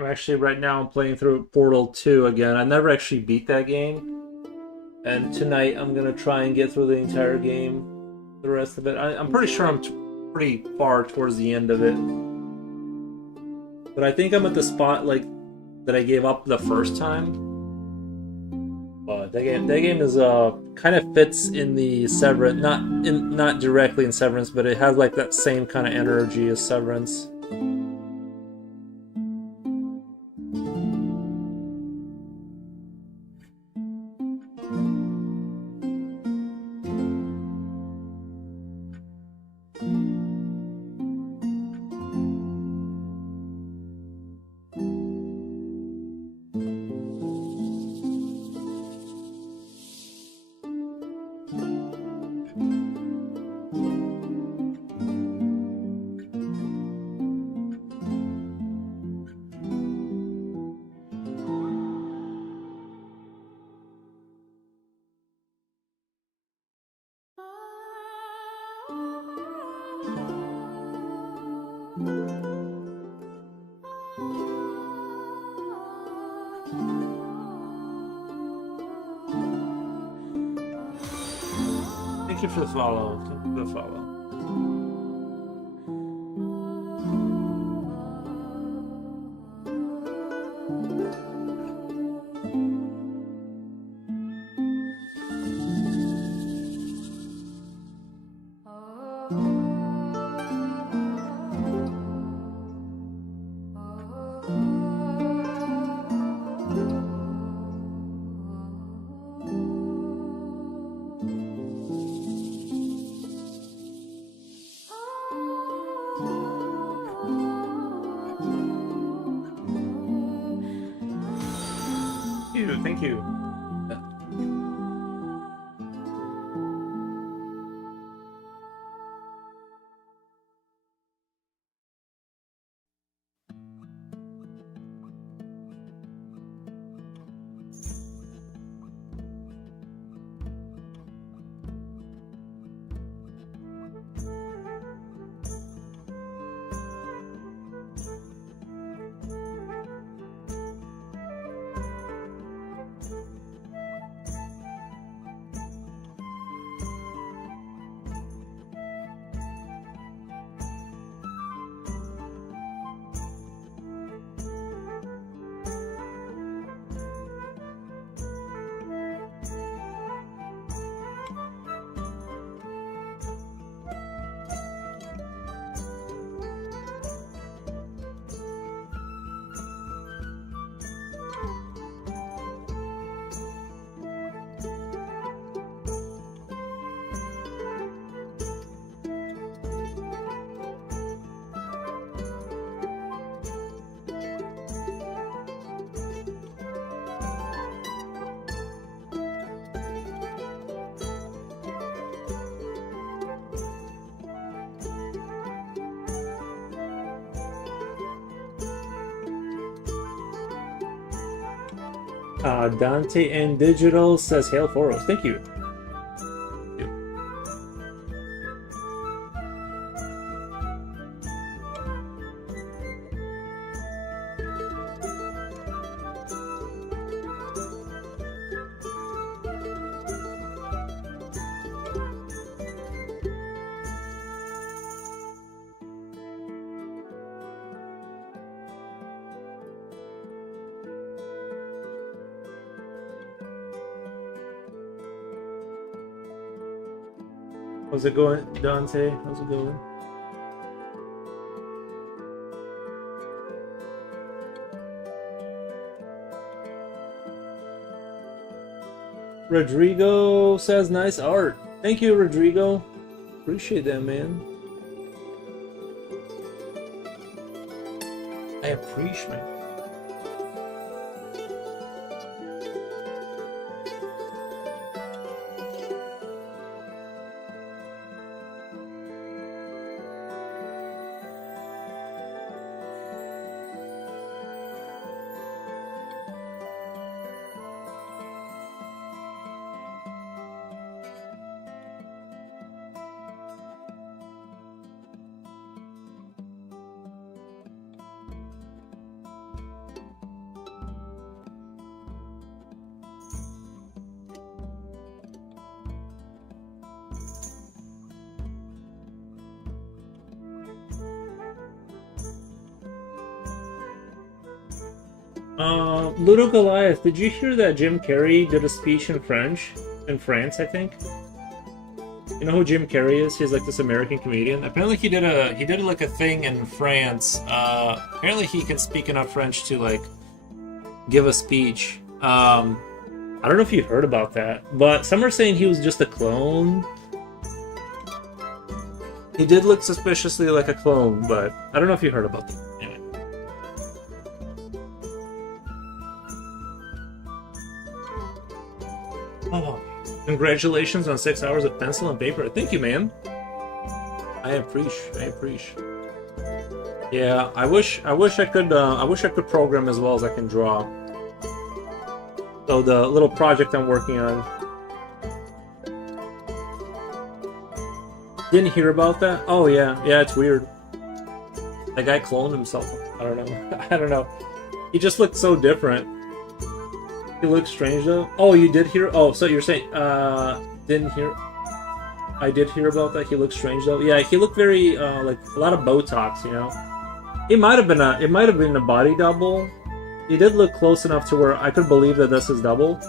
Actually, right now I'm playing through Portal 2 again. I never actually beat that game. And tonight I'm going to try and get through the entire game. The rest of it. I'm pretty sure I'm pretty far towards the end of it. But I think I'm at the spot like that I gave up the first time. But that game is kind of fits in the Severance, not directly in Severance, but it has like that same kind of energy as Severance. Thank you for the follow. Thank you for the follow. Thank you. Dante and Digital says Hail Foros. Thank you. How's it going, Dante? How's it going? Rodrigo says nice art. Thank you, Rodrigo. Appreciate that, man. I appreciate it. Ludo Goliath, did you hear that Jim Carrey did a speech in French? In France, I think. You know who Jim Carrey is? He's like this American comedian. Apparently he did like a thing in France. Apparently he can speak enough French to like give a speech. I don't know if you heard about that, but some are saying he was just a clone. He did look suspiciously like a clone, but I don't know if you heard about that. Anyway. Oh, congratulations on 6 hours of pencil and paper. Thank you, man. I appreciate. Yeah, I wish I could program as well as I can draw. So the little project I'm working on, Didn't hear about that? Oh yeah, yeah, it's weird. That guy cloned himself. I don't know. I don't know. He just looked so different. He looked strange though. Oh, you did hear? Oh, so you're saying didn't hear? I did hear about that. He looked strange though. Yeah, he looked very like a lot of Botox. You know, it might have been a body double. He did look close enough to where I could believe that this is double.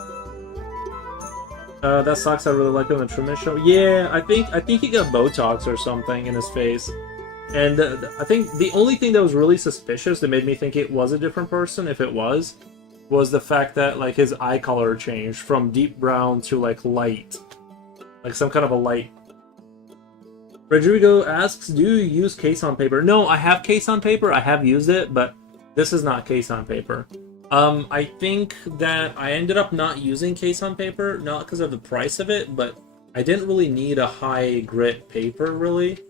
That sucks. I really like him on the Truman Show. Yeah, I think he got Botox or something in his face. And I think the only thing that was really suspicious that made me think it was a different person, if it was the fact that like his eye color changed from deep brown to like light, like some kind of a light. Rodrigo asks, "Do you use case on paper?" No, I have case on paper. I have used it, but this is not case on paper. I think that I ended up not using case on paper, not because of the price of it, but I didn't really need a high grit paper, really.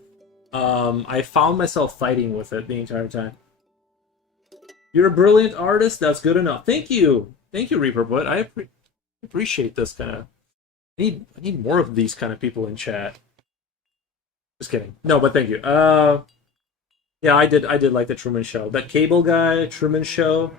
I found myself fighting with it the entire time. You're a brilliant artist, that's good enough. Thank you! Thank you, Reaperbud. I appreciate this kind of... I need more of these kind of people in chat. Just kidding. No, but thank you. Yeah, I did like the Truman Show. That cable guy, Truman Show.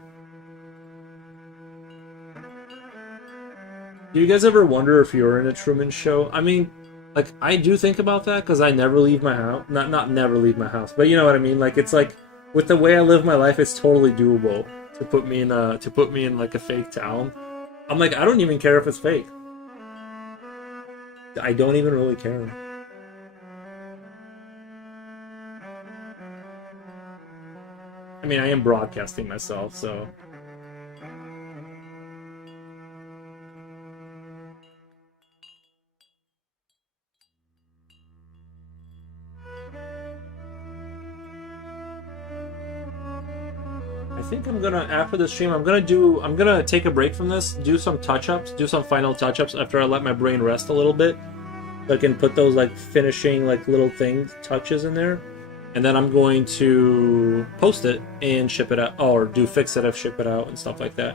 Do you guys ever wonder if you're in a Truman Show? I mean, like, I do think about that because I never leave my house. Not never leave my house, but you know what I mean. Like, it's like with the way I live my life, it's totally doable to put me in like a fake town. I'm like, I don't even care if it's fake. I don't even really care. I mean, I am broadcasting myself, so. I think I'm gonna, after the stream, I'm gonna take a break from this, do some touch-ups, do some final touch-ups after I let my brain rest a little bit. So I can put those like finishing like little touches in there. And then I'm going to post it and ship it out, or do fix it, ship it out and stuff like that.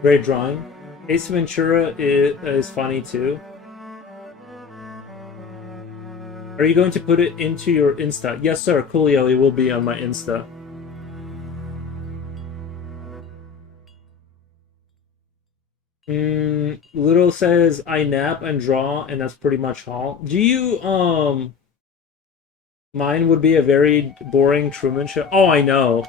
Great drawing. Ace Ventura is funny too. Are you going to put it into your Insta? Yes, sir. Coolio, it will be on my Insta. Little says I nap and draw, and that's pretty much all. Do you Mine would be a very boring Truman Show. Oh, I know.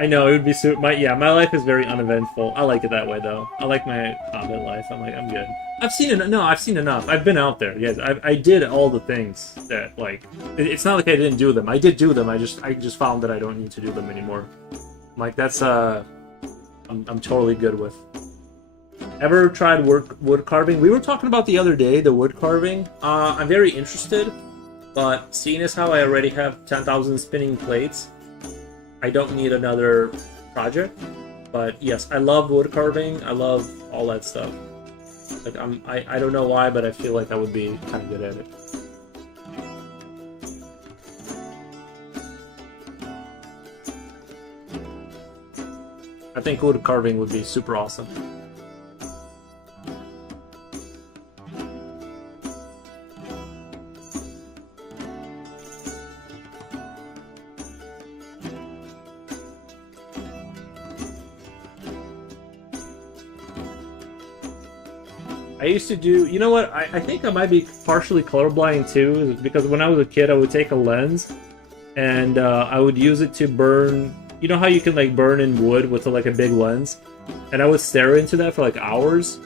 I know, it would be my life is very uneventful. I like it that way though. I like my Hobbit life. I'm good. I've seen enough. I've been out there. Yes, I did all the things that like. It's not like I didn't do them. I did do them. I just found that I don't need to do them anymore. Like that's I'm totally good with. Ever tried wood carving? We were talking about the other day the wood carving. I'm very interested, but seeing as how I already have 10,000 spinning plates. I don't need another project, but yes, I love wood carving. I love all that stuff. Like I don't know why, but I feel like I would be kind of good at it. I think wood carving would be super awesome. I used to do, you know what, I think I might be partially colorblind too, because when I was a kid I would take a lens and I would use it to burn, you know how you can like burn in wood with like a big lens? And I would stare into that for like hours.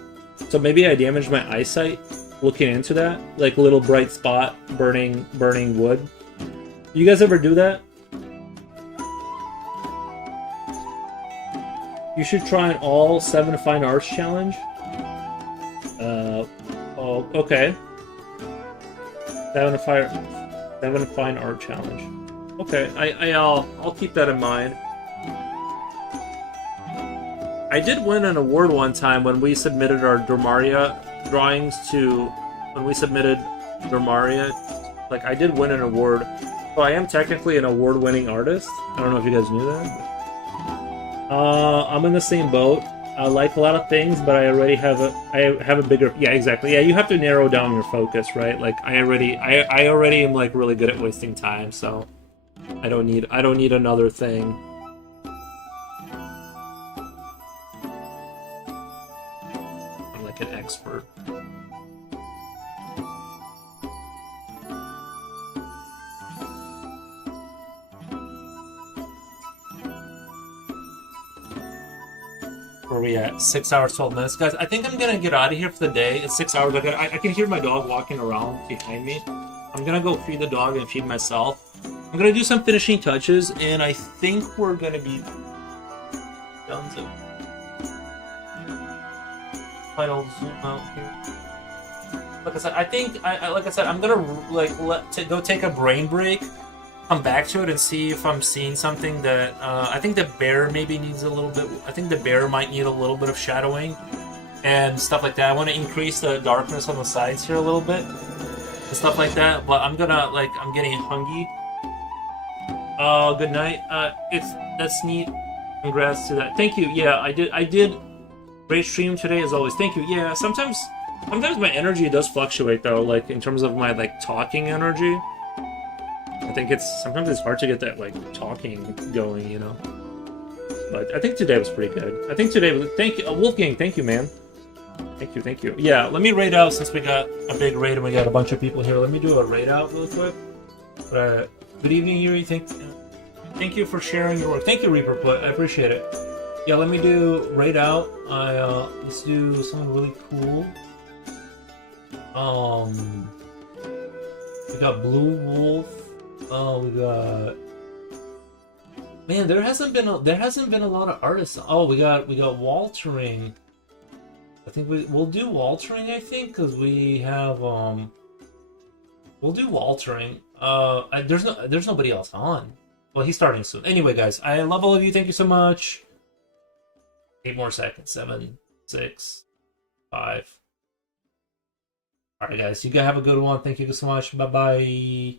So maybe I damaged my eyesight looking into that, like a little bright spot burning wood. You guys ever do that? You should try an all 7 fine arts challenge. Oh, okay. 7 fine art challenge. Okay, I'll keep that in mind. I did win an award one time when we submitted our Dormaria drawings to... When we submitted Dormaria, like, I did win an award. So I am technically an award-winning artist. I don't know if you guys knew that. I'm in the same boat. I like a lot of things, but I already have a bigger... Yeah, exactly. Yeah, you have to narrow down your focus, right? Like, I already am, like, really good at wasting time, so... I don't need another thing. I'm like an expert. Where are we at? 6 hours, 12 minutes. Guys, I think I'm gonna get out of here for the day. It's 6 hours. I can hear my dog walking around behind me. I'm gonna go feed the dog and feed myself. I'm gonna do some finishing touches, and I think we're gonna be done. So, I'll zoom out here. Like I said, I think like I said, I'm gonna go take a brain break, come back to it, and see if I'm seeing something that I think the bear maybe needs a little bit. I think the bear might need a little bit of shadowing and stuff like that. I want to increase the darkness on the sides here a little bit and stuff like that. But I'm getting hungry. Good night. That's neat. Congrats to that. Thank you. Yeah, I did. Great stream today as always. Thank you. Yeah, sometimes my energy does fluctuate though, like in terms of my like talking energy. I think sometimes it's hard to get that like talking going, you know. But I think today was pretty good. I think today was. Thank you, Wolfgang. Thank you, man. Thank you. Yeah, let me raid out since we got a big raid and we got a bunch of people here. Let me do a raid out real quick. Good evening, Yuri. Thank you for sharing your work. Thank you, Reaper Put. I appreciate it. Yeah, let me do raid out. Let's do something really cool. We got Blue Wolf. We got. Man, there hasn't been a lot of artists. Oh, we got Waltering. I think we'll do Waltering. I think because we have we'll do Waltering. There's nobody else on. Well, he's starting soon. Anyway, guys, I love all of you. Thank you so much. 8 more seconds. 7, 6, 5. All right, guys. You guys have a good one. Thank you so much. Bye bye.